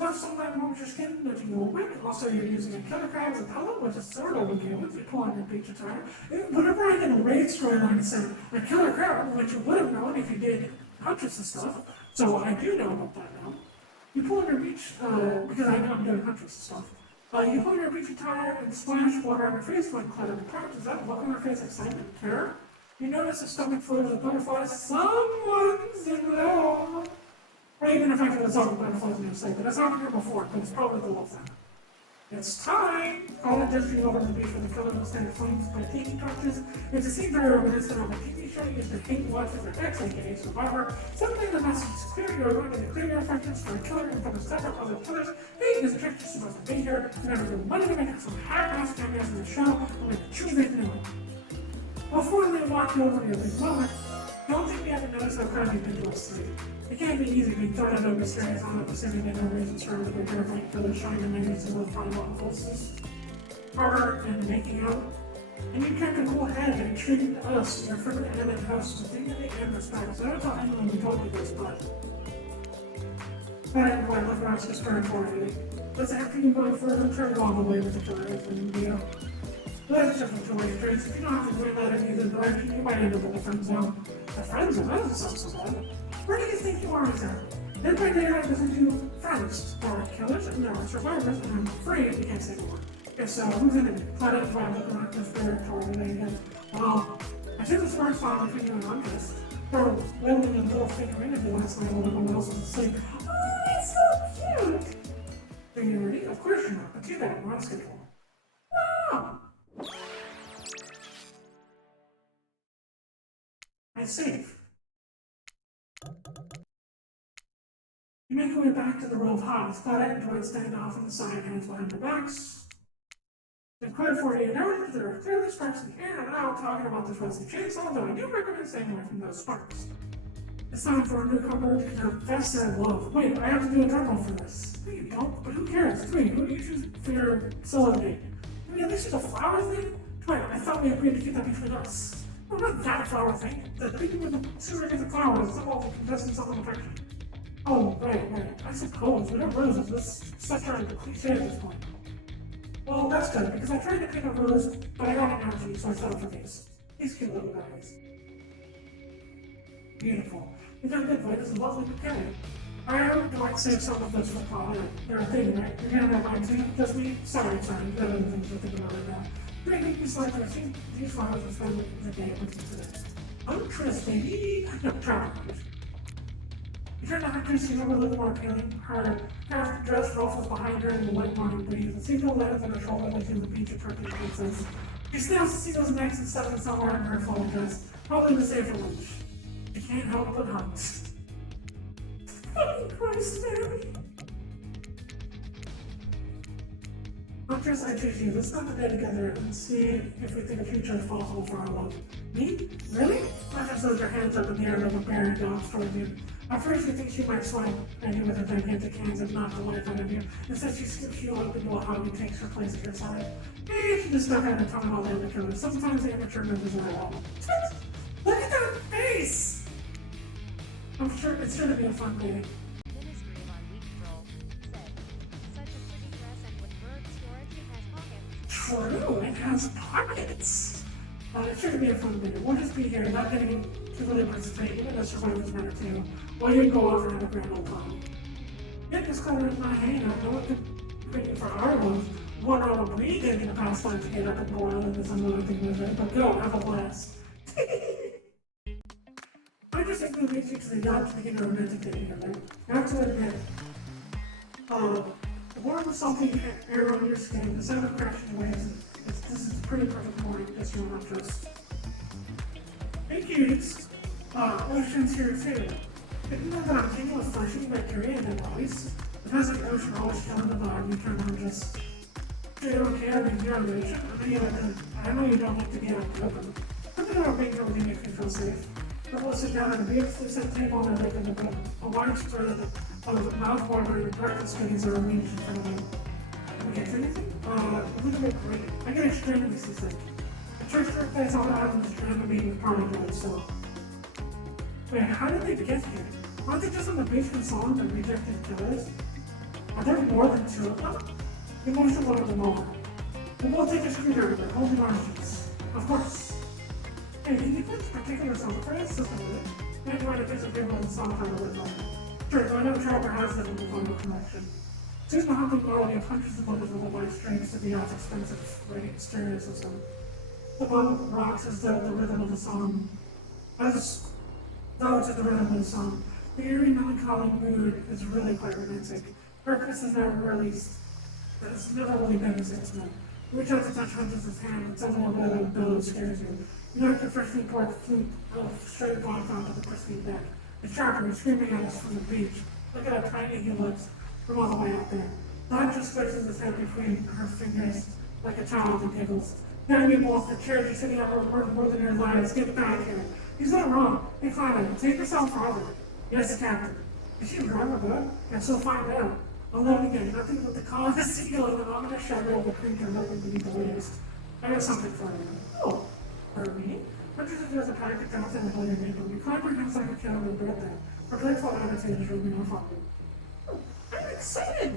Plus, sometimes you're skin that you will wick. Also, you're using a killer crab as a pellet, which is sort of okay if you pull on your beach attire. Whenever I did a raid storyline and said a killer crab, which you would have known if you did Huntress and stuff, so I do know about that now. You pull on your beach, because I know I'm doing Huntress and stuff. You pull on your beach attire and splash water on your face when cluttered apart. Does that look on your face excitement, terror? You notice a stomach full of butterflies. Someone's in love. Or even if I could have thought butterflies in your state, but that's not here before, but it's probably the love thing. It's time! Call it just over the beach for the killer will stand flames by tiki torches. It's a scene very reminiscent of a TV show used to hate watch with your ex, aka Survivor. Suddenly the message is clear, you're going to declare your affections for a killer in front of several other killers. Hey, is a trick you're supposed to be here. You're never going money to make some high-class cameos in the show. I'm going to choose it new. Before they walk you over to your big moment, don't think we haven't noticed how crowded you've been to us three. It can't be easy being thrown into a mysterious island assuming that no reasons for the terrifying killer showing the memories of those final impulses. Harder and making out. And you kept a cool head and treated us, your friendly animate house, with dignity and respect. So I don't tell anyone we told you this, but I look around just for authority. But after you go further, turn along the way with the killer and video. That's just a two-way street. If you don't have to worry about it either direction, you might end up in the friend zone. The friend zone? That doesn't sound so bad. Where do you think you are exactly? Then by day I visit you friends. There are killers and there are survivors, and I'm afraid we can't say more. Okay, so who's in it? Flat out five looking like conspiratorial today again. Well, I took this first file between you and Andres. They were wielding a little figure interview last night while everyone else was asleep. Oh, that's so cute! Are you ready? Of course you're not, but too bad, we're on schedule. Wow! I'm safe. You make your way back to the row of hives. Claudette and Dwight stand off on the side, hands behind their backs. In quite 48 hours, there are clearly sparks in the air, and I'm not talking about this rusty chainsaw, though I do recommend staying away from those sparks. It's time for a newcomer to confess their love. Wait, I have to do a journal for this. No, you don't, but who cares? It's me. Who do you choose for your solo date? I mean, this is a flower thing? Dwight, I thought we agreed to keep that between us. No, not that flower thing. The people with the surrogate of flowers, some of the contestants of affection. Oh, right. I suppose. Whatever roses, this such a cliche at this point. Well, that's good, because I tried to pick a rose, but I got an allergy, so I settled for these. These cute little guys. Beautiful. You've done good, Dwight. This is a lovely bouquet. I hope Dwight saved some of this for Claudia. They're a thing, right? You're gonna have mine too? Just me? Sorry. You've got other things to think about right now. Great, thank you so much. I've seen these flowers and spend the day with you today. Huntress, baby! No, travel. You turn to Huntress, you never look more appealing. Her half dress ruffles behind her in the light morning breeze. A single lens on her shoulder like in the beach of Turkish princess. She snaps to see those necks and settling somewhere in her flowing dress. Probably the same for lunch. You can't help but hunt. Fucking Christ, Mary! Huntress, I choose you. Let's spend the day together and see if we think a future is possible for our love. Me? Really? Huntress throws her hands up in the air like a bear down toward you. At first you think she might swipe at you with her gigantic hands and knock the life out of you. Instead she scoops you up into a hug and takes her place at your side. Maybe she just stuck out and tongue all the other killers. Sometimes the immature members are all. Look at that face! I'm sure it's sure to be a fun day. Ministry on Week Troll said, such a pretty dress and with bird storage it has pockets. True, it has pockets. It's sure to be a fun day. We'll just be here, not getting to really participate, even though survivors matter too. While you go off and have a grand old time. Get this color in my hand. I know what to bring for our love. What all we did in the past time to get up and boil and this another thing with it, but go, have a blast. I just think it makes you to the yacht to begin a romantic day together. I have to admit, the warm, salty air on your skin, the sound of crashing waves, this is a pretty perfect morning, just your mattress. Hey cuties, Ocean's here too. Did you know that I'm taking with flashing bacteria in their bodies? The Pacific Ocean always killing the vibe, you turn on just... You don't care, I mean, you're on the ocean. I know you don't like to be out in the open. Something about being able to make me feel safe. But we'll sit down at a beautifully set table and look in the room. A wide spread of mouth-watering breakfast goodies are arranged in front of me. Can we get to anything? A little bit great. I get extremely seasick. The church place on the island is trying to be with party guys, so... Wait, how did they get here? Aren't they just on the beach consoling the rejected killers? Are there more than two of them? We want to look at them over. We'll both take a screwdriver, holding our sheets. Of course. Hey, can you put particular sound for us? Maybe write a piece of paper with some kind of lid on it. Sure, I know Trevor has them in the final collection. Susan Hunting already have hundreds of others of the white strings to the odds expensive radio stereo system. The one rocks as though the rhythm of the song. As though it's the rhythm of the song. The eerie melancholy mood is really quite romantic. Purpose is never released. It's never really been his instrument. Reach out to touch Hunter's hand and suddenly a bit of billow scares you. You knock your freshly poured flute of straight block onto the pristine deck. The sharper is screaming at us from the beach. Look at how tiny he looks from all the way out there. Lon just squishes his head between her fingers like a child and giggles. Now you both, the chairs are sitting out more than your lives. Get back here. He's not wrong. Hey, Clara, take yourself farther. Yes, Captain. Is she wrong about it? Guess we'll find out. Alone again, nothing but the call of the seal and an ominous shadow of a creature lurking beneath the waves. I got something for you. Oh, for me? Hundreds of years of practice drops in the building neighbor. We climb our house like a cat over birthday. Our playful attitude is rubbing off on me. I'm excited!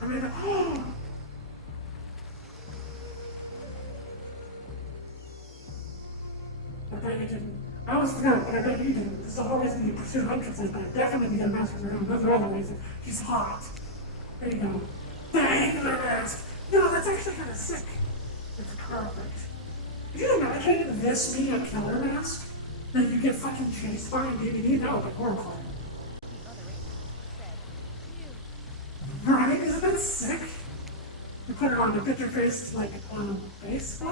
I mean, oh! I bet you didn't. I always forgot, but I bet you didn't. This is the whole reason you pursue Huntress is but definitely get a master for him. Those are other reasons. He's hot. There you go. Dang, that ass. No, that's actually kind of sick. It's perfect. Could you imagine this being a killer mask? That you get fucking chased by in DVD? That would be horrifying. Right? Isn't that sick? You put it on the picture face, like, face?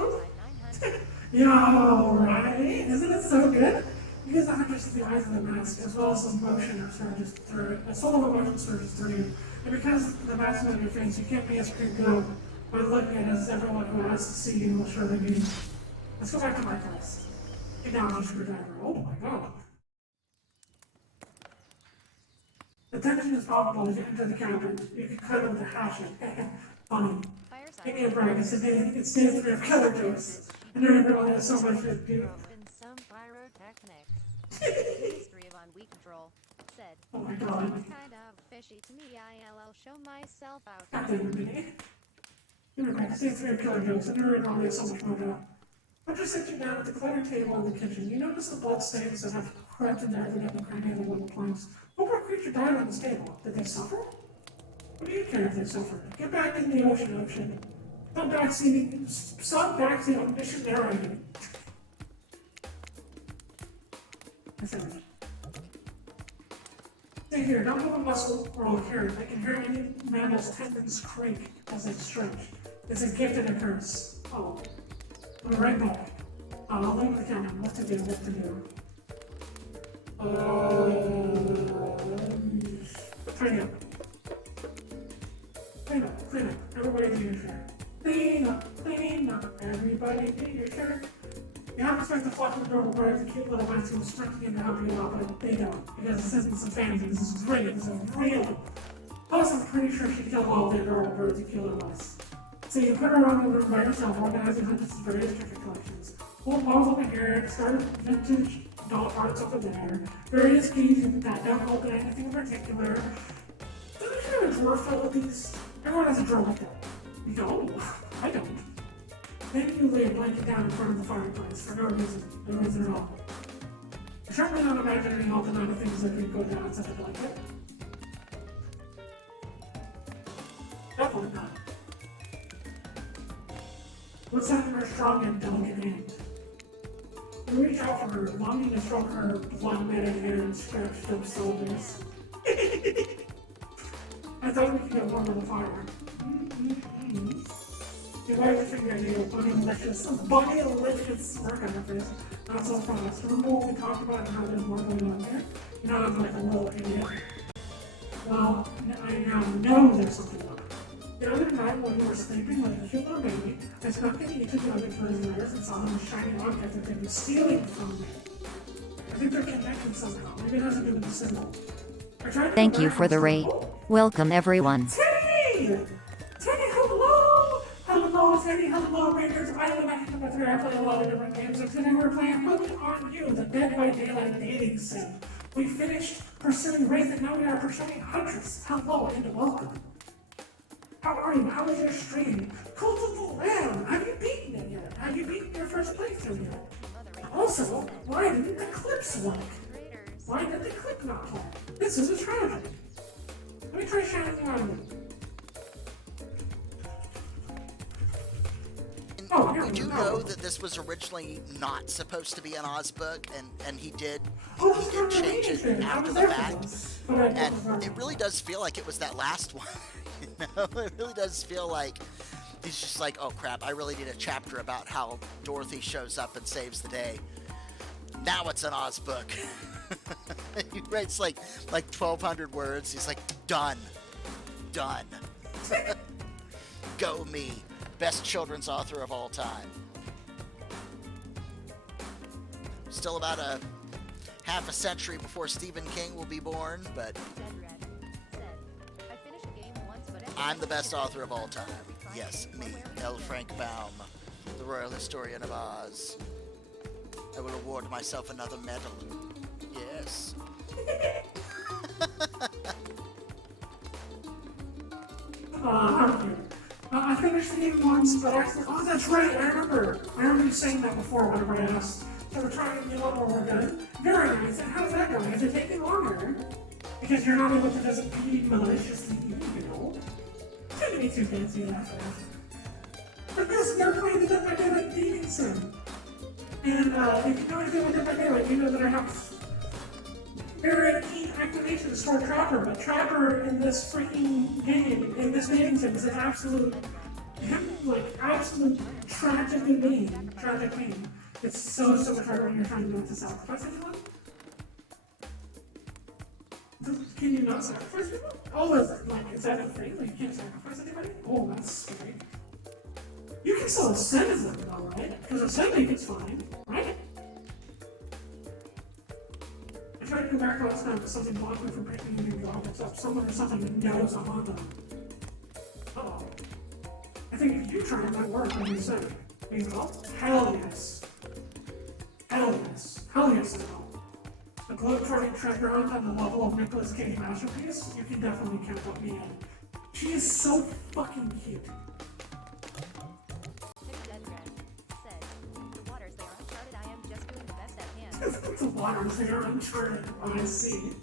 Yo, right? Isn't it so good? Because the hundreds of the eyes of the mask, as well as the motion surges through it, a soul of emotion surges through you. And because the mask is on your face, you can't be as creeped out by looking at it as everyone who has to see you will surely be. Let's go back to my class. Acknowledge a screwdriver. Oh my god. The tension is palpable as you enter the cabin. You can cuddle with a hatchet. Funny. Give me a break. It's day 3 of killer jokes. And everyone has so much to do. In some pyrotechnics. Ministry of On Weed Control said, Oh my god. kind of fishy to me. I'll show myself out. Captain Minnie. You're back. It's day 3 of killer jokes. And everyone has so much more to do. I just sit you down at the cluttered table in the kitchen. You notice the blood stains that have crept into every nook and cranny of the wooden planks. What poor creature died on this table? Did they suffer? What do you care if they suffered? Get back in the ocean. Stop backseating omniscient narrating. I said it. Stay here, don't move a muscle or I'll hear it. I can hear any mammal's tendons creak as they stretch. It's a gift and a curse. Oh. I'll be right back. I'll leave the camera. What to do. Clean up. Everybody do your share. Clean up. Everybody do your share. You don't expect the flock of adorable birds, the cute little mice who are sprinting in to help you out, but they don't. Because this isn't some fantasy. This is great. This is real. Plus, I'm pretty sure she killed all the adorable birds and killed mice. So you put her around the room by yourself, organizing hundreds of various trophy collections. Old models over here, started vintage doll parts over there, various keys that don't open anything in particular. Do you have a drawer filled with these? Everyone has a drawer like that. You don't? I don't. Then you lay a blanket down in front of the fireplace for no reason at all. You're certainly not imagining all the amount of things that could go down inside a blanket. Definitely not. What's that in her strong and delicate hand? You reach out for her, longing to stroke her blonde matted hair and scratched up shoulders. I thought we could get warm on the fire. You wipe your finger and you go bunny-licious smirk on her face. Not so fast. Remember what we talked about and how there's more going on here? You know, I'm like a little idiot. Well, I now know there's something on. The other night when we were sleeping like a cute little baby, I snuck into each of the other prisoners and saw them a shiny object that they'd been stealing from me. I think they're connected somehow. Maybe it has to do with the symbol. Thank you for the raid. Welcome everyone. Teddy! Teddy, hello! Hello, Teddy, hello, Raiders. I am Matthew number 3. I play a lot of different games, and today we're playing Women on You, the Dead by Daylight dating sim. We finished pursuing Wraith, and now we are pursuing Huntress. Hello and welcome. How are you? How is your stream? Cult of the Lamb! Have you beaten it yet? Have you beaten your first playthrough yet? Also, why didn't the clips work? Why did the clip not play? This is a tragedy. Let me try shining you on it. Oh, here We we do go. know that this was originally not supposed to be an Oz book, and he did change it after the fact. And it really does feel like it was that last one. You know, it really does feel like he's just like, oh crap, I really need a chapter about how Dorothy shows up and saves the day. Now it's an Oz book. He writes like 1,200 words. He's like, done. Go me. Best children's author of all time. Still about a half a century before Stephen King will be born, but I'm the best author of all time. Yes, me, L. Frank Baum, the Royal Historian of Oz. I will award myself another medal. Yes. I finished the game once, but I said, oh, that's right, I remember you saying that before whenever I asked. So we're trying to get one more done. Very nice, and how's that going? Is it taking longer? Because you're not able to just be maliciously evil. Shouldn't be too fancy that fast. But this, they're playing the Dead by Daylight dating sim. And if you know anything about Dead by Daylight, you know that I have very keen activations toward Trapper, but Trapper in this freaking game, in this dating sim, is an absolute tragic meme. It's so much harder when you're trying to sacrifice anyone. Can you not sacrifice people? Oh, is that a thing? Like, you can't sacrifice anybody? Oh, that's scary. You can still ascend as them though, right? Because ascending is fine, right? I tried to go back last time, but something blocked me from picking any of the objects up. Someone or something knows I'm on them. Uh-oh. I think if you try, it might work when you say it. Means, oh, hell yes. Hell yes, no. The globetrotting treasure hunt on the level of Nicolas Cage masterpiece, you can definitely count on me in. She is so fucking cute. The waters they are uncharted, I see.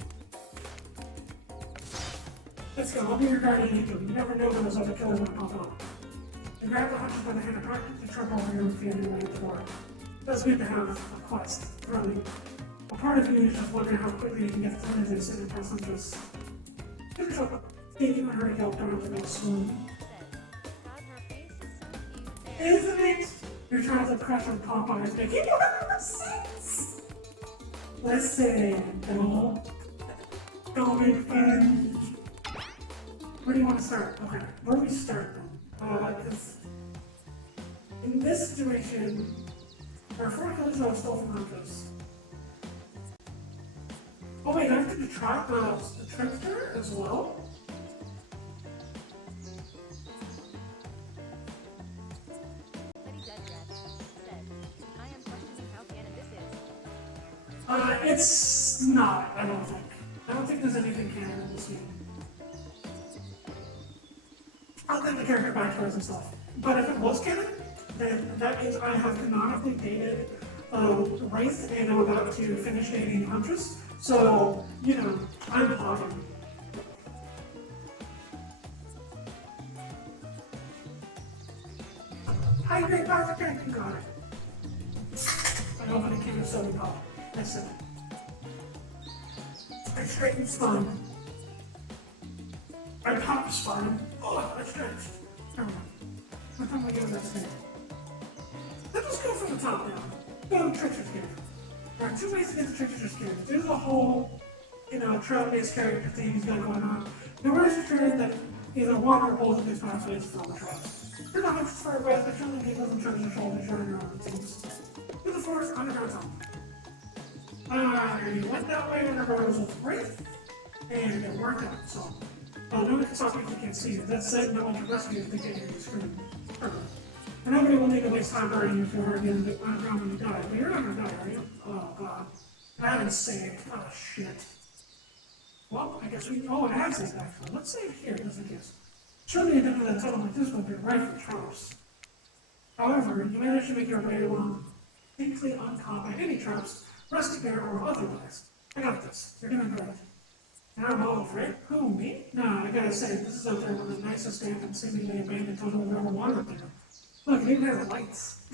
Let's go, I'll be your guardian angel. You never know when those other killers might pop up. You grab the hunters by the hand apart to trouble while you're feeling way at the door. It does good to have a quest, really. A part of you is just wondering how quickly you can get through this and impress Huntress. Give yourself a thinking when her yelp down to go swoon. Isn't it? You're trying to crush on Popeye's making more sense. Listen, don't make fun. Where do you want to start? Okay, where do we start then? Because in this situation, there are 4 killers that are still from Huntress. Oh wait, I have to trap the trickster as well? It's not, I don't think. I don't think there's anything canon in this game. Other than the character backstories and stuff. But if it was canon, then that means I have canonically dated Wraith and I'm about to finish dating Huntress. So, you know, I'm talking. Hi, great Dr. Drinking got it. I know when it came to soda pop. That's it. I straightened spine. I popped spine. Oh, I stretched. Never mind. What time am I doing that thing? Let's just go from the top down. Go to Trickster's Cave. There are 2 ways to get to Trickster's Cave. There's a whole, trope-based character thing he's got going on. The worst is that either one or both of these pathways for all the traps. You're not much far away, but surely people from Treasure Shoulder showing around the teams. To the forest underground zone. You went that way whenever I was with Wraith, and it worked out, so. No one can stop you if you can't see you. That said, no one can rescue you if they can't hear you scream. Perfect. And nobody will need to waste time burying you if you're already in the underground when you die. But you're not gonna die, are you? Oh god. I haven't saved. Oh shit. Well, I guess we can all access actually. Let's save here just in case. Surely at the end of the tunnel like this would be right for traps. However, you managed to make your way along distinctly uncaught by any traps, rusty bear or otherwise. I got this. You're doing great. Now I'm all afraid. Who, me? No, I gotta say, this is up there one of the nicest damp and seemingly abandoned tunnel I've ever wandered through. Look, it even has lights.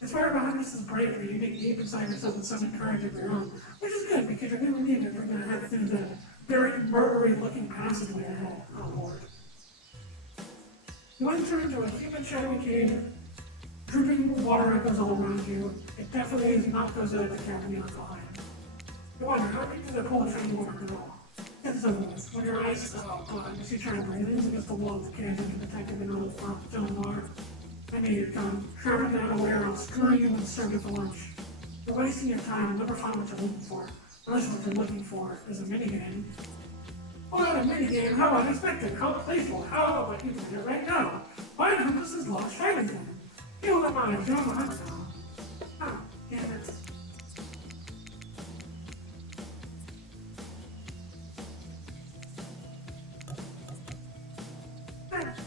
Inspired behind this is bravery, you dig deep inside yourself with some courage of your own, which is good because you're gonna need it if you're gonna head through the very murdery-looking passageway ahead. Oh lord. You enter into a human shadowy cave, dripping water echoes all around you. It definitely is not those other cabin you left behind. You wonder, how deep does it pull the train water at all? Get this over with. When your eyes, as you try to breathe in against the wall of the cave, you can detect a mineral film water. I knew you'd come, traveling down aware I'll screw you and serve you for lunch. You're wasting your time and never find what you're looking for. Unless what you're looking for is a minigame. Oh, not a minigame, how unexpected, how playful, how about you play it right now? My purpose is lost fighting game. You don't mind, you don't mind now. Oh, damn it.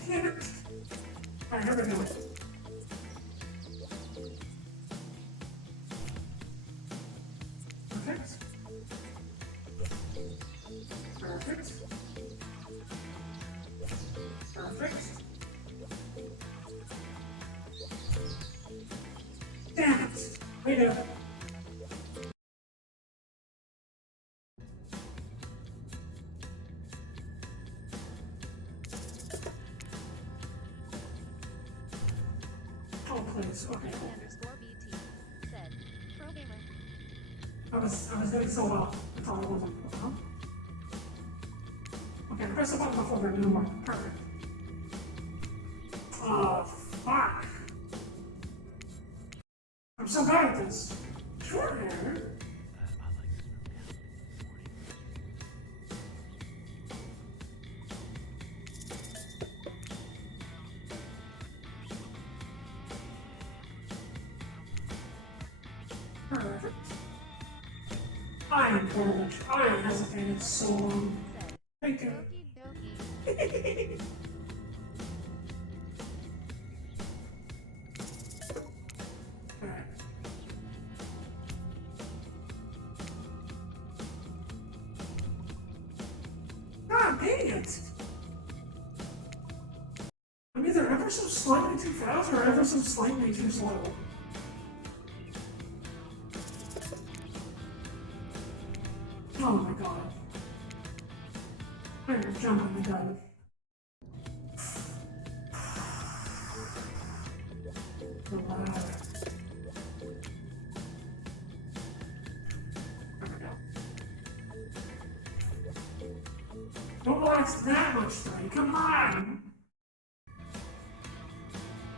Damn it. Alright, here we go. Perfect. Perfect. Perfect. Damn it! We do. Oh, please. Okay. Underscore BT said, Pro gamer. I was doing so well. That's all I wasn't. Huh? Okay, press the button before the new one. Perfect. Fuck. I'm so bad at this. Short hair. Perfect. I am garbage. I have hesitated so long. Thank you. Okie dokie. Alright. God dang it! I'm either ever so slightly too fast or ever so slightly too slow. Oh my god. I'm gonna jump on the gun. The ladder. There we go. Don't relax that much, Trey. Come on!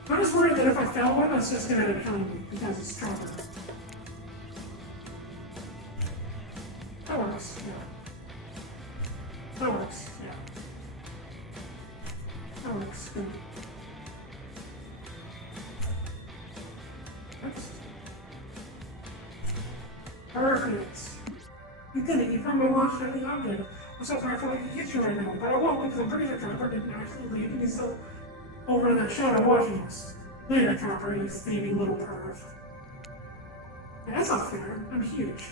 I'm just worried that if I fail one, it's just gonna end up killing me because it's stronger. That works, yeah. That works, yeah. That works, good. Oops. Perfect. You did it, you probably launched any object. I'm so sorry I could hit you right now, but I won't because I'm pretty sure Trapper didn't actually leave and he's still over in that shadow watching us. Later, Trapper, you thieving little perv. Yeah, that's not fair. I'm huge.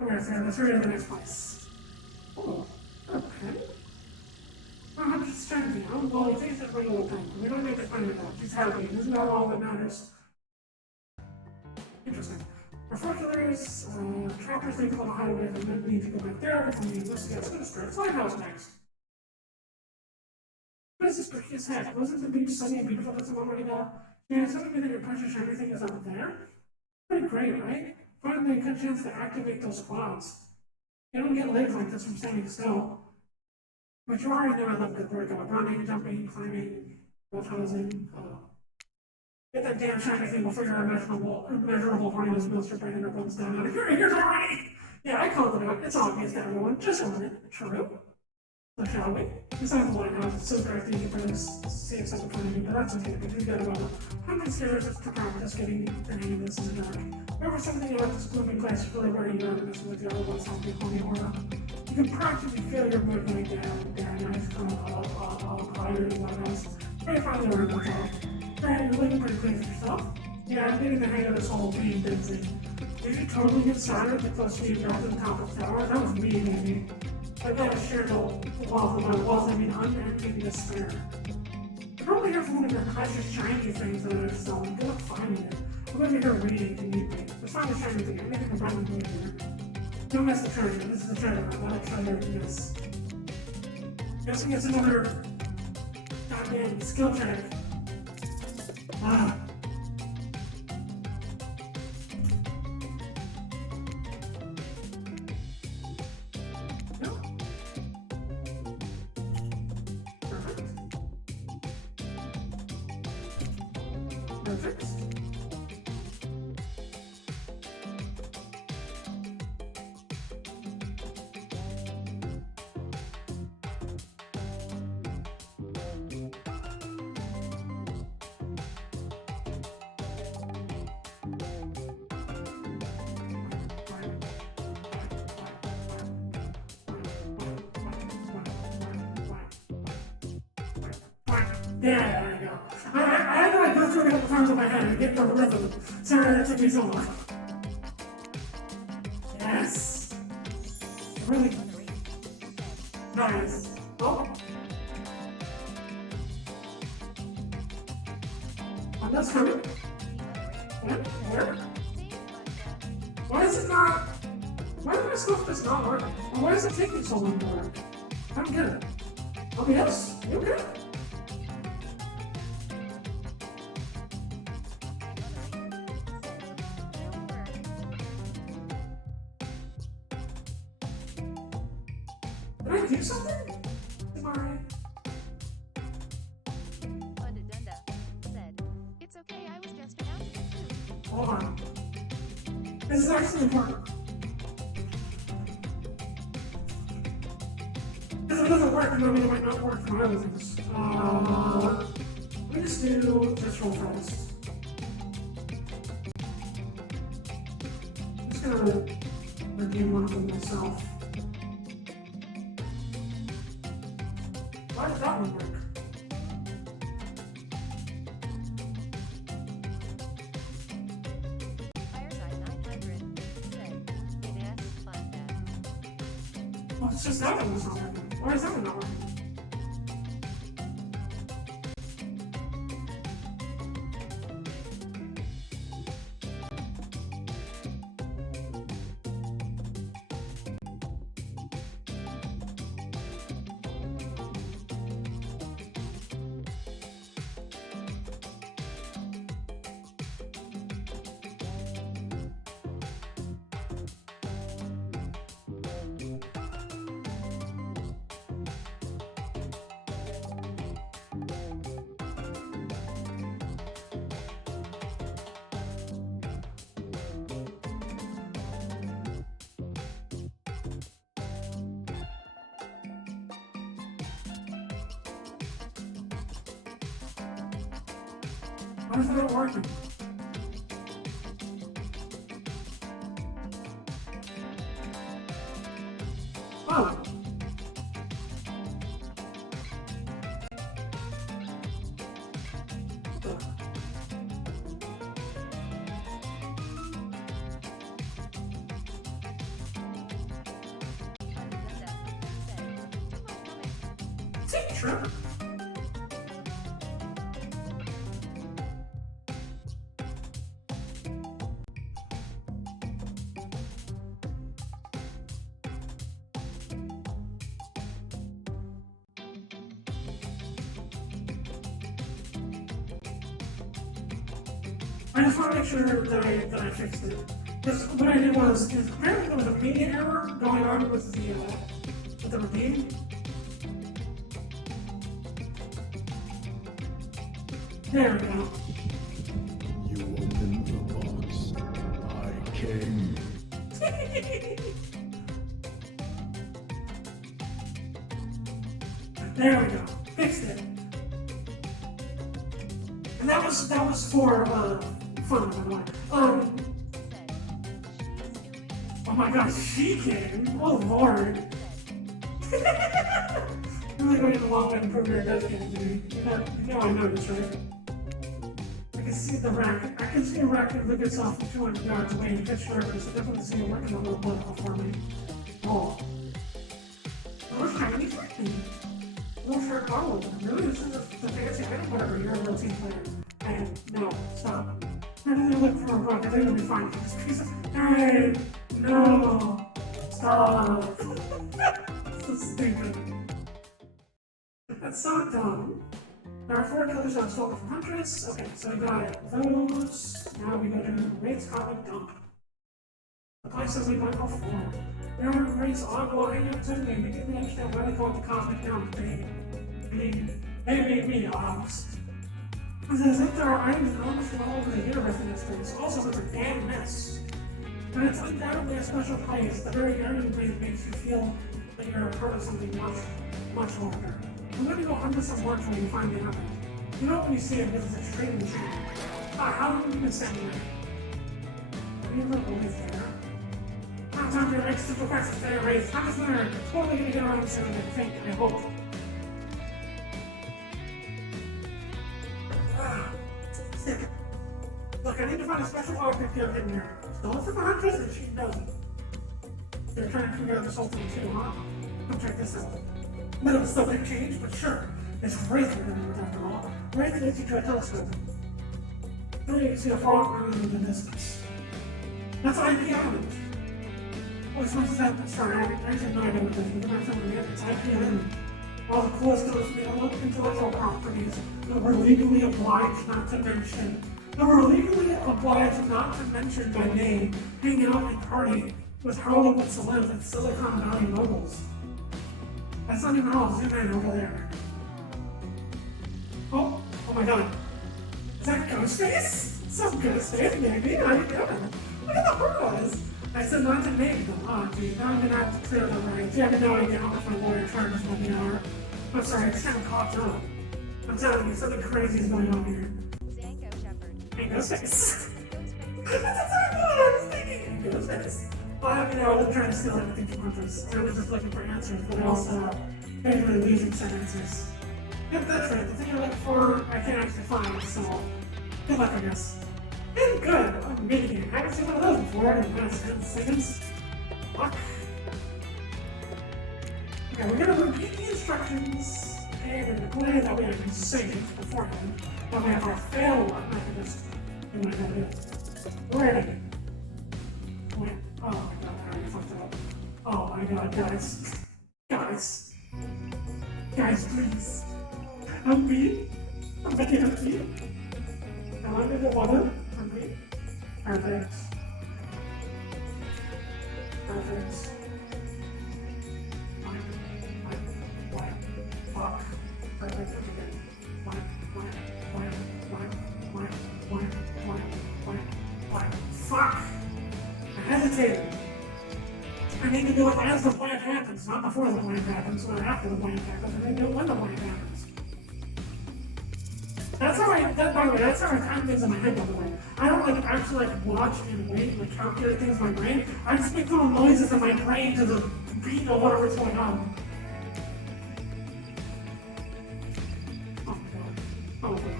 Alright, so let's hurry to the next place. Oh, okay. 100 strength, you know? Well, he takes that regular thing. We don't need to find it out. She's happy. Isn't that all that matters? Interesting. Reforculars, trappers think about highways and then need to go back there before we investigate Sinister's lighthouse next. What is this for his head? Wasn't the beach sunny and beautiful just a moment ago? Yeah, it's telling me that your precious everything is up there? Pretty great, right? Finally, a good chance to activate those quads. You don't get legs like this from standing still. But you already know I love good workout. Running, jumping, climbing, roughhousing. Get that damn shiny thing before your immeasurable horniness melts your brain and it runs down out of your ears already! Yeah, I called it out. It's obvious to everyone. Just run it. True. So shall we? This is the lighthouse. It's so dark that you can barely see except in front of you, but that's okay because we've got about 100 stairs to practice getting the hang of this in the dark. Remember something about this gloomy place really worrying you out and this with the other ones on the horny aura. You you can practically feel your mood going down, and it's kind of all tired and whatnot. Pretty finally learn to talk. And you're looking pretty pleased with yourself. Yeah, I'm getting the hang of this whole being thing. Did you totally get silent because you dropped to the top of the tower? That was me, maybe. I gotta share the wealth of my wealth, I mean unending despair. You're probably here for one of your precious shiny things that are selling. Good luck finding it. I'm gonna be here reading if you need me. Let's find the shiny thing. I'm making a brand new here. Don't mess the treasure. This is the treasure. I'm not a treasure. Yes. Guessing it's another goddamn skill check. Ah. No. Perfect. Perfect. Yeah, there we go. I know I go through a couple times in my head and get the rhythm. Sorry that took me so long. Yes. Really nice. Oh. Oh, that's coming. Where? Why is it not? Why is my stuff just not working? Or why is it taking so long to work? I don't get it. Oh, yes? You okay? Did I do something? Am I right? Undadunda said, "It's okay, I was just announcing it too." Hold on. This is actually important. Because if it doesn't work, then I mean it might not work for my other things. Let me just do this real fast. I'm just gonna redeem one of them myself. Why did that one work? Fireside 900 said, "It is fun that." Oh, it's just that one was not working. Why is that one not working? Why is it not working? Oh. Undadunda said, "Too much coming." Teacher? I just want to make sure that I fixed it. Because what I did was, is apparently there was a media error going on with the redeem. There we go. You opened the box. I came. There we go. Fixed it. And that was for fun, by the way. Oh my gosh, she came. Oh lord. Really going along and improve your dedicated duty. You know I noticed, right? I can see the rack. I can see a raccoon look itself from 200 yards away and get nervous. I definitely see it working a little bit for me. Oh. Those shiny freaking. Little shirt bottle. Really? This is the fancy item, whatever. You're a real team player. And no, stop. I'm gonna look for a rock. I think it'll be fine for this piece of. Hey! No! Stop! So stupid. That's so dumb. There are 4 killers that have stolen from Huntress. Okay, so we got those. Now we go to Raid's Comic Dump. The place that we went before. There are Raid's Agua hanging out to me. They didn't understand why they call it the Cosmic Dump. They made me honest. It's as if there are items that almost from all over the universe in this place. Also, it's a damn mess. But it's undoubtedly a special place. The very air you breathe makes you feel that you're a part of something much, much larger. I'm going to go hunt some lunch when you finally have it. You know when you see it, because it's extremely cheap. How long have you been standing there? Are you ever always there? Not time for your next super fast today race. I'm just there. Totally going to get around soon, I think, I hope. Sick. Look, I need to find a special object here hidden here. Stole it from the Huntress and she doesn't. They're trying to figure out this whole thing too, huh? Come check this out. Bit of a subject change, but sure. It's Wraith we're dealing with after all. Wraith leads you to a telescope. Then you can see a fog moving in the distance. That's IP Island. Oh, as much as that, sorry, I actually have no idea what that is. We might film it. It's IP Island. All the coolest intellectual properties that we're legally obliged not to mention. That we're legally obliged not to mention by name, hanging out and partying with Hollywood celebs and Silicon Valley moguls. That's not even all. Zoom in over there. Oh my god. Is that Ghostface? Some Ghostface, maybe. How you doing? Look at the horrors. I said not to name them, huh, dude? Now I'm gonna have to clear them right. You have no idea how much my lawyer charges by the hour. I'm sorry, I just haven't caught up. I'm telling you, something crazy is going on here. Zanko Shepherd. Hey, Ghostface. That's exactly what I was thinking. Ghostface. Well, I mean, I wasn't trying to steal everything from Huntress. I was just looking for answers, but I also basically losing some answers. Yep, that's right. The thing you're looking for, I can't actually find, so good luck, I guess. And good. I'm meeting you. I haven't seen one of those before in the past 10 seconds. Fuck. Okay, we're gonna repeat the instructions and declare that we have been saved beforehand. But we have our fail one. I can just do what I gotta do. Ready. Wait. Oh my god, I already fucked it up. Oh my god, guys. Guys. Guys, please. Help me. I'm begging help me. Am I in the water? Help me. Perfect. Perfect. Fuck. Perfect. Fuck. I hesitated. I need to do it as the plan happens, not before the plan happens, or after the plan happens. I need to do it when the plan happens. That's how by the way, that's how I time things in my head, by the way. I don't like actually watch and wait and calculate things in my brain. I just make little noises in my brain to the beat of whatever's going on. Oh my god. Oh my god.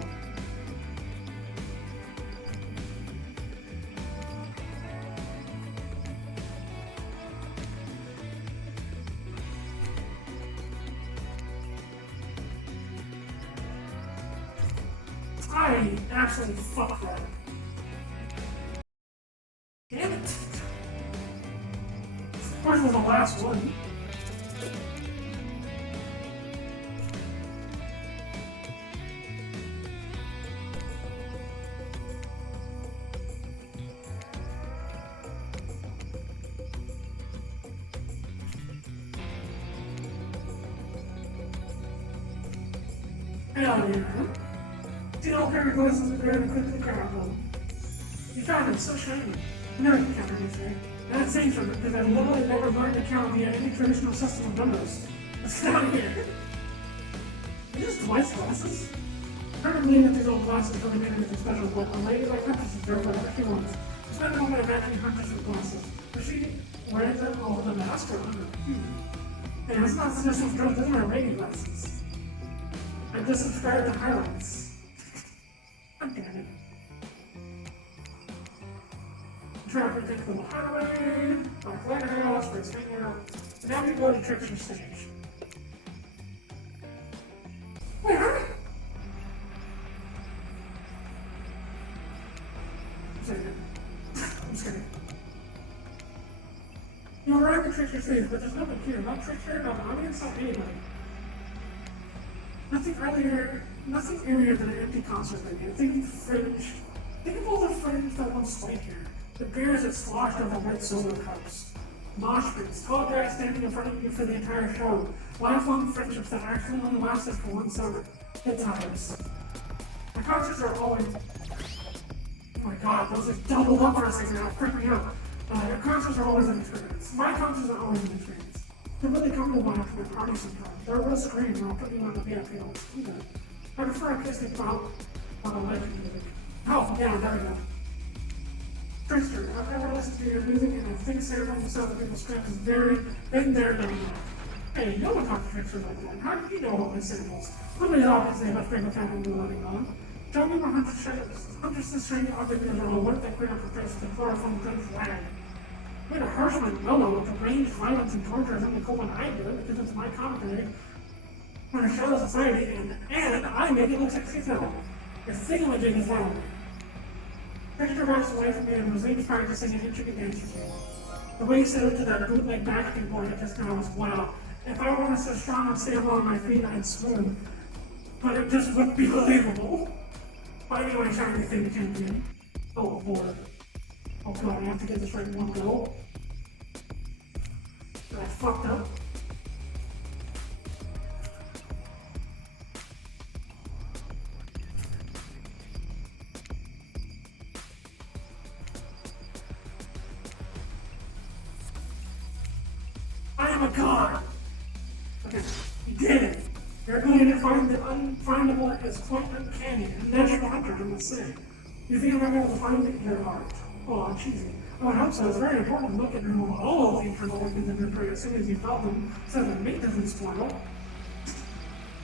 I absolutely fucked that. Damn it. Of course, it was the last one. Hell yeah. See all pair of glasses in the ground and quickly grab them. You found it, so shiny. No, you can't really say. That's saying something, because I literally never learned to count via any traditional system of numbers. Let's get out of here. Are these twice glasses? I don't believe that these old glasses really made anything special, but a lady like Huntress is there whatever she wants. Spend a moment imagining Huntress with glasses. Does she wear them over the mask or under? And it's not suggesting don't do my rating glasses. I just subscribed to highlights. God damn it. Traffic takes the little highway, like lighthouse, first hangout. And now we go to Trickster Stage. Wait, hurry! I'm scared. You arrive at Trickster Stage, but there's nobody here. Not Trickster, not the audience, not anybody. Nothing earlier than an empty concert venue. Think of Fringe. Think of all the Fringe that once played here. The beers that sloshed over white silver cups. Mosh pits, tall guys standing in front of you for the entire show. Lifelong friendships that actually only lasted for one summer. Good times. My concerts are always... Oh my god, those are doubled up for a second now, freak me out. Your concerts are always an experience. My concerts are always an experience. They're really comfortable after the party sometimes. They're real screen and I'll put you on the VIP list. I prefer acoustic pop on electric music. Oh, yeah, there we go. Trickster, I've never listened to your music and I think sampling the sound of people's screams is very been there, done that. Hey, no one talks to Trickster like that. How do you know all my samples? Somebody's obviously a much bigger fan than you're letting on. Tell me more Huntress's shiny object videos are what they create for Trickster to chloroform Prince Lag. Wait, a Hirschman Mellow with the range, violence, and torture is only cool when I do it because it's my commentary on a shadow society and I make it look sexy film. Your thingamajig is wrong. Trickster backs away from me and resumes practicing an intricate dance routine. The way he set it to that bootleg backing board at just now was wow. If I weren't so strong and stable on my feet, I'd swoon. But it just wouldn't be believable. But anyway, shiny thing champion. Oh boy. Oh god, I have to get this right in one go. I fucked up. I am a god! Okay, you did it! You're going to find the unfindable as quite uncanny, and natural hunter, I must say. You think I'm not able to find it in your heart? Oh, cheesy. Oh, I hope so. It's very important to look at remove all of the internal organs in your brain as soon as you felt them, so that meat doesn't spoil.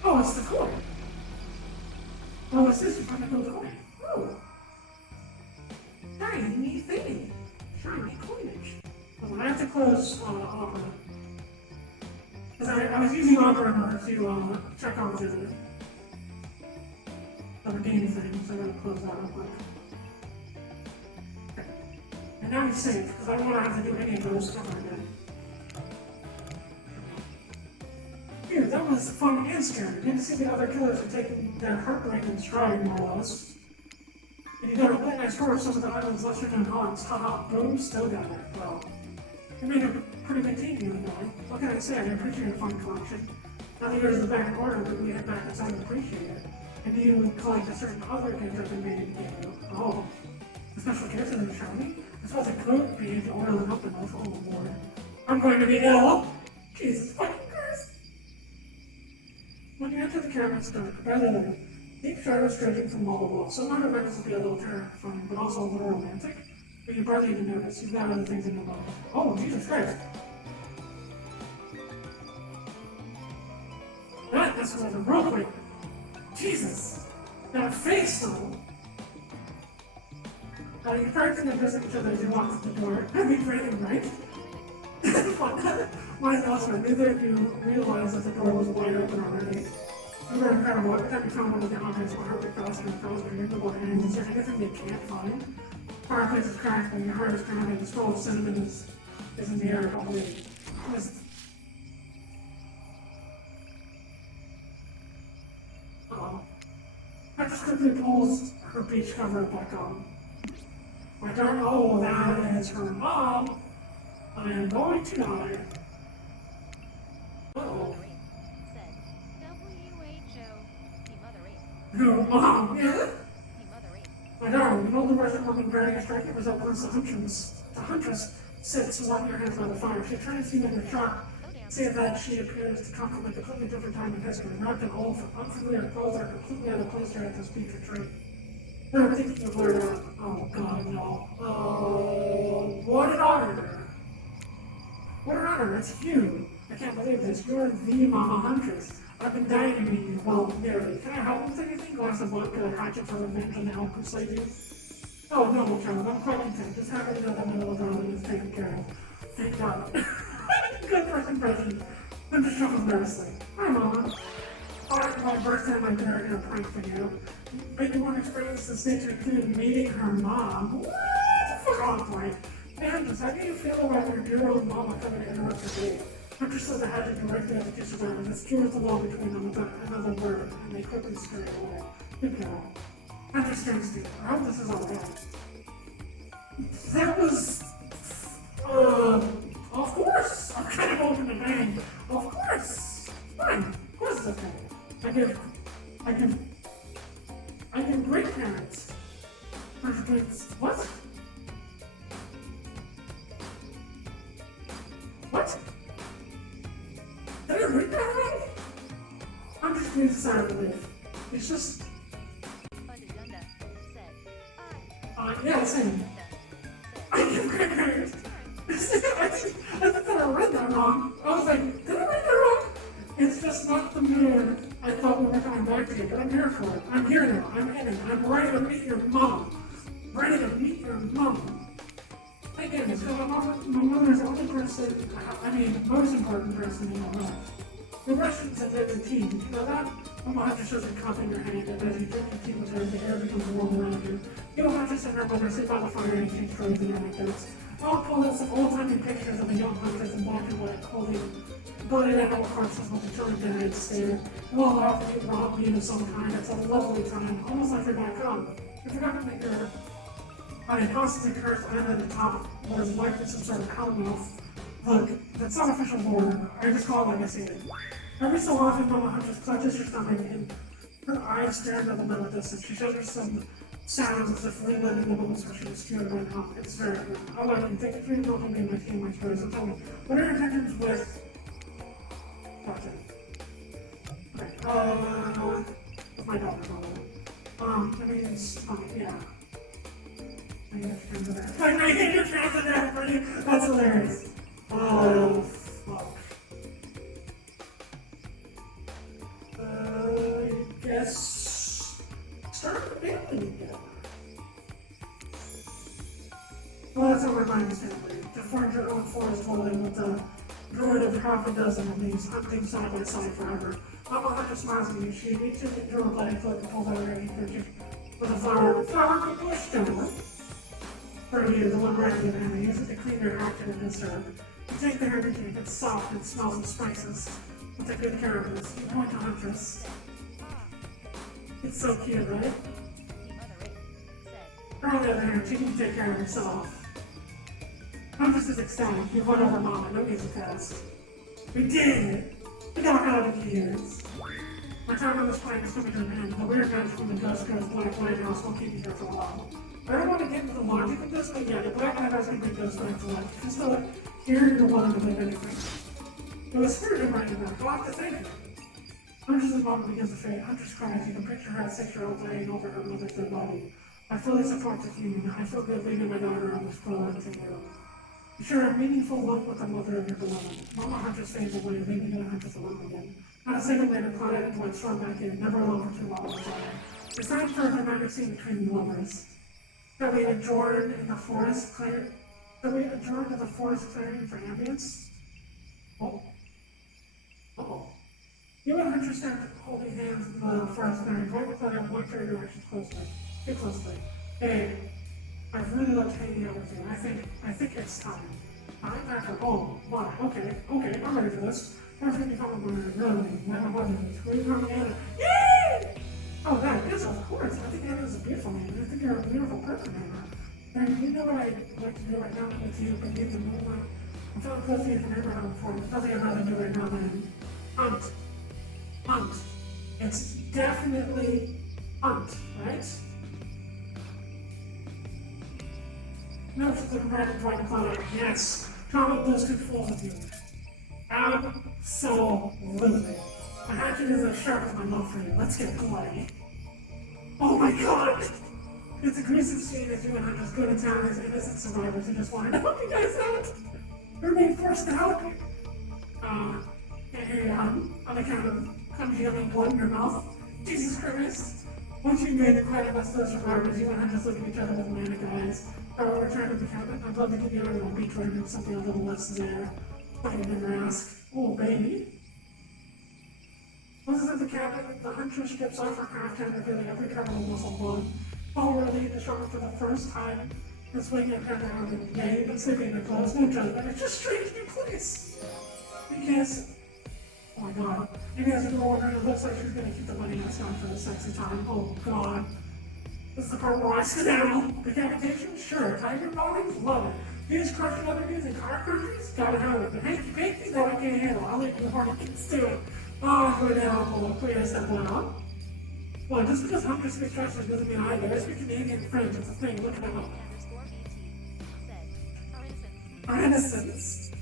Oh, it's the coin. Oh, it's this? You found a gold coin. Oh. Shiny thing. Shiny coinage. Well, I have to close Opera. Because I was using Opera in order to check on the game thing, so I'm going to close that real quick. And now he's safe, because I don't want to have to do any of those stuff again. Dude, that was fun and scary. Good to see the other killers are taking their heartbreak in stride, more or less. And you got a really nice score of some of the island's lesser known haunts. Haha, boom, still got it. Well, you made a pretty good team, you know. What can I say? I appreciate your fun collection. Now that yours is the back order, but we head back inside and appreciate it. And you would collect a certain other character that made it game. Oh, the special character in the shiny? I suppose it could be if you order them up enough. Oh boy. I'm going to be ill! Jesus fucking Christ! When you enter the cavern dark, by the way, deep shadows stretching from wall to wall. Some might have meant to be a little terrifying, but also a little romantic. But you barely even notice. You've got other things in your mind. Oh, Jesus Christ! That escalated real quick. Jesus! That face, though! You practically visit each other as you walk through the door. I mean, really, right? Mine also, neither of you realized that the door was wide open already. You were incredible. Every time you found one of the objects, my heart would faster and faster. You're the hand. Is there anything they can't find? Fireplace is cracked, and your heart is pounding. The scroll of cinnamon is in the air, probably. Uh-oh. I just quickly pulls her beach cover back on. I don't know that is her mom. I am going to die. Uh-oh. Your mom, yeah? I know, you know the Russian woman bearing a striking resemblance to Huntress sits on your hands by the fire. She turns to you in a shock, say that she appears to come from a completely different time in history, wrapped in old, unfamiliar clothes that are completely out of place here at this beach retreat. I'm thinking of her, oh god, no. Oh, what an honor! What an honor, it's you! I can't believe this. You're the Mama Huntress. I've been dying to meet you. Well, nearly. Can I help with anything? Glass of vodka, hatchet for revenge, and help persuade you? Oh, no, child. I'm quite content. Just happy to know that my little darling is taken care of. Thank God. Good first impression. Then just shook embarrassingly. Hi, Mama. Alright, my birthday might be a prank for you. But you want to experience the stage included meeting her mom? What? Fuck off, Mike. Andrews, how do you feel about your dear old mama coming to interrupt your day? Huntress says I had to directly at the kitchen door, and this cures the wall between them without another word, and they quickly scurry away. Good girl. Huntress turns to you. I hope this is all right. That was... of course! I'm kind of open to bang. Of course! Fine. Of course it's okay. I give great parents. What? What? Did I read that right? I'm just being sigh of relief. It's just... yeah, same. I give great parents. I think that I read that wrong. I was like, did I read that wrong? It's just not the mood I thought we were coming back to, but I'm here for it. I'm here now. I'm in it. I'm ready to meet your mom. Ready to meet your mom. Again, it's because my mother's the only person, most important person in my life. The Russians have their routine. Did you know that? Mama Huntress doesn't cup in your hand, and as you drink your tea with her, the air becomes warm around you. You don't have to sit her mother sit by the fire and exchange stories and anecdotes. I'll pull out some old-timey pictures of a young Huntress in black and white, holding blooded animal corpses with a children dead stare. We'll laugh and eat raw meat of some kind. It's a lovely time, almost like you're back home. I forgot to make your... I constantly cursed and at the top was like some sort of commonwealth. Look, that's not official lore. I just call it like I see it. Every so often, Mama Huntress clutches her stomach and her eyes stare into the middle distance. She shows her some sounds as if reliving the moments where she was scared right now. It's very good. I like you. Thank you for indulging me in my tea and my stories. And tell me, what are your intentions with... Gotcha. Okay, with my daughter, it's fine, yeah. I hate your transit there, buddy. That's hilarious. Oh, fuck. I guess... start a family together. Well, that's how my mind is family. To forge your own forest dwelling with a druid of half a dozen of these, hunting side by side forever. Mama Hunter smiles at you. She reaches into her bloody cloak and pulls out her handkerchief with a flower bush down. For you, the one ready of enemy, use it to clean your act and disturb. You take the handkerchief, it's soft and smells of spices. We'll take good care of this. You point to Huntress. It's so cute, right? Her on the other hand, she can take care of herself. Huntress is ecstatic. You've won over Mama, no easy task. We did it! We got out of years. My time on this planet is coming to an end. The weird guys from the Dust Girls Black Lighthouse won't keep you here for a while. I don't want to get into the logic of this, but yeah, the Black Lighthouse can bring Ghost back to life. Just so here you're willing to believe anything. It was spirited right in there. I'll have to thank you. Huntress's mom begins to fade. Huntress cries. You can picture her as 6-year-old laying over her mother's dead body. I fully support this union. I feel good leaving my daughter on this cruel to you. You share a meaningful look with the mother of your beloved. Mama Huntress fades away, leaving the Huntress alone again. Not a second later, Claudia and Dwight storm back in, never alone for too long. It's time for a dramatic scene between the lovers. That we adjourn in the forest clearing. That we adjourn to the forest clearing for ambience. Oh. Uh-oh. You and Hunter stand holding hands in the forest clearing. Dwight and Claudia walk your directions closely. Get closely. Hey, I've really loved hanging out with you. I think it's time. I'm back for home. Why? Okay, I'm ready for this. I'm going to become a mother, really. My mother is. Will you come Anna? Yay! Oh, that is, of course. I think Anna's a beautiful name. I think you're a beautiful person, Anna. And you know what I'd like to do right now with you, beneath the moonlight? I'm feeling close to you from neighborhood before. There's nothing I'd rather do right now than hunt. Hunt. It's definitely hunt, right? No, she's looking right at Dwight and Claudia. Yes. Comic does control with you. Absolutely. My hatchet is as sharp as my love for you. Let's get bloody. Oh my god! It's a gruesome scene as you and Huntress go to town as innocent survivors who just want to help you guys out. You're being forced to help you. And here you are, on account of congealing blood in your mouth. Jesus Christ. Once you made it quite a mess of those survivors, you and I just look at each other with manic eyes. Return to the cabin. I'd love to give you a little beach ride and something a little less there. But you never ask. Oh, baby. Once at the cabin, the hunter strips off her half-time, revealing every terminal muscle bone. All really discovered for the first time. This way at her now in May, but sleeping in her clothes, no judgment. It's just strange new place. Because, oh my god. You guys are wondering, it looks like she's gonna keep the money mask on for the sexy time. Oh god. This is the part where I sit down. Decapitation? Sure. Tiger bodies? Love it. Views crushing other views in car countries? Gotta have it. But hanky panky? That I can't handle. I'll leave the horny kids to it. Oh, go down. Oh, please step out. Well, just because Hunter speaks Russian doesn't mean I do. I speak Canadian French. It's a thing. Look it up. Our innocence.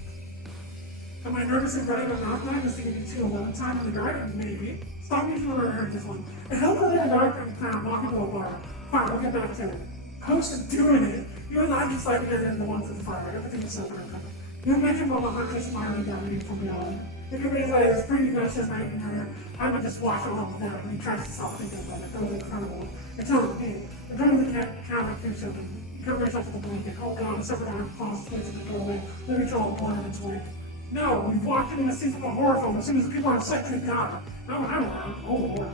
Am I nervous and running on knock nine? Just thinking you two alone time in the garden? Maybe. Stop me if you've ever heard this one. A hell of a dark and clown walking to a bar. Fine, we'll get back to it. Host is doing it. You and I just like it in the ones at the fire. Everything is so perfect. You imagine Mama Hunter smiling down at you from beyond. If you realize it's pretty much just night in her, I would just watch along with that when he tries to stop thinking about it. That was incredible. It's on me. The door of the counter keeps open. You cover yourself with a blanket. Oh god, a separate arm claws its way to the doorway. Let me draw a blood in its wake. No, we've walked into a scene from a horror film as soon as the people on set thank God. No, I don't know. Oh lord.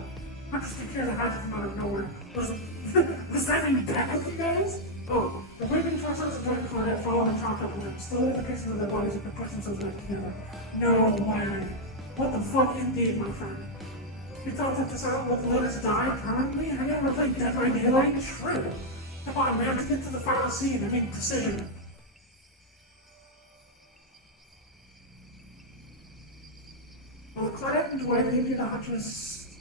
I just took care of the hatchet from out of nowhere. Was that even back with you guys? Oh, the waving torsos of Jordan Claudette follow and chopped up with them. Still in the pieces of their bodies have been pushed themselves back together. No way. What the fuck indeed, my friend? You thought that this out would let us die permanently? Have you ever played Dead by Daylight? True. Come on, we have to get to the final scene. I mean, precision. Well, Claudette and Dwight leave you to Huntress.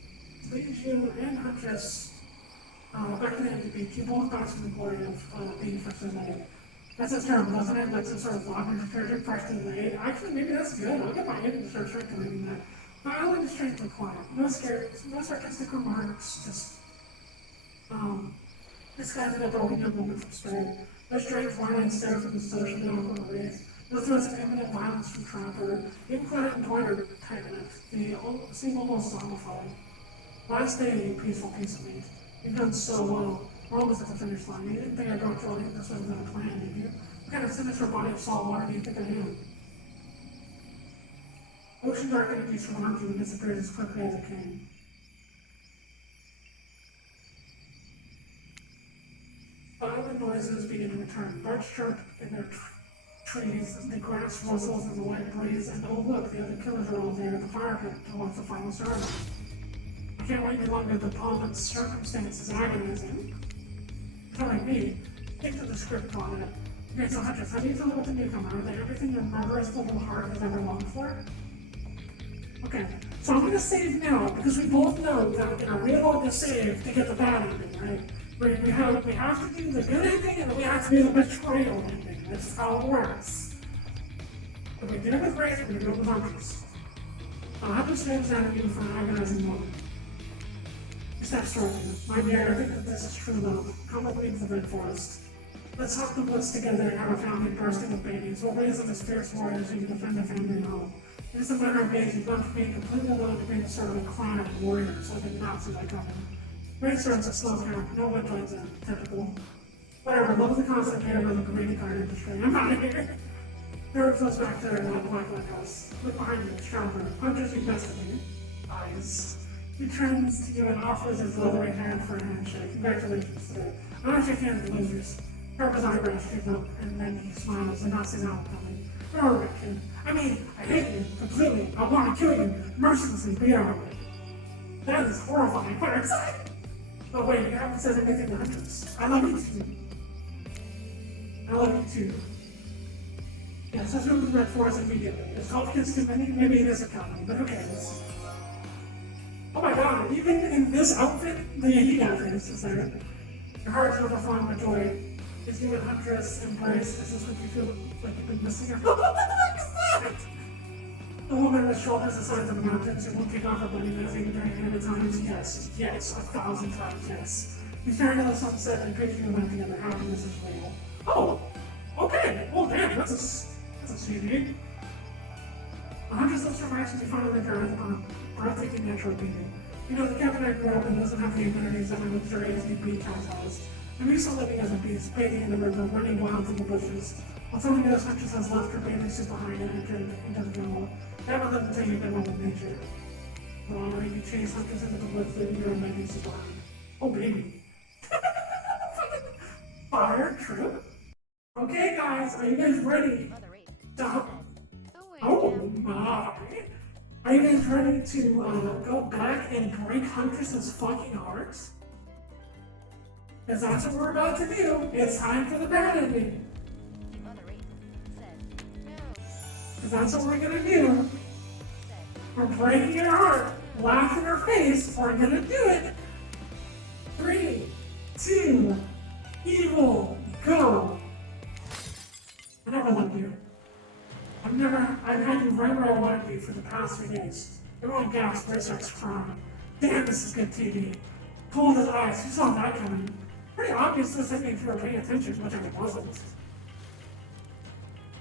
Leaves you and Huntress back to the empty beach. You both got some glory of being first in light. That sounds terrible, doesn't it? Like some sort of laundry detergent freshly laid. Actually, maybe that's good. I'll get my head to start circulating that. My island is strangely quiet. No scares, no sarcastic remarks, just, disguising a broken young woman from stray. No strange whining stare from the socially awkward race. No threats of imminent violence from Trapper. Even Claudette and Dwight are tight-lipped. They seem almost zombified. Last day, a peaceful piece of meat. You've done so well. We're almost at the finish line. You didn't think I'd go through all this way without a plan, did you? What kind of sinister body of salt water do you think I am? Ocean dark energy surrounds you and disappears as quickly as it came. Violent noises begin to return. Birds chirp in their trees, the grass rustles in the wet breeze, and oh look, the other killers are all there at the fire pit to watch the final ceremony. I can't wait any longer. The pomp and circumstance is agonizing. Telling me, think to the script on it. Okay, so Huntress, how do you feel about the newcomer? Are they everything your murderous little heart has ever longed for? Okay, so I'm gonna save now, because we both know that in a real world to save to get the bad ending, right? We have to do the good ending, and then we have to do the betrayal ending. That's how it works. If we did it with Razor, we're gonna do it with Huntress. Huntress stands down at you for an agonizing moment. Step struggling. My dear, I think that this is true love. Come with me to the Red Forest. Let's hop the woods together and have a family bursting with babies. We'll raise them as fierce warriors who can defend their family and home. It is a matter of days. You've gone from being completely alone to being a sort of a clan of warriors, like a Nazi like coming. Great starts a slow count. No one joins in. Typical. Whatever. Love the constant pain of the greedy card industry. I'm out of here. Eric flows back to their black lighthouse. Look behind you. Stronger. Hunters, you best of me. Eyes. He turns to you and offers his leathery hand for a handshake. Congratulations today. I don't shake hands with losers. Purple's eyebrows shoot up, and then he smiles and knocks his out coming. You're alright, kid. I mean, I hate you completely. I want to kill you mercilessly, but you're alright. That is horrifying, but exciting. But wait, you haven't said anything to Huntress. I love you too. I love you too. Yes, let's move to the Red Forest immediately. Is Hopkins too many? Maybe it is a company, but who cares? Oh my god, even in this outfit, the Yankee outfit is there. Your heart's overflowing with joy. Is you and Huntress embrace? Is this what you feel like you've been missing? What the heck is that? The woman with shoulders the size of mountains who won't take off her bunny mask even during hand at times? Yes, yes, 1,000 times yes. You stare into the sunset and picture you went together. Happiness is real. Oh, okay. Well, damn, that's a CD. A hunter's lips are waxed to find the earth on a breathtaking natural beauty. You know, the cabin I grew up in doesn't have the amenities that my luxurious new beach house has. I'm used to living as a beast, bathing in the river, running wild through the bushes. While someone else huntress has left her bathing suit behind and entered into the jungle. Never let them tell you they're one with nature. Well, you chase hunters into the woods, leaving your own bathing suit behind. Oh, baby. Fire trip? Okay, guys, are you guys ready? Mother Ape Stop. said, "Oh wait, Oh Jim, my. Are you guys ready to go back and break Huntress's fucking heart? Because that's what we're about to do. It's time for the bad ending. Mother Ape said, no, Because that's what we're gonna do. said, We're breaking her heart, laugh in her face, we're gonna do it. 3, 2, evil, go. I never loved you. I've had you right where I wanted you for the past 3 days. Everyone gasped, Ray starts crying. Damn, this is good TV. Cold as ice, who saw that coming? Pretty obvious this thing if you were paying attention, which I wasn't.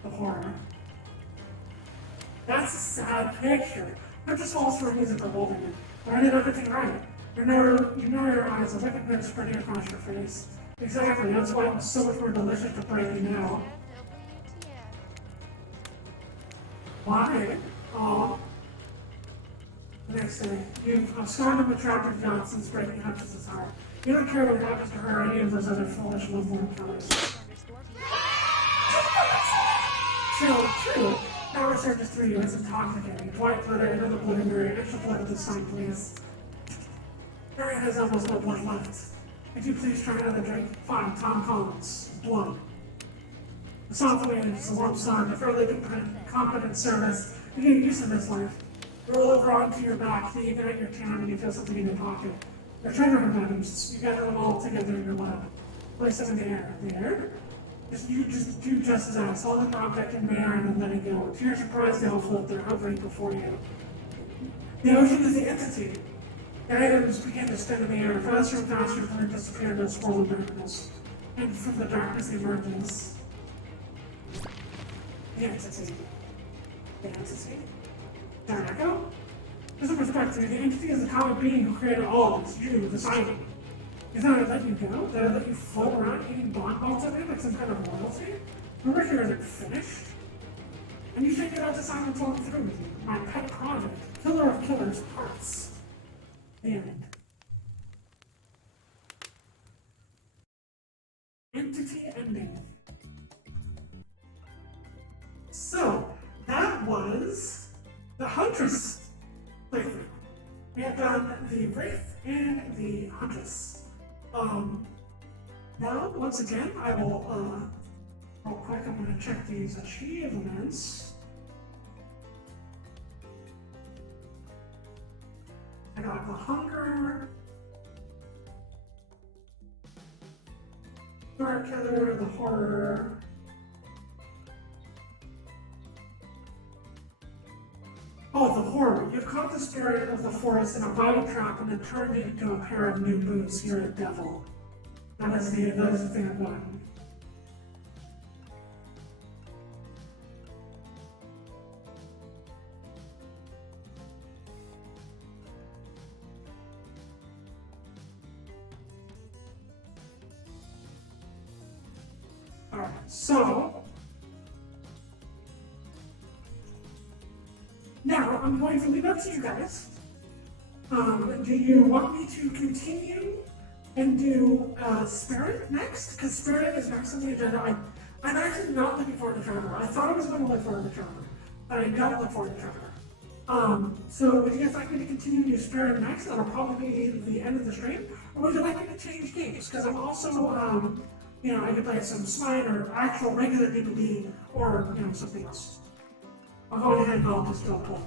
The horror. That's a sad picture. Not just falls for a reason for holding it. But I did everything right. You know your eyes, a wicked grin spreading across your face. Exactly, that's why it was so much more delicious to break you now. WTF. Why? Oh. The next day, you've absconded with Trapper Johnson's breaking Huntress's heart. You don't care what happens to her or any of those other foolish lovelorn killers. True. Now we're surface 3, it's intoxicating. White glitter, another blood in your extra blood at this time, please. Mary has almost no blood left. Could you please try another drink? Fine, Tom Collins. Blood. The soft waves, the warm sun, the fairly competent service. You get used to this life. Roll over onto your back, then you get out your can and you feel something in your pocket. They're treasure items. You gather them all together in your lap. Place them in the air. The air? You just do just as asked. Hold an object in the air and then let it go. To your surprise, they all float there, hovering before you. The ocean is the entity. The items begin to spin in the air, faster and faster until they disappear into a swirl of darkness. And from the darkness emerges the entity. The entity? Darnako? Just a perspective, the entity is the common being who created all of this, you, the signing. Is that I let you go? Did I let you float around eating bonbons of it like some kind of royalty? Remember here isn't finished? And you should get out to Simon talk through with you. My pet project, killer of killers, parts. The end. Entity ending. So, that was the Huntress playthrough. We have done the Wraith and the Huntress. Now, once again, I will, real quick, I'm going to check these achievements. I got the Hunger, Dark Killer, the Horror, oh, the Horror. You've caught the spirit of the forest in a bottle trap and then turned it into a pair of new boots. You're a devil. That is the thing I've gotten. Alright, so now I'm going to leave it up to you guys. Do you want me to continue and do Spirit next? Because Spirit is next on the agenda. I'm actually not looking forward to Trevor. I thought I was going to look forward to Trevor, but I don't look forward to Trevor. So would you guys like me to continue to do Spirit next? That'll probably be the end of the stream. Or would you like me to change games? Because I'm also, I could play some Smite or actual regular D&D or, something else. I'll go ahead and I'll just do a poll.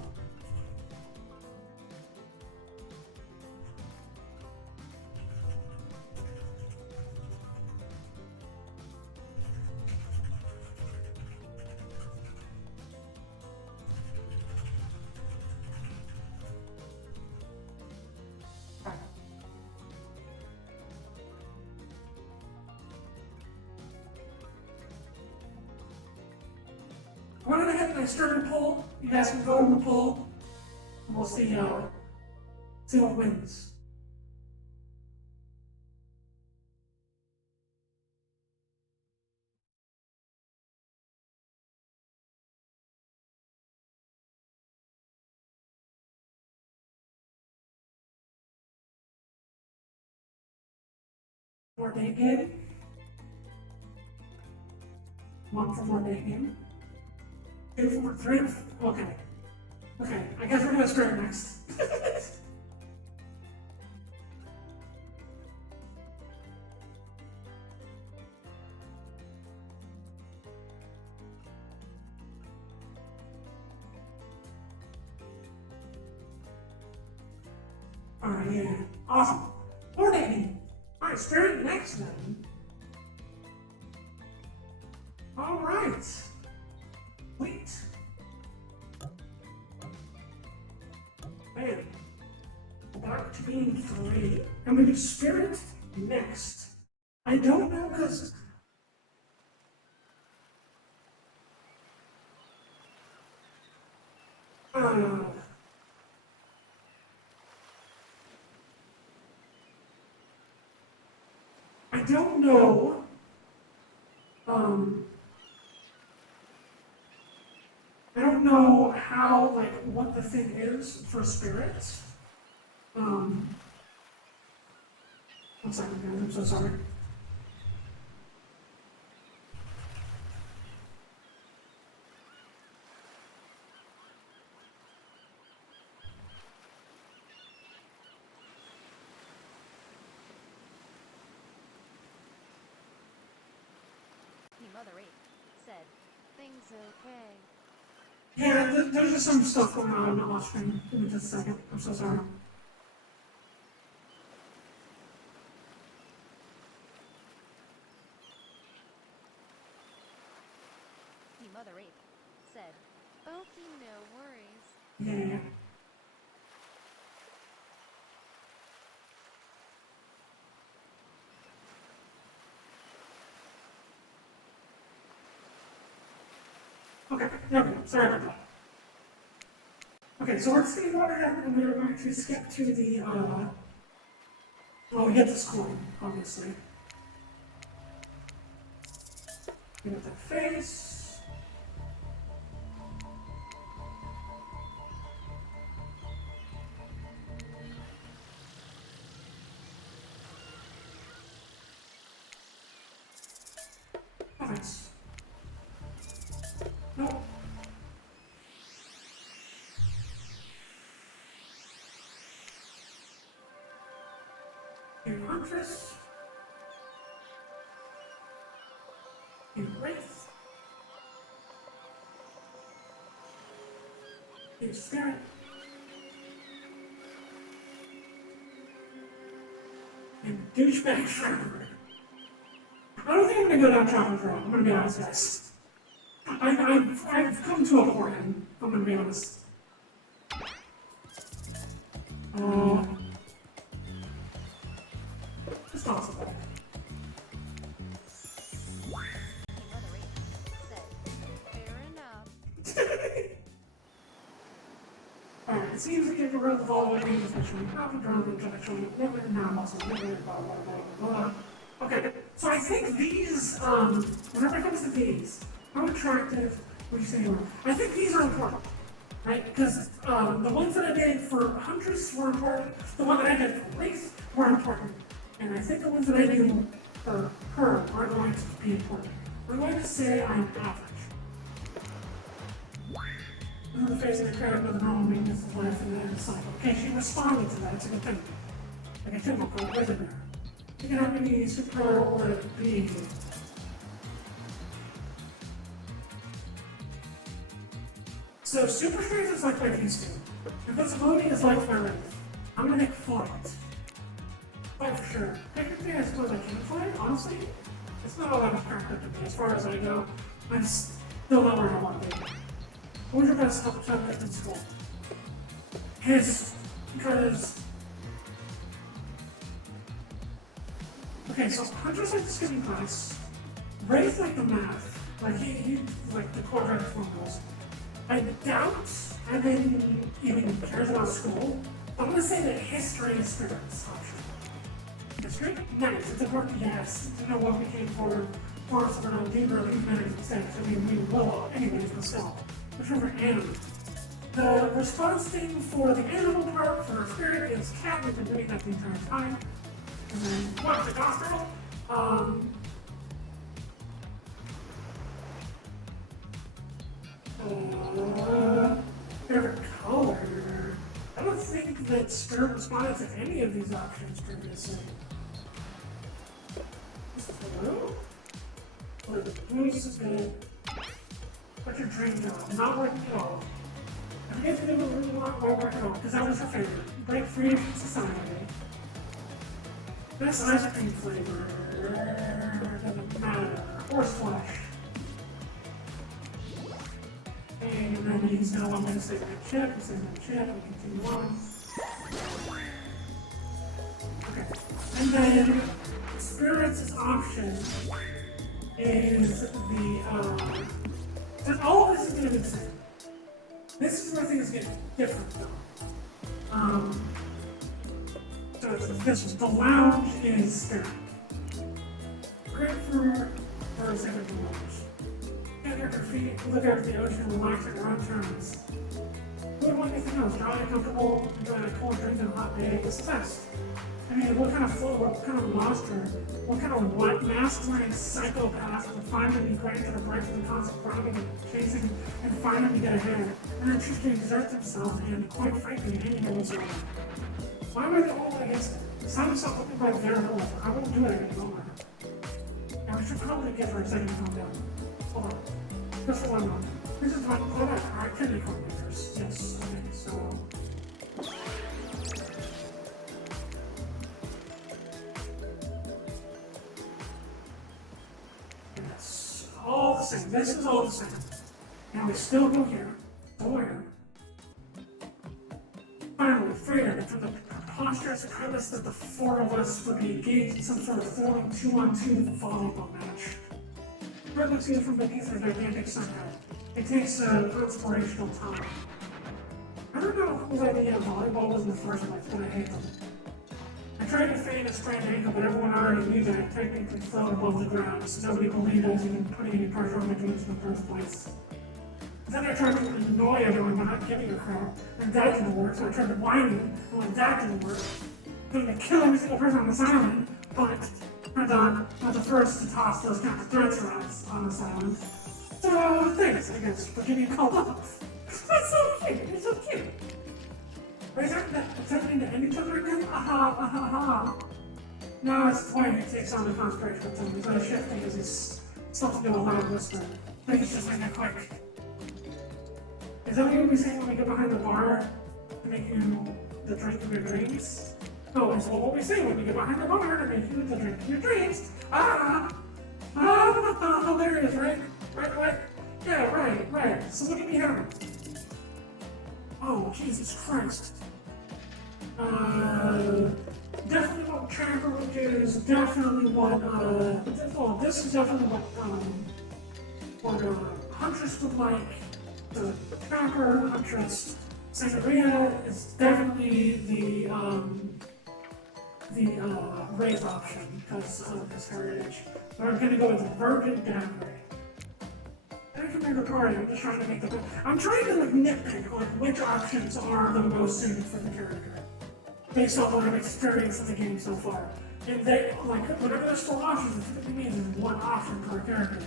I went ahead and I started a poll. You guys can vote in the poll. And we'll see what wins. More day game. One for more day game. 2 for more, 3. Okay. Okay, I guess we're gonna start next. Alright, yeah. Awesome. More day game. Alright, spirit next then. Alright. Wait. Man. Back to being 3. I'm gonna do spirit next. I don't know because I don't know. I don't know how, like, what the thing is for spirits. One second, guys, I'm so sorry. The mother ape said, "Things okay." Yeah, there's just some stuff going on off screen. Give me just a second. I'm so sorry. The mother ape said, "Okay, no worries." Yeah. Okay, there we go. Sorry about that. Okay, so let's see what happened, and we're going to skip to the, well, we get this coin, obviously. We got that face. Nice. No. Huntress. Wraith. Spirit. And douchebag Shredder. I don't think I'm gonna go down Chocolate Road, I'm gonna be honest, guys. I've come to a point, I'm gonna be honest. It's not so bad. The mother ape said, "Fair enough." Alright, it seems like you've read the following things, especially half a drum, intellectually, never now, also, never, blah, blah, blah, blah, blah. Okay, so I think these, whenever it comes to these, how attractive would you say you are? I think these are important, right? Because the ones that I did for Huntress were important, the one that I did for Wraith were important, and I think the ones that I do for her are going to be important. We're going to say I'm average. The face of the crowd with the normal maintenance of life and then cycle. Okay, she responded to that, it's a good thing. Like a typical weather. You can have any super or B. So super strength is like my these two. Invisibility is like my wraith. I'm gonna make flight. Flight for sure. Technically I suppose I can fly, honestly. It's not all that attractive to me as far as I go. I'm still not where I want to be. What was your best subject in school? His, because... Okay, so Hunter's like the skipping class. Wraith like the math. Like he like the quadratic formulas. I doubt Evan even cares about school. I'm gonna say that history is Spirit's option. History? Nice. It's important, yes, to know what we came for us or not deeper than humanities instead. I mean, we will anyways, but still. Which one for animal? The response thing for the animal part for Spirit is cat. We've been doing that the entire time. And then what the hospital? Favorite color? I don't think that Spirit responded to any of these options previously. This is blue? Or the blue is good. What's your dream job? Not working at all. I guess you didn't really want to work at all, because that was your favorite. Break free from society. Best ice cream flavor. Doesn't matter. Horse flesh. And then he's now I'm going to save my chip. He saves my chip. We continue on. Okay. And then Spirit's option is the so all of this is going to be the same. This is where things get different though. So it's official. The lounge is Spirit. Grapefruit or second lounge. Get your feet, look out at the ocean, relax at your own terms. Who would want anything else? Dry and comfortable, enjoying a cold drink on a hot day. It's the best. I mean, what kind of fool, what kind of monster, what kind of what mask-wearing psychopath would finally be granted a break from the constant grabbing and chasing and finally get ahead, and then choose to exert himself and, quite frankly, hanging in his own? Why am I the only one against it? Sign yourself up by their rule. I won't do it anymore. And we should probably give her a second to calm down. Hold on. Just for 1 moment. This is my product. Alright, kidney makers. Yes, okay, so. Yes, all the same. This is all the same. And we still go here. Go here. Finally, freedom from the preposterous premise that the 4 of us would be engaged in some sort of thrilling 2-on-2 volleyball match. Red looks good from beneath her gigantic sunhead. It takes inspirational time. I don't know whose idea volleyball was in the first place, but I hate them. I tried to feign a sprained ankle, but everyone already knew that I technically fell above the ground, so nobody believed I was even putting any pressure on my joints in the first place. Then I tried to annoy everyone by not giving a crap, and that didn't work, so I tried to whine, and when that didn't work, I tried to kill every single person on this island, but I'm the first to toss those kind of threats around on this island. So, thanks, I guess, for getting called off. That's so cute, you're so cute. Are you attempting to end each other again? Aha. No, it's the way he takes on the concentration time. He's not shifting because he's supposed to do a loud whisper. I think he's just making it quick. Is that what you'll be saying when we get behind the bar to make you the drink of your dreams? Oh, it's what we say when we get behind the bar to make you the drink of your dreams. Hilarious, right? Right? Yeah, right. So what do you have? Oh, Jesus Christ. Definitely what Tracker would do is definitely what, this is definitely what Huntress would like. The Tracker, Huntress, Sangria is definitely the race option because of his heritage. But I'm gonna go with the Virgin Daiquiri. I can make a party, I'm just trying to make the I'm trying to like nitpick like which options are the most suited for the character. Based on what I've experienced in the game so far. And they like whenever there's 4 options, it typically means there's 1 option per character.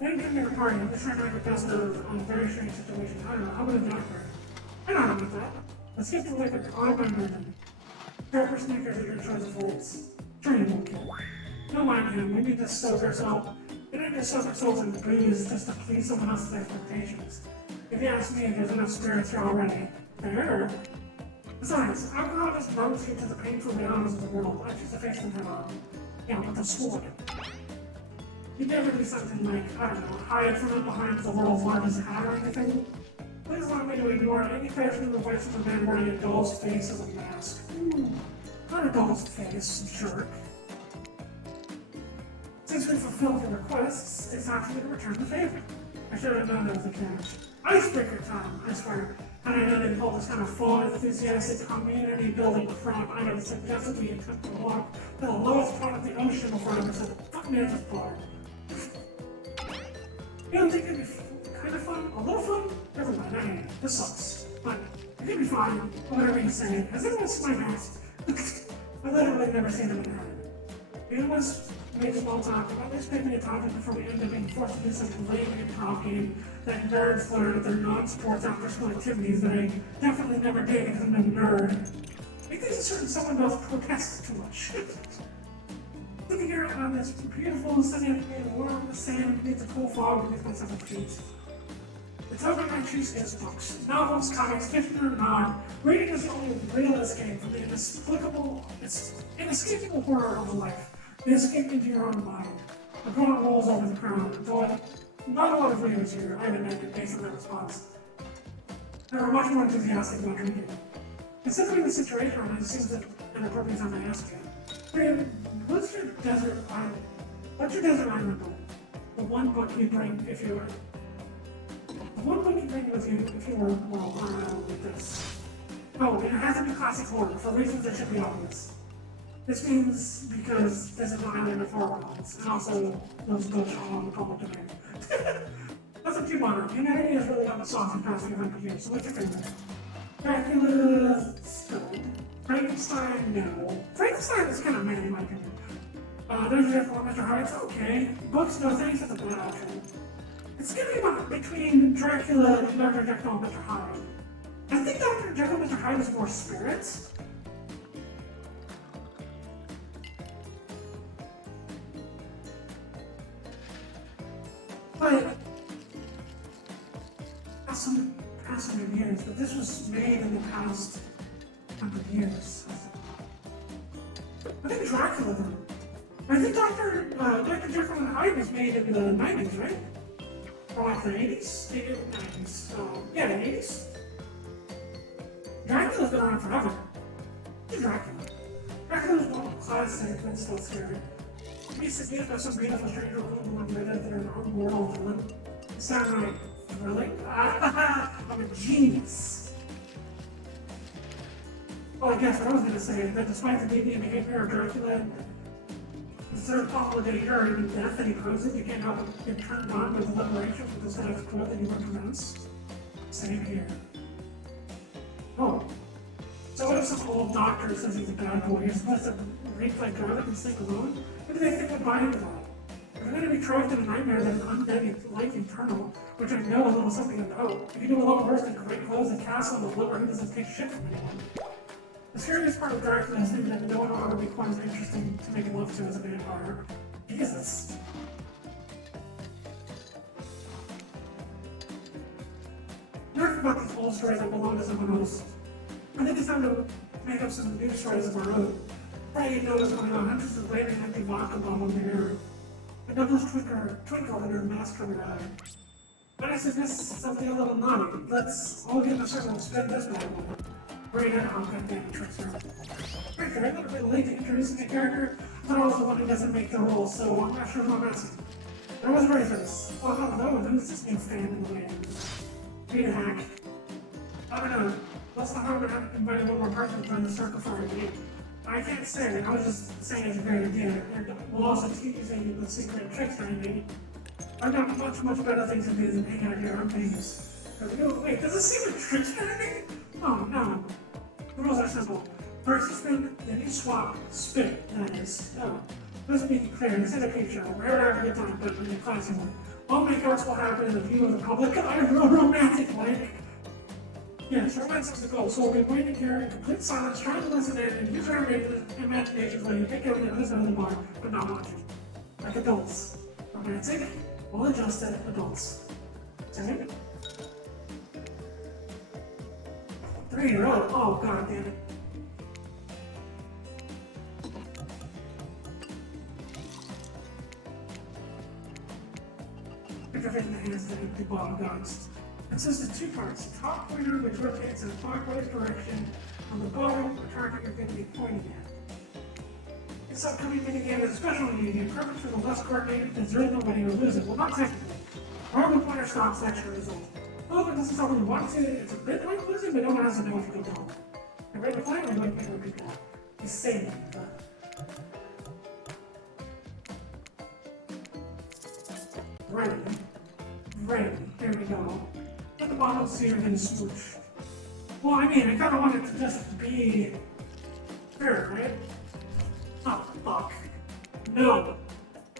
I didn't make a party, I'm just trying to make the best of a very strange situation. I don't know, how about a doctor? I don't know about that. Let's get to like an automated rhythm. Pepper Snickers are your choice of foods. Trainable kid. Don't mind him, we need to soak ourselves. We don't need to soak ourselves in booze just to please someone else's expectations. If you ask me, there's enough spirits here already. Fair. Besides, alcohol just numbs you to the painful realities of the world. I choose to face them head on. Yeah, with the sword. You'd never do something like, I don't know, hide from it behind the world's largest hat or anything. Please allow me to ignore any fashion advice of a man wearing a doll's face as a mask. Not a doll's face, jerk. Since we fulfilled your requests, it's time for me to return the favor. I should have known that was a catch. Icebreaker time, I swear. And I know they call this kind of full, enthusiastic community building crap. I would suggest we attempt to walk to the lowest point of the ocean before I ever said, fuck me, this bar. You don't think it'd be kind of fun? A little fun? Never mind, I hate it. This sucks. But it could be fun, whatever you say. Has anyone seen my mask? I've literally never seen them in head. You must make small talk about this picking a topic before we end up being forced to do some lame talking that nerds learn at their non-sports after-school activities that I definitely never did because I'm a nerd. I think it's certain someone else protests too much. Looking here on this beautiful sunny afternoon, warm sand beneath the cool fog beneath myself a treat. The topic I choose is books. Novels, comics, fiction or not, reading is the only real escape from the inescapable horror of life. The escape into your own mind. The grown rolls over the crown. Though not a lot of readers here, I admit, based on their response. They were much more enthusiastic about reading. Considering the situation, it seems that an appropriate time to ask you. What's your desert island? What's your desert island book? The one book you bring if you were. The one book you bring with you if you were, well, on an island like this. Oh, and it has to be classic horror for reasons that should be obvious. This means because this is an island of horror gods, and also those books are all in the public domain. Nothing too modern. Humanity has really gotten soft in the past few hundred years, so what's your favorite? Dracula, good. Frankenstein, no. Frankenstein is kind of meh in my opinion. There's your for Mr. Hyde's okay. Books, no thanks, that's a bad option. It's giving about between Dracula and Dr. Jekyll and Mr. Hyde. I think Dr. Jekyll and Mr. Hyde is more spirits. But past 100 years, but this was made in the past 100 years. I think Dracula though. I think Dr. Jekyll and Hyde was made in the 90s, right? Or like the 80s? 90s. Yeah, the 80s. Dracula's been around forever. It's Dracula. Dracula's one classic and still scary. He seduced by some beautiful stranger who would live in their own world and live. Sound like thrilling? I'm a genius. Well, I guess what I was gonna say is that despite the deviant behavior of Dracula, the third possible danger or even death that he poses, you can't help but get turned on with the liberation from the status quo that he represents. Same here. Oh. So what if some old doctor says he's a bad boy? You're supposed to rape like garlic and sleep alone? What do they think would buy into that? If you're going to be trapped in a nightmare that is undead life eternal, which I know a little something about, if you do a lot worse than great clothes and castle and liver, who doesn't take shit from anyone? The scariest part of Dracula is thinking that no one will ever be quite as interesting to make love to as a vampire. Jesus. Enough about these old stories that belong to someone else. I think it's time to make up some new stories of our own. Probably know what's going on. I'm just a waving empty vodka bomb over here. A devil's twinkle in her mask-covered eye. But I suggest something a little naughty. Let's all get in a circle and spin this bad boy. Right now, I'm gonna get the trickster. Right there, a little bit late to introduce the character, but also one who doesn't make the rules, so I'm not sure who I'm asking. But I wasn't ready for this. Well, hello, who's this new fan in the way? Be a hack. I don't know. What's the harm in inviting one more person to join the circle for a game? I can't say. I was just saying it's a great idea. And we'll also keep using the secret tricks I made. I've got much better things to do than hang out here on things. Wait, does the secret tricks I made? Oh no. The rules are simple. First you spin, then you swap, spit, that is. No. Let's be clear, instead of peep show, we're having a good time, but in a classy way. All makeouts will happen in the view of the public. I'm real romantic, like. Yes, romance is the goal, so we'll be waiting here in complete silence, trying to listen in and use our imaginations while you pick everything on this end of the bar, but not watching. Like adults. Romantic, well-adjusted adults. Same? 3 in a row. Oh, god damn it. Picture fit in the hands of the empty bottle gods. Consists of 2 parts. The top pointer, which rotates in a clockwise direction. On the bottom, the target you're going to be pointing at. This upcoming minigame is a special minigame, perfect for the less coordinated, deserve nobody or lose it. Well, not technically. Where the player stops actually result. Well, if it doesn't tell me what to, it's a bit like losing, but no one has to know if you go down. And right the player, I like to repeat that. He's saying that. Ready. Ready. There we go. Put the bottle seared and smooch. Well, I mean, I kinda want it to just be fair, right? Oh, fuck. No.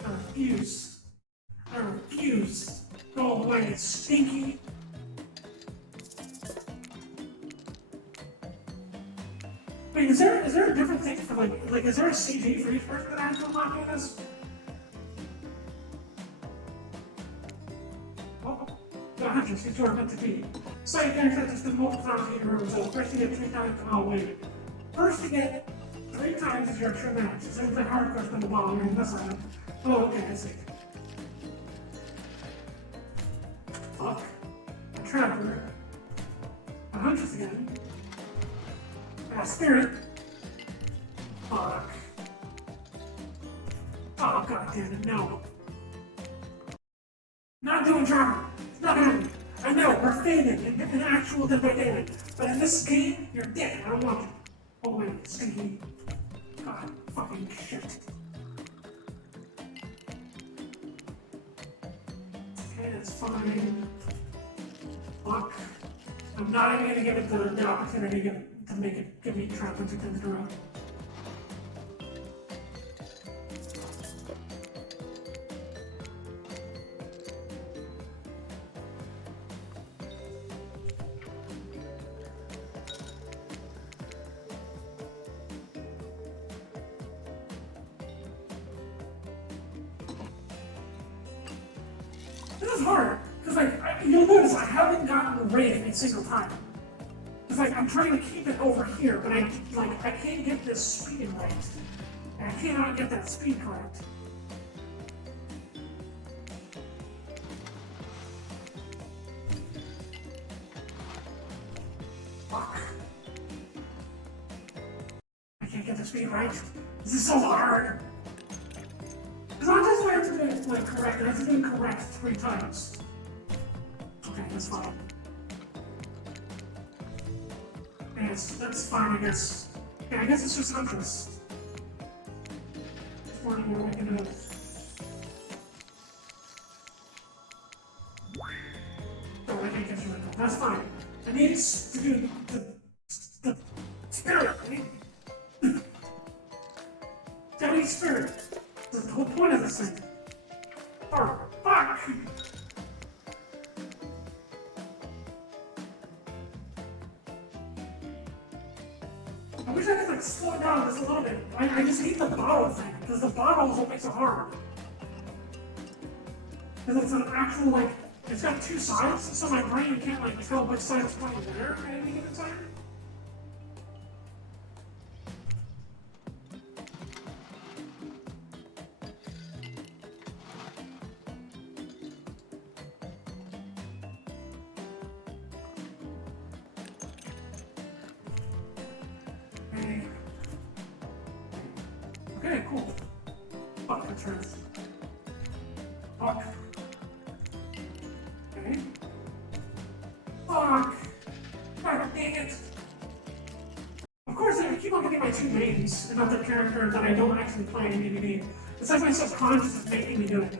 I refuse. I refuse. Go away, it's stinky. Wait, is there a different thing for like is there a CG for each person that has to unlock doing this? Oh, the hunters, you two are meant to be. Side characters just did multiple times in your result. First you get 3 times, oh wait. First you get 3 times is your true match. So it's a hard question on the bottom, you're this side. Oh, okay, I see. Fuck. A trapper. A huntress again. A spirit. Fuck. Oh, god damn it, no. Not doing trapper. It's not happening. I know, we're fading in actual Dead by Daylight. But in this game, you're dead. I don't want you. Oh wait, stinky. God, fucking shit. Okay, that's fine. Fuck. I'm not even gonna give it the opportunity to make it give me trap into 10 in a row. This is hard, because you'll notice I haven't gotten the rate a single time. It's like I'm trying to keep it over here, but I can't get this speed right. And I cannot get that speed correct. Fuck. I can't get the speed right. This is so hard. It's not just I have to do it correct, I have to do it correct 3 times. Okay, that's fine. Yes, that's fine, I guess. Yeah, I guess it's just interest. Just wondering what we can do. Oh, I can't get you right now. That's fine. I need to do the spirit. I need spirit. That's the whole point of this thing. Oh, fuck! I wish I could slow it down just a little bit. I just hate the bottle thing, because the bottle is what makes it hard. Because it's an actual, it's got 2 sides, so my brain can't, tell which side is pointing where at any given time. Okay, cool. Fuck, that's right. Fuck. Okay. Fuck! God dang it! Of course, I keep on getting my 2 names, and not the character that I don't actually play in DVD. It's like my subconscious is making me do it.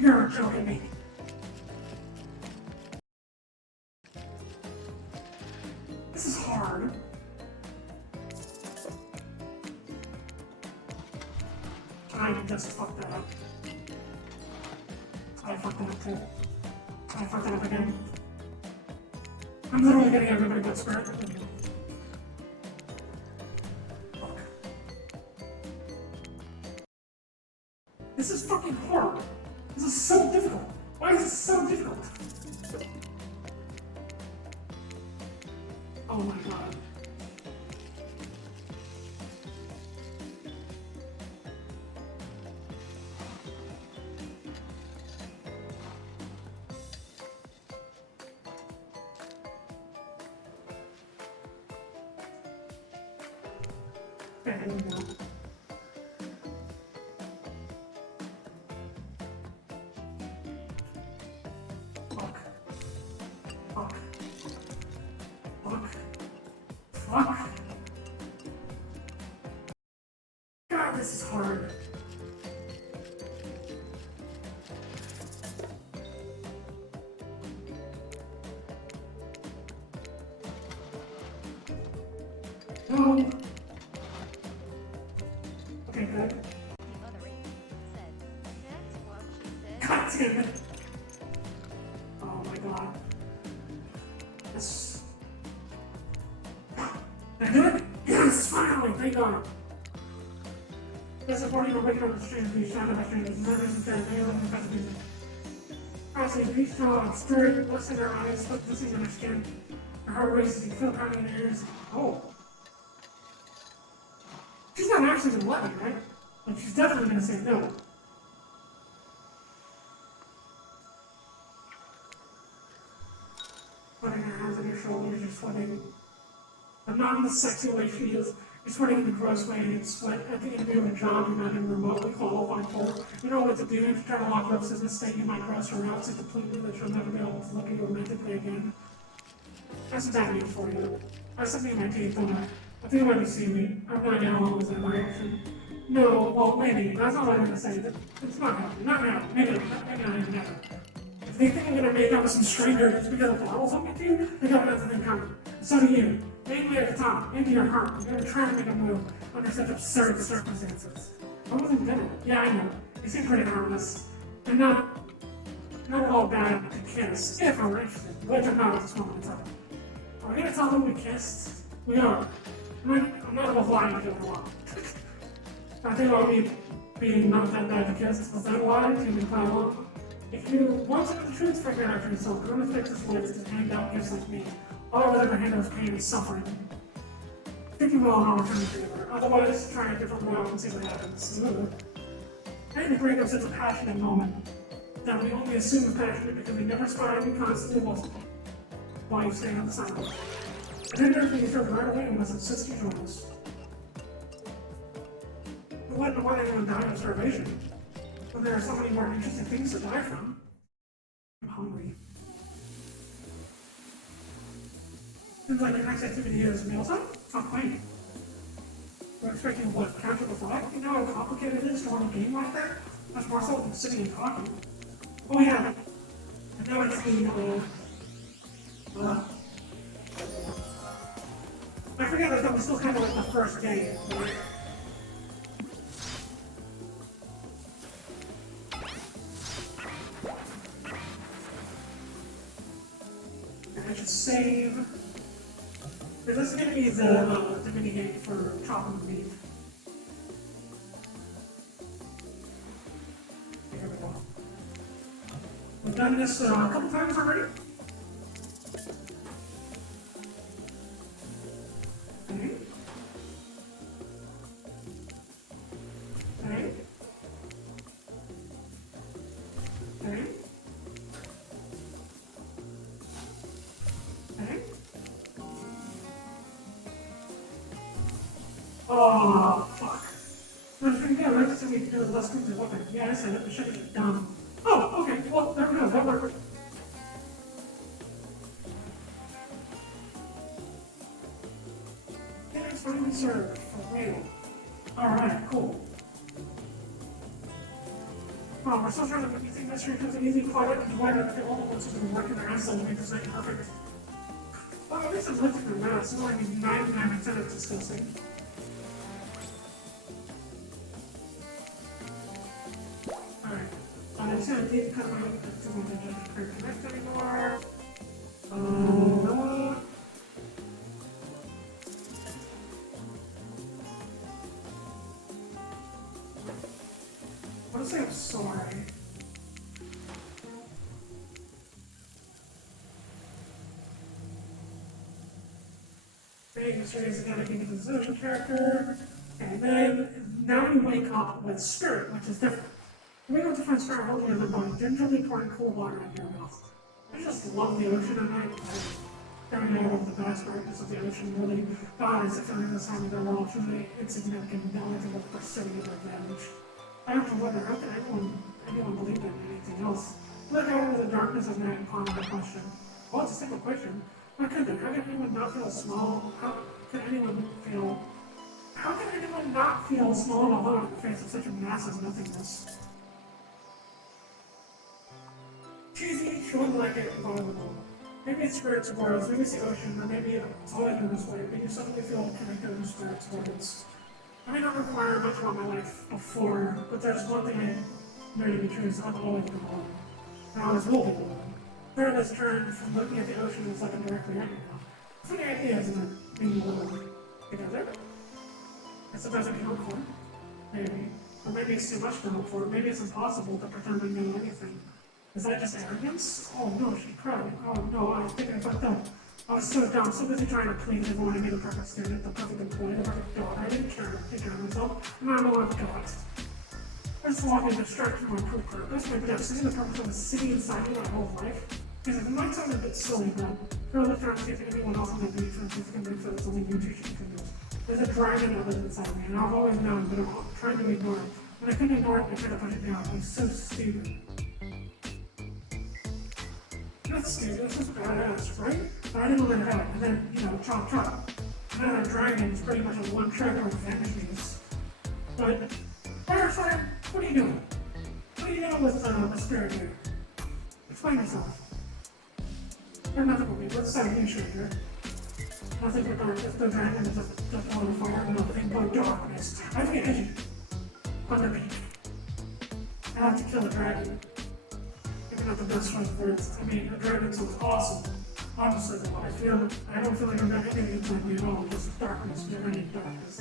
You're joking me. This is hard. I just fucked that up. I fucked that up too. I fucked that up again. I'm literally getting everybody but Spirit. Fuck. This is fucking hard. This is so difficult. Why is this so difficult? Oh my god. Okay, here we go. Fuck. Fuck. Fuck. Fuck. God, this is hard. No. Okay, good. Mother Eve said, that's what she said. God damn it. Oh my god. This. Did I do it? Yes, finally, thank god. This is where you were waking up with strangers, being shot by strangers, murders and death, they live in the music. Honestly, these strong, stirred, looks in their eyes, look this in their skin. Her heart races, you feel pounding in your ears. Oh. She's not actually gonna let me, right? Like, she's definitely gonna say no. Putting her hands on your shoulders, you're sweating. But not in the sexy way she is. You're sweating in the gross way, and you sweat at the interview of a job you're not even remotely qualified for. You know what to do. If you try to lock lips as a mistake, you might cross her out so completely that she'll never be able to look at you romantically again. That's what that means for you. I have something in my teeth, don't I? I think you might be seeing me. I'm not getting along with that reaction. No, well, maybe. That's all I'm gonna say. It's not happening. Not now. Maybe not never. If they think I'm gonna make out with some stranger just because of bottles on my teeth, they got nothing in common. So do you. Mainly at the top, into your heart. You're gonna try to make a move under such absurd circumstances. I wasn't gonna. Yeah, I know. You seem pretty harmless. And not at all bad to kiss, if I'm interested. Which I'm not at this moment in time. Are we gonna tell them we kissed? We are. I'm not gonna lie to them a lot. I think about me being not that bad to kiss. Was that why? You can play along. If you want to know the truth, figure it out for yourself. Go to fix his lips to hand out gifts like me. All I will ever handle is pain and suffering. Think you will and I'll return the favor. Otherwise, try a different route and see what happens. I need to bring up such a passionate moment that we only assume is passionate because we never inspired you constantly wasn't. While you stay on the side. And then everything is right away unless it's just you join us. We wouldn't want anyone to die of starvation. When there are so many more interesting things to die from. I'm hungry. Seems like your next activity is mealtime? Not quite. We're expecting what? Capture the flag? You know how complicated it is to run a game like that? Much more so than sitting and talking. Oh yeah. And now it's the, I forget that was still kind of like the first game. Right? And I should save. This is going to be the mini game for chopping the meat. Here we go. We've done this a couple times already. Okay. Okay. Okay. Okay. Oh, fuck. No, yeah, right, so we can do it less quickly. Okay, yeah, I said it. I should have done. Oh, okay, well, there we go. That worked. Yeah, it's finally served. For real. Alright, cool. Well, we're still trying to make you think mystery becomes an easy product, and why not the only ones who've been working their ass off to make this thing perfect? Well, at least I'm lifting the mask. It's only 99% of disgusting. Alright. I'm just gonna leave because I don't want to just connect anymore. I want to say I'm sorry. Mystery is gotta be the decision character. And then now you wake up with spirit, which is different. You wake up to find spirit holding in the body, gingerly pouring cool water into your mouth. I just love the ocean at night. staring out over the vast darkness of the ocean, really dies if any of the time of their world truly insignificant and eligible for pursuing their advantage. I have to wonder, how can anyone believe in anything else? Look out into the darkness of night and ponder the question. Well, it's a simple question. How could anyone not feel small? How can anyone not feel small and alone in the face of such a massive nothingness? Cheesy, short-legged, and vulnerable. Maybe it's spirits of worlds, maybe it's the ocean, or maybe it's always been this way, but you suddenly feel connected to spirits of worlds. I may not require much about my life before, but there's one thing I know to be true is I've always been alone. And I always will be alone. Where this turn from looking at the ocean is like I'm directly at you now. The funny idea isn't it being alone together? It's the best I can hope for. Maybe. Or maybe it's too much to hope for. Maybe it's impossible to pretend I know anything. Is that just arrogance? Oh no, she cried. Oh no, I think I fucked up. I was so dumb, so busy trying to please everyone and be the perfect student, the perfect employee, the perfect daughter. I didn't take care of myself, and I'm a got. I just wanted to distract from my true purpose, my destiny, the purpose of the city inside me my whole life. Because it might sound a bit silly, but really trying to see if anyone else on the beach and see if can do so it's only you two can do. There's a dragon that lives inside me, and I've always known, but I'm trying to ignore it. When I couldn't ignore it, I tried to push it down. I was so stupid. That's stupid, that's just badass, right? But I didn't let it out, and then, chop chop. And then that dragon is pretty much a one-track on Vantage Beast. But, Firefly, what are you doing? What are you doing with the spirit here? Explain yourself. You're nothing with me, what's that you, stranger? Nothing but darkness, the dragon is just on fire, nothing but darkness. I have to get edgy. On the beach. I have to kill a dragon. Maybe not the best choice of words. I mean, a dragon sounds awesome. Honestly, though, I don't feel like I've got anything inside me at all, just darkness, never-ending darkness.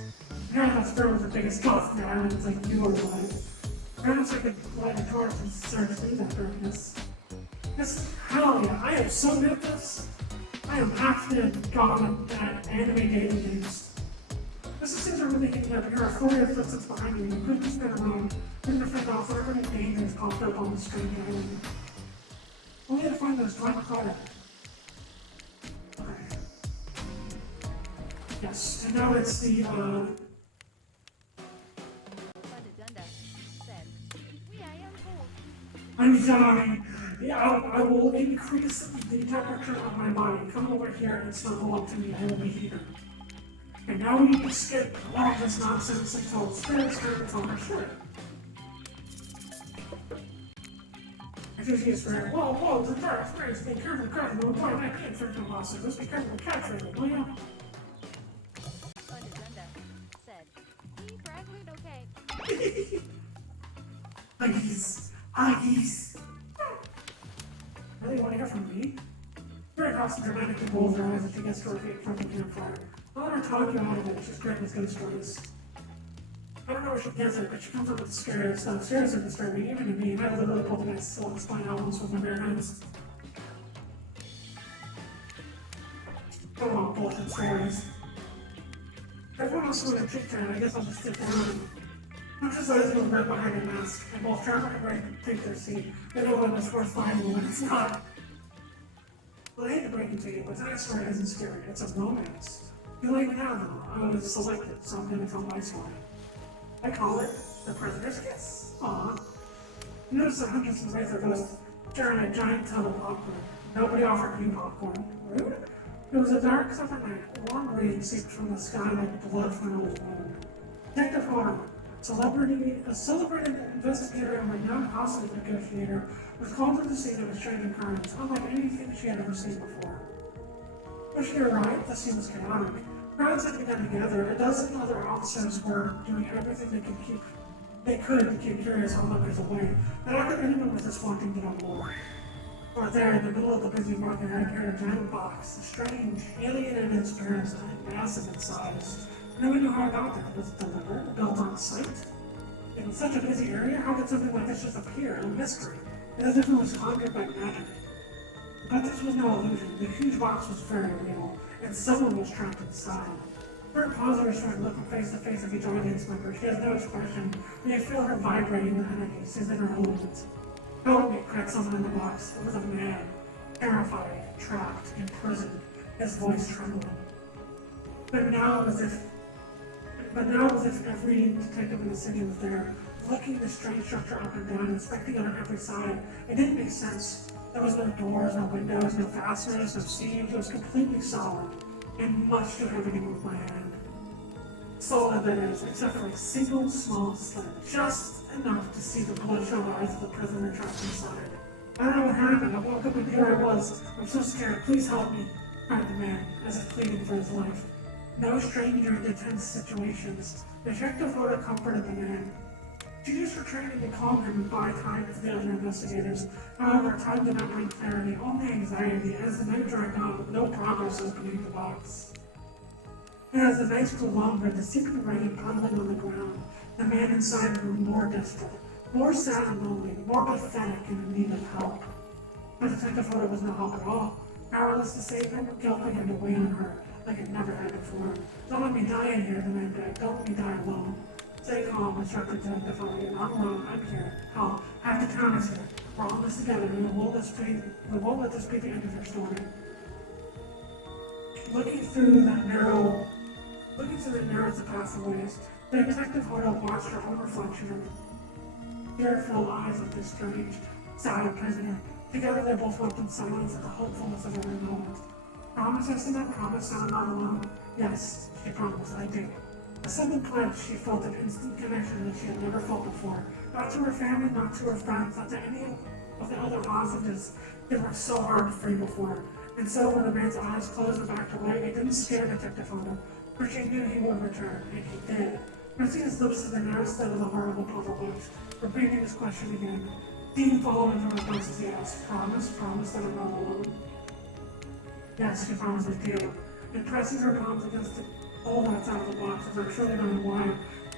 Yeah, that spirit was the biggest ghost in the island, it's like you are the light. I wish I could light a torch and search through that darkness. Hell yeah, I am so good at this. I am actually a god at anime dating games. This seems really heating up. You're a 4-year footsteps behind me. You couldn't just been around. Couldn't have fended off whatever dangers popped up on the strange island. Only had to find those Dwight Carter. Okay. Yes, and now it's the, Fundadunda said, "We I am cool." I'm sorry. Yeah, I will increase the temperature of my body. Come over here and snuggle up to me. I will be here. And now we can skip all of this nonsense until spirits turn until our shirt. I just use for whoa, the dark spirits, be careful, careful, no point, I can't turn to lawsuit. Let's be careful with catch rating, will ya? Fundadunda said, "We graduate okay." Huggies. Really want to hear from me? Very awesome dramatically rolls her eyes as she gets to her feet from the campfire. I'll let her talk you out of it. She's great with ghost stories. I don't know where she gets it, but she comes up with scary stuff. Scares are disturbing, even to me, and I literally pulled the nice silk spine albums with my bare hands. Come on, bullshit stories. Everyone else is going to chit-chat, I guess I'll just sit down. I'm just always going right behind a mask, and both Trevor and Ray take their seat. They know when it's worth finding when it's not. Well, I hate to break it to you, but tonight's story isn't scary. It's a romance. You like now, though. I was selected, so I'm going to tell my story. I call it The Prisoner's Kiss. Aww. You notice the hundreds of ways are both sharing a giant tub of popcorn. Nobody offered me popcorn. Rude? It was a dark summer night. Warm breeze seeped from the sky like blood from an old wound. Detective Harmon, a celebrated investigator and renowned hostage negotiator, was called to the scene of a strange occurrence, unlike anything she had ever seen before. When she arrived, the scene was chaotic. Crowds had begun to gather. A dozen other officers were doing everything they could to keep curious onlookers away. But after anyone was just wanting to know more. Or there, in the middle of the busy market, had appeared a giant box, strange, alien in its appearance, and massive in size. No one knew how it got there. Was it delivered? Built on site? In such a busy area, how did something like this just appear? A mystery. As if it was conjured by magic. But this was no illusion. The huge box was very real, and someone was trapped inside. Bert paused her started looking face to face with each audience member. She has no expression, but you feel her vibrating with energy, she's in her element. Help me, cried someone in the box. It was a man. Terrified, trapped, imprisoned. his voice trembling. But now, as if every detective in the city was there, looking at the strange structure up and down, inspecting it on every side, it didn't make sense. There was no doors, no windows, no fasteners, no seams. It was completely solid, and much too heavy to move my hand. Solid, that is, except for a single small slit, just enough to see the bloodshot eyes of the prisoner trapped inside. I don't know what happened. I woke up and here I was. I'm so scared. Please help me, cried the man, as if pleading for his life. No stranger in tense situations. Detective Hoda comforted the man. She used her training to calm him and buy time to the other investigators. However, time did not bring clarity, only anxiety, as the night dragged on with no progress was beneath the box. And as the nights grew longer, the secret rain puddling on the ground, the man inside grew more desperate, more sad and lonely, more pathetic and in need of help. But Detective Hoda was no help at all. Powerless to save him, guilt began to weigh on her, like it never had before. Don't let me die in here, the man begged. Don't let me die alone. Stay calm, instructed Detective Hoda. You're not alone. I'm here. Hell, half the town is here. We're all in this together, and we won't let this be the end of your story. Looking through the narrow pathways, the Detective Hoda watched her own reflection in the tear-filled eyes of this strange, sad prisoner. Together they both wept in silence at the hopefulness of every moment. Promise, Estimate? Promise I'm not alone? Yes, she promised, I did. A sudden pledge, she felt an instant connection that she had never felt before. Not to her family, not to her friends, not to any of the other hostages they worked so hard to free before. And so when the man's eyes closed and backed away, it didn't scare Detective Hoda, for she knew he would return, and he did. Pressing his lips to the narrow slit of the horrible puzzle box, repeating his question again. Dean followed her response as he asked, Promise that I'm not alone? Yes, she promised with you. And pressing her palms against the old outside of the box as her truly knowing why,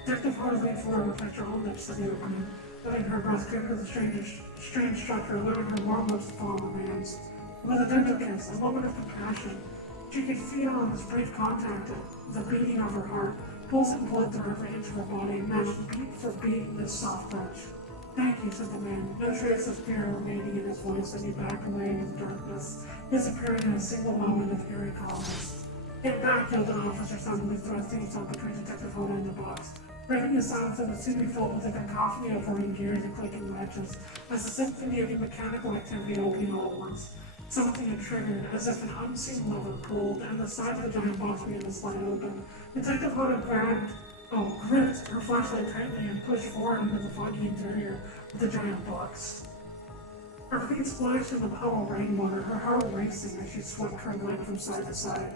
Detective Hoda leaned forward and touched her own lips to the opening, letting her breast grip with the strange structure, letting her warm lips fall on the man's. With a gentle kiss, a moment of compassion, she could feel on this brief contact the beating of her heart, pulsing blood through every inch of her body, matched beat for beat in this soft touch. Thank you, said the man, no trace of fear remaining in his voice as he backed away into the darkness, disappearing in a single moment of eerie calmness. Get back, yelled an officer suddenly, thrusting himself between Detective Hoda and the box, breaking the silence that would soon be filled with a cacophony of whirring gears and clicking latches, as the symphony of mechanical activity opened all at once. Something had triggered, as if an unseen lever pulled, and the side of the giant box began to slide open. Detective Hoda gripped her flashlight tightly and pushed forward into the foggy interior of the giant box. Her feet splashed in the puddle of rainwater, her heart racing as she swept her leg from side to side.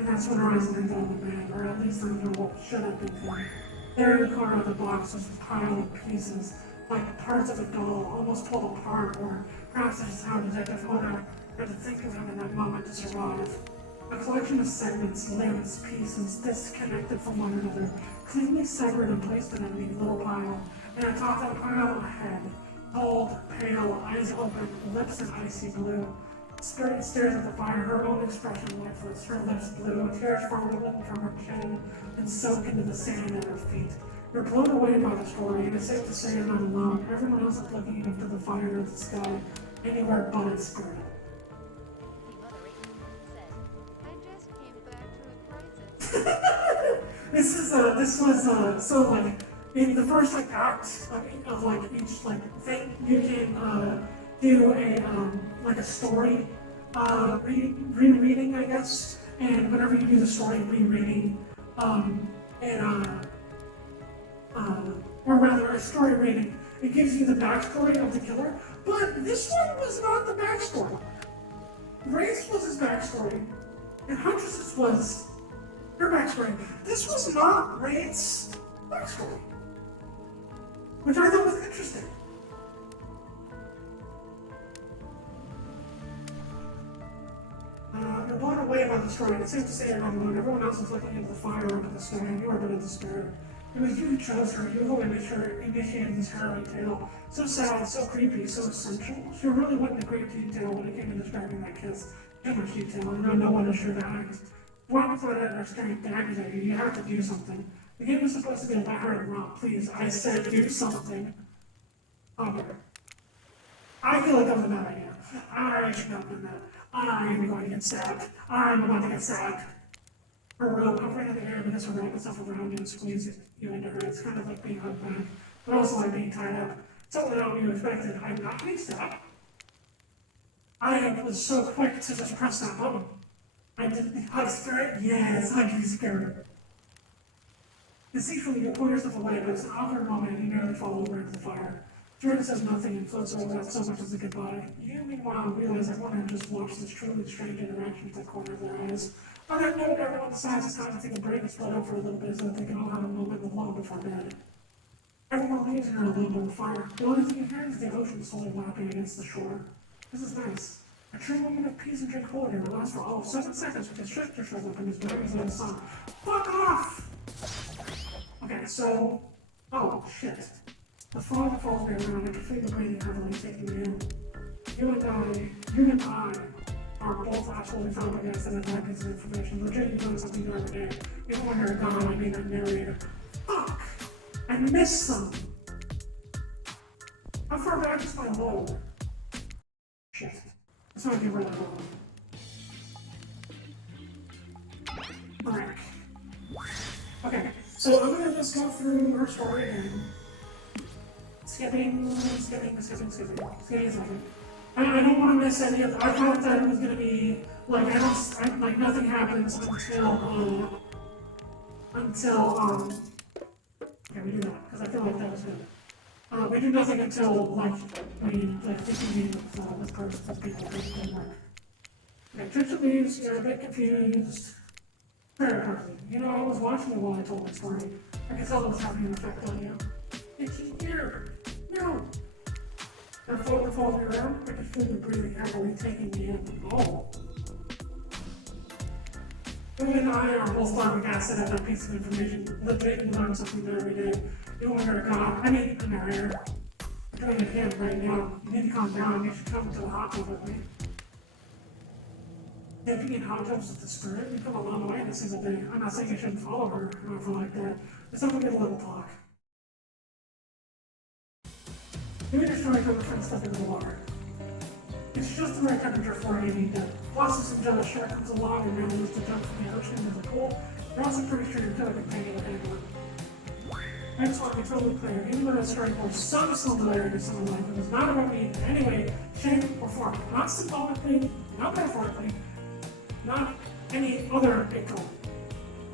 And that's when her eyes landed on the man, or at least on what should have been him. There in the corner of the box was a pile of pieces, like parts of a doll, almost pulled apart, or perhaps this is how Detective Hoda had to think of him in that moment to survive. A collection of segments, limbs, pieces, disconnected from one another, cleanly severed and placed in a neat little pile. And atop that pile, a head, cold, pale, eyes open, lips in icy blue. Spirit stares at the fire, her own expression lifeless, her lips blue, tears falling from her chin and soak into the sand at her feet. You're blown away by the story, and it's safe to say you're not alone. Everyone else is looking up to the fire of the sky, anywhere but its spirit. The moderator said, I just came back to a crisis. This was so like in the first like act of like each like thing you can do a story rereading I guess, and whenever you do the story rereading or rather a story reading, it gives you the backstory of the killer, but this one was not the backstory. Grace was his backstory, and Huntress's was her backstory. This was not Raid's backstory, which I thought was interesting. You're blown away by the story, and it's safe to say you're not alone. Everyone else is looking into the fire into the sky, and you are but in despair. It was you who chose her, you who initiated this harrowing tale. So sad, so creepy, so essential. She really went into great detail when it came to describing that kiss. Too much detail, I know no one is sure to act. When it's like are staring daggers at you, you have to do something. The game is supposed to be about her and Rob, please. I said do something. Okay. I feel like that was a bad idea. I should not have done that. I'm going to get stabbed. I'm about to get stabbed. Her robe hovering in the air begins to wrap itself around you and squeeze you into her. It's kind of like being hugged back, but also like being tied up. Totally not what you expected. I'm not being stabbed. I was so quick to just press that button. I didn't hug spirit? Yes, hug you spirit. Deceitfully, you pull yourself away, but it's an awkward moment and you nearly fall over into the fire. Jordan says nothing and floats over without so much as a goodbye. You, meanwhile, realize everyone had just watched this truly strange interaction at the corner of their eyes. On that note, everyone decides it's time to take a break and split up for a little bit so that they can all have a moment alone before bed. Everyone leaves and you're alone by the fire. The only thing you hear is the ocean slowly lapping against the shore. This is nice. A true moment of peace and tranquility that lasts for all of 7 seconds because Shifter shows up and is very easy to sun. Fuck off! Okay, so... Oh, shit. The fog follows me around. I can feel the breathing heavily taking me in. You and I are both absolutely flabbergasted at that piece of information. Legit, you've done something new every day. Even when you're gone, I mean that narrator. Fuck! I missed some! How far back is my load? Shit. Let's not get rid of that one. Frick. Okay, so I'm gonna just go through her story again. Skipping a second. I don't want to miss any of it. I thought that it was gonna be like like nothing happens until okay, we do that because I feel like that was good. We do nothing until like 15 minutes with this person, with people didn't work. Okay, Trisha leaves. You're a bit confused. Very hardly. You know, I was watching you while I told my story. I could tell it was having an effect on you. Itchy ear. No. Her phone follows me around. I could feel you breathing heavily, taking me in. Oh. You and I are both flabbergasted at that piece of information. Legit, you learn something new every day. You want her to God. I mean, a narrator. You're doing it again right now. You need to calm down. You should come to the hot tub with me. Dipping in hot tubs with the spirit, you come a long way in a single day. I'm not saying you shouldn't follow her or anything like that. It's not gonna get a little talk. You and your story come from stuff into the water. It's just the right temperature for you need that. Plus, some jealous shark comes along and manages to jump from the ocean into the pool. You're also pretty sure your killer companion will handle it. I just want to be totally clear. Even though that story bore some similarity to someone's life, it was not about me in any way, shape, or form. Not symbolically, not metaphorically, not any other victim.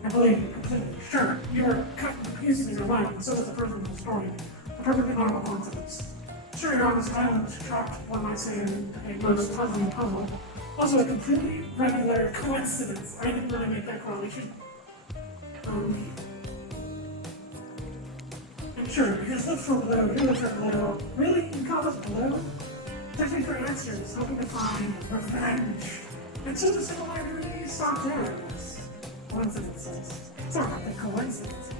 I believe you completely. Sure, you were cut to pieces in your life, and so was the person in the story. A perfectly normal coincidence. Sure, you're on this island trapped, one might say, in a most puzzling puzzle. Also, a completely regular coincidence. I didn't really make that correlation. And sure, his lips were blue, your lips are blue. Really? You call this blue? Searching for answers, hoping to find revenge. And so the similarities stop there, I guess. Coincidences. It's not like a coincidence.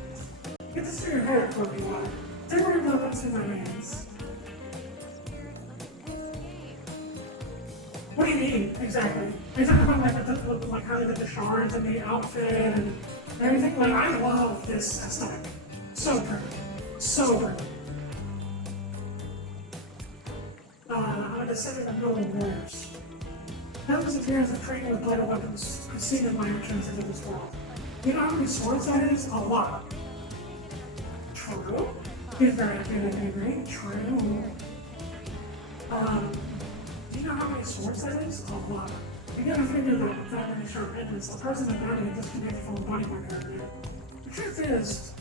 Get this through your head, Pokemon. Take what your weapons in my hands. What do you mean, exactly? Are you talking about like how they did the shards and the outfit and everything? Like, I love this aesthetic. So pretty. So pretty. I'm a descendant of noble warriors. Now appearance of training with bloody weapons preceded my entrance into this world. You know how many swords that is? A lot. True. He's very accurate, I agree. True. Do you know how many swords that is? A lot. You gotta figure that without any sharp edges, the person that got it just can make a full body mark out of it. The truth is,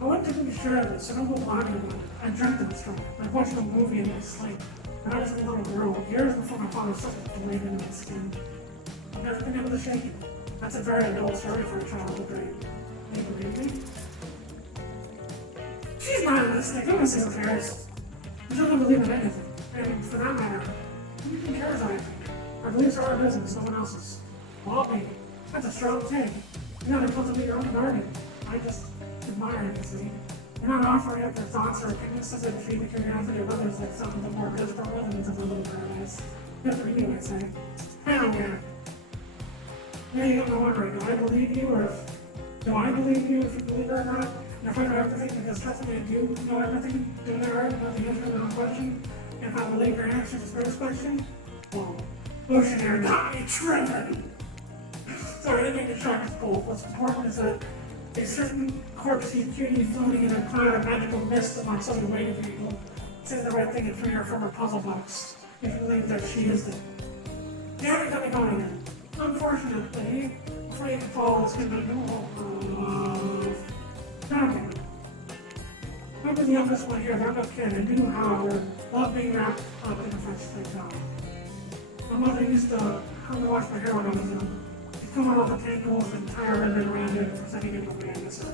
I wasn't typically sure of this, so don't go lying about it. I dreamt of this story, like watching a movie in my sleep. When I was a little girl, years before my father suffered delayed into my skin. I've never been able to shake it. That's a very adult story for a child to dream. Can you believe me? She's not listening. Don't listen to cares. She doesn't believe in anything. And for that matter, who even cares what I think? Our beliefs are our business, no one else's. Well, me. That's a strong take. You gotta cultivate your own garden. I just admire it, you see. You're not offering up your thoughts or opinions to defeat the curiosity of others like some of the more disparate residents of the little paradise. Good for you, I'd say. Hell yeah. Yeah, you don't know what right now. Do I believe you, or do I believe you if you believe it or not? And if I know everything, because trust me, I do know everything, do know everything, about the answer to the question. And if I believe your answer to the first question, well, ocean air got me tripping. Sorry, I didn't mean to shock us both. What's important is that a certain corpsey cutie floating in a cloud of magical mist amongst other waiting people. Say the right thing and free her from her puzzle box, if you believe that she is the... Damn it, got me going again. Unfortunately, before you can follow this individual, okay. Remember the youngest one here, I'm no kid. I knew how to love being wrapped up in a French thing. My mother used to help me wash my hair when I was young. She'd come out all the tangles and tie her ribbon around it for sending it away. I miss her.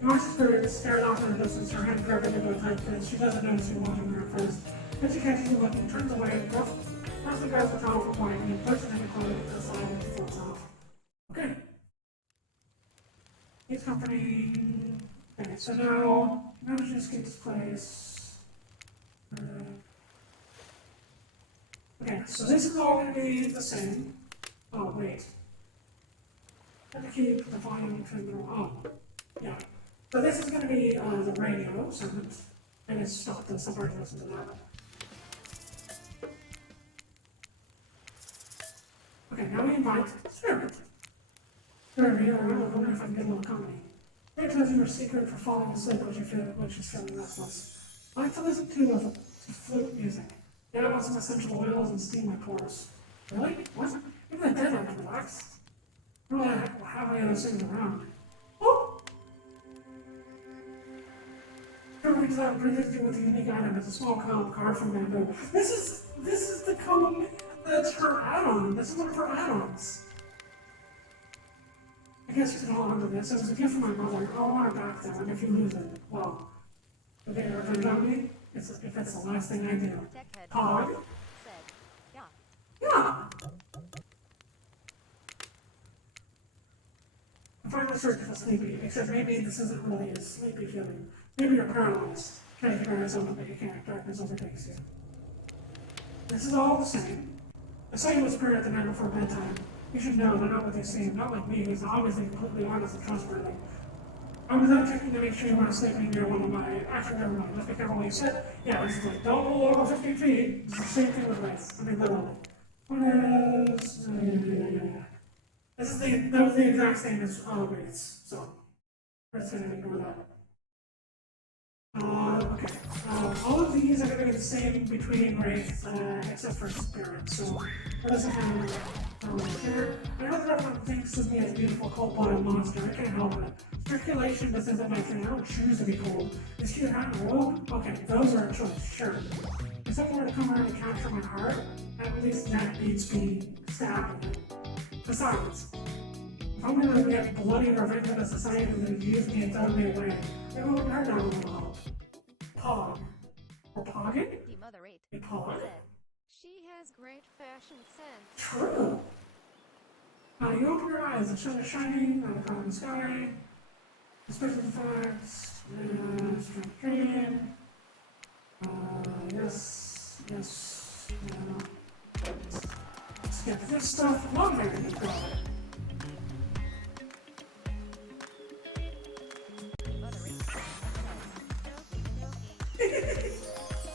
The horse spirit stares off in the distance, her hand grabbed into a tight fist. She doesn't notice you watching her at first. Then she catches you looking, turns away, roughly grabs the towel from point, and then pushes it in the closet to the side and she floats off. Okay. He's company. Okay, so now let's just get this place. Okay, so this is all going to be the same. Oh, wait. I have to keep the volume trimmed. Oh, yeah. So this is going to be the radio segment. And it's stop this. I've already listened to that. Okay, now we invite Spirit. Spirit, I wonder if I can get a little comedy. Spirit tells you her secret for falling asleep when she's feeling restless. I like to listen to flute music. Yeah, I want some essential oils and steam my pores. Really? What? Even the dead like to relax. I don't really have any other things around. Oh! Spirit reaches out and presents you with a unique item. It's a small card from Bamboo. This is the code that's her add-on. This is one of her add-ons. I guess you can hold on to this. It was a gift from my mother. I want it back though, and if you lose it, well, okay, if I me, if it's the last thing I do. Pog. Yeah. I'm finally certain if it's sleepy, except maybe this isn't really a sleepy feeling. Maybe you're paralyzed, trying to figure out something that you can't. Darkness overtakes you. This is all the same. I saw you with Spirit the night before bedtime. You should know they're not what they seem, not like me, who's obviously completely honest and trustworthy. I was out checking to make sure you weren't sleeping near one of my... Actually, never mind. Let's be careful what you said. Yeah, this is like, don't roll over 15 feet. It's the same thing with weights. I mean, literally. What is... That was the exact same as weights, so... Let's ignore that. Okay. All of these are going to be the same between race, except for Spirit, so... What does it have? Here. I know that everyone thinks of me as a beautiful cold-blooded monster. I can't help it. Circulation, this isn't my thing. I don't choose to be cold. Is cute hat and robe? Okay, those are a choice, sure. If someone were to come around and capture my heart, at least that beats being stabbed in it. Besides, if I'm gonna get bloody revenge on a society that used me and throw me away, it won't hurt down a little. Pog. Or pogging? A pog? She has great fashion sense. True. Now you open your eyes, the sun is shining, on the cloud in the sky, especially the facts, strength training, yes, let's get this stuff longer, let's go.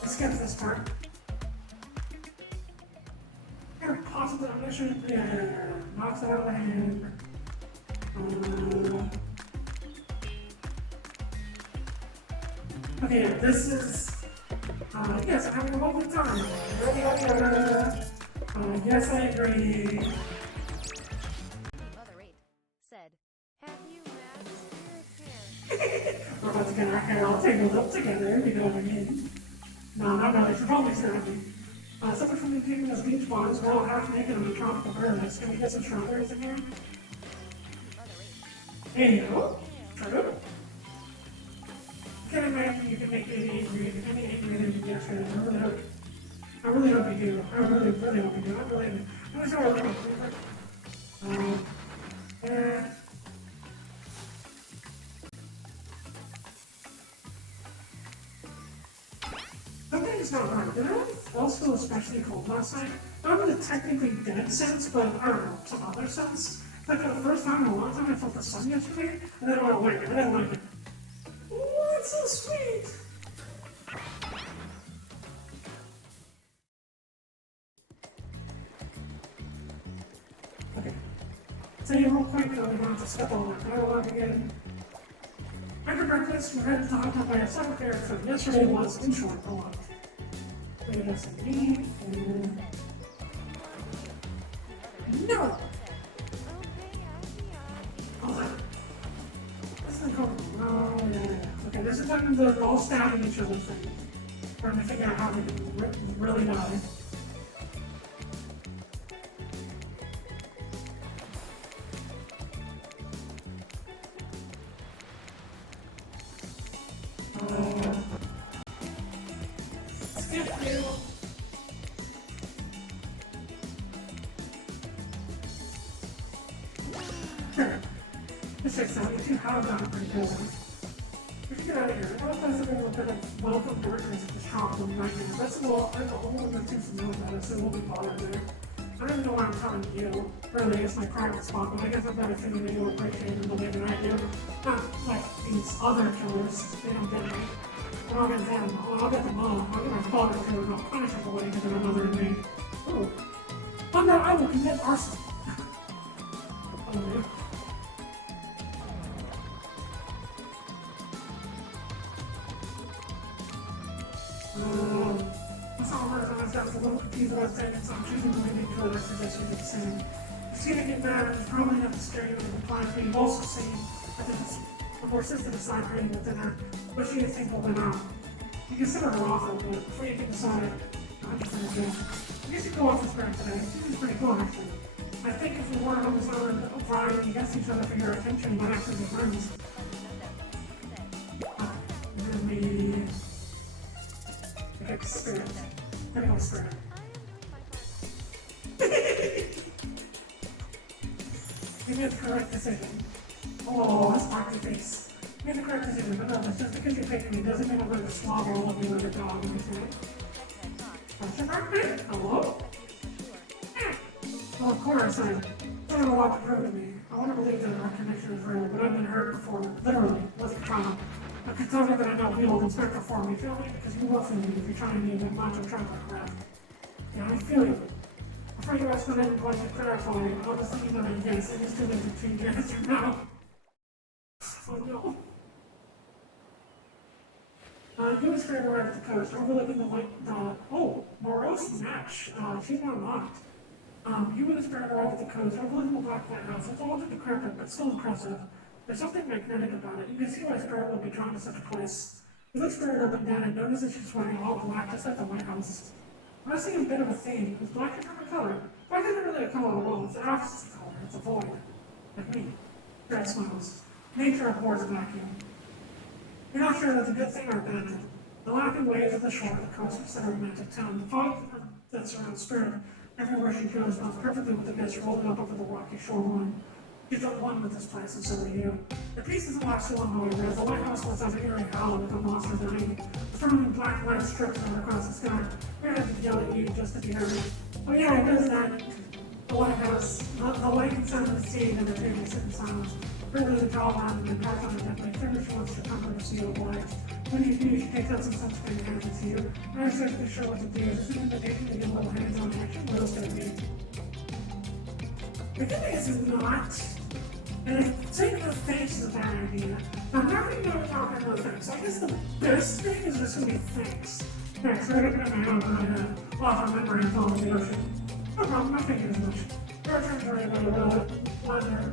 Let's get this part. Possible omniscient, yeah, knocks out of the hand. Okay, this is, yes, I'm having a lovely time. Yes, I agree. Mother 8 said, have you met Spirit Hair? We're about to get our hair all tangled up together, you know what I mean? No, not really, she'll probably snap me. Separate from the taking those beach bonds, we're all half naked on a tropical paradise. Can we get some strawberries in here? Hey, no? True? I can't imagine you can make any ingredient you get for I really hope you do. I really hope you do. I'm sure I'll come up. Something's not right. Did I also feel especially cold last night? Not in a technically dead sense, but I don't know, some other sense. Like for the first time in a long time, I felt the sun yesterday, and then I went away. I didn't like it. Oh, it's so sweet! really wanted to skip all that dialogue again. After breakfast, we headed to the hot tub by our summer fair, so yesterday was, in short, a lot. We had us some meat and... No! Hold on. What's it called? Oh, yeah. Okay, this is when they're all stabbing each other thing. Trying to figure out how they can really die. Skip you! This checks out. You two have gotten pretty good. We should get out of here. I know if there's a bit of welcome darkness at the shop room right now. That's the only one that's too familiar with it, so we'll be bothered there. I don't even know why I'm telling you. Really, it's my private spot, but I guess I've got a feeling that you'll appreciate it the way that I do. Not like these other killers. They don't get me. But I'll get them. I'll get them all. I'll get my father too, and I'll punish him for what he did to my mother and me. Ooh. But no, I will commit arson. Oh, yeah. That's all right. I was a little confused about saying it, so I'm choosing to leave it to it. I suggest you do the same. He's gonna get mad, he's probably enough to scare you into complying, but you've also seen, I think it's a more sensitive side for you within her, but she is thankful by now. You consider her awful, but before you can decide, I'm just gonna do. I guess you go off this brand today. She's pretty cool, actually. I think if we weren't on this island vying against each other for your attention, we might actually be friends. Then we... Spirit. Anyhow, spirit. You made the correct decision. Oh, that's part of your face. You made the correct decision, but no, that's just because you're taking me doesn't mean I'm going to swab all of you like a dog in this way. What's your birthday? Hello? Well, of course, I don't have a lot to prove to me. I want to believe that our connection is real, but I've been hurt before, literally, with a trauma. I can tell you that I know wheels and spectre for me, feel me? Because you will feel me if you're trying to be that macho chocolate crap. Yeah, I feel you. Before you ask what I'm going to clarify, I'll just let you know that yes, it is too late to change your answer now. Oh no. You and Spirit arrived at the coast, overlooking the morose match. She's not locked. You and the Spirit arrived at the coast, overlooking the Black Lighthouse. It's all decrepit, but still impressive. There's something magnetic about it. You can see why Spirit would be drawn to such a place. You look Spirit up and down and notice that she's wearing all black, just like the lighthouse. I'm seeing a bit of a theme. Is black your favorite color? Black isn't really a color at all. It's an opposite color. It's a void. Like me. Spirit smiles. Nature abhors a vacuum. You're not sure that's a good thing or a bad thing. The lapping waves of the shore of the coast set a romantic tone. The fog that surrounds Spirit everywhere she goes melts perfectly with the mist rolling up over the rocky shoreline. You don't want with this place, and so do you. The peace doesn't last too long, however, as the lighthouse lets out an eerie howl with a monster dying. The firmament black light strips out across the sky. We're going to yell at you just to be heard. Oh yeah, it does that. The lighthouse, the light and sound of the sea, and the table sit in silence. Really the jawline and patch on the deck, figure she wants to come to the sea of light. When you do, she takes out some sunscreen and hands it to you. I'm not exactly sure what to do. Is this an invitation to get a little hands-on action? What else could it be? The good thing is it's not. And taking the face is a bad idea. I'm not going to go talking about things. I guess the best thing is just going to be thanks. Thanks, right up in my own mind. Lost my memory and fall in the ocean. No problem, I figured as much. Bertrand's right about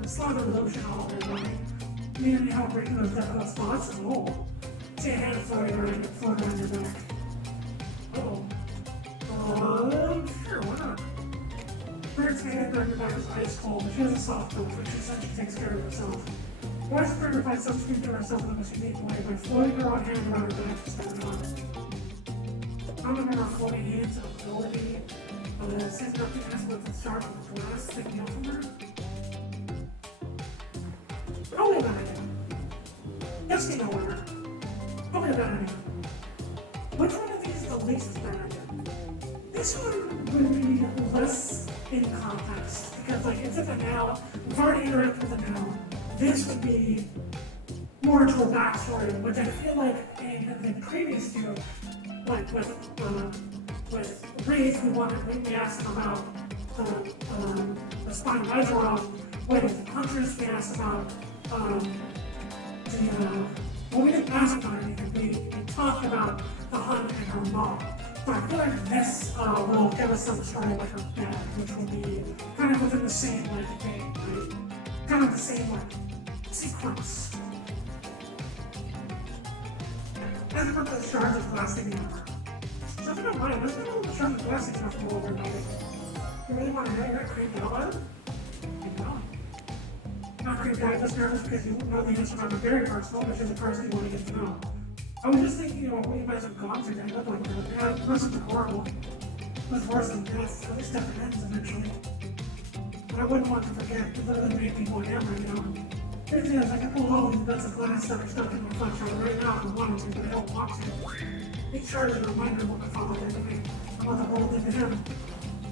a slaughter lotion all over your body. Need any help breaking those difficult spots? Oh. See a hand floating around your back. Sure, why not? Bird's hand on your back is ice cold, but she has a soft touch, which she said she takes care of herself. Why does Bird find sunscreen to herself in the most unique way by floating her own hand around her back to stand on? I remember her floating hands and ability, says nothing has with the sharp of the glass sticking out from her. Probably a bad idea. Yes, you know where. Probably a bad idea. Which one of these is the least bad idea? This one would be less in context, because like it's at the now, we've already interacted with the now. This would be more into a backstory, which I feel like in the previous two, like with Wraith, we asked him about the spine Resurrect, wait, the hunters we asked about, well, we didn't ask about anything, we talked about the hunt and her mom. But I feel like this will give us some story about her dad, which will be kind of within the same like vein, right? Kind of the same like sequence. As for the shards of glass taking over. So if you don't mind, let's go over the shards of glass taking over a little bit. You really want to know you're creeped out by it? Keep going. Not creeped out, just nervous because you know the answer from a very personal, which is the person you want to get to know. I was just thinking, what you guys have gone through to end up like that. Yeah, it wasn't horrible. It was worse than death. At least death ends eventually. But I wouldn't want to forget. It literally made me who I am right now. Here's the thing is, I can pull all these bits of glass that are stuck in my flesh right now if I wanted to, but I don't want to. Each shard is a reminder of what my father did to me. I want the world into him.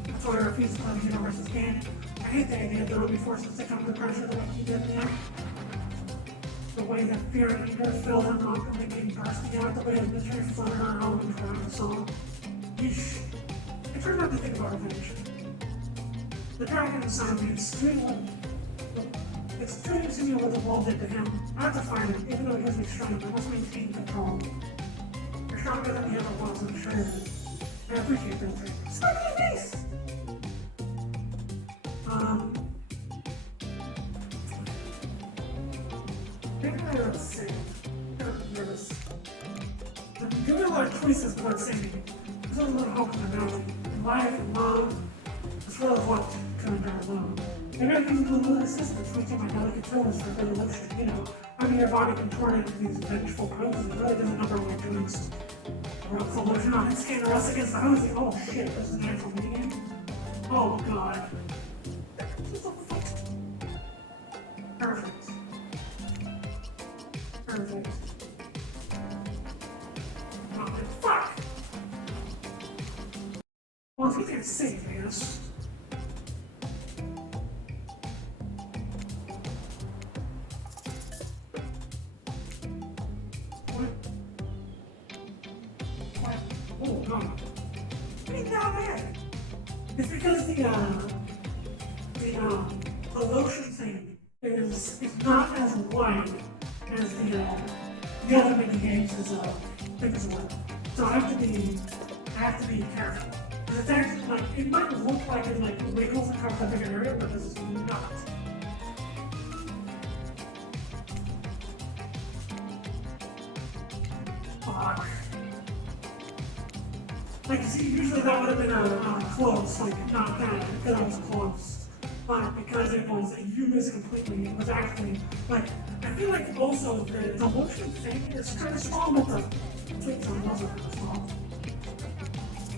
That's why I refuse to play the universe's game. I hate the idea that there will be forces that come under pressure the way he did me. The way that fear and anger filled him up and became bursting out, the way that mystery flooded our home and drowned us all. Yeesh. I turned out to think about revenge. The dragon inside me is it's tuning to me what the world did to him. I have to find him, even though he gives me strength. I must maintain control. You're stronger than he ever was, I'm sure of it. I appreciate that thing. Smoky face! Let's see. I'm nervous. I'm doing a lot of choices before saying there's a lot of hope in the mountain. In life and love, as well as what can I do alone. Maybe I can use a little assistance reaching my delicate toes for a bit of lotion, you know. Having your body contorted into these vengeful poses really doesn't number what you're doing. Rub the lotion on its skin or else against the hosing. Oh shit, this is an actual minigame? Oh god. Perfect. Perfect. Oh, fuck! Well, if you can save this. What? Oh, no. What is down there? It's because the lotion thing is not as wide as the other mini games is big as well. So I have to be careful. And it's actually like it might look like it like wiggles and covers a bigger area, but this is not. Fuck. Like see, usually that would have been close, like not that, because I was close. But because it was you missed completely, it was actually like I feel like also the lotion thing is kind of small, but the tweets on those are kind of small.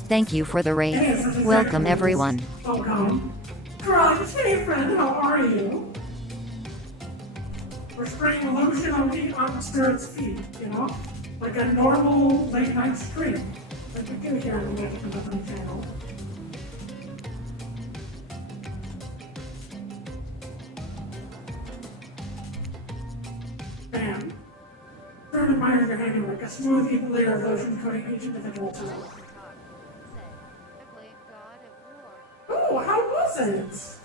Thank you for the raid. Welcome everyone. Oh god. Garage, hey friend, how are you? We're spraying lotion on Spirit's feet, you know? Like a normal late night stream. Like we do here on the Magic Company channel. Bam. Turn admires your handiwork, a smooth even layer of lotion coating each individual toe. Oh, how was it?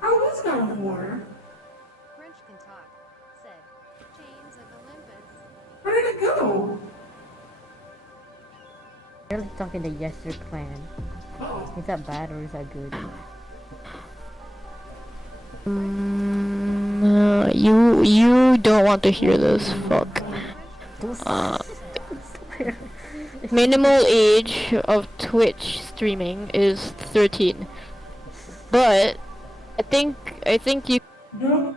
How was God of War? French can talk, said. Chains of Olympus. Where did it go? They're talking to Yester Clan. Oh. Is that bad or is that good? You don't want to hear this. Fuck. Minimal age of Twitch streaming is 13. But I think you. No.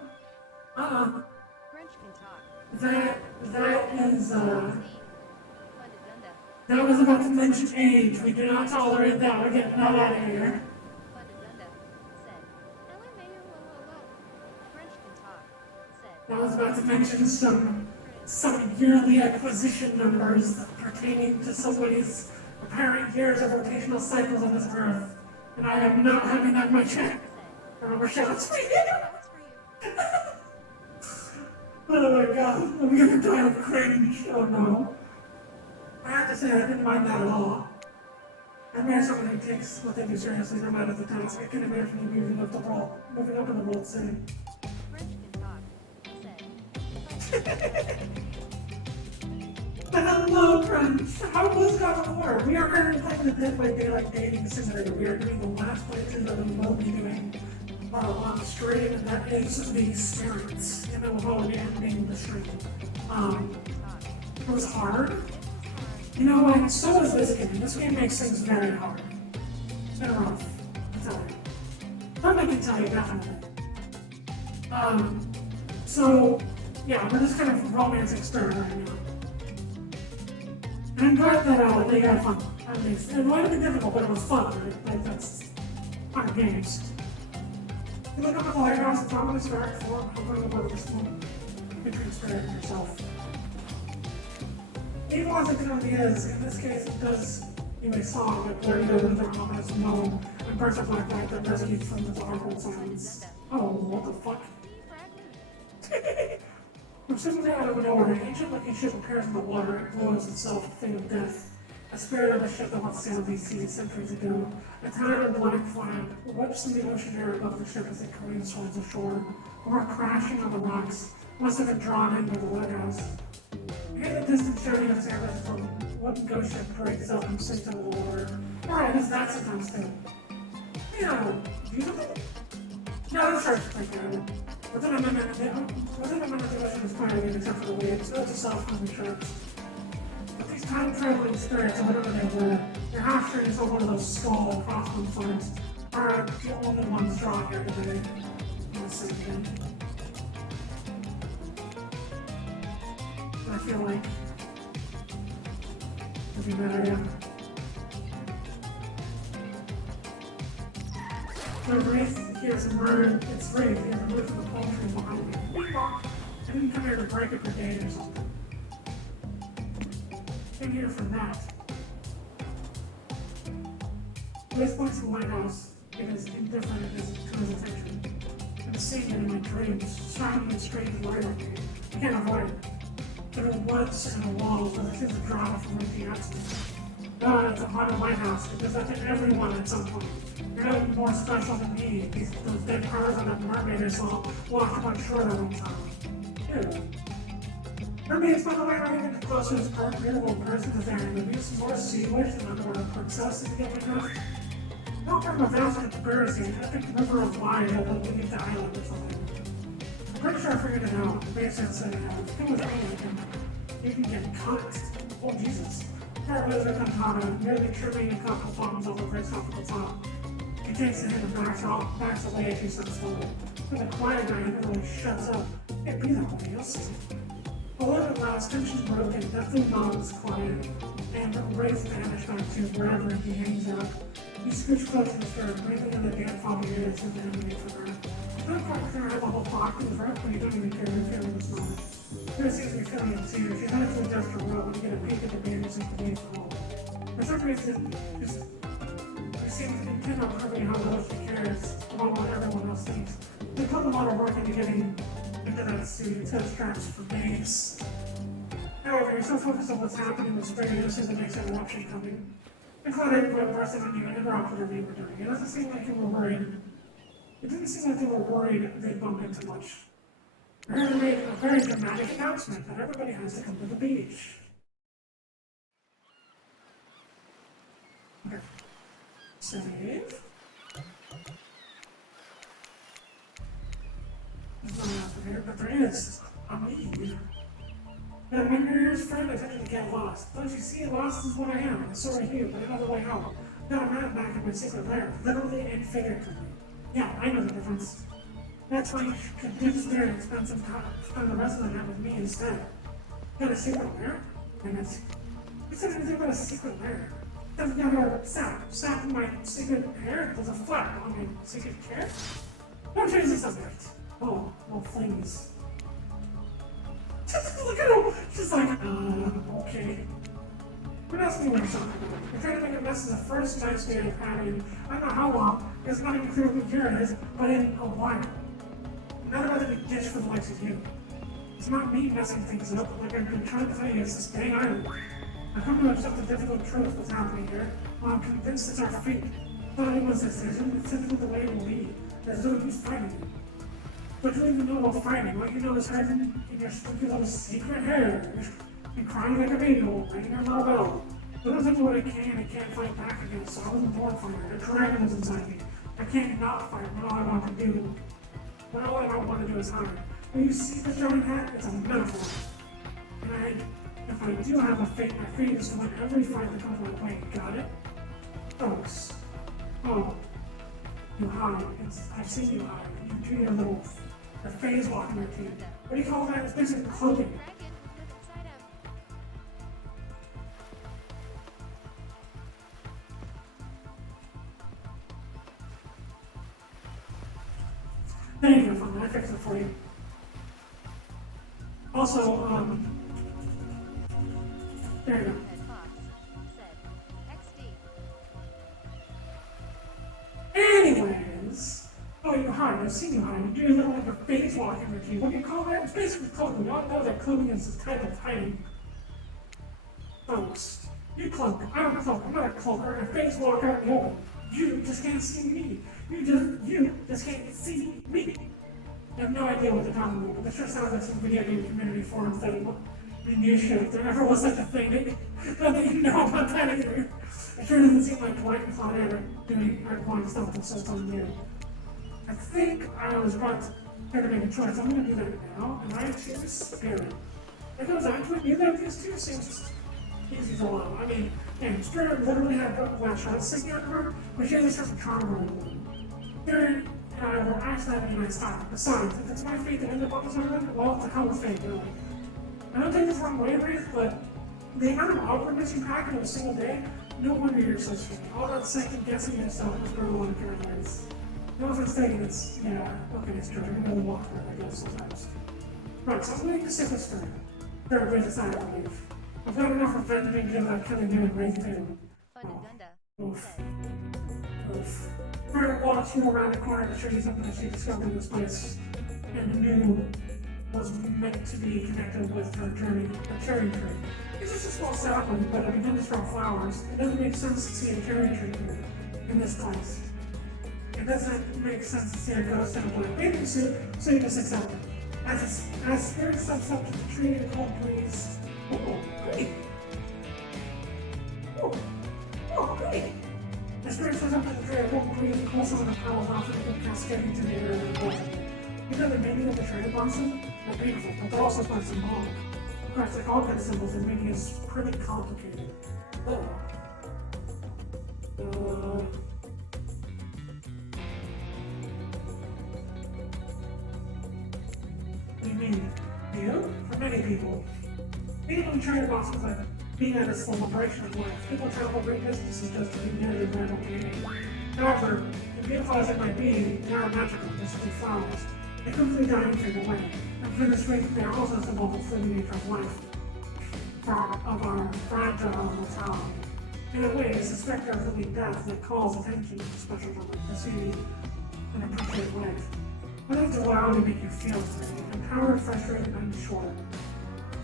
That is that was about to mention age. We do not tolerate that. We're getting that out of here. I was about to mention some yearly acquisition numbers pertaining to somebody's apparent years of rotational cycles on this earth. And I am not having that much check. Remember shots for you. Oh my god, I'm gonna die of cringe. Oh no. I have to say I didn't mind that at all. I marry someone who takes what they do seriously no matter the task. I can imagine you moving up in the world city. Hello, friends! How was God of War? We are currently playing the Dead by Daylight dating simulator. We are doing the last playthrough that we will be doing on the stream, and that is the experience. And then we'll be ending the stream. It was hard. You know, and so is this game. This game makes things very hard. It's been rough, I tell you. That I can tell you, definitely. So, yeah, we're just kind of romance experiment right now. And I'm glad that they had fun. At least. It might have been difficult, but it was fun, right? Like, that's fun games. You look up at the lighthouse and talk about this direct form, I'm going to go to this one. You can experience it yourself. Evil as it currently is, in this case, it does you a song that where you know the ominous moan and bursts of black light that rescues from the awkward silence. Oh, what the fuck? From simply out of nowhere, an ancient-looking ship appears in the water and glows itself with the fate of death. A spirit of a ship that once sailed these seas centuries ago. A tattered black flag whips through the ocean air above the ship as it careens towards the shore. Or crashing on the rocks, must have been drawn in by the lighthouse. You hear the distant shouting of sailors from one ghost ship breaks up and sinks into the water. Alright, is that sometimes too? Yeah, do something? No, the sharks take care of it. Within a minute, the ocean is quiet again except for the waves. It's a soft-moving sharks. But these time-traveling spirits, whatever they were, their half-strings on one of those skull and crossbow fights, are the only ones drawn here today. On the same thing. I feel like it'd be better, yeah. The wraith hears a bird, it's wraith, he has a bird from the palm tree behind me. I didn't come here to break up your day or something. Came here for that. Wraith points to the lighthouse. It is indifferent to his attention. I'm seeing it in my dreams, shining in strange light on me. I can't avoid it. There are woods and the walls, and I feel the drama from looking at me. No, it's a part of my house. It does that to everyone at some point. You're not more special than me. Those dead cars on that mermaid I saw walked on shore that one time. Ew. Mermaids, by the way, are even the closest beautiful person to there. Maybe it's more sea witch than underwater princess if you get my drift. Don't talk about that conspiracy. I think the river of wine will leave the island or something. I'm pretty sure I figured it out. The basics said it out. It was anything. You can get cut. Oh, Jesus. That lizard Kantana, nearly trimming a couple bombs over right off at the top. He takes a hit and backs away as he steps forward. With a quiet guy who really shuts up. Can't be that way, you'll see. But at last, tension's broken, deathly nods quiet, and Wraith vanished back to wherever he hangs out. He scoots closer to her, breathing in the damp foggy air as if to emanate from her. Not quite clear how the whole block is right, but you don't even care if you're feeling this moment. Here seems to be feeling it too. She's headed to adjust her robe to get a peek at the babies and the days from home. For some reason, she seems intent on proving how much she cares about what everyone else thinks. They put a lot of work into getting into that suit. It's got straps for days. However, you're so focused on what's happening with Spring, you don't see the next interruption coming. I thought I'd put person on you and interrupt whatever you were doing. It doesn't seem like you were worried. It didn't seem like they were worried they'd bump into much. I heard they made a very dramatic announcement that everybody has to come to the beach. Okay. Save. There's nothing after here, but there is a me. Now, when you're his friend, I tend to get lost. Don't you see, lost is what I am, and so are you, but another way out. Now I'm not back in my secret lair, literally and figuratively. Yeah, I know the difference. That's why you should do this there and spend some time, spend the rest of the night with me instead. Got a secret lair? And it's... You said anything about a secret lair? Doesn't got a sap in my secret hair? There's a flap on my secret chair? Don't change the subject. Oh, well, please. Look at him! She's like, okay. What else do you want to talk about? You're trying to make a mess of the first nice day of having, I don't know how long, it's not even clear who here is, but in a while. Not about to be ditched for the likes of you. It's not me messing things up, like I've been trying to tell you, it's this dang island. I've come to accept the difficult truth that's happening here. I'm convinced it's our fate. Not anyone's decision, it's simply the way it will be. There's no use fighting it. But you don't even know about fighting. What you know is hiding in your spooky little secret hair. And crying like a baby hole, ringing your little bell. But doesn't do what I can and can't fight back against, so I wasn't born for it. A dragon is inside me. I can't not fight when all I want to do. When all I want to do is hide. When you see the giant hat, it's a metaphor. And if I do have a fate, my fate is to win every fight that comes my way. Got it? Folks. Oh. You hide. I've seen you hide. You do your little phase walking routine. What do you call that? It's basically cloaking. Thank you, fun. I fixed it for you. Also, there you go. Anyways, oh, you hide. I've seen you hide. You do your little like a phase walking routine. What do you call that? It's basically cloaking. We all know that cloaking is this type of hiding. Folks, you cloak. I don't cloak. I'm not a cloaker. I phase walk out in the open. You just can't see me. You just can't see me. I have no idea what they're talking about, but this sure sounds like some video game community forums that minutia. If there ever was such a thing, not that you know about that either. It sure doesn't seem like Dwight and Claudia are doing hardcore stuff that's just on you. I think I was about to make a choice. I'm going to do that now, and I choose Spirit. It goes on to it. Neither of these two seems easy to love. I mean, man, Spirit literally had Flash shots sticking out of her, but she has a certain charm around them. Spirit and I will actually have a nice time. Besides, if it's my fate to end up on this island, well, it's a hell of a fate, really. I don't take this wrong way, Wraith, but the amount of awkwardness you pack in a single day, no wonder you're so sweet. All that second guessing yourself is where we want to paradise. No offense taken, it's, yeah, okay, it's true. I'm going to walk there, I guess, sometimes. Right, so I'm going to sit with Spirit. Spirit brings aside, I believe. I've got enough revenge being given out killing you and Wraith too. Oof. Oof. Spirit walks you around the corner to show you something that she discovered in this place and knew was meant to be connected with her journey, a cherry tree. It's just a small sapling, but it begins from flowers. It doesn't make sense to see a cherry tree here, in this place. It doesn't make sense to see a ghost in a black bathing suit, so you just accept it. As Spirit steps up to the tree, a cold breeze. Oh, great! Oh, great! As Spirit steps up to the tree, a cold breeze pulls on the petals off and it cascading to the air of the water. You know the meaning of the cherry blossom? They're beautiful, but they're also quite symbolic. Of course, like all good symbols, the meaning is pretty complicated. Oh. What do you mean? You? For many people. Being on cherry blossoms like being at a celebration of life. People travel great distances just to be near their grand opening. However, as beautiful as it might be, they are magical, they're simply flowers. They quickly die and fade away. And for this reason, they are also symbols for the nature of life, of our fragile mortality. In a way, it's a specter of living death that calls attention to special moment, perceived and appreciate life. What does duality make you feel today? Empowered, frustrated, and unsure.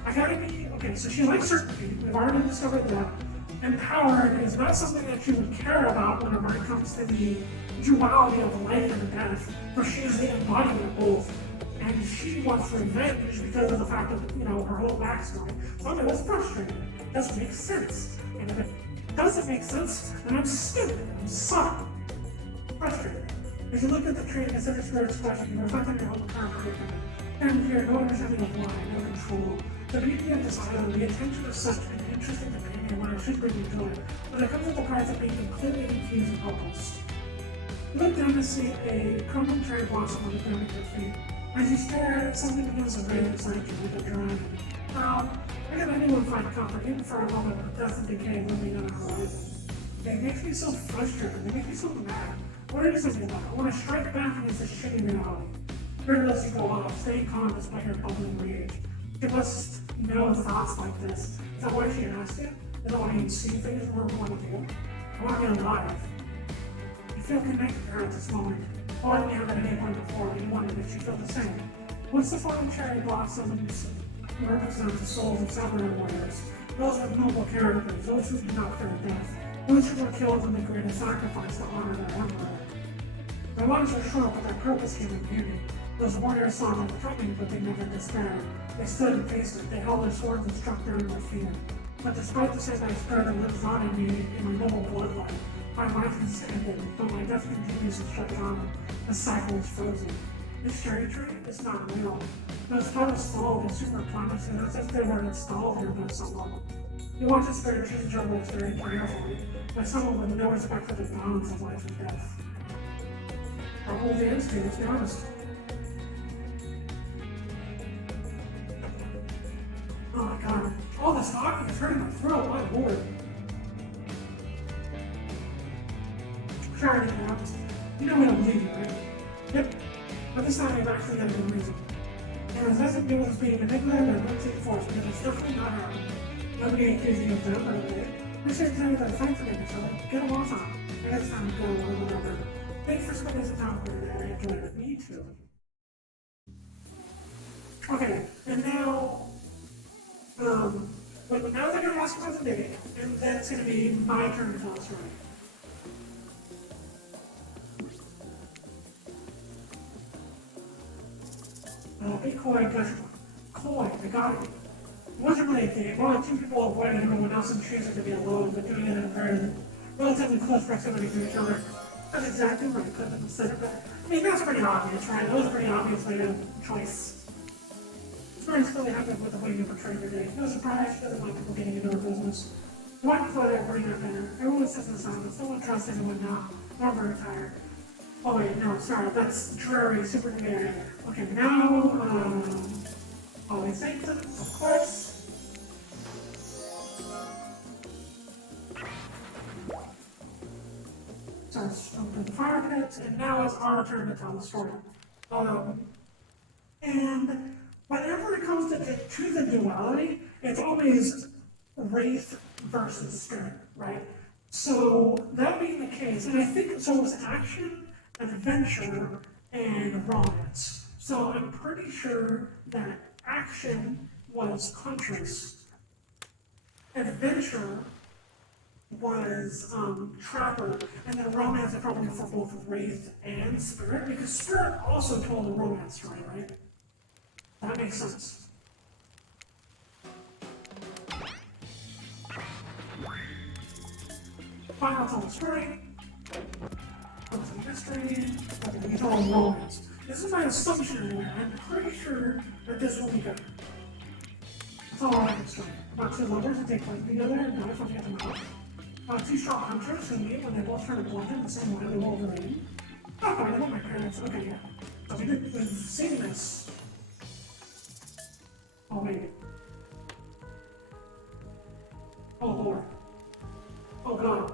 I gotta be, okay, so she likes certainty. We've already discovered that. Empowered is not something that she would care about whenever it comes to the duality of life and death, for she is the embodiment of both. And she wants revenge because of the fact of, her whole backstory. So I mean, that's frustrating. It doesn't make sense. And if it doesn't make sense, then I'm stupid. I'm sorry. Frustrated. As you look at the tree and consider Spirit's question, you reflect on your own current predicament. And here, no understanding of why, no control. The beauty of this island, the attention of such an interesting companion when it should bring you joy, but it comes at the price of being completely confused and hopeless. You look down to see a crumbling cherry blossom on the ground at your feet. As you stare at it, something begins to rain inside you like a dragon. Now, I can anyone find comfort, even for a moment of death and decay looming on the horizon. It makes me so frustrated, it makes me so mad. What is it about? I want to strike back against this shitty reality. Spirit lets you go off, staying calm despite your bubbling rage. She must know thoughts like this. Is that why she asked you? Is that why you see things more than want to do? I want to be alive. You feel connected to her at this moment. More than you have at any point before, and you wondered if she felt the same. Once the falling cherry blossoms represent the souls of samurai warriors, those with noble characters, those who do not fear death. Losers were killed in the greatest sacrifice to honor their emperor. Their lives were short, but their purpose came in beauty. Those warriors saw it coming, but they never despaired. They stood and faced it. They held their swords and struck down their fear. But despite the same spirit that lives on in me, in my noble bloodline, my life is ended, but my death continues to stretch on. The cycle is frozen. This cherry tree is not real. Those petals fall in super planets, and as if they were installed here by someone. You watch the spirit change your lips very carefully, by someone with no respect for the balance of life and death. Our whole dance team, let's be honest. Oh my god, all this talking is hurting my throat, my lord. Try it out. You know we don't believe you, right? Yep. But this time you've actually got a good reason. And it doesn't do with being manipulated or not take force, because it's definitely not happening. Nobody accused you of them, by the way. We should tell you that fight for each other. Get a walk on. And it's time to go or whatever. Thanks for spending some time with me today. I enjoyed it. Me too. Okay, and now, but now they're gonna ask about the date, and then it's gonna be my turn to tell a story. Be coy, because coy, I got it. It wasn't really a date. More like two people avoiding everyone else and choosing to be alone, but doing it in a very relatively close proximity to each other. That's exactly right, could have considered that. I mean, that's pretty obvious, right? That was a pretty obviously a choice. Spirit's really happy with the way you portrayed your date. No surprise, she doesn't like people getting into her business. One photo bring up dinner. Everyone sits in silence. No one trusts anyone now. Or very tired. Oh wait, no, sorry, that's dreary, super dreary. Okay, now, always thank them, of course. So let's open the fire pit, and now it's our turn to tell the story. And whenever it comes to the duality, it's always wraith versus spirit, right? So that being the case, and I think so it was action, adventure, and romance. So I'm pretty sure that action was Huntress, adventure was Trapper, and then romance is probably for both Wraith and Spirit, because Spirit also told a romance story, right? That makes sense. Fine, I'll tell the story. What's the mystery? Okay, it's all romance. This is my assumption anyway. I'm pretty sure that this will be good. That's all I can say. About two lovers that take place together and die from getting out. Two strong hunters who meet when they both turn a bludgeon the same way they will Wolverine. Oh, I love my parents. Okay, yeah. So we've seen this. Oh, wait. Oh, Lord. Oh, God.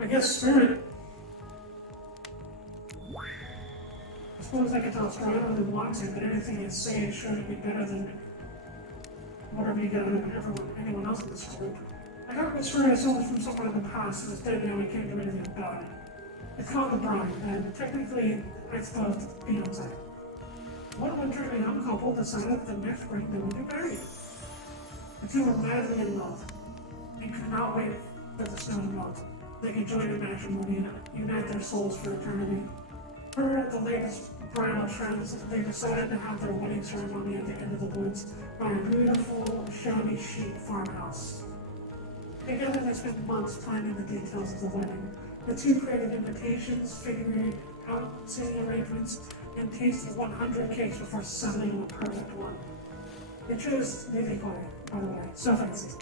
I guess Spirit. I suppose I could tell a story I don't really want to, but anything you say is sure to be better than whatever you get out of anyone else in this group. I got this story I sold from someone in the past, and instead we only came to anything about it. It's called The Bride, and technically, it's supposed to be outside. One winter, a young couple decided that the next spring they would get married. The two were madly in love, and could not wait for the snow to melt. They could join in matrimony and unite their souls for eternity. Per the latest bridal trends, they decided to have their wedding ceremony at the end of the woods by a beautiful, shabby chic farmhouse. Together they spent months planning the details of the wedding. The two created invitations, figured out singing arrangements, and tasted 100 cakes before settling on the perfect one. They chose Lily Coy, by the way, so fancy.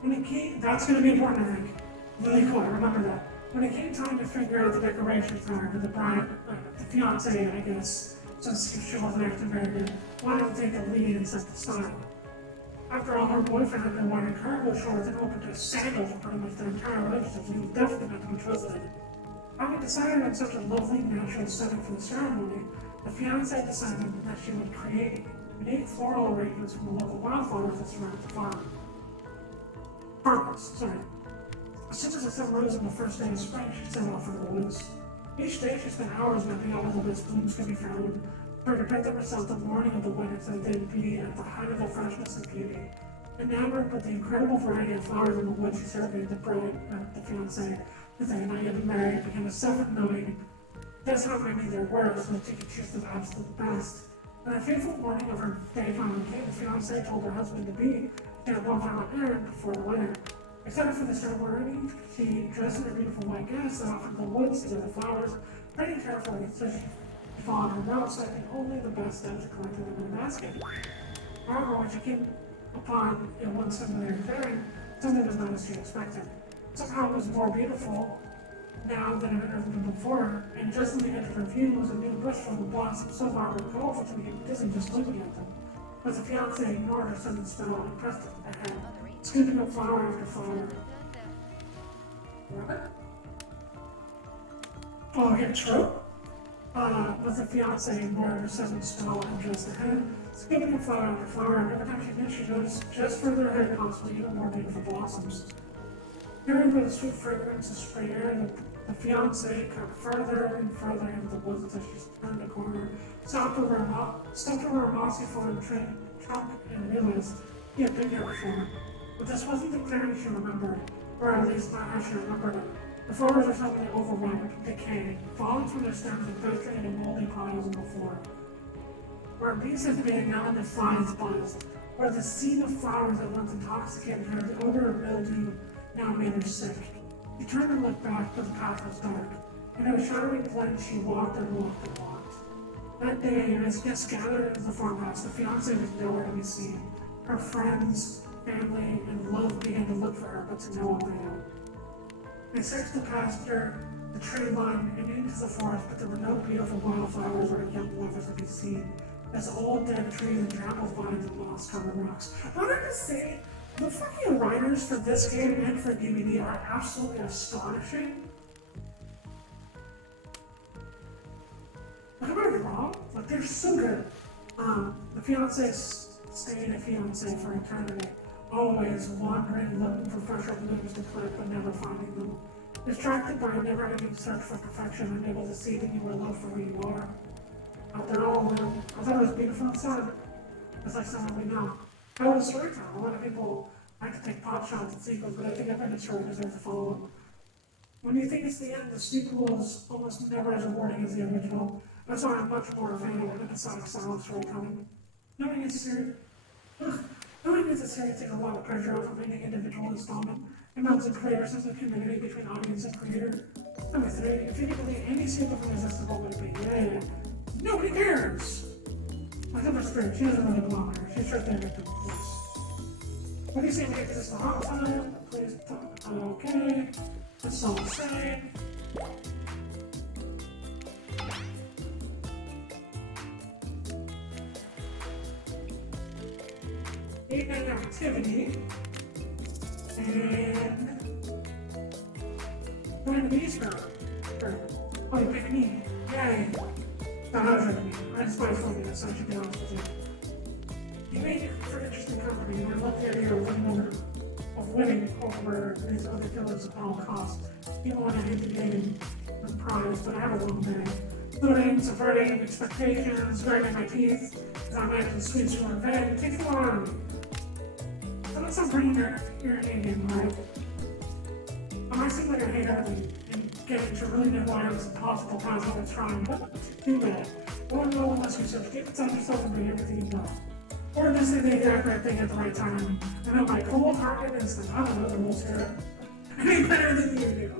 When it came, that's going to be important, I think. Lily Coy, remember that. When it came time to figure out the decorations for the bride, the fiancé, I guess, since she wasn't acting very good, wanted to take the lead and set the style. After all, her boyfriend had been wearing cargo shorts and open-toe sandals for pretty much their entire relationship, so he was definitely not to be trusted. Having decided on such a lovely, natural setting for the ceremony, the fiancé decided that she would create unique floral arrangements from the local wildflowers that surround the farm. As soon as the sun rose on the first day of spring, she set off for the woods. Each day she spent hours mapping out where the best blooms could be found, Her depicted herself the morning of the wedding so they'd be at the height of their freshness and beauty. Enamored with the incredible variety of flowers in the wood she surveyed the bride, the fiancé, as they had not yet been married, became a self-knowing just how many there were so that she could choose the absolute best. On the fateful morning of her day finally came, the fiancé told her husband-to-be she had one final errand before the wedding. Except for the ceremony, she dressed in her beautiful white gown, set off into the woods to gather flowers, pretty carefully, so she followed her route, selecting only the best steps to collect them in a basket. However, when she came upon in one similar clearing, something was not as she expected. Somehow it was more beautiful now than it had ever been before, and just in the edge of her view was a new bush full of blossoms so vibrant and colorful she became dizzy just looking at them. But the fiancé ignored her sudden spell and pressed it ahead, scooping up flower after flower. What? Oh, yeah, true. But the fiancé ignored her sudden spell and just ahead, skipping a flower after flower, and every time she did, she noticed just further ahead possibly even more beautiful blossoms. Hearing the sweet fragrance of spring air, the fiancé cut further and further into the woods until she turned a corner, stopped over a mossy fallen trunk, and realized he had been here before. But this wasn't the clearing she remembered, or at least not how she remembered it. The flowers were suddenly overwhelmed, decaying, falling from their stems and bursting into moldy piles on the floor. Where bees had been, now the flies buzzed. Where the scene of flowers that once intoxicated her, the odor of mildew now made her sick. She turned and looked back, but the path was dark. In a shadowy glen, she walked and walked and walked. That day, as guests gathered into the farmhouse, the fiancé was nowhere to be seen. Her friends, family, and love began to look for her, but to no avail. They searched the pasture, the tree line, and into the forest, but there were no beautiful wildflowers or young lovers to be seen, as old dead trees and trampled vines and moss-covered rocks. I wanted to say, the fucking writers for this game and for DVD are absolutely astonishing. Am I wrong? Like, they're so good. The fiancé stayed a fiancé for eternity, always wandering, looking for fresher blooms to clip, but never finding them. Distracted by a never-ending search for perfection, unable to see that you were loved for who you are. Out there all alone, I thought it was beautiful and sad. It's like someone we know. I was a storyteller. A lot of people like to take pot shots at sequels, but I think every story deserves a follow-up. When you think it's the end, the sequel is almost never as rewarding as the original. That's why I'm much more a fan of episodic style storytelling. Knowing it's a series takes a lot of pressure off of any individual installment. It melts a greater sense of community between audience and creator. Number 3, if you can believe any sequel from Irresistible would be, yeah, nobody cares! Like number 3, she doesn't really belong here. She's right there with the voice. What do you say we get this a hot time? Please talk. Okay. That's all the same. Evening activity. And going to be Easter. Oh, you picked me. Yay. No, I was ready to me. I despise phobias, so I should be honest with you. You made it for interesting company, and I love the idea of winning over these other killers at all costs. Even when I hate the game and prize, but I have a long day. Looting, subverting expectations, grinding my teeth, as I imagine sweets from revenge, it takes a lot out of me. So that's some pretty irritating, right? I might seem like I hate everything, and getting to really know why it's impossible times all the time, but too bad. I won't know unless you said, get inside yourself and do everything you know. Or just say the exact right thing at the right time. And know my cold-hearted instinct, I don't know the rules here. Any better than you do.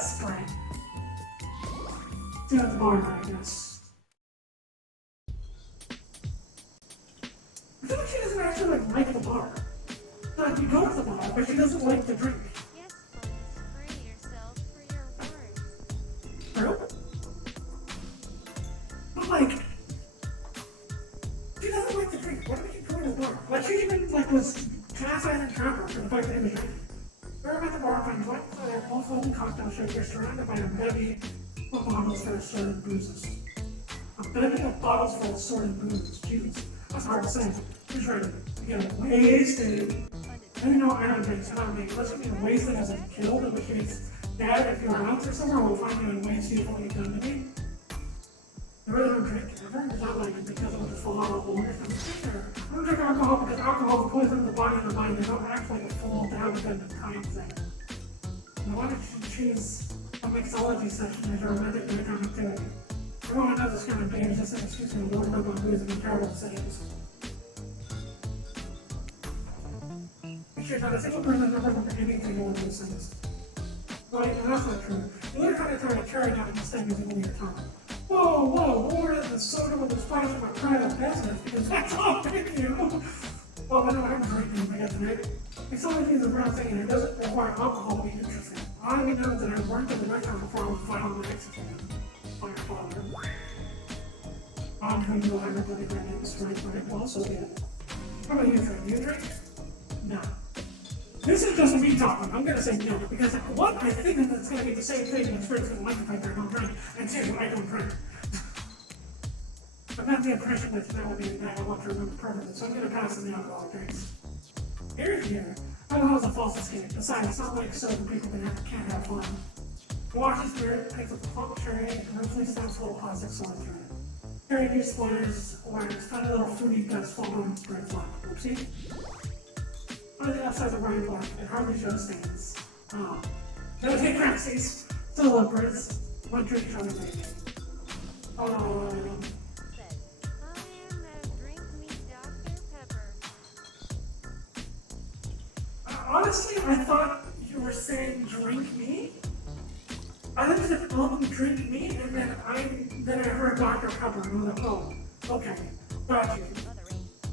Spray. See you at the bar, I guess. I feel like she doesn't actually like the bar. Like, you go to the bar, but she doesn't like the drink. Yes, please. Free yourself for your words. True? But like, she doesn't like the drink. Why do we keep going to the bar? Like, she even was chastising Trapper for the fact that he was drinking. We're at the bar, finding white fire, both holding cocktail shakers, surrounded by a bevy of bottles full of assorted boozes. A bevy of bottles full of assorted boozes. Jesus, that's hard to say. Who's ready to get wasted? I didn't know I don't drink, so I don't make. Unless you mean wasted as in killed, in which case Dad, if you're out there somewhere, we'll find you in ways to what you've done to me. I really don't drink ever. It's not like because I'm just full of alcohol. I don't drink alcohol because alcohol is poison the body and the mind. They don't act like a full down dependent time thing. Now, why don't you choose a mixology session as your romantic nighttime activity? Everyone knows this kind of thing is just an excuse to load up on booze and be terrible settings. Sure, not a single person has ever looked at anything one of those things. Right, and that's not true. You learn how to turn a carrot out into things using your tongue. Whoa, order the soda with the spice of my private business because that's all thank you. Well, I know I'm drinking, I guess, right? Mixology is a real thing and it doesn't require alcohol to be interesting. I already know that I worked at the restaurant before I was finally executed by your father. On whom you will everybody ran into strength, right? Well, so good. How about you, Fred? You drink? No. This is just me talking. I'm gonna say no because one, I think that it's gonna be the same thing in experience with life if I don't drink, and two, I don't drink. I've had the impression that that will be that I want to remember perfectly, so I'm gonna pass on the alcoholic drinks. Here. Alcohol is a false escape. Besides, it's not like sober people can't have fun. Wash the spirit, picks up the plump cherry, and eventually snaps a little plastic solid through it. Cherry juice splatters, orange, funny little fruity guts fall on bread flop. Oopsie. On the outside of the wine block, it hardly shows stains. Oh. No take crapsies. Still love birds. One drink trying to make. I am a drink me Dr. Pepper. Honestly, I thought you were saying drink me. I thought you said, drink me, and then I heard Dr. Pepper, and I was like, oh, okay, got you.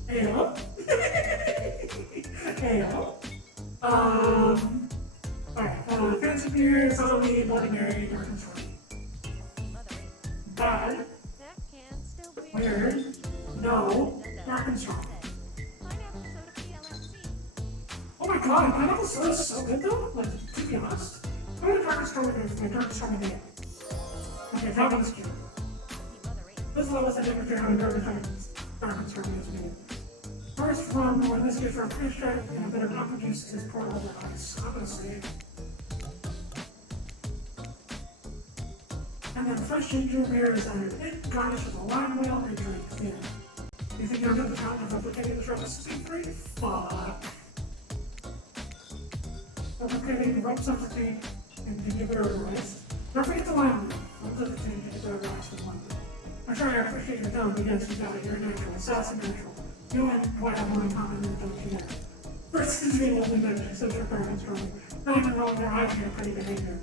Heyo. Heyo. Alright, fancy beer, zombie, Bloody Mary, dark and short. Bad. Weird. No. Dark and strong. Oh my god, pineapple soda is so good though? Like, to be honest. I'm gonna dark and strong with my dark and strong again. Okay, drop on this cube. This is the lowest I ever tried on dark and strong as me. First rum, or in this case, our pre-strike and a bit of apple juice is poured over ice. I'm gonna say. And then fresh ginger beer is added in, garnished with a lime wheel and drink. Yeah. You think you're under the challenge of replicating this recipe free? Fuck. Replicating rum substitute and ginger beer rice. Don't forget the lime wheel. Rum substitute and ginger beer rice with lime wheel. I'm sure I appreciate your time, but yes, you got it. You're natural. Sassy natural. You and Dwight have more in common than don't you know. First is being lovely better, except your parents strong. Not even rolling their eyes at your petty behavior.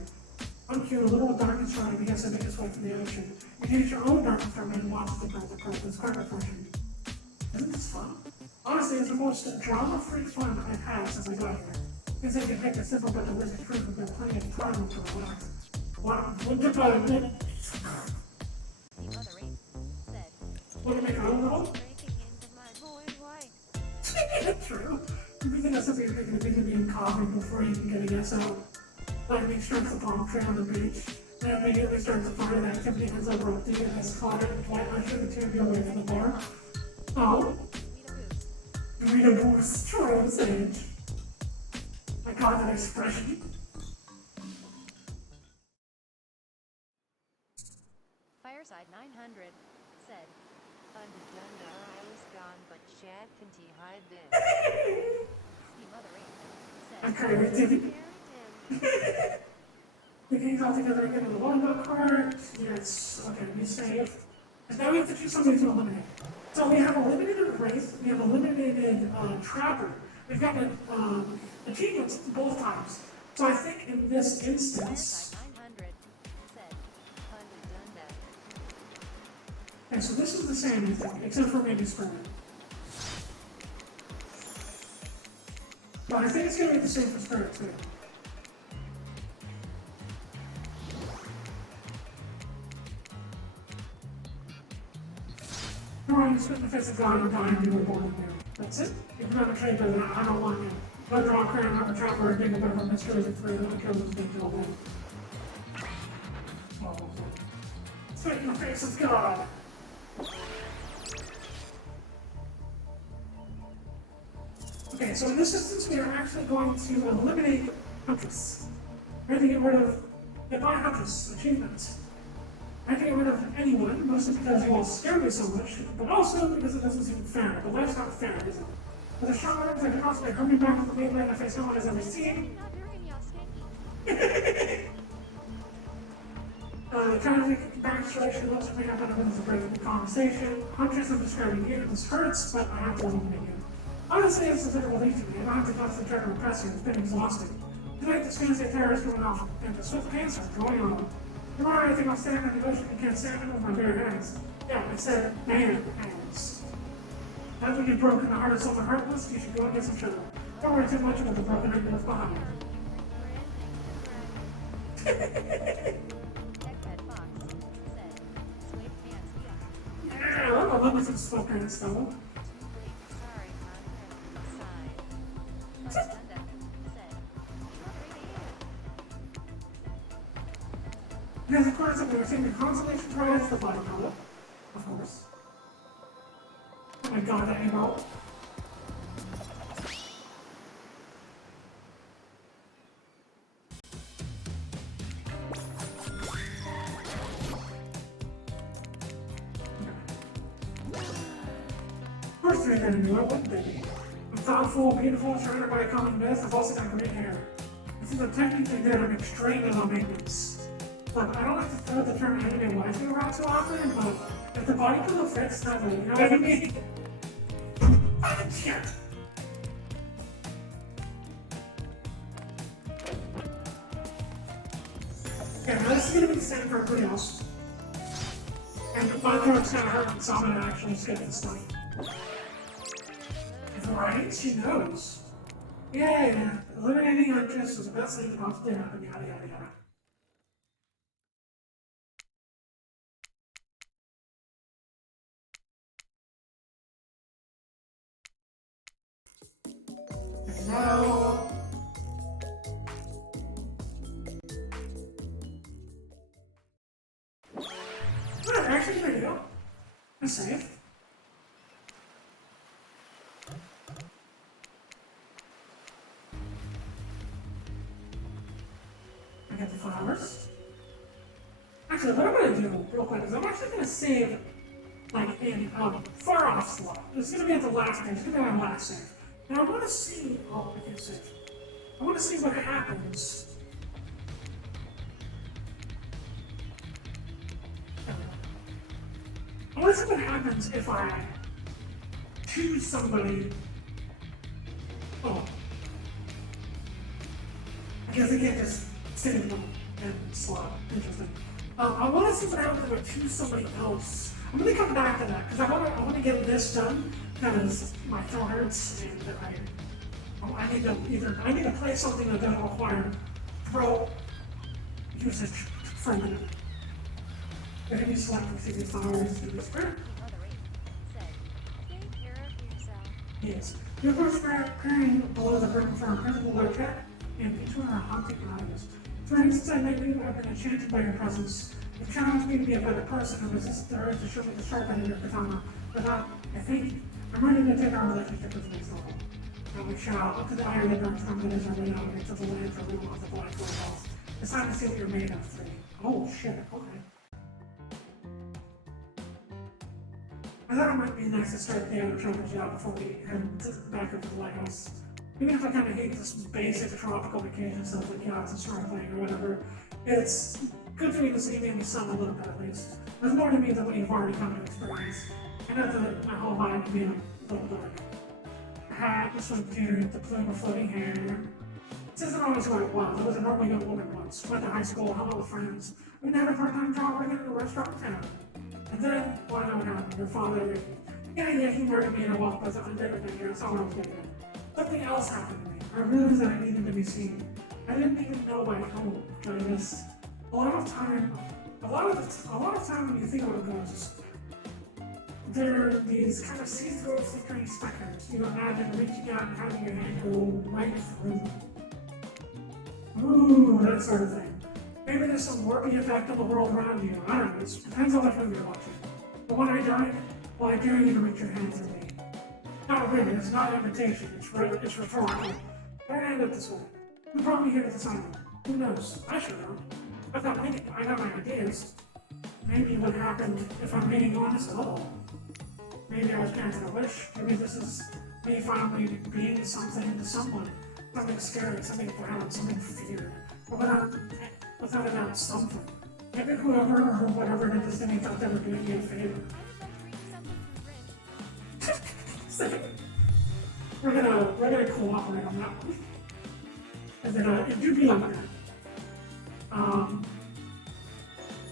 Uncute, a little dark and strong begins to make its way from the ocean. You can use your own dark and strong and watch the birds approach this carpet portion. Isn't this fun? Honestly, it's the most drama-free fun I've had since I got here. Since I can pick a simple but delicious fruit, we've been plenty of time to relax. Want to make our own little? True. You think that's something you're thinking of being coughing before you can get a yes out. Like being struck the palm tree on the beach, then immediately starts a fire that activity ends up erupting and has slaughtered and Dwight ushered the two of you away from the bar. Oh. Rita Boost, true sage. I got that expression. Fireside 900 said, Undone, I was gone, but Chad can hide this. The mother said, Okay, we can all together again in the one card. Yes, okay, we saved. And now we have to choose something to eliminate. So we have eliminated Wraith, we have eliminated Trapper. We've got achievements both times. So I think in this instance. Okay, so this is the same thing, except for maybe Spirit. But I think it's going to be the same for Spirit too. Alright, you spit in the face of God or dying, you were born anew. That's it. If you're not a trade better, I don't want you. Go draw a crown, have a trapper, and dig a bit of a mystery of three, then kill this big deal then. Spit in the face of God! Okay, so in this instance, we are actually going to eliminate Huntress. We're going to get rid of if I have this achievement, I can get rid of anyone, mostly because you all scare me so much, but also because it doesn't seem fair. But life's not fair, is it? With a strong arms, I can constantly hurt me back to the mainland if I face no one has ever seen. Trying to take back situation looks like I've been to break the conversation. Huntress, I'm describing you. This hurts, but I have to eliminate you. Honestly, it's a bit of a relief to me. I don't have to constantly try to repress you. It's been exhausting. Tonight, this fantasy affair is going off, and the swift cancer is going on. Tomorrow, I think I'll stand in the ocean and can't stand it with my bare hands. Yeah, I said bare hands. As we get broken, the heart of someone heartless, you should go and get some sugar. Don't worry too much about the broken end left behind. Yeah, I love some sweatpants though. Yes, of course, I'm going to sing the consolation prize for body color. Of course. Oh my god, that emo. First thing I knew, I wouldn't be. I'm thoughtful, beautiful, surrounded by a common myth. I've also got great hair. Since I'm technically good, I'm extremely low maintenance. Look, I don't like to throw the term anime waifu around too often, but if the body pillow fits, then you know what I mean? Fucking shit! Yeah, now this is gonna be the same for everybody else. And my throat's kinda hurting, so I'm gonna actually skip this thing. Right? She knows. Yeah, eliminating Huntress was the best thing about to happen, yada yada yada. No. Alright, actually, there you go. I'm safe. I got the flowers. Actually, what I'm gonna do real quick is I'm actually gonna save like in far off slot. It's gonna be at the last page. It's gonna be my last save. Now I want to see. Oh, I can't save. I want to see what happens. I want to see what happens if I choose somebody. Oh, I guess I can't just save them and slot. Interesting. I want to see what happens if I choose somebody else. I'm gonna come back to that because I want to get this done because my throat hurts and I need to play something that doesn't require throat usage for a minute. If you select receiving flowers to this group. Yes. Your first appearing below the burden for a principal location and between our haunting eyes. For instance, I met you, I've been enchanted by your presence. You've challenged me to be a better person and resist the urge to show me the sharp end of your katana. But I think I'm ready to take our relationship to the next level. And we shall up to the iron that burns from the desert and out into the land for room of the black walls. It's time to see what you're made of, three. Oh shit, okay. I thought it might be nice to start the other trumpet job before we head back up to the lighthouse. Even if I kind of hate this basic tropical vacation stuff like yachts and snorkeling or whatever, it's good for me to see me in the sun a little bit at least. There's more to me than what you've already come to experience. I know that my whole vibe can be a little dark. The hat, the swimsuit, the plume of floating hair. This isn't always who I was. I was a normal young woman once. Went to high school, hung out with friends. We had a part-time job working at a restaurant in town. And then, what happened? Your father, he murdered me in a walk, but I did everything here. That's all I was getting at. Something else happened to me. I realized that I needed to be seen. I didn't even know my home. But it was a lot of time when you think about ghosts, there are these kind of see-through flickering speckles. You imagine reaching out and having your hand go right through them. Ooh, that sort of thing. Maybe there's some warpy effect on the world around you. I don't know. It depends on which movie you're watching. But when I die, well, I dare you to reach your hand through me. Not really. It's not an invitation. It's rhetorical. Why end up this way? Who brought me here to this island? Who knows? I should know. I got my ideas. Maybe what happened if I'm being honest at all. Maybe I was granted a wish. Maybe this is me finally being something to someone. Something scary, something violent, something feared. But without a doubt, something. Maybe whoever or whatever did this to me thought they were doing me a favor. We're gonna cooperate on that one. And then it do be like that.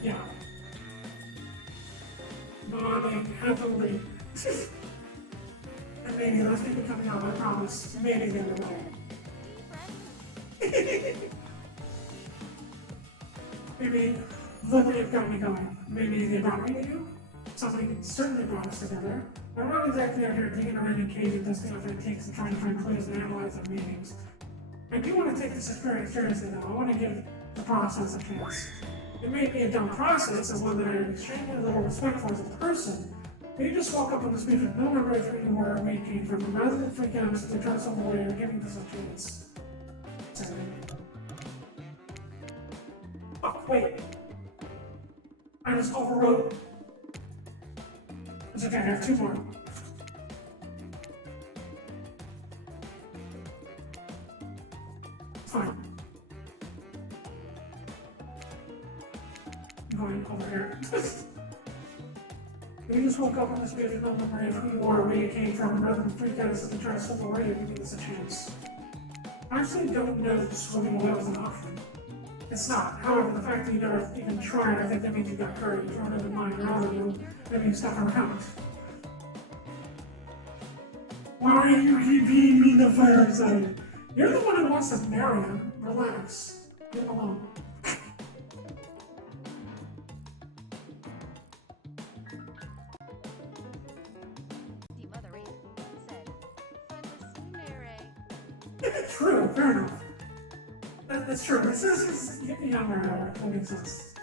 Yeah. Nodding heavily. And maybe that's maybe coming out, I promise. Maybe they will. Maybe look at it got me going. Maybe they brought me to you. Something certainly brought us together. I'm not exactly out here digging around in caves and dusting off antiques and trying to find clues and analyze their meanings. I do want to take this experience seriously though. I want to give the process a chance. It may be a dumb process and one that I have extremely little respect for as a person, but you just walk up on the street with no memory of who you were or where you came from, and rather than freak out as they try some way, you're giving this a chance. Sorry. Fuck, wait. I just overwrote. It's okay, I have two more. It's fine. I'm going over here. You just woke up on this street with no memory of who you are or where you came from, and rather than freak out as they try to slip away, you're giving this a chance. I actually don't know that swimming away was an option. It's not. However, the fact that you never even tried, I think that means you got courage rather than mine, rather than maybe you stuck around. Why are you keeping me the fireside? You're the one who wants to marry him. Relax. Leave him alone. True, fair enough. That's true. This is younger, that makes sense.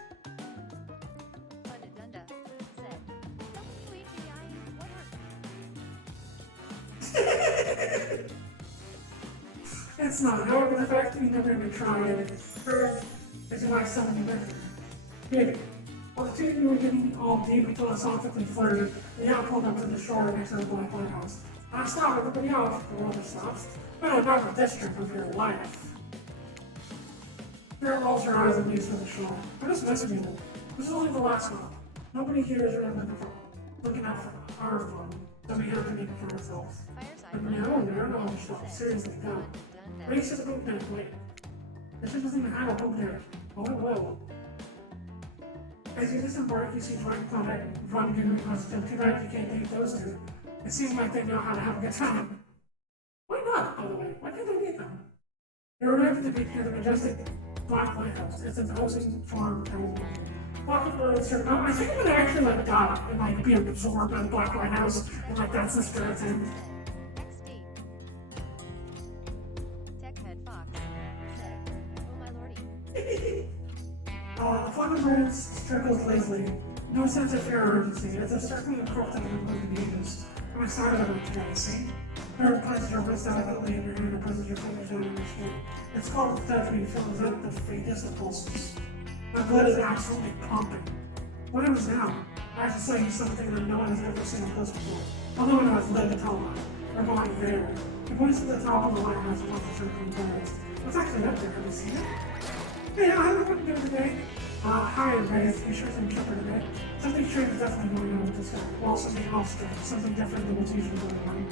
It's not. However, the fact that you never even tried it is why someone you met. Maybe. While the two of you were getting all deep and philosophically flirted, the yacht pulled up to the shore next to the Black Lighthouse. I stopped everybody else, the world stops. But not with this trip of your life. Spirit rolls her eyes and leaves for the shore. I'm just messing with you. This is only the last one. Nobody here is really looking out for our fun. So we have to make it for ourselves. But no, there are no other stuff. Seriously, no. Race is a boot net, wait. This ship doesn't even have a boat there. Oh, it will. As you disembark, you see Frank Planet, Von Goon, and too bad you can't date those two. It seems like they know how to have a good time. Why not, by the way? Why can't they meet them? They arrive at the beach near the majestic Black Lighthouse. It's an imposing farm town. Walking around the circle. I think I'm gonna actually like die and like be absorbed by the Black Lighthouse and like that's the spirit's end. The fun of birds trickles lazily. No sense of fear or urgency. It's a circling crook that will move the ages. I'm excited about it today, see? There places your wrist delicately in your hand and presses your fingers down in your skin. It's called the touch when you feel the faintest of pulses. My blood is absolutely pumping. What happens now? I have to tell you something that no one has ever seen this before. Although no one has lived to tell about it. We're going there. He points to the top of the lighthouse and wants to circling birds. What's actually up there? Have you seen it? Hey, how are you doing today? Hi, everybody. You sure some kipper today? Something strange is definitely going on with this guy. Well, something else strange. Something different than what's usually going on.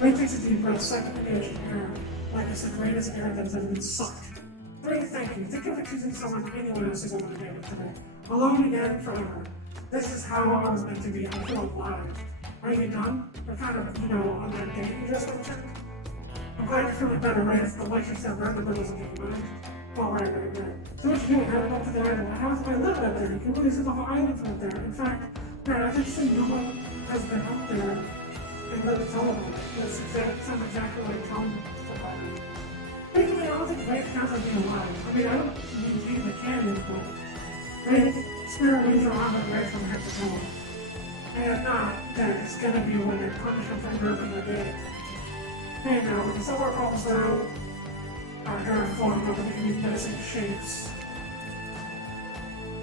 Ray takes a deep breath, sucking in the ocean air, like it's the greatest air that has ever been sucked. Ray, thank you. Think of it choosing someone anyone else to go on a date with today. Alone again, forever. This is how I was meant to be. I feel alive. Are you done? We're kind of, on that date you just mentioned. I'm glad you're feeling better, Ray. It's the light you said right in the middle of your mind. Oh, right. So what you doing? Heading up to the island. How is my live up there? You can really see the whole island from up there. In fact, man, I think no one has been up there and let it tell about it. It sounds exactly like telling about it. Basically, I don't think Ray counts on being alive. I mean, I don't maintain the canon, but Ray, spirit waves around with Ray from head to toe. And if not, then it's gonna be when they punish him for murdering a day. Hey, now, we can solve our problems though. Our hair is flowing over the menacing shapes.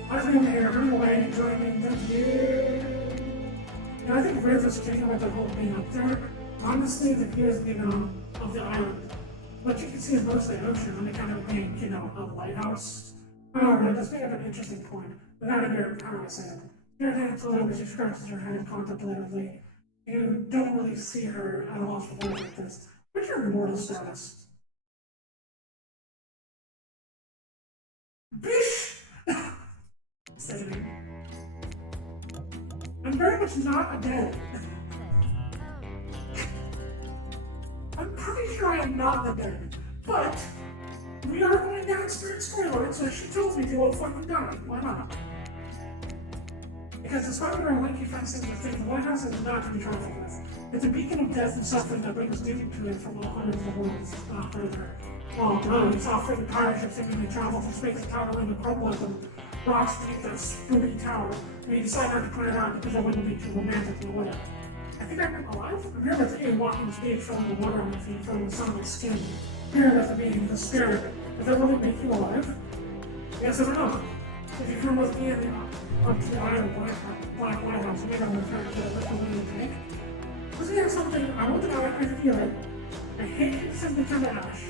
I was able to hear everyone away and enjoying being interviewed. You know, I think Riv was kicking with the whole being up there. Honestly, the view is, of the island. What you can see is mostly ocean, and they kind of make, a lighthouse. However, this may have an interesting point. Without a mirror, how do I say it? Your hand flows as she scratches her head contemplatively. You don't really see her at a loss for words like this. What's your mortal status? Bish! Saving. I'm very much not a dead. I'm pretty sure I am not the dead, but we are going downstairs storyline, so she tells me to, well, fucking die. Why not? Because despite our lanky fencing the thing, the lighthouse is not to be trifled with. It's a beacon of death and suffering that brings doom to it from all corners of the world. It's not further. Oh no, it's offering pirate ships that they travel through space and tower and crumble at them. Rocks beneath that spooky tower. We decide not to put it out because that wouldn't be too romantic or whatever. I think I'm alive. I'm here with you, walking the stage, feeling the water on my feet, feeling the sun on my skin. Here with me, the spirit. Does that really make you alive? Yes, I don't know. If you come with me and up to the island Black Lighthouse, maybe I'm going to try to get a little bit of tank. Let's get something. I want to know how I feel it. I hate it simply turn to ash.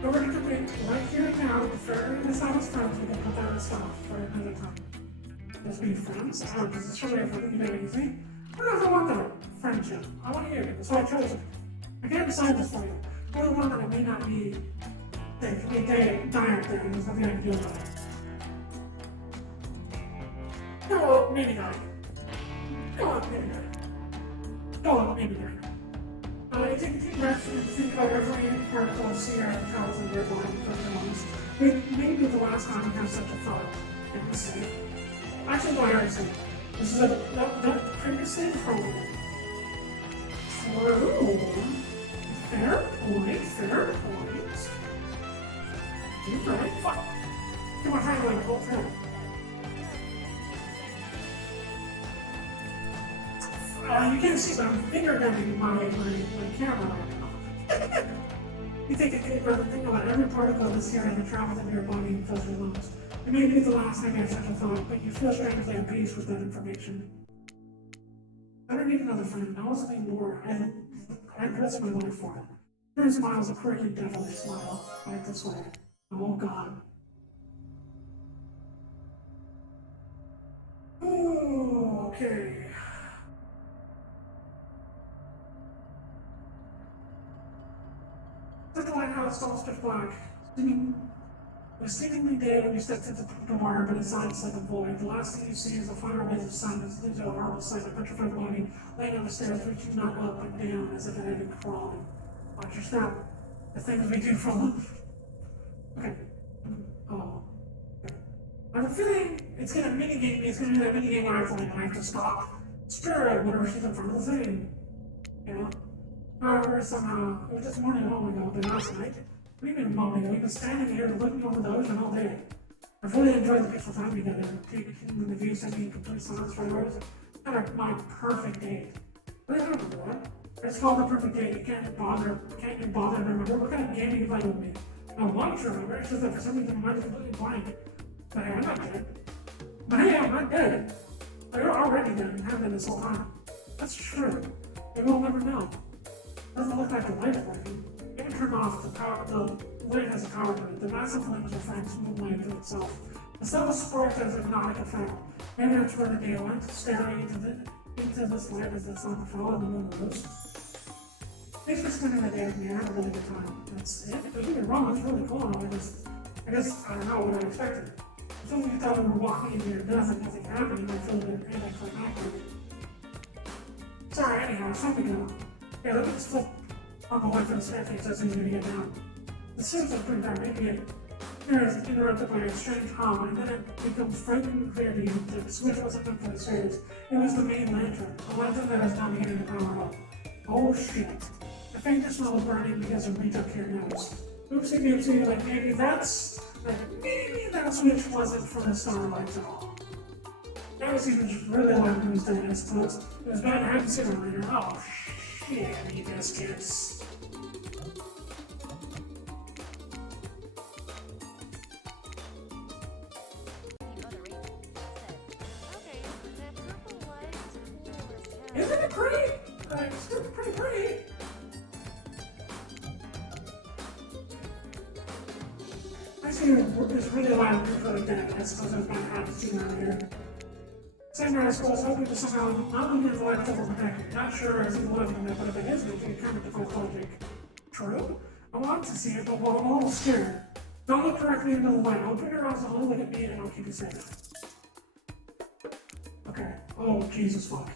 But we're going to make right here and now, the further this out as friends, we can put that as stuff for another time. Let's be friends. Does this show me if I think you made it easy? I don't want that friendship. I want you. That's why I chose it. I can't decide this for you. Only one that I may not be. They die out there, and there's nothing I can do about it. No, maybe not. Go on, maybe not. Go on, maybe not. You take a deep breath and think about every particle of sea air that travels in your body for the lungs. Maybe the last time you have such a thought. And you say, actually, no, I already said it. This is the previous thing from me. True. Fair point, fair point. You're right. Fuck. Come on, try to like pull through. You can't see, but I'm finger gunning my camera right now. You take a deep breath and think about every particle of this air that travels in your body and fills your lungs. It may be the last time you have such a thought, but you feel strangely at peace with that information. I don't need another friend. I want something more, and I'd risk my life for it. Her smile is a quirky, devilish smile, right this way. Oh God. Ooh, okay. The lighthouse all stood black. It was seemingly day when you stepped into the water, but inside it's like a void. The last thing you see is a final rays of sun as leads to a horrible sight, a petrified body laying on the stairs, reaching not up and down as if it had been crawling. Watch your step. The thing is way too full. Okay. Oh. Okay. I have a feeling it's gonna minigame me. It's gonna be that minigame where I have to stop. Spirit, whatever she's in front of the thing. You know? However, somehow, it was just morning a moment ago, but last night, we've been a moment ago. We've been standing here looking over the ocean all day. I've really enjoyed the peaceful time together, taking in the view, sending in complete silence for hours. Had my perfect date. What do you remember that? It's called the perfect date. You can't you bother to remember? What kind of game you played with me? I want to remember, it's just that for some reason my mind is completely blank. But hey, I'm not dead. But hey, I'm not dead. But you're already dead and have been this whole time. That's true. Maybe we'll never know. Doesn't look like the light is working. Even turn off the power. The light has a power to it. The massive flames are trying to move light to itself. The sun sparked as hypnotic effect. Maybe that's where the day went, staring into this light as the sun fell and the moon rose. Thanks for spending the day with me. I had a really good time. That's it. Don't get me wrong, it's really cool. I guess I don't know what I expected. If only you thought we were walking into your death and nothing happened, you might feel a bit anticlimactic. Sorry, anyhow, it's time to go. Yeah, let me just flip on the light for the staircase as soon as we get down. The stairs are pretty dark, maybe it is interrupted by a strange hum, and then it becomes frighteningly clear to you that the switch wasn't meant for the stairs. It was the main lantern, a lantern that is now beginning to power up. Oh shit. The faintest smell of burning because of reach up here knows. Oopsie doopsie, maybe that switch wasn't for the starlights at all. That was even really loud news day, I suppose. It was bad to have to sit on later. Oh shit, you biscuits. Isn't it pretty? Like, it's pretty pretty. I see it's really loud for the dead. I suppose I was going to have to see around here. Same way I suppose hoping to somehow not only get the light over protected. Not sure I see the logic in that, but if it isn't, it can kind of defy logic. True? I want to see it, but I'm a little scared. Don't look directly into the light. Open your eyes and only look at me and I'll keep you safe. Okay. Oh, Jesus fuck.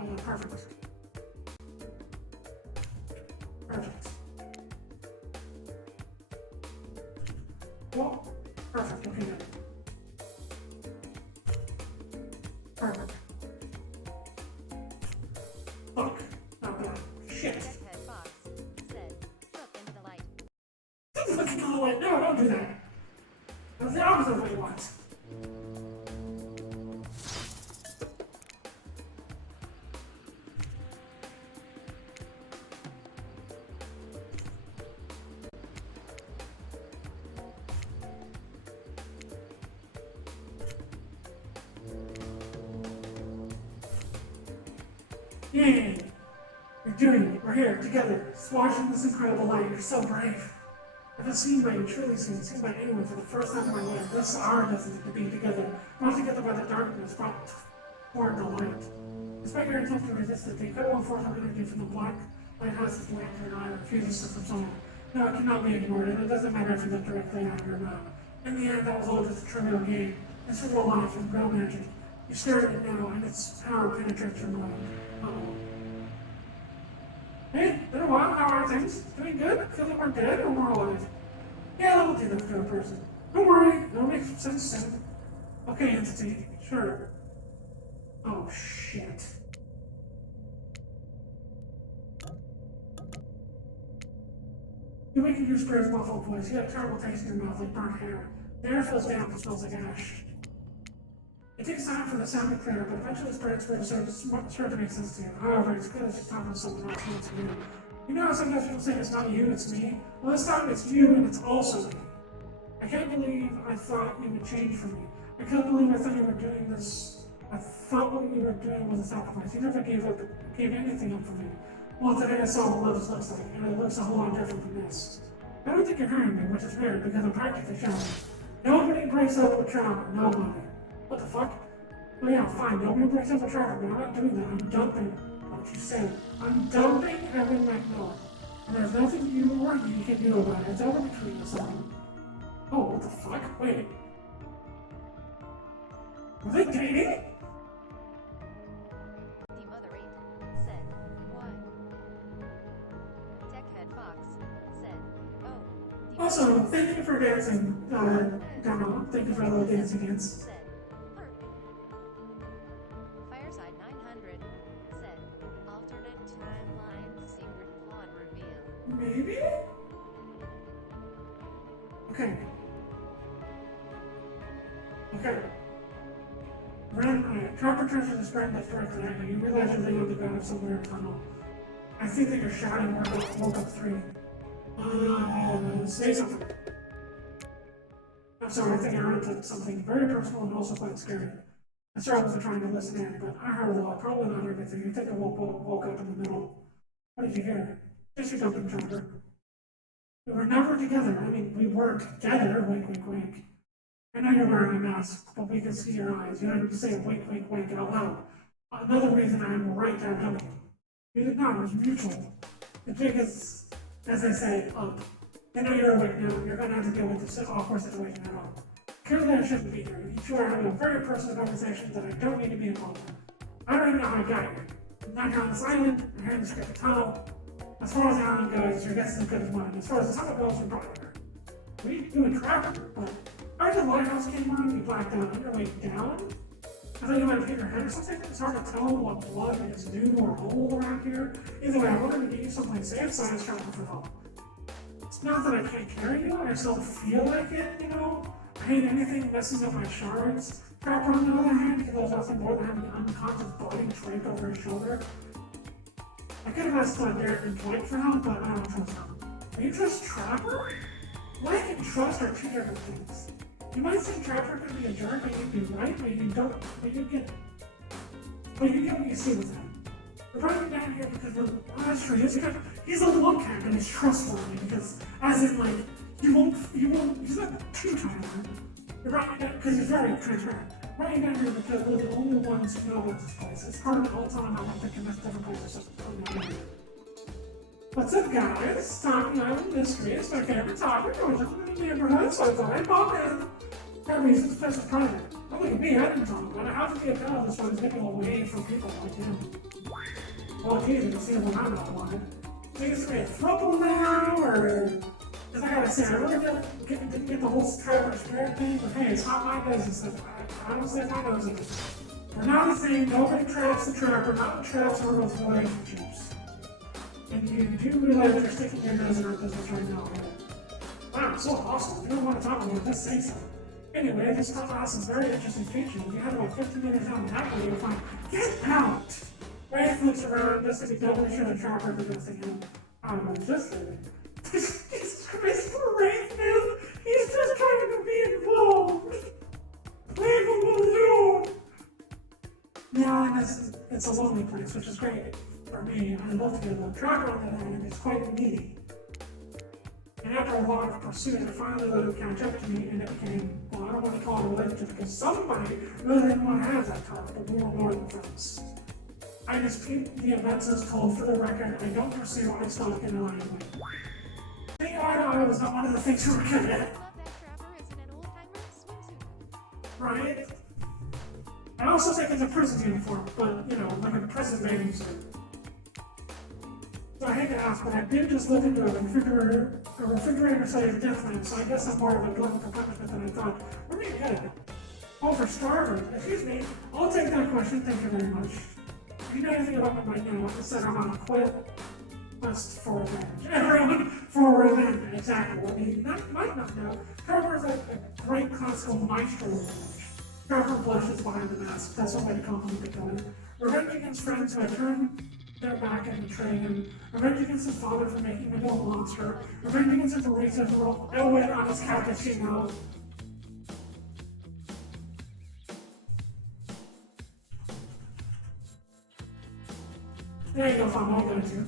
Oh, perfect. Perfect. Well, perfect. Okay, good. Perfect. Fuck. Not bad. Shit. Head Fox said, look into the light. Look into the light. No, don't do that. That's the opposite of what you want. Yay! You're doing it. We're here, together, watching this incredible light. You're so brave. If it's seen by you, truly seen by anyone for the first time in my life, this is our destiny to be together, not together by the darkness, but toward the light. Despite your attempt to resist it, the incredible force of energy from the black lighthouse's lantern eye refuses to subside. No, it cannot be ignored, and it doesn't matter if you look directly at it or not. In the end, that was all just a trivial game. It's real life and real magic. You stare at it now, and its power penetrates your mind. Uh-oh. Hey, been a while. How are things? Doing good? Feel like we're dead or we're alive? Yeah, that'll do that for a person. Don't worry, it'll make sense soon. Okay, entity. Sure. Oh, shit. You wake in your spirit's muffled voice. You have a terrible taste in your mouth like burnt hair. The air feels damp and smells like ash. It takes time for the sound to clear, but eventually the spirit's will start to make sense to you. However, it's good as you're talking to someone else who it's you. You know how sometimes people say it's not you, it's me? Well, this time it's you and it's also me. I can't believe I thought you would change for me. I can't believe I thought you were doing this. I thought what you were doing was a sacrifice. You never gave anything up for me. Well, today I saw what love looks like, and it looks a whole lot different from this. I don't think you're hearing me, which is weird, because I'm practically shouting. Nobody breaks up with trauma, nobody. What the fuck? Oh yeah, fine, nobody breaks up with trauma, but I'm not doing that. I'm dumping what you said. I'm dumping Evan McMillan. And there's nothing you or he can do about it. It's over between us all. Oh, what the fuck? Wait. Were they dating? The Mother Ape said, why? Techhead Fox said, oh. Also, thank you for dancing, Donna. Thank you for all the dancing dance. Said, Fireside 900 said, alternate timeline secret plot reveal. Maybe? Okay. Okay. When Trump returns to the spread that's directed at you, you realize you're laying on the ground of somewhere infernal. I think that you're shouting more about woke up 3. Say something. I'm sorry, I think I heard something very personal and also quite scary. I sure wasn't trying to listen in, but I heard a lot, probably not everything. You think I woke up in the middle. What did you hear? Just your dumping chopper. We were never together. I mean, we were together, wink, wink, wink. I know you're wearing a mask, but we can see your eyes. You heard me say wink, wink, wink out loud. Another reason I'm right down helping you. You did not, it was mutual. The jig is, as they say, up. I know you're awake now. You're gonna have to deal with this awkward situation at all. Clearly I shouldn't be here. You two are having a very personal conversation that I don't need to be involved in. I don't even know how I got here. I'm not here on this island. I'm here in the script tunnel. As far as the island goes, your guess is as good as mine. As far as the tunnel goes, we're probably here. We do a trapper, but after the lighthouse came on, you blacked out on your way down. I thought you might have hit your head or something. It's hard to tell what blood is new or old around here. Either way, I wanted to get you someplace safe, so I was traveling for help. It's not that I can't carry you, I just don't feel like it, you know? I hate anything messing up my shards. Trapper, on the other hand, he loves nothing more than having an unconscious body draped over his shoulder. I could have asked Derek and Dwight for help, but I don't trust them. Are you just Trapper? Like and trust are two different things. You might think Trapper could be a jerk and you'd be right, but you don't. But you get But you get what you see with him. We're bringing him down here because that's true. He's a look at and he's trustworthy because, as in, like, he's not too tired. We're bringing him down because he's very transparent. We're bringing him down here because we're the only ones who know about this place. It's part of the whole time I'm thinking that's different places. What's up, guys? Talking Island Mysteries, my favorite topic. We're looking in the neighborhood, so I thought I'd pop in. That reason this place is private. Don't look at me, I didn't talk about it. How could be a pal this one is making a way for people like him? Well, geez, you can see when I'm not wanted. Think it's gonna be a throuple now, or... Because I gotta say, I really didn't get the whole trapper spirit thing, but hey, it's not my business. I don't say my nose in this. We're not the same, nobody traps the trapper, not the traps or those relationships. And you do realize you're sticking your nose in our business right now, right? Wow, so awesome. If you don't want to talk about it, just say so. Anyway, this class is a very interesting feature. If you have about 15 minutes down that way, you'll find, get out! Ray flips around, just to be doubly sure the trapper is against him. I don't know, just kidding. Jesus Christ, poor Ray, man! He's just trying to be involved! Leave him alone! Yeah, and it's a lonely place, which is great. For me, I love to get a little trapper on that end, it's quite needy. And after a lot of pursuit, I finally let him catch up to me, and it became, well, I don't want to call it a relationship because somebody really didn't want to have that talk, but we were more than friends. I dispute the events as told. For the record, I don't pursue, I stalk, and I win. Being eye to eye was not one of the things we were good at. Right? I also think it's a prison uniform, but, you know, like a prison bathing suit. So I hate to ask, but I did just look into a refrigerator sized death lamp, so I guess I'm more of a glutton for punishment than I thought. We're being good at it. Oh, for starters, excuse me, I'll take that question, thank you very much. If you know anything about me right now, it said I'm on a quest for revenge. Everyone for revenge, exactly. What you might not know, Trevor is a great classical maestro of revenge. Trevor blushes behind the mask, that's one way to compliment the villain. Revenge against friends who have turned their back and betraying him. Revenge against his father for making him into a monster. Revenge against his racist world. Elwood on his cappuccino. There you go, fam. I'll get it to you.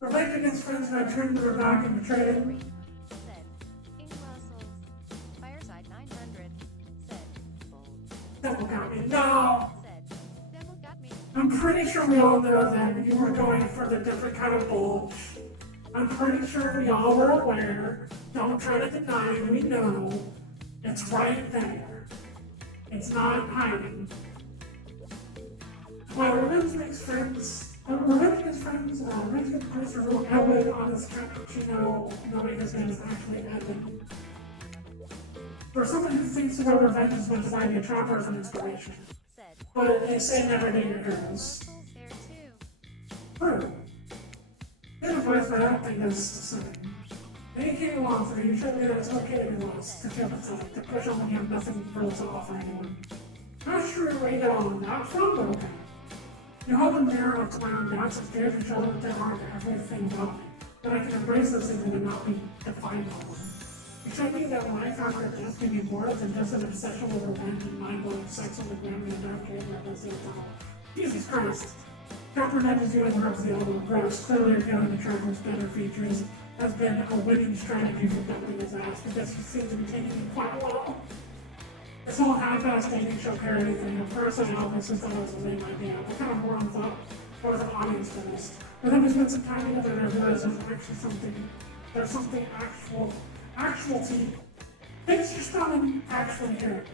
Revenge against friends who have turned their back and betrayed him. Fireside 900 said, Devil got me. No! I'm pretty sure we all know that you were going for the different kind of bulge. I'm pretty sure we all were aware. Don't try to deny it. We know. It's right there. It's not hiding. Well, revenge makes friends. Revenge makes friends. Revenge makes friends for real. Elwood on his cappuccino. Nobody his name is actually Evan. For someone who thinks about revenge as much as I do, Trapper is an inspiration. But they say never date your heroes. True. Good advice, but I don't think that's the same. They came along for you, showed me that it's okay to be lost, to feel pathetic, to push on when you have nothing real to offer anyone. Not sure where you get on that from, but okay. You hold a mirror up to my own doubts and fears and show that there aren't everything about me, that I can embrace those things and not be defined by them. You showed me that life after death can be more than just an obsession with revenge and mind-blowing sex on the ground and a dark cave where there's the alcohol. Jesus Christ. Trapper nudges you and rubs the elbow. Gross, clearly revealing the Trapper's better features has been a winning strategy for dumping his ass because he seems to be taking it quite well. This whole half-assed dating show parody thing, at first I obviously thought it was a lame idea, but kind of more on thought I was an audience for this. But then we spent some time together and I realized there's something actual to you. Things just coming actually here.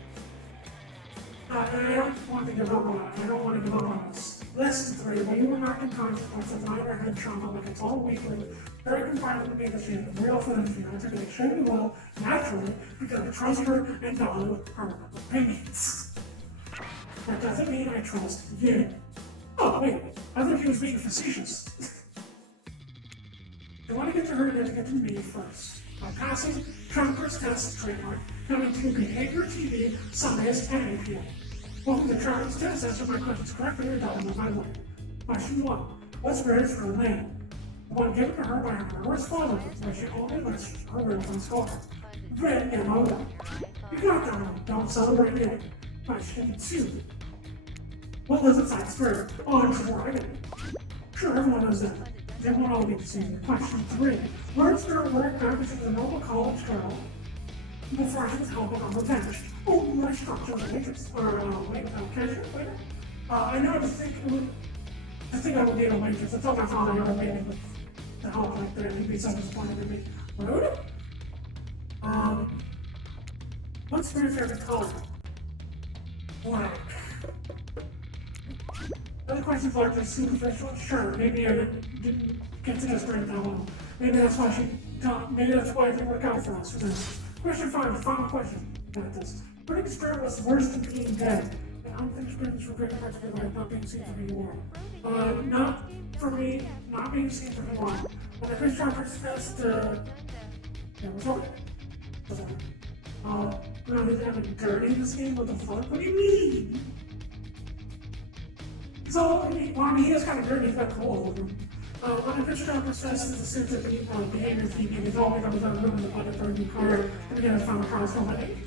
And I don't want to give up on it. I don't want to give up on us. Lesson 3, when you were not in consequence of minor head trauma like it's all weekly, very confided to me that she had real feelings for you. I took it extremely well, naturally, because I trust her and value her opinions. That doesn't mean I trust you. Oh, wait, I thought he was being facetious. I want to get to her and then get to me first. By passing Trapper's Test trademark, coming to Behavior TV, Sundays at 8 p.m. Welcome to Trapper's Test. Answer my questions correctly or don't know my way. Question 1. What's Ray's real name? The one given to her by her murderous father, where she only lists her real friend's score. Ray M.O. You got that one. Don't celebrate yet. Question 2. What lives inside Spirit? Oh, I'm sure I get it. Sure, everyone knows that. They won't all be Caesar. Question 3. Where Spirit worked back as a normal college girl before she was held on revenge. Oh, my structure of the matrix. Or, wait, can I know I think I would be a waitress. I told my father I would maybe with the help like that. He'd be so disappointed in me. Rude? What's your favorite color? Black. Other questions largely superficial? Sure, maybe I didn't get to this right that well. Maybe that's why it didn't work out for us. Question 5, final question. Got this. Putting Spirit was worse than being dead. Unfinished business for greater parts of your life not being seen for who you are. Not for me, not being seen for who you are. When the Chris Roberts test, it was over. Now they have a dirty in this game? What the fuck? What do you mean? So, I mean, he is kind of dirty, he's got coal over him. When the Chris Roberts test is a suit that behavior theme, he's all because of the room in the budget for a new car, and again, I found a car, so I'm like,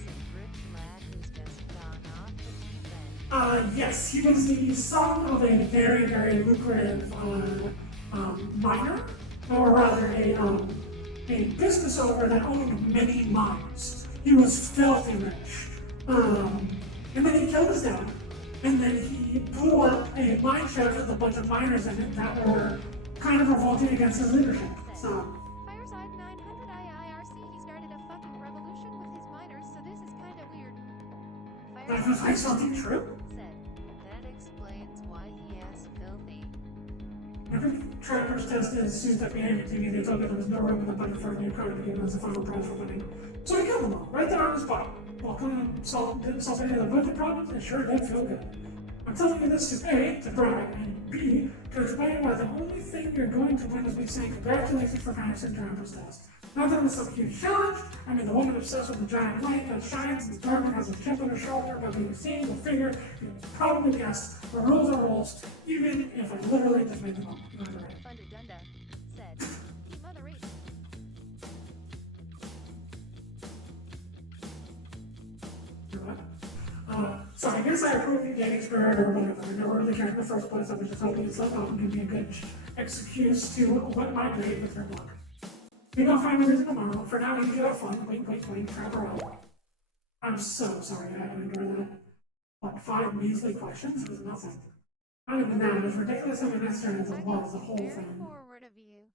yes, he was the son of a very, very lucrative miner, or rather a business owner that owned many mines. He was filthy rich. And then he killed his dad, and then he blew up a mine shaft with a bunch of miners in it that were kind of revolting against his leadership. So. Fireside 900 IIRC, he started a fucking revolution with his miners, so this is kind of weird. That was something true? Every Trappers tested his suit at behavior TV, they told me there was no room in the budget for a new car to begin as a final prize for winning. So he killed them all, right there on the spot. While didn't solve any of the budget problems, it sure did feel good. I'm telling you this to A, to brag, and B, to explain why the only thing you're going to win is me saying congratulations for passing Trappers test. Not that it was some huge challenge. I mean, the woman obsessed with the giant light that shines in the dark and has a chip on her shoulder about being seen will figure you probably guessed the rules are rules, even if I literally just made them up. Thunderdunda said, Mother Earth. So I guess I approve you getting Spirit or whatever. I never really cared in the first place. I was just hoping it's up and give me a good excuse to wet my grave with her luck. Maybe I'll find a reason tomorrow. For now, you have fun. Wait, crap her out. I'm so sorry I had to endure that. What, 5 measly questions? It was nothing. Not even that. It was ridiculous how next turn as it was, the whole thing. Forward of you.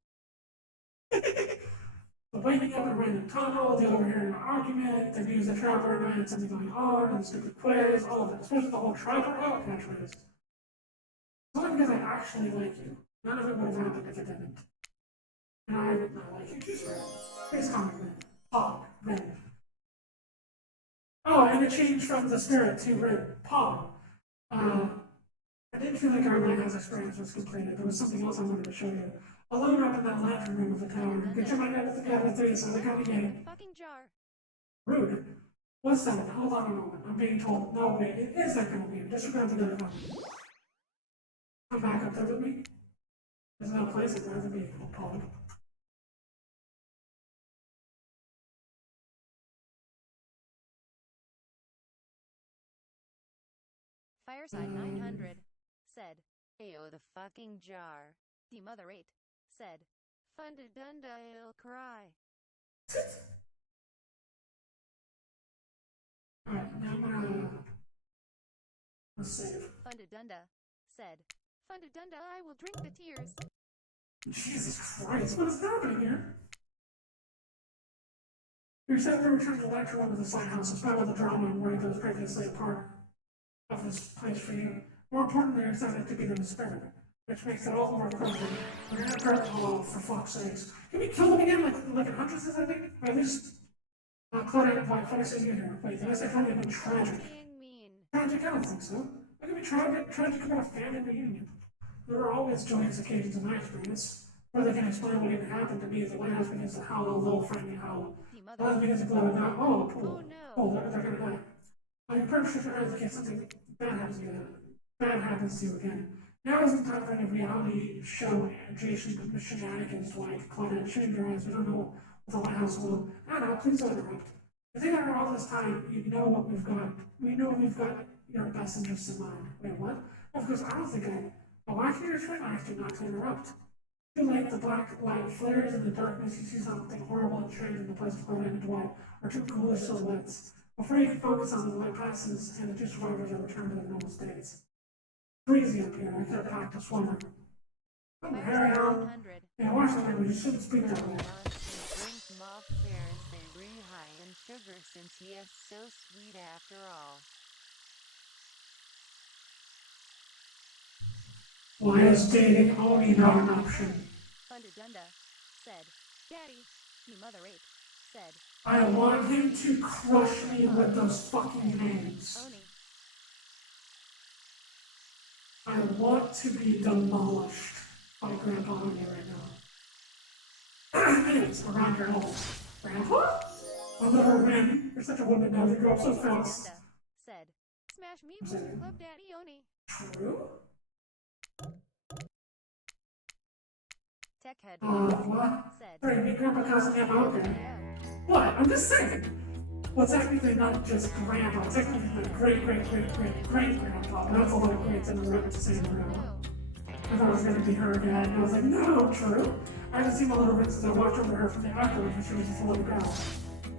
The waking up in a random tunnel, the overhearing an argument, the news the Trapper and I had something going on, and the stupid quiz, all of it. Especially the whole Trapper catchphrase. It's only because I actually like you. None of it would have happened if it didn't. And I did not like you just right. Here's comic man. Pog. Red. Oh, and it changed from the Spirit to Red. Pog. I didn't feel like our lighthouse experience was completed. There was something else I wanted to show you. Alone up in that lantern room of the tower. Get your mind out of the cabin 3, so they got the game. Fucking jar. Rude. What's that? Hold on a moment. I'm being told. No, wait, it is that kind of game. Disregard the other comment. Come back up there with me. There's no place I'd rather be. Pog. Fireside 900 said, Ayo the fucking jar. The Mother 8 said, Fundadunda I'll cry. Alright, now I'm gonna let's save. Fundadunda said, Fundadunda I will drink the tears. Jesus Christ, what is happening here? You're set to return to the lecture room of the lighthouse, despite all the drama and worry that was previously a part of this place for you. More importantly, you're excited to be the Spirit, which makes it all the more appropriate. We're gonna grab for fuck's sakes. Can we kill them again like in Huntress, I think? Or at least Claudette, like what I said here. Wait, did I say something about tragic? Tragic? I don't think so. It could be tragic about a family reunion. There are always joyous occasions in my experience. Where they can explain what even happened to me as the lighthouse begins to howl, a little frightening howl. The light begins to glow and now, oh, cool. Oh, they're gonna die. I'm pretty sure in case something bad happens to you again. Now isn't time for any reality show adjacent shenanigans like Claudette shooting your eyes. We don't know what the lighthouse will. I don't know, please don't interrupt. You think after all this time, you know what we've got. We know we've got your best interests in mind. Wait, what? Of course, I don't think I. Oh, after your twin, I do not to interrupt. Too late, the black light flares in the darkness. You see something horrible and strange in the place where Glenn and Dwight are two ghoulish silhouettes. Before you can focus on the light passes, and the two survivors are returned to their normal states. Breezy up here, I could have packed a swimmer. Oh, Harry, yeah, watch the language, you shouldn't speak that way. Drink malt beers and brew high in sugar since he is so sweet after all. Why is dating only not an option? Thunder Dunda said, Daddy, me mother ape, said, I want him to crush me with those fucking hands. Oni. I want to be demolished by Grandpa Oni right now. Anyways, around your house. Grandpa? I love her, man. You're such a woman now. You grow up so fast. Said, smash me with your club daddy Oni. True? Tech head What? said, Sorry, me grandpa calls me okay. What? I'm just saying. Well, technically not just grandpa, technically my great-great-great-great-great-grandpa. That's a lot of greats in a row at the same row. I thought it was going to be her again, and I was like, no, true. I haven't seen my little rinse as I watched over her from the afterwards when she was just a little girl.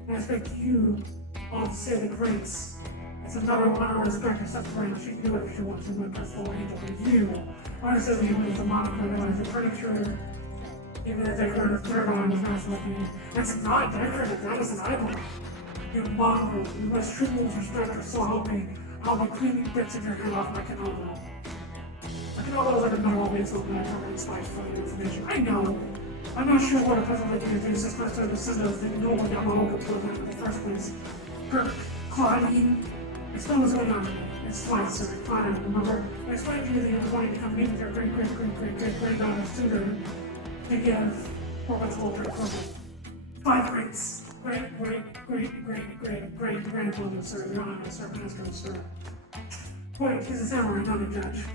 And I expect you all to say the greats. It's another one I respect her such brand. She can do it if she wants to, but that's the way angel. But you, I understand you as a moniker, and I'm pretty sure even the decorative third eye was nice looking. That's not decorative, that is an eyeball. You mongrel, you must treat me with respect or so help me. I'll be cleaning bits of your head off my canola. My canola is like a mineral based on natural and spice for your information. I know. I'm not sure what a person like you is supposed to send us didn't know what Yamaoka put in the first place. Kirk, Claudine, explain what's going on. It's twice, sir. Claudine, remember? I explained to you that you were going to come meet with your great-great-great-great-great-granddaughter sooner to give what was called her equivalent. 5 greats. Great-great-great-great-great-grandmother, sir. Your Honor, sir, master, sir. Point, he's a samurai, not a judge.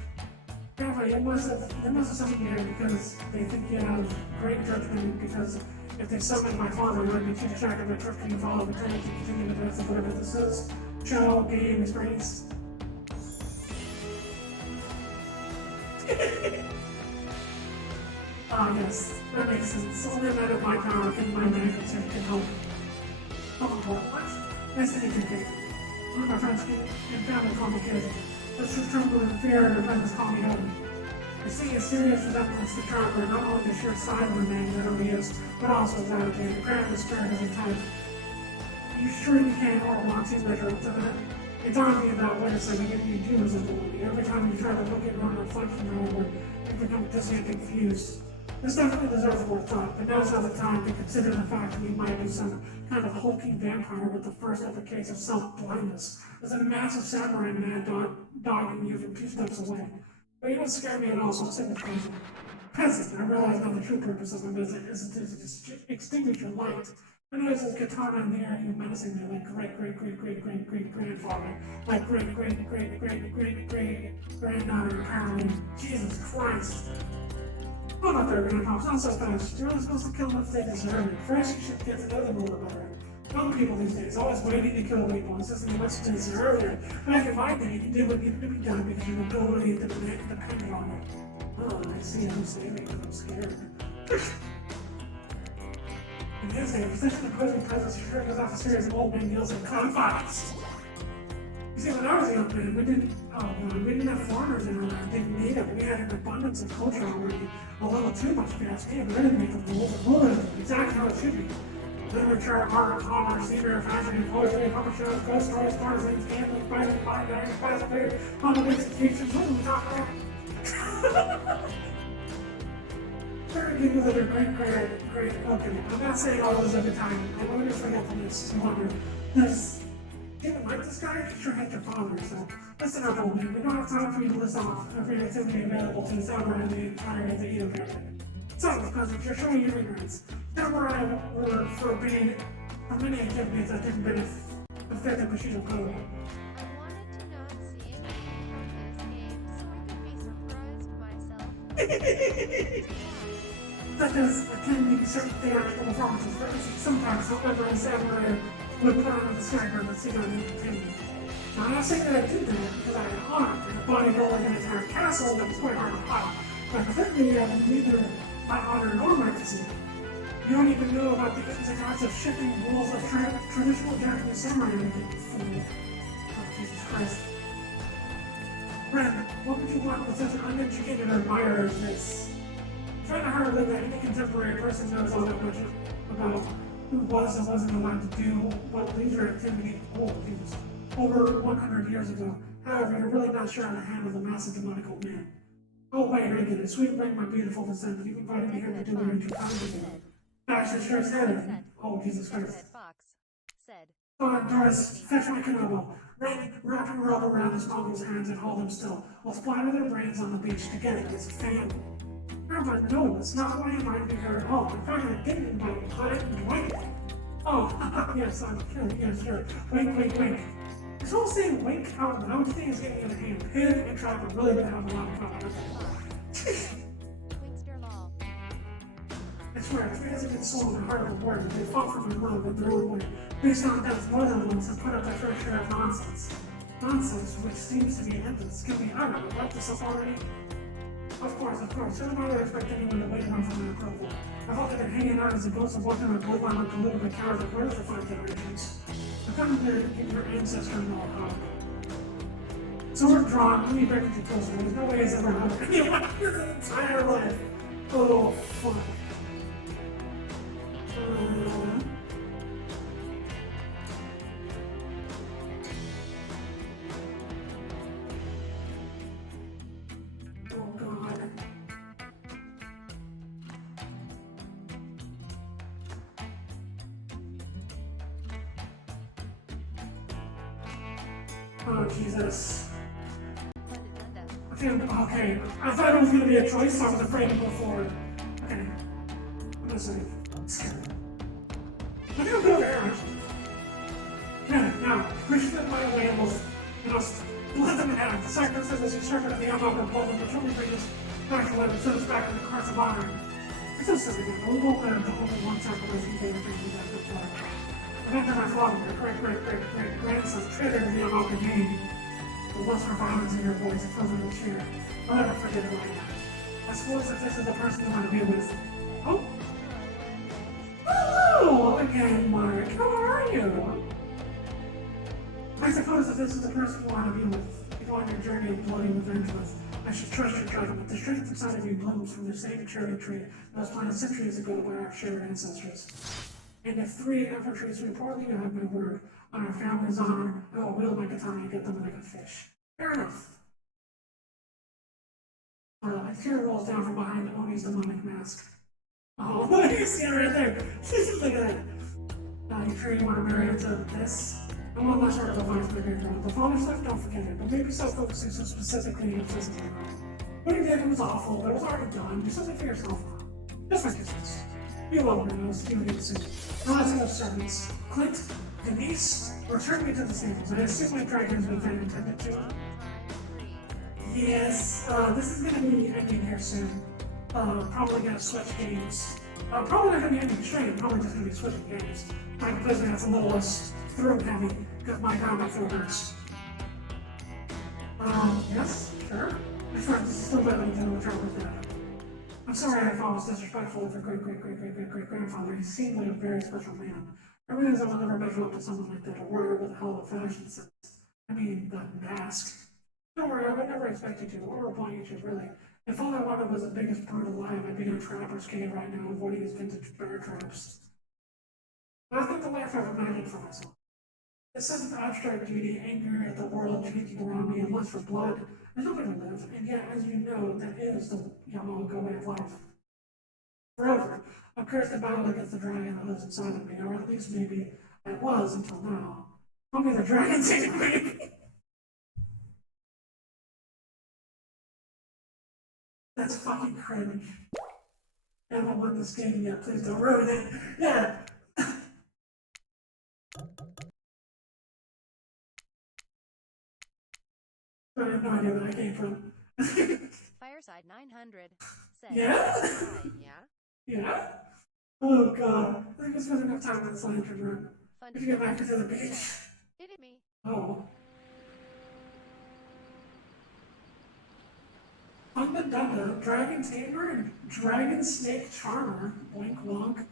Grandpa, you must have sent me here because they think you have great judgment, because if they summoned my father, it would be too distracted by trusting you follow the training to continue the best of whatever this is. Show, game, experience. Ah, yes, that makes sense. Only a matter of my power can my management can help. Oh, what? Nice to meet you, Kate. One of my friends and family call me Kate. Let's just tremble in fear and repentance call me home. I see a serious resemblance to Traveler, not only the sheer size of the man that he is, but also his attitude. The grand spirit is intent. You sure you can or want to measure up to that? It's on me about wait a second, if you do resemble me. Every time you try to look at your own reflection, however, you become dizzy and confused. This definitely deserves more thought, but now's not the time to consider the fact that you might be some kind of hulking vampire with the first ever case of self-blindness. There's a massive samurai man dogging you from 2 steps away. But you don't scare me at all, so I'll say the peasant. Peasant, I realize now the true purpose of my visit isn't to extinguish your light. I notice this katana in the air, you menacing me like great-great-great-great-great-great-grandfather, like great-great-great-great-great-granddaughter, apparently. Jesus Christ. Hold up there, Grandpa, it's not so fast. You're only supposed to kill them if they deserve it. First, you should get to know them a little better. Young people these days, always waiting to kill people, insisting they must deserve it. Back in my day, you did what needed to be done because your ability depended on it. Oh, I see, I'm saving, I'm scared. In his day, possession of opposing presence sure goes off a series of old man yells and confines. You see, when I was a young man, we didn't have foreigners in our land. Didn't need it. We had an abundance of culture already. A little too much, if you ask me, but I didn't make the rules. The rules are exactly how it should be. Literature, art, commerce, theater, fashion, and poetry, puppet shows, ghost stories, partisans, gambling, fighting, fine dining, pacifier, public institutions, what are we talking about? Certain people that are great, okay. I'm not saying all those every time. I wonder if forgetfulness, I wonder. Does you didn't like this guy? You sure hate your father, so listen up, old man. We don't have time for you to list off every activity available to the samurai in the entirety of the Edo period. So, cousins, you're showing your ignorance. Samurai were forbidden for many activities that didn't benefit the Bushido code. I wanted to not see anything from this game so I could be surprised myself. Such as attending certain theatrical performances. For instance, sometimes, however, a samurai would put on a disguise and sit on entertainment. Now, I'm not saying that I did that because I had honor and a bodybuilder like an entire castle that was quite hard to hide. But technically, I have neither my honor nor my physique. You don't even know about the ins and outs of shifting rules of traditional Japanese samurai etiquette, fool. Oh, Jesus Christ. Ren, what would you want with such an uneducated admirer as this? I'm trying to hardly that any contemporary person knows all that much about who was and wasn't allowed to do what leisure activity Jesus, over 100 years ago. However, you're really not sure how to handle the massive demonic old man. Oh wait, I get it. Sweet bring my beautiful descendant. You invited me here to do what you're too kind to do. I should sure said it. Oh, Jesus Christ. Fine, Doris, fetch my Kenobo. Ring, wrap your robe around this model's hands and hold them still. We'll splatter their brains on the beach together as a family. Grandpa, no, that's not why I invited you here at all. In fact, I didn't invite you, but I didn't wait. Oh, yes, I'm kidding. Yes, sure. Wink, wink, wink. This whole saying wink out loud thing is getting out of hand. Pin and Trapper really gonna have a lot of fun with it. I swear, if it hasn't been sold in the heart of the word, they fought for my love in their own way. Based on death, more than once have put up their fair share of nonsense. Nonsense, which seems to be endless. Can we, I don't know, wrap this up already? Of course. Shouldn't I expect anyone to wait around for my approval? I've often been hanging out as a ghost of walking on a bloodline with the little bit cowards of murder for 5 generations. I've come to give your ancestor no hug. Sword drawn, let me break it closer. There's no way he's ever hugged anyone in his entire life. Oh, fuck. Oh, God. Oh, Jesus. Okay. I thought it was going to be a choice, so I was afraid to go forward. Okay. I'm gonna save. I'm scared. I'm gonna go there. Okay, now, push them my way and I'll split them in half. The sacred says as you circle the unlock and pull them, the children bring us back to life and send us back in the carts of honor. It's so silly, man. We won't let them to only one sacrifice and get everything we got good for. After my father, your great-great-great-grandson, traitor to the unlocking name. The lust for violence in your voice, it fills me with fear. I'll never forget who I am. I suppose if this is the person you want to be with. Oh! Hello again, Mark. How are you? I suppose if this is the person you want to be with, if you're on your journey of bloody revenge with, I should trust your judgment. The strength inside of you blooms from the same cherry tree that was planted centuries ago by our shared ancestors. And if 3 infantry sweep poorly, you have my word. On our family's honor, I will wield my katana and get them like a fish. Fair enough. A tear rolls down from behind Oni's demonic mask. Oh, you see it right there. Look at that. You sure you want to marry into this? And one last word of advice, my dear girl. The father stuff, don't forget it, but maybe stop focusing so specifically and physically on it. What he did was awful, but it was already done. Do something for yourself now. Just like this. Be alone now, I'll see you again soon. Now let's go, servants. Clint, Denise, return me to the stables. I assume my dragon's been very intended to. Yes, this is gonna be ending here soon. Probably gonna switch games. Probably not gonna be ending straight, probably just gonna be switching games. My completely that's a little less throat heavy, because my god, my throat hurts. Yes, sure. I swear this is still better than what Trevor did. I'm sorry if I was disrespectful of your great-great-great-great-great-grandfather. He seemed like a very special man. I realize I will never measure up to someone like that, a warrior with a hell of a fashion sense. I mean, the mask. Don't worry, I would never expect you to, or appoint you to, really. If all I wanted was the biggest brute alive, I'd be in a trapper's cave right now, avoiding his vintage bear traps. But I've got the life I've imagined for myself. A sense of abstract beauty, anger at the world changing around me, and lust for blood. There's nowhere to live, and yet, as you know, that is the Yamaoka way of life. Forever, I'm cursed to battle against the dragon that lives inside of me, or at least maybe I was until now. Tell me the dragon's in me. That's fucking cringe. I haven't won this game yet, please don't ruin it. Yeah. I have no idea where that came from. Fireside 900 said. Yeah? Yeah? Oh god. I think we spent enough time on this lantern run. We should get back to the beach. Kidding me. Oh. Mamba Dunda, Dragon Tamer, and Dragon Snake Charmer, wink wonk,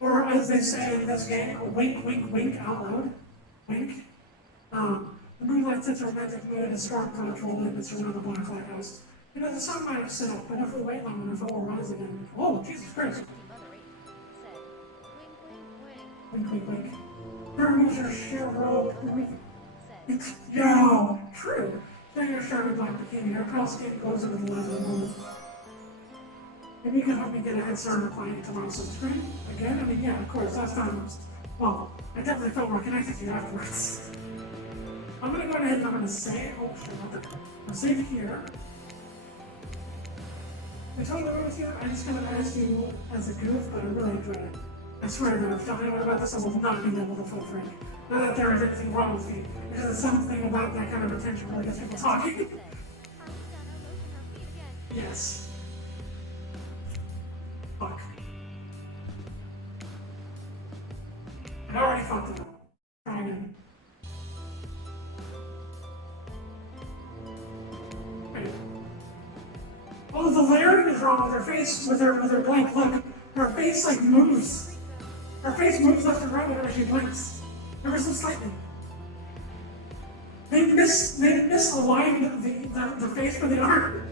or as they say in this game, wink wink wink out loud, wink. The moonlight sets a romantic mood and storm clouds roll in and surround the black lighthouse. You know, the sun might have set, but if we wait long enough, it will rise again. Whoa, Jesus Christ. Wink, wink, wink. Burns your sheer robe. Yo, true. Then your shiny black bikini, your pale skin goes into the leather moon. Maybe you can help me get a head start on applying tomorrow's sunscreen? Again? I mean, yeah, of course, last time was, well, I definitely felt more connected to you afterwards. I'm gonna go ahead and I'm gonna say, oh shit, what the, I'll save it here. I totally agree with you, I just kind of asked you as a goof, but I really enjoyed it. I swear that if you tell anyone about this, I will not be able to full drink. Not that there is anything wrong with me, because it's something about that kind of attention really gets people talking. Yes. Fuck. I already fucked it up. Try again. Wait. Oh, the layering is wrong with her face, with her blank look. Her face like moves. Her face moves left and right whenever she blinks. Ever so slightly. They misaligned the face for the arm.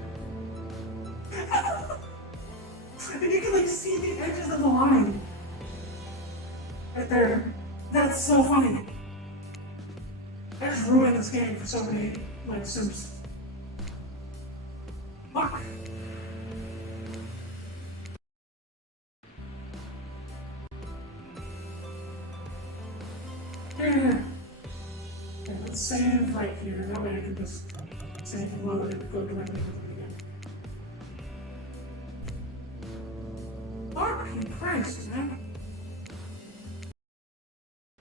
And you can like see the edges of the line. Right there. That's so funny. I just ruined this game for so many like Sims. Fuck. Yeah. Okay, let's save right here. That way I can just save and load and go directly to it again. Fucking Christ, man.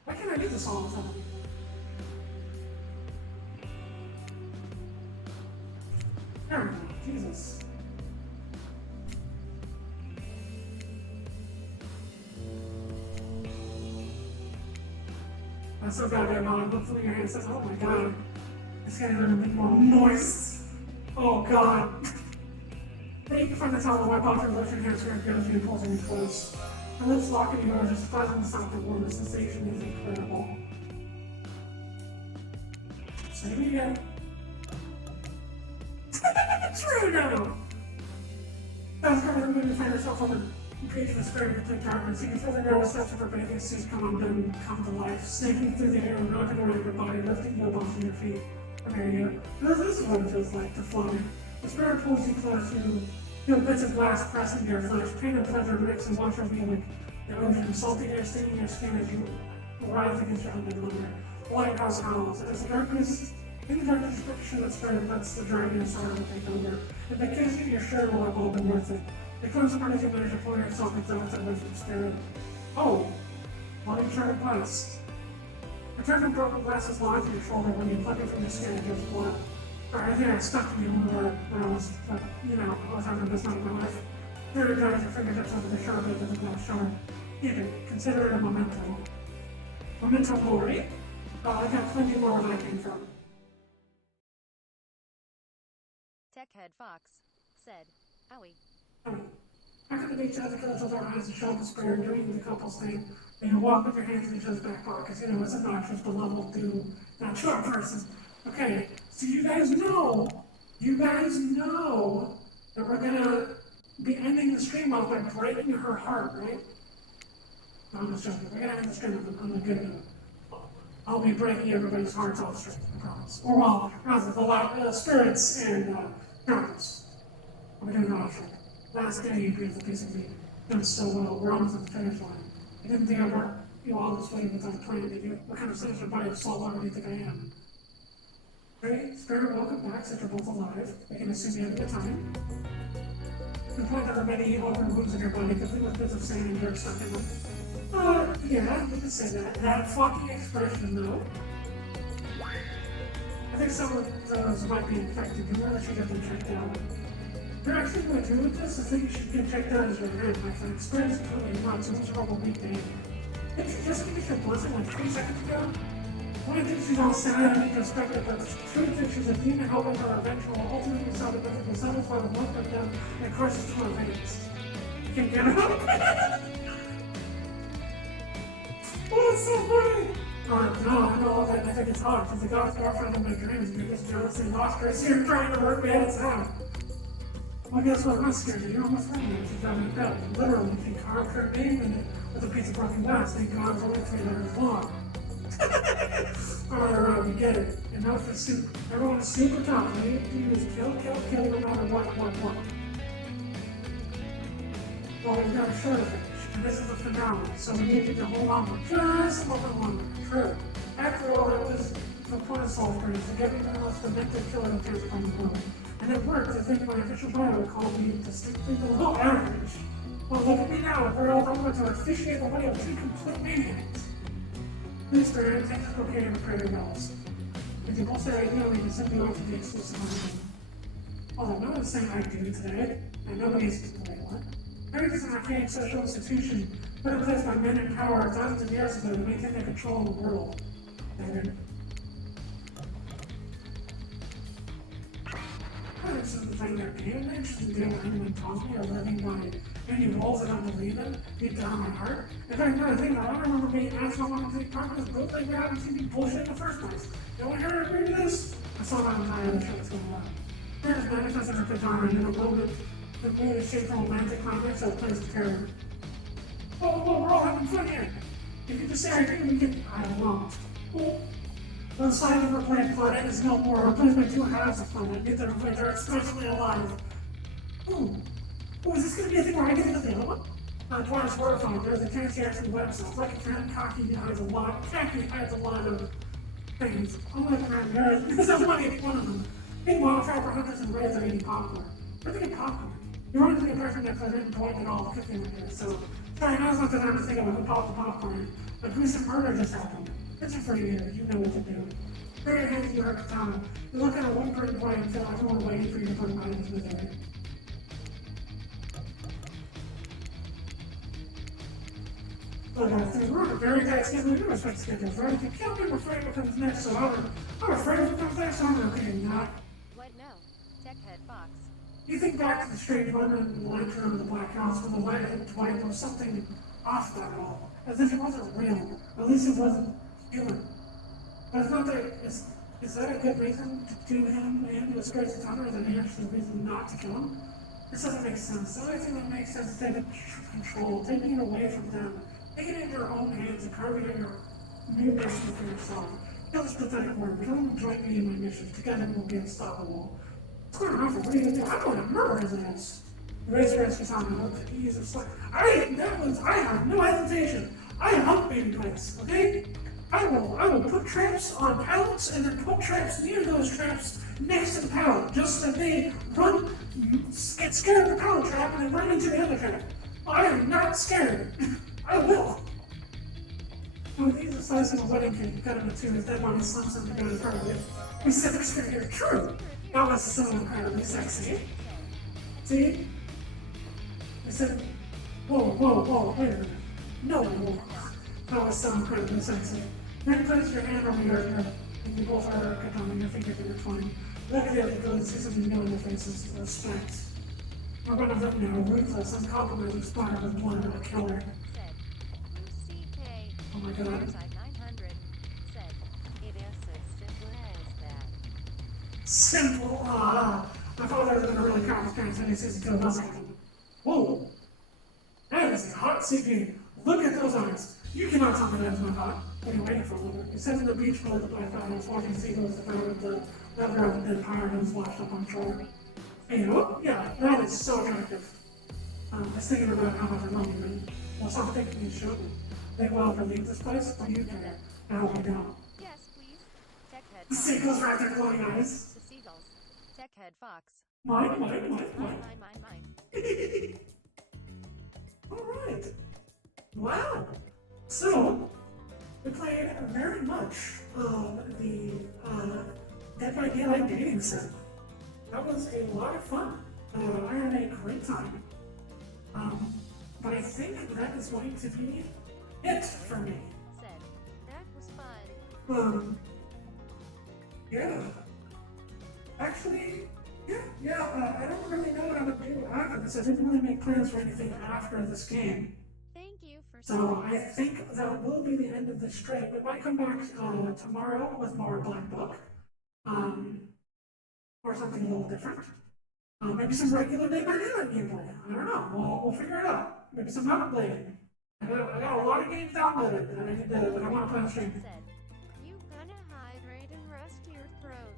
Why can't I do this all the time? There we go. Jesus. I'm so goddamn on. Look through your hand and says, oh my god. It's getting a little bit more moist. Oh god. Thank you from the top of my pocket, let your hands grab goes and pulls me close. My lips lock in yours, just pleasant soft and warm. The sensation is incredible. Say it again. True, no! That's kind of when you find yourself on the page of the spirit of the darkness. You can feel the narrow steps of her bathing suit come undone, come to life, snaking through the air and rocking around your body, lifting you up off your feet. There you go. This is what it feels like to fly. The spirit pulls you close, you feel bits of glass pressing to your flesh, pain and pleasure mix and watch reveal like the ocean, salty air stinging your skin as you rise against your undead hunger. The lighthouse howls. As the darkness, in the darkness description that spirit lets the dragon inside to take over. If they kiss you, your share will have all been worth it. The close part as you manage to pull yourself exalted that wisdom spirit. Oh! While you try to glass. A turn of broken glass is lodged in your shoulder when you pluck it from your skin and gives blood. Or I think I stuck to me more when I was, but, you know, I was having this night of my life. Here to drive your fingertips over the sharp edge of the glass shard. Keep it. Consider it a memento. Memento mori? I got plenty more where I came from. Techhead Fox said, Owie. After the beach, other girls with their eyes and shoulder sprayer doing the couples thing, and you walk with your hands in each other's back pockets. You know, it's obnoxious, but level do not short person. Okay, so you guys know that we're gonna be ending the stream off by breaking her heart, right? No, I'm just joking. We're gonna end the stream on a good note. I'll be breaking everybody's hearts off stream, I promise. Or well, rather, the spirits and darkness. We're doing it off stream. Last day you beautiful piece of meat. Done so well. We're almost at the finish line. I didn't think I brought you all this way without a plan, did you? What kind of citizen body of salt water do you think I am? Hey, Spirit, welcome back, since you're both alive. We can assume you had a good time. You point out the many open wounds in your body, complete with bits of sand and dirt stuck in them. Yeah, you can say that. That fucking expression, though. I think some of those might be infected. You really should get them checked out. You're actually going to do with this? I think you should get checked out as your hand, my friend. Spirit is clearly not so miserable weekday. Did you just give me your blessing like 20 seconds ago? One thinks she's all sad and introspective, but the truth is she's a demon helping her eventual, ultimately satisfy the warmth of them and courses to her veins. You can get it up? Oh, it's so funny! No, I think it's hot, because the god's girlfriend in my dreams, you're just jealously lost her, so you're trying to work me out of town. Well, guess what? I'm not scared of you. You're almost running. She's driving it down. Literally, she carved her name in it with a piece of broken glass. Thank God it's only 3 letters long. Alright, we get it. And now for soup. Everyone is super tough. All you have to do is kill, no matter what. Well, we've got a shorter finish, and this is the finale, so we need you to hold on for just a little longer. True. After all, that was the point of Salisbury, to get me to us the mental killer who takes from the world. And it worked. I think my official bio called me distinctly below average. Well, look at me now. We're all over to officiate the wedding of 2 complete maniacs. Please, for anything is okay in the prayer bells. If you both say ideally, you simply offer the exclusive money. Although no one's saying I do today, and nobody's wait, what? Everything is an archaic social institution put in place by men in power thousands of years ago to maintain their control of the world. David. I'm interested in playing their game. I'm interested in doing what anyone tells me or living by any rules that I believe in, deep down in my heart. In fact, another thing, I don't remember being asked how long to take part in this group like that and see me bullshit in the first place. No one here agree with this? I saw that on my other show that's going on. Here is manifesting her guitar and in a moment, the mood is shaped from romantic climax that plays terror. Whoa, we're all having fun here. If you just say I agree, we can. I won't. The side of her plant planet is no more, replaced by 2 halves of planet. Neither of which are expressively alive. Ooh, is this gonna be a thing where I get into the other one? Twice horrifying, there's a chance he actually webs us. Like a friend, Cocky hides a lot of things. Unlike friend, there's no money in one of them. Meanwhile, trapper hunters and raids are eating popcorn. We're thinking popcorn. You're under the impression that I didn't point at all the cooking with this, so sorry, now's not the time to think about who popped the popcorn. A gruesome murder just happened. It's for you, you know what to do. Bring your hands to your katana. You look at a one-person boy and feel everyone waiting for you to put him out of his misery. But we're on a very tight schedule. You respect schedules, right? If you kill me, I'm afraid what comes next, so I'm afraid what comes next, so I'm okay, not. What no? Techhead Fox. You think back to the strange moment in the lantern of the Black House when the light hit Dwight, there was something off about it all. As if it wasn't real. At least it wasn't human. But it's not that, is that a good reason to do him and his great katana, or is it actually a reason not to kill him? This doesn't make sense. The only thing that makes sense is taking control, taking it away from them, taking it in your own hands and carving out your new mission for yourself. Kill this pathetic worm. Kill him and join me in my mission. Together we'll be unstoppable. What's going on? What are you gonna do? I'm going to murder his ass. Raise your ass katana. He's a slut. I have no hesitation. I hunt baby place, okay? I will put traps on pallets and then put traps near those traps next to the pallet, just so that they get scared of the pallet trap and then run into the other trap. I am not scared. I will. When he's a slice of a wedding cake, you cut him in 2, his dead body slumps in the ground in front of you. We said this for here. True. That was so incredibly sexy. See? I said, whoa, wait a minute. No, that was so incredibly sexy. Then place your hand over your hip, and you both are katana, your fingers intertwined. Look at the other girl and see something new in their faces. Respect. We're one of them now, ruthless, uncompromising splatter with blood of a killer. Oh my god. 900 said, it is as simple as that. Simple? My father was gonna really count his parents when he says he killed us. Whoa! That is a hot CP. Look at those eyes. You cannot tell me that is not hot. What are you waiting for, Luger? You said in the beach below the black islands, watching seagulls to find the leather of the dead pirate who was washed up on shore. Hey, oh, yeah, that is so attractive. I was thinking about how much I love you, man. Well, stop thinking you should. Think well if I leave this place, or you care? I hope you don't. Yes, please. Techhead The Fox. seagulls right there glowing eyes. The seagulls. Techhead Fox. Mine. Mine. Alright. Wow. So, we played very much of the Dead by Daylight dating sim. That was a lot of fun. I had a great time. But I think that is going to be it for me. Said, that was fun. Yeah. Actually, I don't really know what I would do after this. I didn't really make plans for anything after this game. Thank you for So I think that will be the end of this stream. We might come back tomorrow with more Black Book. Or something a little different. Maybe some regular Day by Daylight gameplay. I don't know. We'll figure it out. Maybe some mountain blading. I got a lot of games downloaded that I need to, that I want to play on stream. said, you gonna hydrate and rest your throat.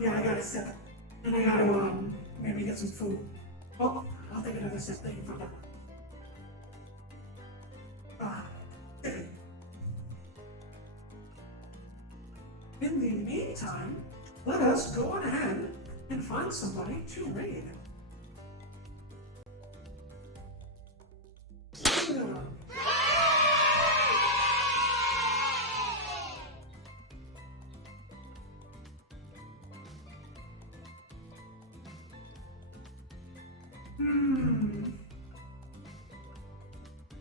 Yeah, I gotta sip. And I gotta, maybe get some food. Oh, I'll take another sip. Thank you for that. In the meantime, let us go on ahead and find somebody to raid.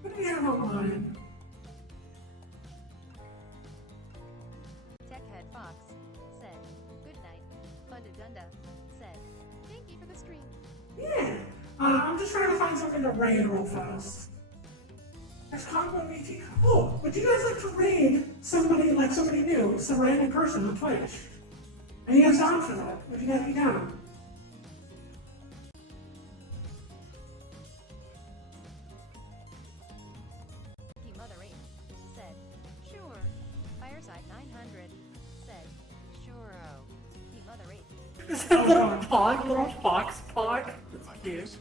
What do we have online? Techhead Fox said, good night. Fundadunda said, thank you for the stream. Yeah. I'm just trying to find something to raid real fast. There's Combo VT. Oh, would you guys like to raid somebody new, some random person on Twitch? Are you guys down for that? Would you guys be down? The Mother 8 said, sure. Fireside 900 said, sure-o. The Mother 8 Is that a little pog? Little fox pog? That's cute.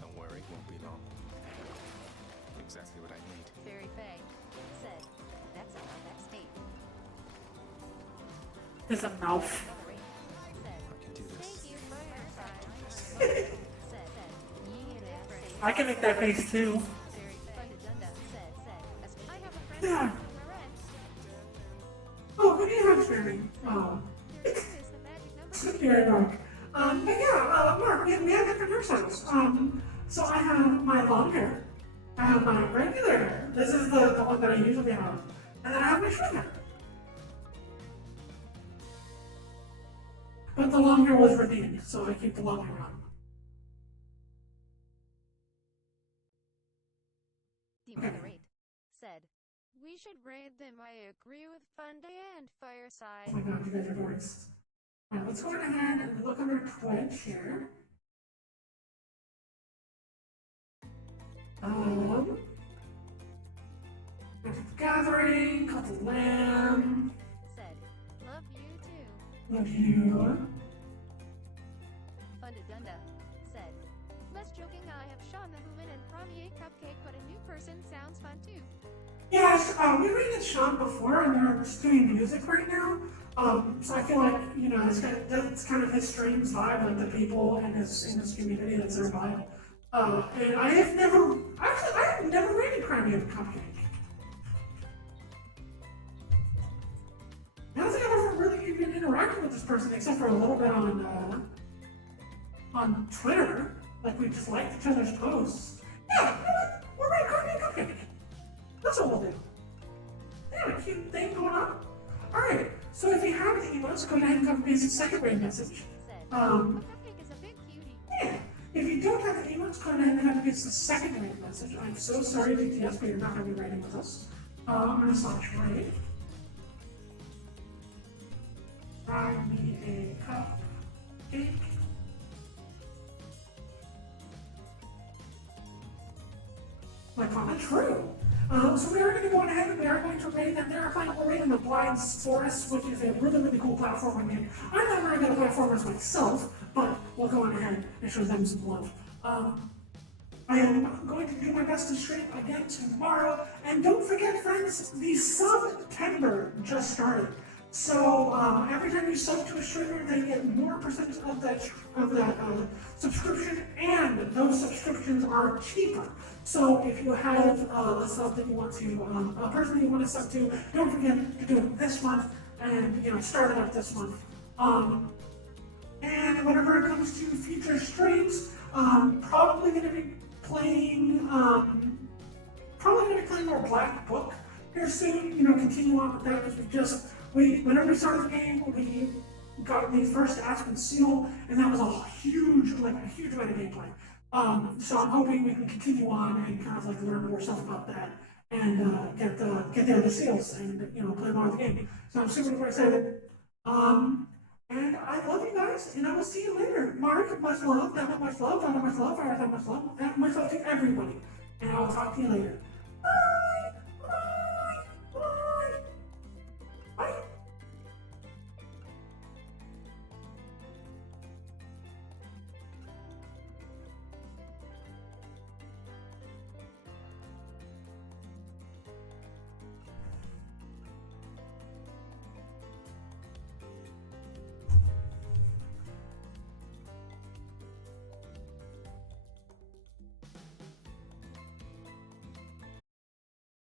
Don't worry, won't be long. Exactly what I need. Fairy Faye said, that's a next 8. There's a mouth. Mother 8 said, I can do this. thank you, Fireside 900 said, ye and afraid. I can make that face too. Fairy Fundadunda said, I have a friend Yeah. from Lorenz. Oh, what do you have streaming? Oh. There is the magic number. Very Mark. But yeah, Mark, we have different hairstyles. So I have my long hair. I have my regular hair. This is the one that I usually have. And then I have my short hair. But the long hair was redeemed, so I keep the long hair on. The Mother 8 said, we should raid them. I agree with Funda and Fireside. Oh my god, you guys are dorks. Alright, let's go ahead and look under Twitch here. Magic the Gathering, Cult of the Lamb. Said, love you too. Love you. Fundadunda said, less joking, I have Sean the Hooman and Premier Cupcake, but a new person sounds fun too. Yes, we rated Sean before, and they're just doing music right now. So I feel like, you know, that's kind of his stream's vibe, like the people in his community, that's their vibe. And I have never rated Premier Cupcake. I don't think I've ever really even interacted with this person, except for a little bit on Twitter. Like, we just liked each other's posts. Yeah, you know what? We're rating Premier Cupcake. That's what we'll do. They have a cute thing going on. Alright, so if you have the emotes, go ahead and copy paste the second raid message. Cupcake is a big cutie. Yeah. If you don't have the emotes, go ahead and copy paste the second raid message. I'm so sorry, BTS, but you're not going to be raiding with us. I'm going to slash raid. Fry me a cupcake. My comment true. So we are going to go ahead and we are going to raid them. They are playing Raid in the Blind Forest, which is a really, really cool platformer game. I'm not very good at platformers myself, but we'll go on ahead and show them some love. I am going to do my best to stream again tomorrow. And don't forget, friends, the September just started. So every time you sub to a streamer, they get more percent of that subscription, and those subscriptions are cheaper. So if you have a sub that you want to, a person that you want to sub to, don't forget to do it this month, and start it up this month. And whenever it comes to future streams, probably going to be playing probably gonna play more Black Book here soon. Continue on with that because whenever we started the game, we got the first Aspen Seal, and that was a huge amount of gameplay. So I'm hoping we can continue on and kind of like learn more stuff about that and get the other seals and play more of the game. So I'm super excited. And I love you guys, and I will see you later. Mark, much love, Donna, much love, Donna, much love, Fire, much love, and much love to everybody. And I will talk to you later. Bye.